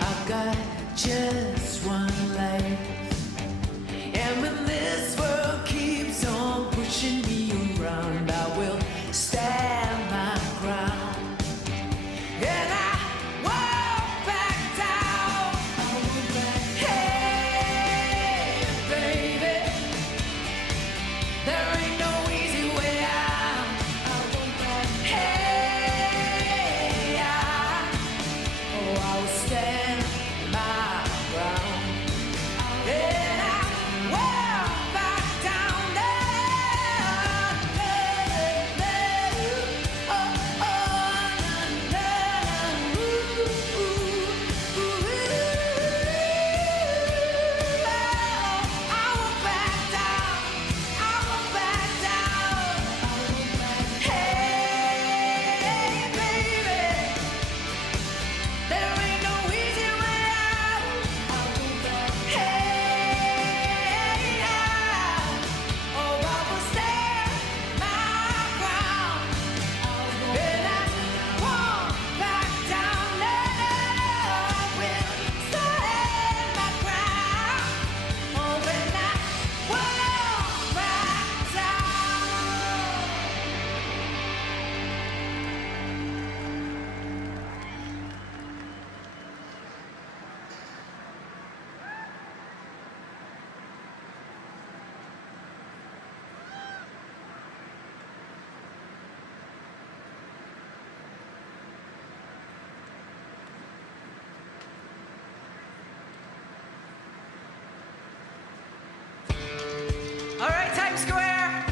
I've got just one life. And when this world keeps on pushing me around, I will stand my ground. And I won't back down. Hey, baby, there ain't no easy way out. Hey, I will stand my ground. And I won't back down. All right, Times Square.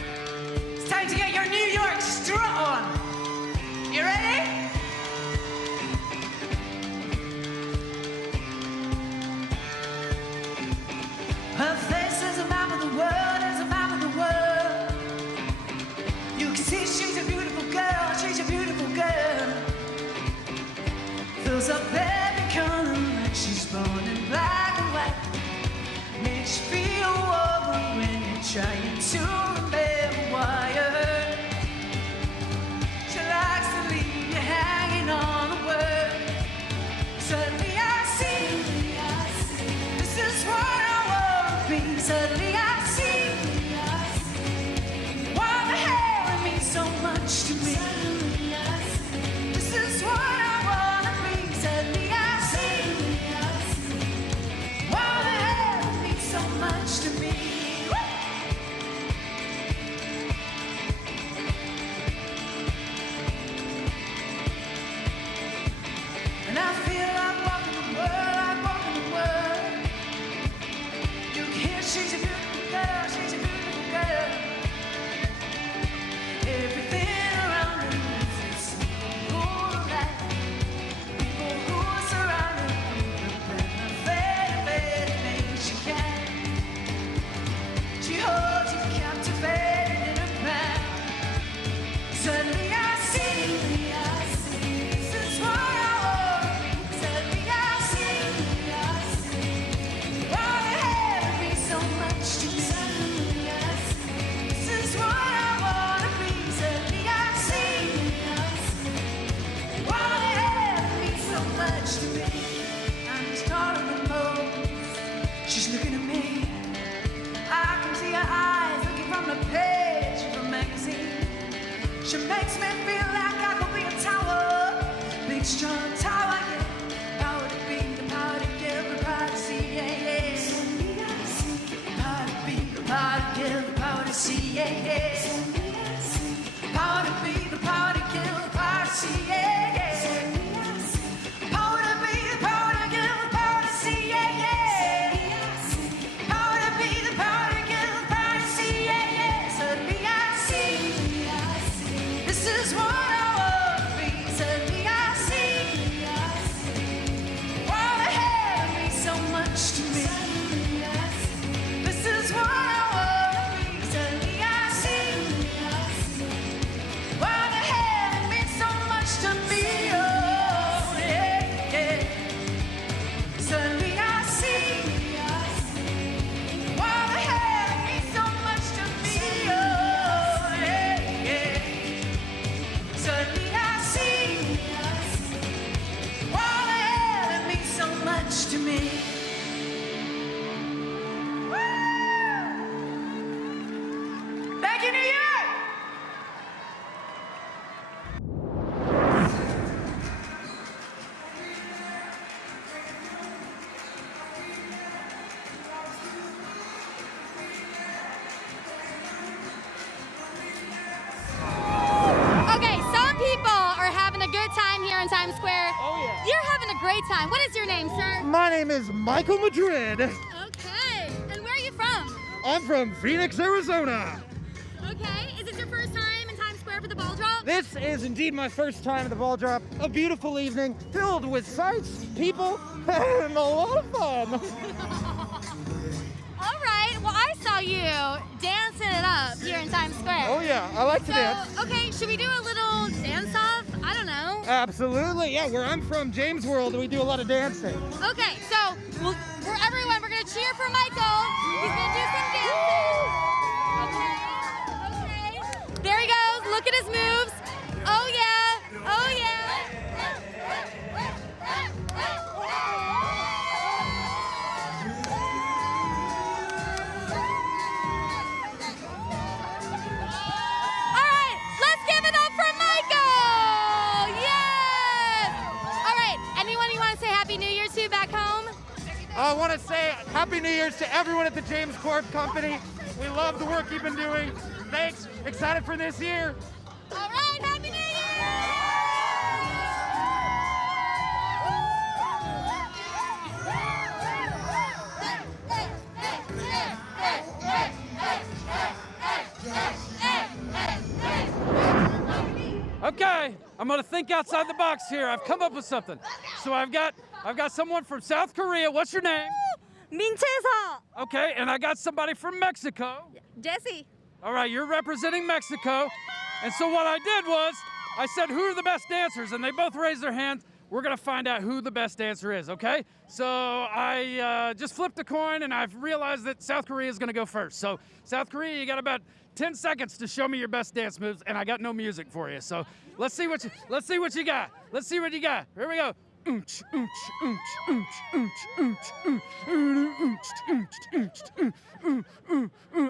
It's time to get your New York strut on. You ready? Her face is a map of the world, is a map of the world. You can see she's a beautiful girl, she's a beautiful girl. Fills up every corner like she's born in black and white. Makes you feel warm when you're trying to remember why you hurt. She likes to leave you hanging on the word. Suddenly I see, this is what I want to be. Suddenly I see, why the hell it means so much to me. This is what I want to be. Suddenly I see, why the hell it means so much to me. And I feel like walking the world, like walking the world. You can hear she's a beautiful girl, she's a beautiful girl. Everything around her is full of light. People who surround her, the very things she can. She holds you captivated in her crown. Suddenly I see, this is what I want to be. Suddenly I see, why the hell it means so much to me. This is what I want to be. Suddenly I see, why the hell it means so much to me. I'm just taller than most. She's looking at me. I can see her eyes looking from the page of a magazine. She makes me feel like I could be a tower, big strong tower, yeah. Power to be, the power to give, the power to see, yeah, yeah. Power to be, the power to give, the power to see, yeah, yeah. Power to be, the power to give, the power to see, yeah, yeah. Power to be, the power to give, the power to see, yeah, yeah. Power to be, the power to give, the power to see, yeah, yeah. Suddenly I see. in Times Square. Oh, yeah. You're having a great time. What is your name, sir? My name is Michael Madrid. Okay. And where are you from? I'm from Phoenix, Arizona. Okay. Is this your first time in Times Square for the ball drop? This is indeed my first time at the ball drop. A beautiful evening filled with sights, people, and a lot of fun. All right. Well, I saw you dancing it up here in Times Square. Oh, yeah. I like to dance. Okay. Should we do a little dance-off? I don't know. Absolutely. Yeah, where I'm from, James World, we do a lot of dancing. Okay. So, for everyone, we're going to cheer for Michael. He's going to do some dancing. Okay. There he goes. Look at his moves. Oh, yeah. Oh, yeah. All right. Let's give it up for Michael. Yes. All right. Anyone you want to say Happy New Year to back home? I want to say Happy New Year's to everyone at the James Corp Company. We love the work you've been doing. Thanks. Excited for this year. All right. Happy New Year. Okay, I'm gonna think outside the box here. I've come up with something. So I've got someone from South Korea. What's your name? 민채서. Okay, and I got somebody from Mexico. Jesse. All right, you're representing Mexico. And so what I did was, I said, who are the best dancers? And they both raised their hands. We're gonna find out who the best dancer is, okay? So I just flipped a coin and I've realized that South Korea is gonna go first. So South Korea, you got about 10 seconds to show me your best dance moves, and I got no music for you. So let's see what you got. Let's see what you got. Here we go.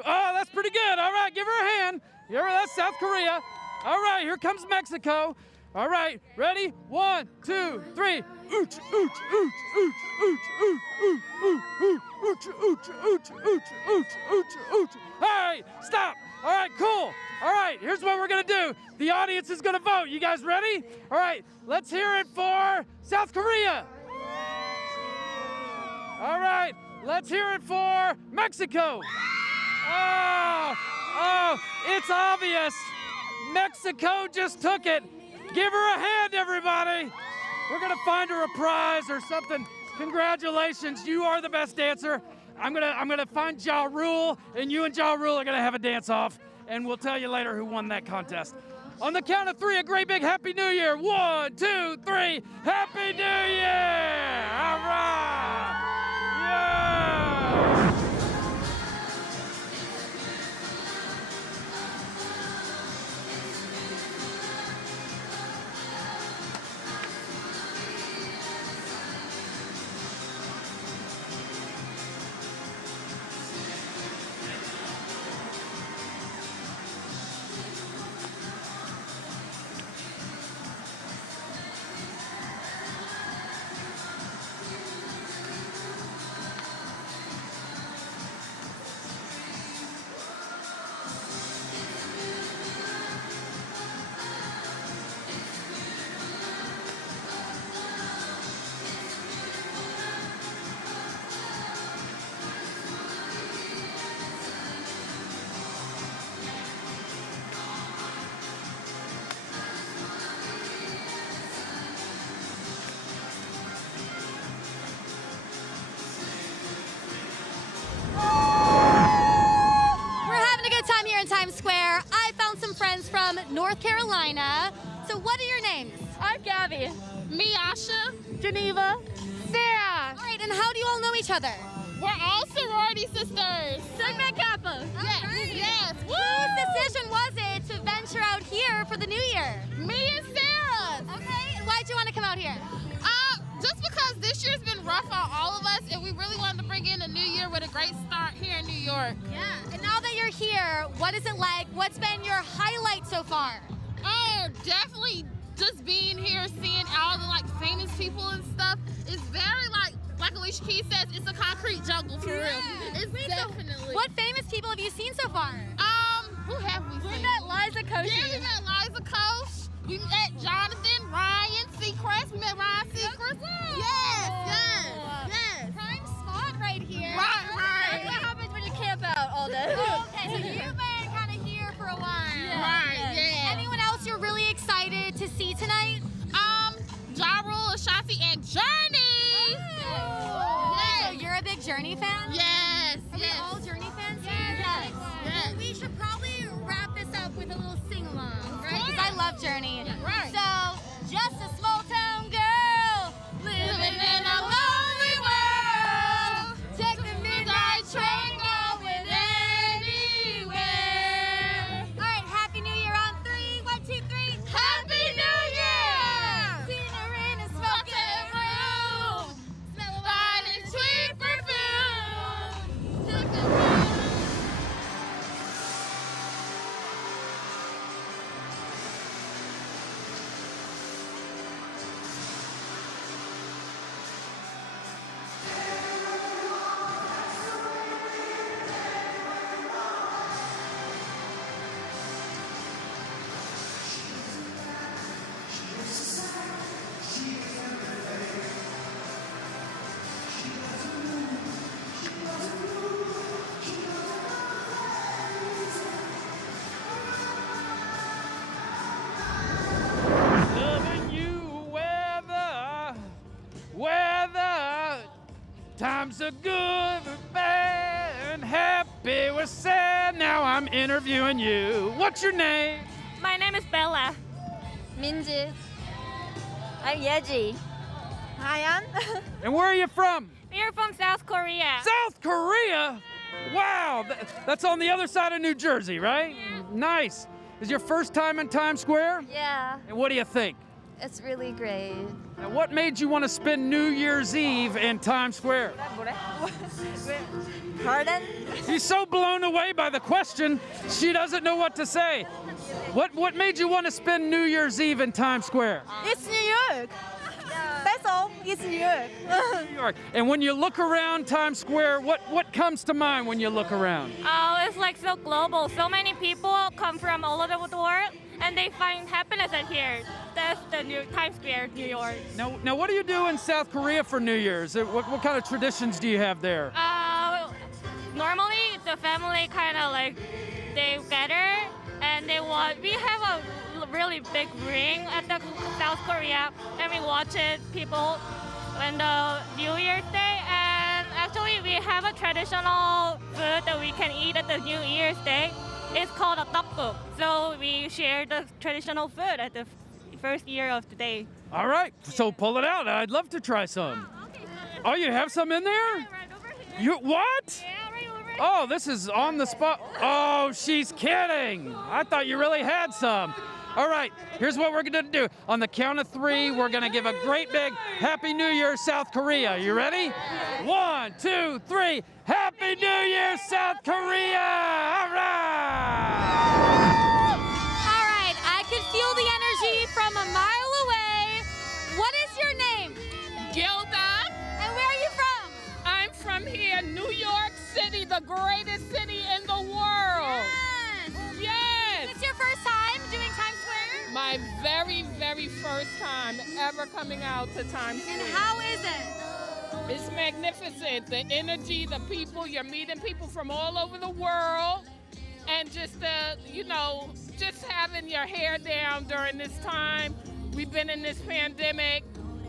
Oh, that's pretty good. All right, give her a hand. That's South Korea. All right, here comes Mexico. All right, ready? 1, 2, 3. Hey, stop. All right, cool. All right, here's what we're gonna do. The audience is gonna vote. You guys ready? All right, let's hear it for South Korea. All right, let's hear it for Mexico. Oh, it's obvious. Mexico just took it. Give her a hand, everybody. We're gonna find her a prize or something. Congratulations, you are the best dancer. I'm gonna find Ja Rule, and you and Ja Rule are gonna have a dance off, and we'll tell you later who won that contest. On the count of 3, a great big Happy New Year. 1, 2, 3, Happy New Year! All right! Yeah! Times Square. I found some friends from North Carolina. So what are your names? I'm Gabby. Me, Asha. Geneva. Sarah. All right, and how do you all know each other? We're all sorority sisters. Sigma Kappa. Yes. Right. Yes. Whose decision was it to venture out here for the new year? Me and Sarah's. Okay, and why'd you want to come out here? Just because this year's been rough on all of us, and we really wanted to bring in a new year with a great start here in New York. Yeah, and now that you're here, what is it like? What's been your highlight so far? Oh, definitely just being here, seeing all the like famous people and stuff. It's very like Alicia Keys says, it's a concrete jungle for real. It's definitely. So what famous people have you seen so far? Who have we seen? We met Liza Koshy. Yeah, we met Liza Koshy. We met Jonathan, Ryan, C. Craig. Beyonce and Journey. So you're a big Journey fan? Yes. Are we all Journey fans here? Yes. We should probably wrap this up with a little sing-along, right? Because I love Journey. Right. So, just a small town girl living in a lonely world. Take the midnight train going anywhere. All right, Happy New Year on 3. 1, 2, 3. Happy New Year! Dinner in a smoking room. Smell of wine and sweet perfume. Took the Loving you weather. Times are good, but bad, and happy was sad. Now I'm interviewing you. What's your name? My name is Bella. Minji. I'm Yeji. Hayan. And where are you from? We're from South Korea. South Korea? Wow, that's on the other side of New Jersey, right? Nice. Is your first time in Times Square? Yeah, And what do you think? it's really great. Now, what made you want to spend New Year's Eve in Times Square? Pardon? She's so blown away by the question, she doesn't know what to say. What made you want to spend New Year's Eve in Times Square? It's New York. That's all. It's New York. New York. And when you look around Times Square, what comes to mind when you look around? Oh, it's like so global. So many people come from all over the world, and they find happiness at here. That's the new Times Square, New York. Now, what do you do in South Korea for New Year's? What kind of traditions do you have there? Normally, the family kind of like they gather and we have a really big ring at the South Korea, and we watch it people on the New Year's Day. And actually, we have a traditional food that we can eat at the New Year's Day. It's called a tteokguk. So we share the traditional food at the first year of the day. All right, so pull it out. I'd love to try some. Oh, you have some in there? Right over here. You what? Yeah, right over here. Oh, this is on the spot. Oh, she's kidding. I thought you really had some. All right, here's what we're gonna do. On the count of 3, we're gonna give a great big Happy New Year, South Korea. You ready? 1, 2, 3. Happy New Year, South Korea! All right! All right, I can feel the energy from a mile away. What is your name? Gilda. And where are you from? I'm from here, New York City, the greatest city in the world. Yes. Is this your first time doing Times Square? My very, very first time ever coming out to Times Square. And how is it? It's magnificent. The energy, the people, you're meeting people from all over the world. And just, just having your hair down during this time. We've been in this pandemic,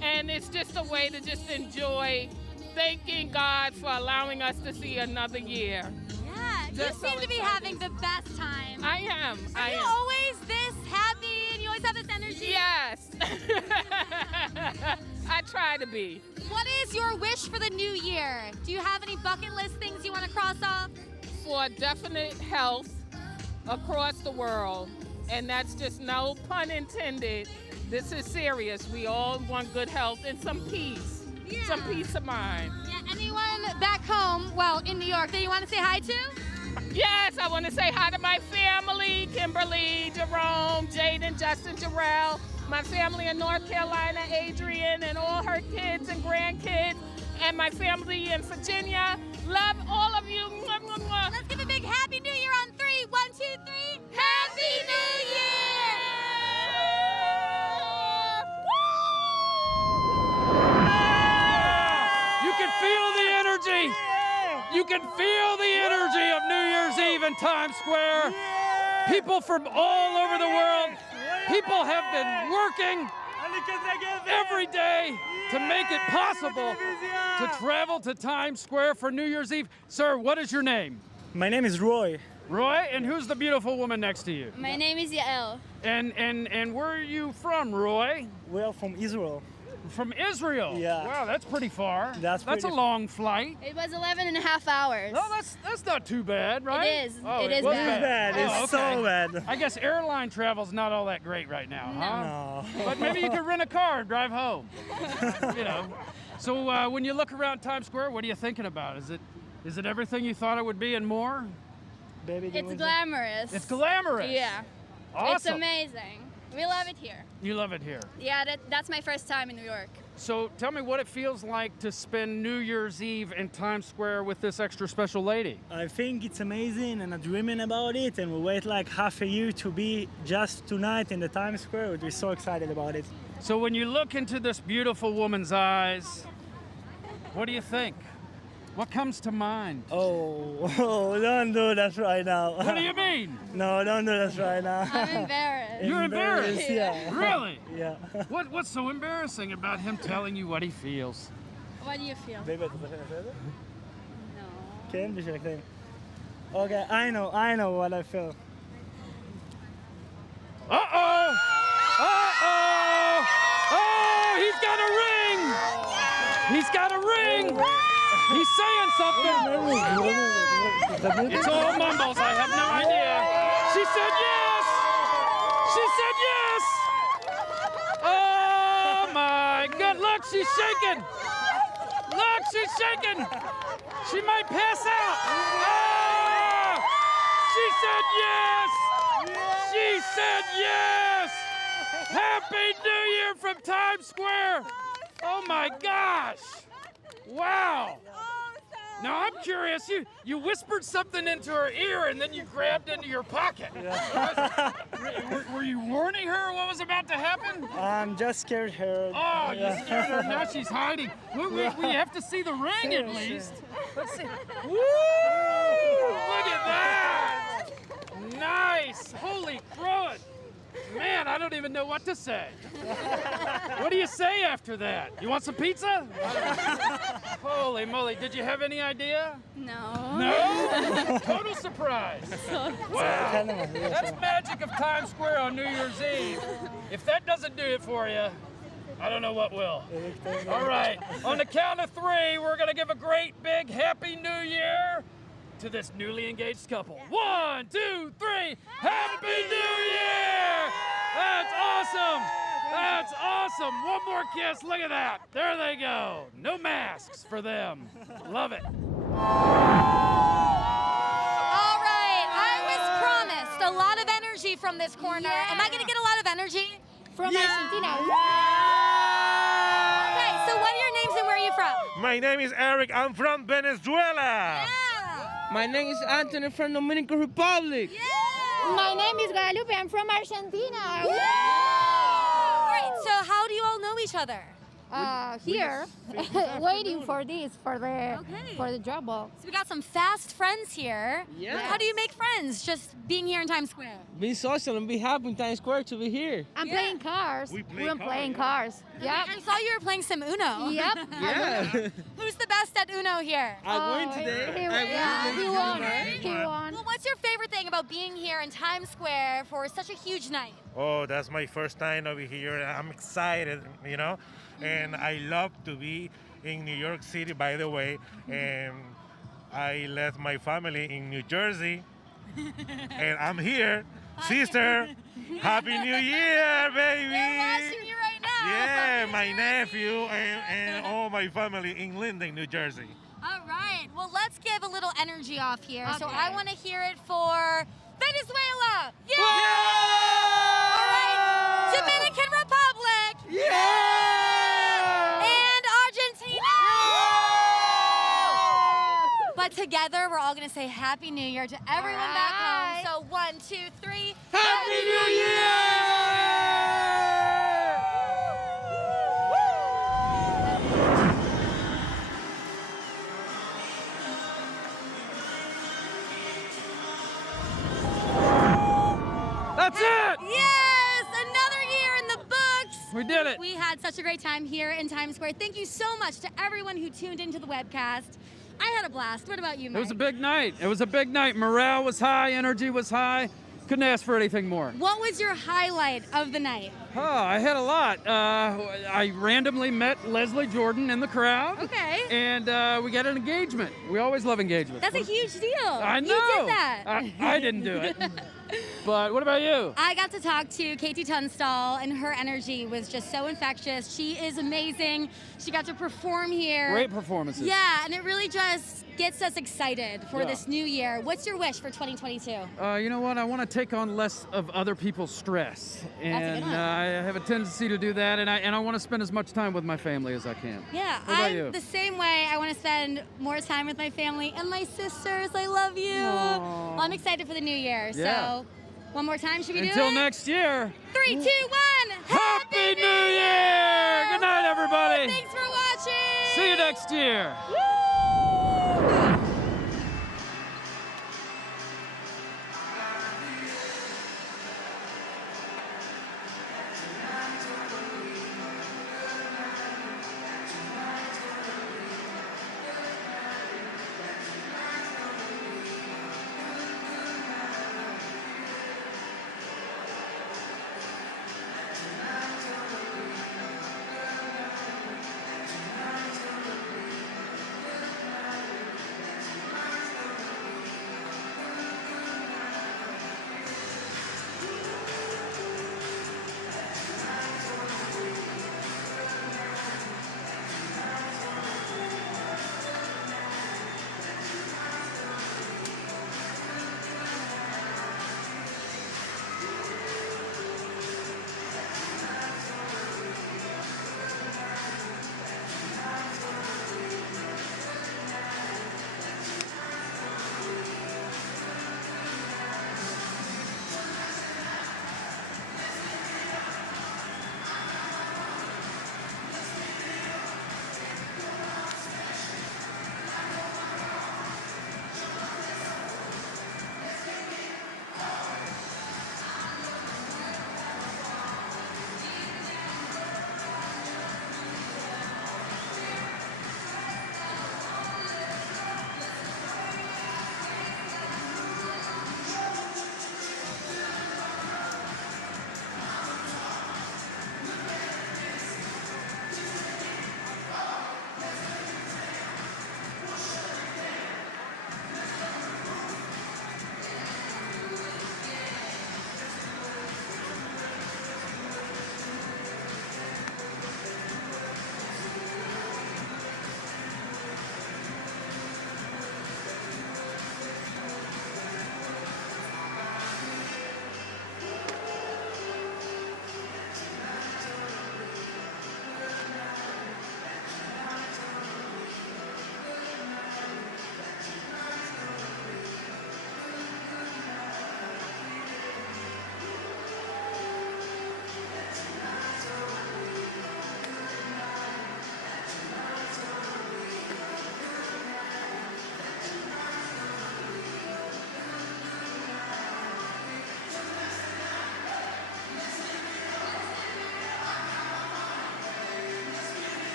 and it's just a way to just enjoy thanking God for allowing us to see another year. Yeah, you seem to be having the best time. I am. Are you always this happy and you always have this energy? Yes. I try to be. What is your wish for the new year? Do you have any bucket list things you want to cross off? For definite health across the world, and that's just no pun intended. This is serious. We all want good health and some peace, some peace of mind. Yeah, anyone back home, well, in New York, that you want to say hi to? Yes, I want to say hi to my family, Kimberly, Jerome, Jaden, Justin, Jarrell, my family in North Carolina, Adrian, and all her kids and grandkids, and my family in Virginia. Love all of you. Mwah, mwah, mwah. Let's give a big Happy New Year on 3. 1, 2, 3. Happy New Year! You can feel the energy. You can feel the energy of New Year's Eve in Times Square. People from all over the world. People have been working every day to make it possible to travel to Times Square for New Year's Eve. Sir, what is your name? My name is Roy. Roy, and who's the beautiful woman next to you? My name is Yael. And where are you from, Roy? We are from Israel. From Israel? Yeah. Wow, that's pretty far. That's a long flight. It was 11 and a half hours. No, that's not too bad, right? It is. Oh, it is was bad. It's so bad. I guess airline travel's not all that great right now, huh? No. But maybe you could rent a car and drive home. You know. So when you look around Times Square, what are you thinking about? Is it everything you thought it would be and more? Baby, It's glamorous. It's glamorous. Yeah. Awesome. It's amazing. We love it here. You love it here. Yeah, that's my first time in New York. So tell me what it feels like to spend New Year's Eve in Times Square with this extra special lady. I think it's amazing and I'm dreaming about it, and we wait like half a year to be just tonight in the Times Square. We're so excited about it. So when you look into this beautiful woman's eyes, what do you think? What comes to mind? Oh, don't do that right now. What do you mean? No, don't do that right now. I'm embarrassed. You're embarrassed? Yeah. Really? Yeah. What's so embarrassing about him telling you what he feels? What do you feel? Baby, ¿tú te quieres hacer? No. ¿Qué? Dice la que- Okay, I know what I feel. Uh-oh! Uh-oh! Oh, he's got a ring! He's got a ring! He's saying something! It's all mumbles, I have no idea. She said yes! She said yes! Oh my God, look, she's shaking! Look, she's shaking! She might pass out! Ah! She said yes! She said yes! Happy New Year from Times Square! Oh my gosh! Wow! Now I'm curious, you whispered something into her ear and then you grabbed into your pocket. Were you warning her what was about to happen? I'm just scared her. Oh, you scared her, now she's hiding. We have to see the ring at least. Let's see. Woo! Look at that! Nice! Holy crud! Man, I don't even know what to say. What do you say after that? You want some pizza? Holy moly, did you have any idea? No. No? Total surprise. Wow. That's magic of Times Square on New Year's Eve. If that doesn't do it for you, I don't know what will. All right, on the count of 3, we're going to give a great big Happy New Year to this newly engaged couple. 1, 2, 3, Happy New Year! That's awesome! That's awesome! One more kiss, look at that. There they go. No masks for them. Love it. All right, I was promised a lot of energy from this corner. Am I gonna get a lot of energy? From Argentina. Okay, so what are your names and where are you from? My name is Eric. I'm from Venezuela. Yeah. My name is Anthony from Dominican Republic. Yeah. My name is Guadalupe. I'm from Argentina. Yeah. Great. So how do you all know each other? Here, waiting for this, for the drop ball. So we got some fast friends here. Yeah. How do you make friends just being here in Times Square? Be social and be happy in Times Square to be here. I'm playing cars. We're playing cars. Yep. I saw you were playing some Uno. Yep. Yeah. Who's the best at Uno here? I won today. He won. Well, what's your favorite thing about being here in Times Square for such a huge night? Oh, that's my first time over here. I'm excited, you know, and I love to be in New York City, by the way. And I left my family in New Jersey, and I'm here. Sister, Happy New Year, baby! They're watching you right now. Yeah, my nephew and all my family in Linden, New Jersey. All right. Well, let's give a little energy off here. Okay. So I want to hear it for Venezuela. Yeah! Yeah! All right. Dominican Republic. Yeah! And Argentina. Yeah! But together, we're all going to say Happy New Year to everyone back home. So 1, 2, 3. Happy New Year! That's it! Yes! Another year in the books. We did it. We had such a great time here in Times Square. Thank you so much to everyone who tuned into the webcast. I had a blast. What about you, Mike? It was a big night. It was a big night. Morale was high, energy was high. Couldn't ask for anything more. What was your highlight of the night? Oh, I had a lot. I randomly met Leslie Jordan in the crowd. Okay. And we got an engagement. We always love engagement. That's a huge deal. I know. You did that. I didn't do it. But what about you? I got to talk to Katie Tunstall, and her energy was just so infectious. She is amazing. She got to perform here. Great performances. Yeah, and it really just gets us excited for Yeah. this new year. What's your wish for 2022? You know what? I want to take on less of other people's stress, and I have a tendency to do that. And I want to spend as much time with my family as I can. Yeah, What about I'm you? the same way. I want to spend more time with my family and my sisters. I love you. Aw. Well, I'm excited for the new year. Yeah. So, one more time, should we do it? Until next year. 3, 2, 1. Happy New Year! Good night, everybody. Thanks for watching. See you next year.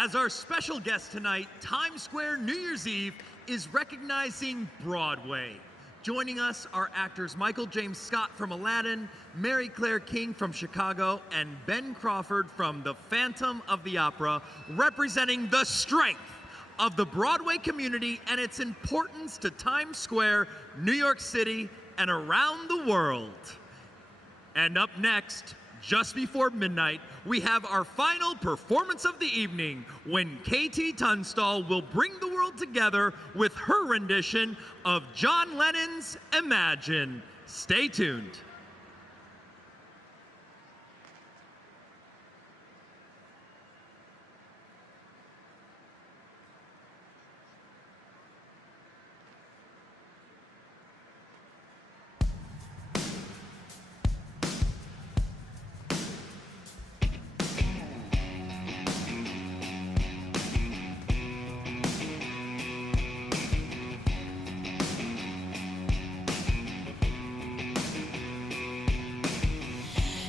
As our special guest tonight, Times Square New Year's Eve is recognizing Broadway. Joining us are actors Michael James Scott from Aladdin, Mary Claire King from Chicago, and Ben Crawford from The Phantom of the Opera, representing the strength of the Broadway community and its importance to Times Square, New York City, and around the world. And up next, just before midnight, we have our final performance of the evening when KT Tunstall will bring the world together with her rendition of John Lennon's Imagine. Stay tuned.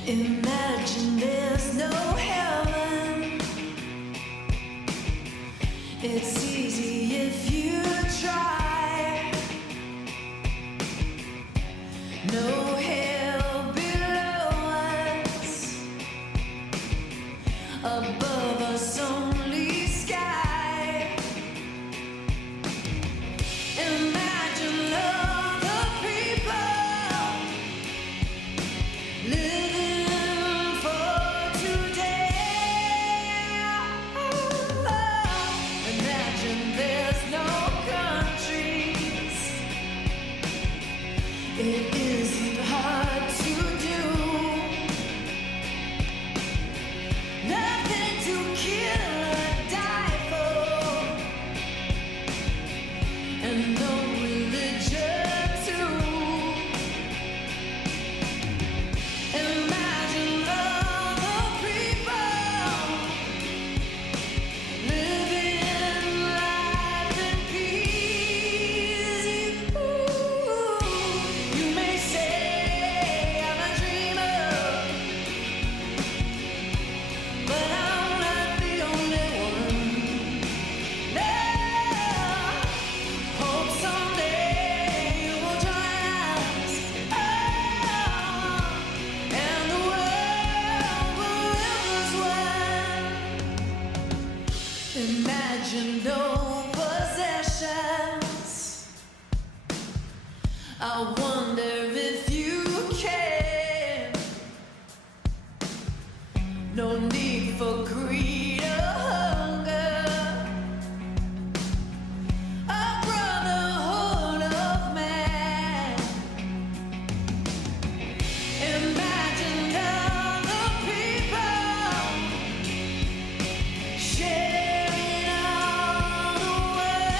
Imagine there's no heaven. It's easy if you try. No hell below us, above us only sky. Imagine all the people living for today. Imagine there's no countries. It isn't hard to do. Nothing to kill or die for, and no religion too. Imagine all the people living life in peace. You may say I'm a dreamer, but I'm not the only one. No, hope someday you will join us. And the world will live as one. Imagine no possessions. I wonder if you can. No need for greed or hunger. A brotherhood of man. Imagine all the people sharing all the world.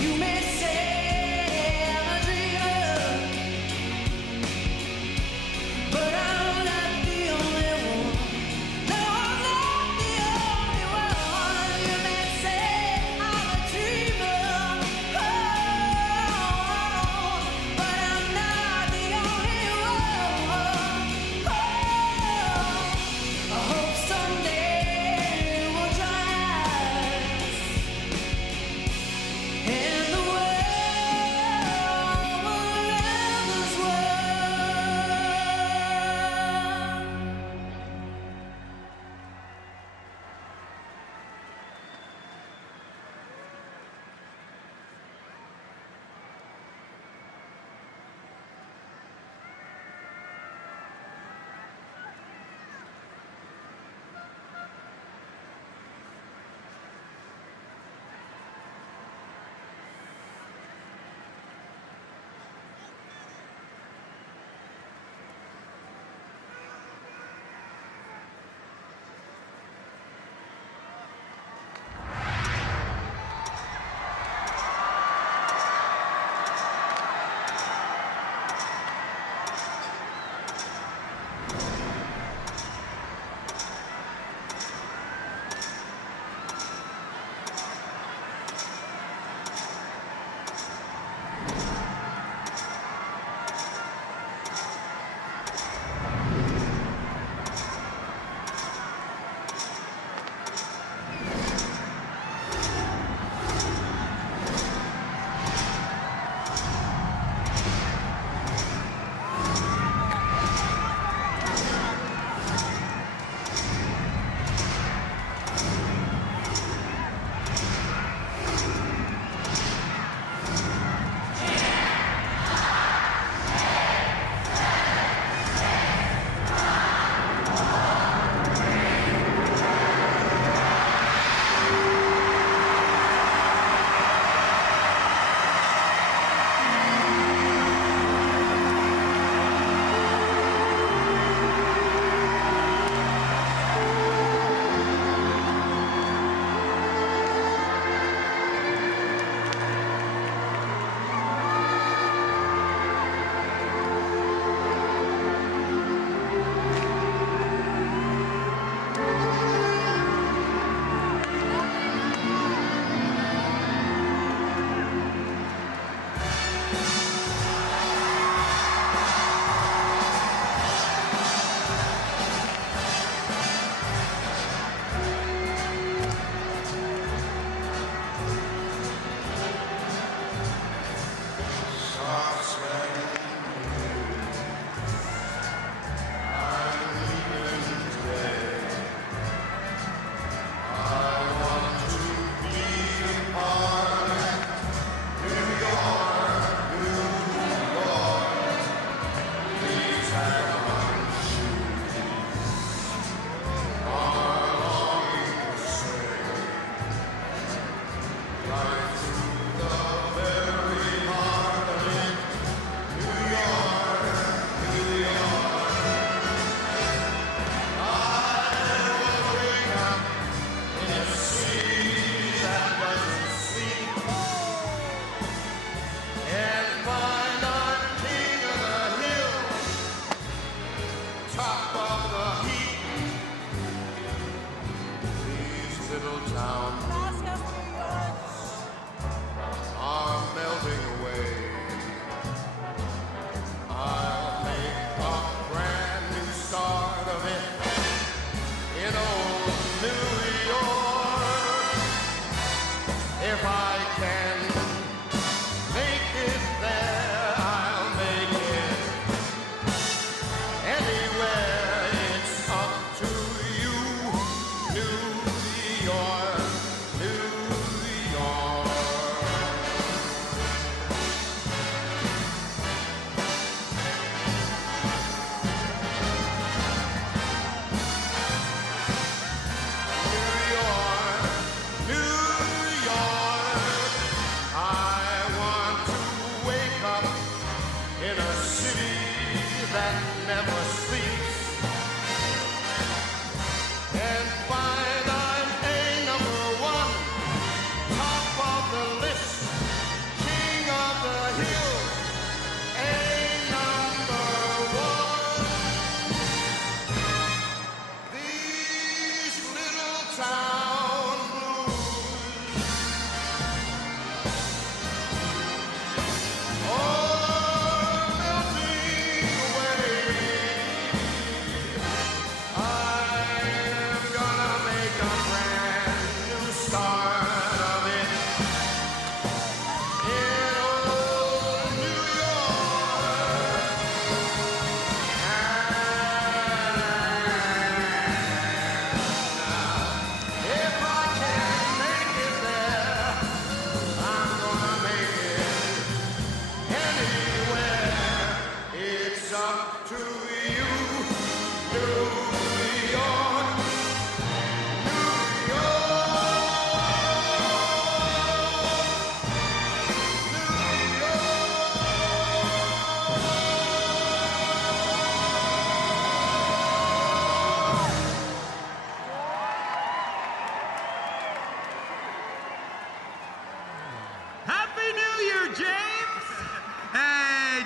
You may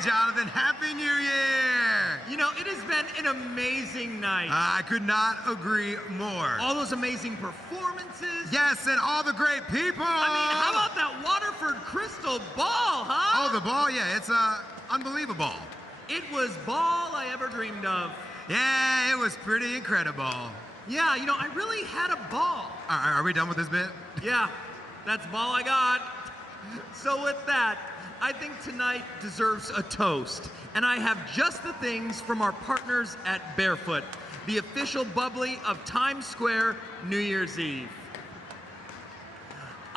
Jonathan. Happy New Year! You know, it has been an amazing night. I could not agree more. All those amazing performances. Yes, and all the great people. I mean, how about that Waterford Crystal Ball, huh? Oh, the ball? Yeah, it's unbelievable. It was ball I ever dreamed of. Yeah, it was pretty incredible. Yeah, you know, I really had a ball. Are we done with this bit? Yeah, that's ball I got. So with that, I think tonight deserves a toast. And I have just the things from our partners at Barefoot, the official bubbly of Times Square New Year's Eve.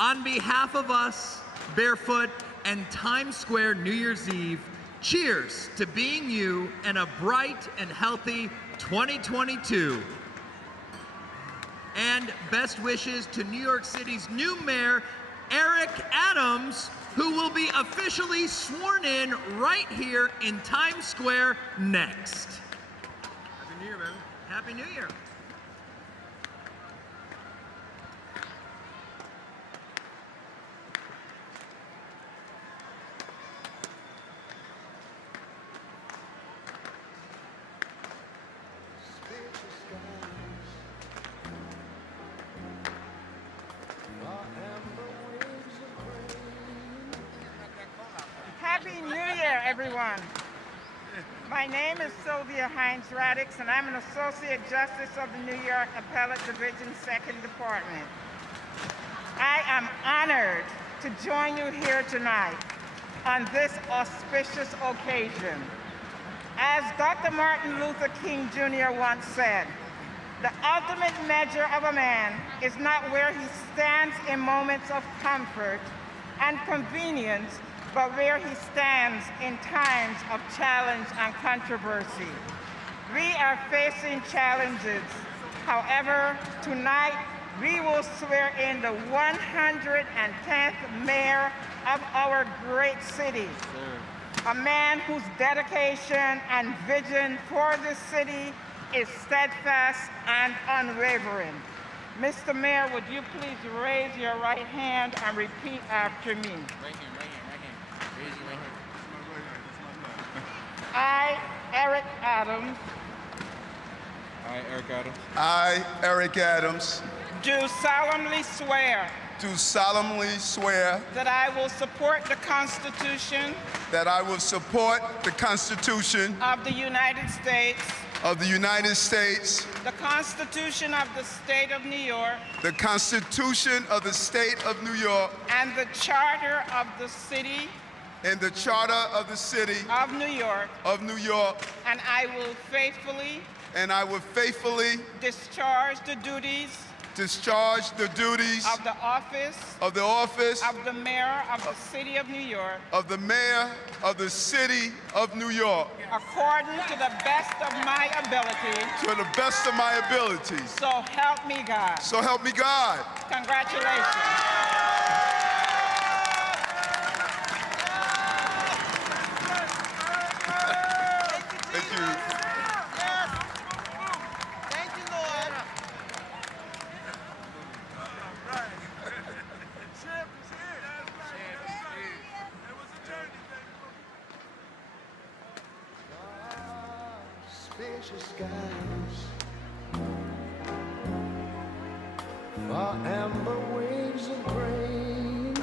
On behalf of us, Barefoot, and Times Square New Year's Eve, cheers to being you and a bright and healthy 2022. And best wishes to New York City's new mayor, Eric Adams, who will be officially sworn in right here in Times Square next. Happy New Year, man. Happy New Year. Happy New Year, everyone. My name is Sylvia Hines-Radix, and I'm an Associate Justice of the New York Appellate Division 2nd Department. I am honored to join you here tonight on this auspicious occasion. As Dr. Martin Luther King Jr. once said, the ultimate measure of a man is not where he stands in moments of comfort and convenience, but where he stands in times of challenge and controversy. We are facing challenges. However, tonight we will swear in the 110th mayor of our great city. A man whose dedication and vision for this city is steadfast and unwavering. Mr. Mayor, would you please raise your right hand and repeat after me? Right here. Raise your right hand. I, Eric Adams, I, Eric Adams, do solemnly swear that I will support the Constitution that I will support the Constitution of the United States, the Constitution of the State of New York, the Constitution of the State of New York, and the Charter of the City and the Charter of the City of New York, and I will faithfully discharge the duties of the office of the Mayor of the City of New York, according to the best of my ability. So help me God. Congratulations. Thank you. Thank you, Lord. Spacious skies, far amber waves of grain,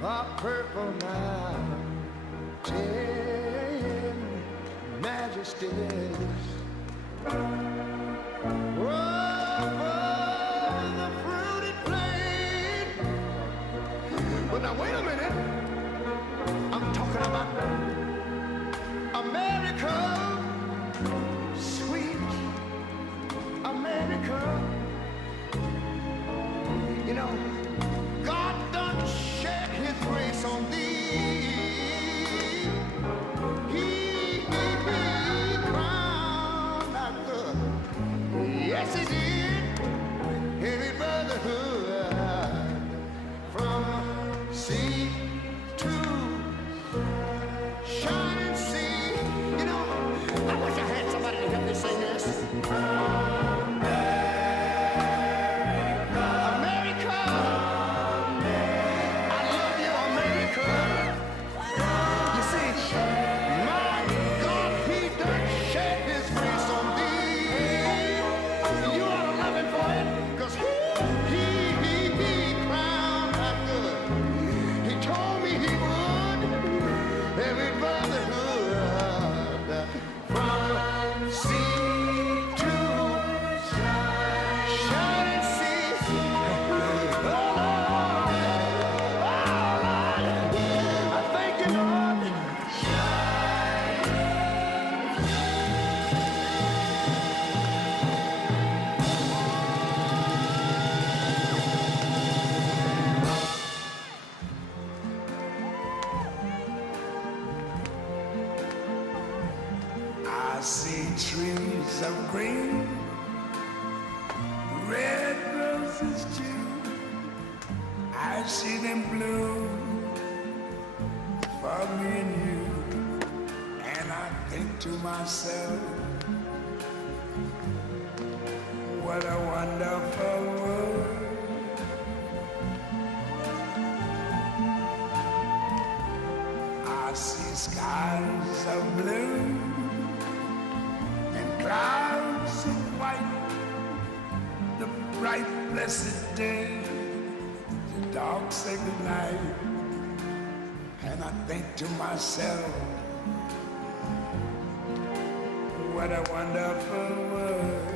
far purple mountain majesties, over the fruited plain. But now wait a minute. I'm talking about America, sweet America. You know, God done shed his grace on thee. He crowned our good. Yes, he did. Heavy brotherhood from sea to shining sea. You know, I wish I had somebody to help me sing this. America, I love you, America. You see, my God, he done shed his grace on thee. You ought to love him for it, 'cause he crowned our good. He told me he would. Every brotherhood from sea to shining sea. Oh Lord, I thank you, Lord. I see trees of green, red roses too. I see them bloom for me and you. And I think to myself, what a wonderful world. I see skies of blue and clouds of white, the bright blessed day, the dark sacred night. And I think to myself, what a wonderful world.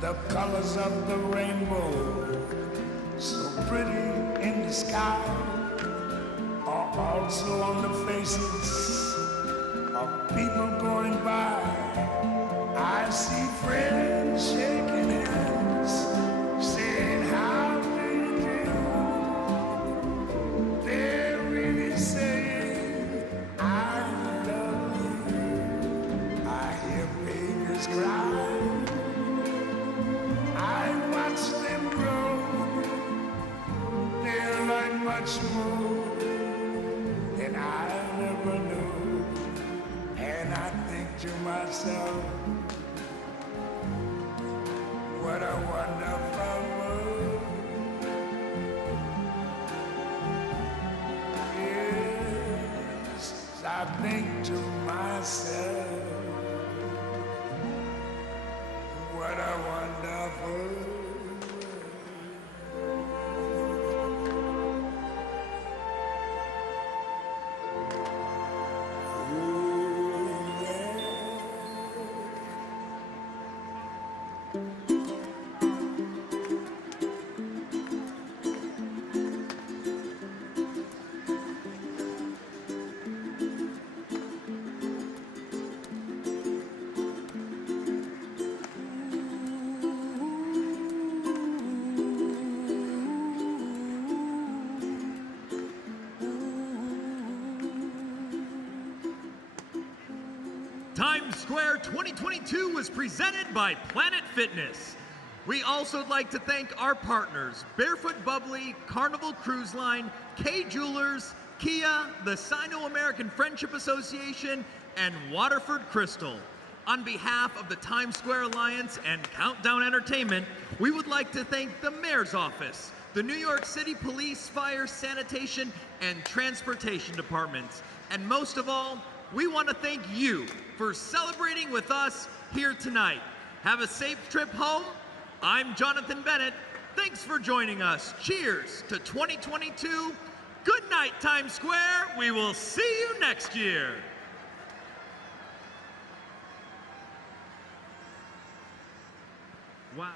The colors of the rainbow, so pretty in the sky, are also on the faces of people going by. I see friends shaking hands, saying, how do you do? They're really saying, to myself, what a wonderful world. Yes, I think to myself, what a wonderful world. Times Square 2022 was presented by Planet Fitness. We also would like to thank our partners, Barefoot Bubbly, Carnival Cruise Line, K Jewelers, Kia, the Sino-American Friendship Association, and Waterford Crystal. On behalf of the Times Square Alliance and Countdown Entertainment, we would like to thank the Mayor's Office, the New York City Police, Fire, Sanitation, and Transportation Departments, and most of all, we want to thank you for celebrating with us here tonight. Have a safe trip home. I'm Jonathan Bennett. Thanks for joining us. Cheers to 2022. Good night, Times Square. We will see you next year. Wow.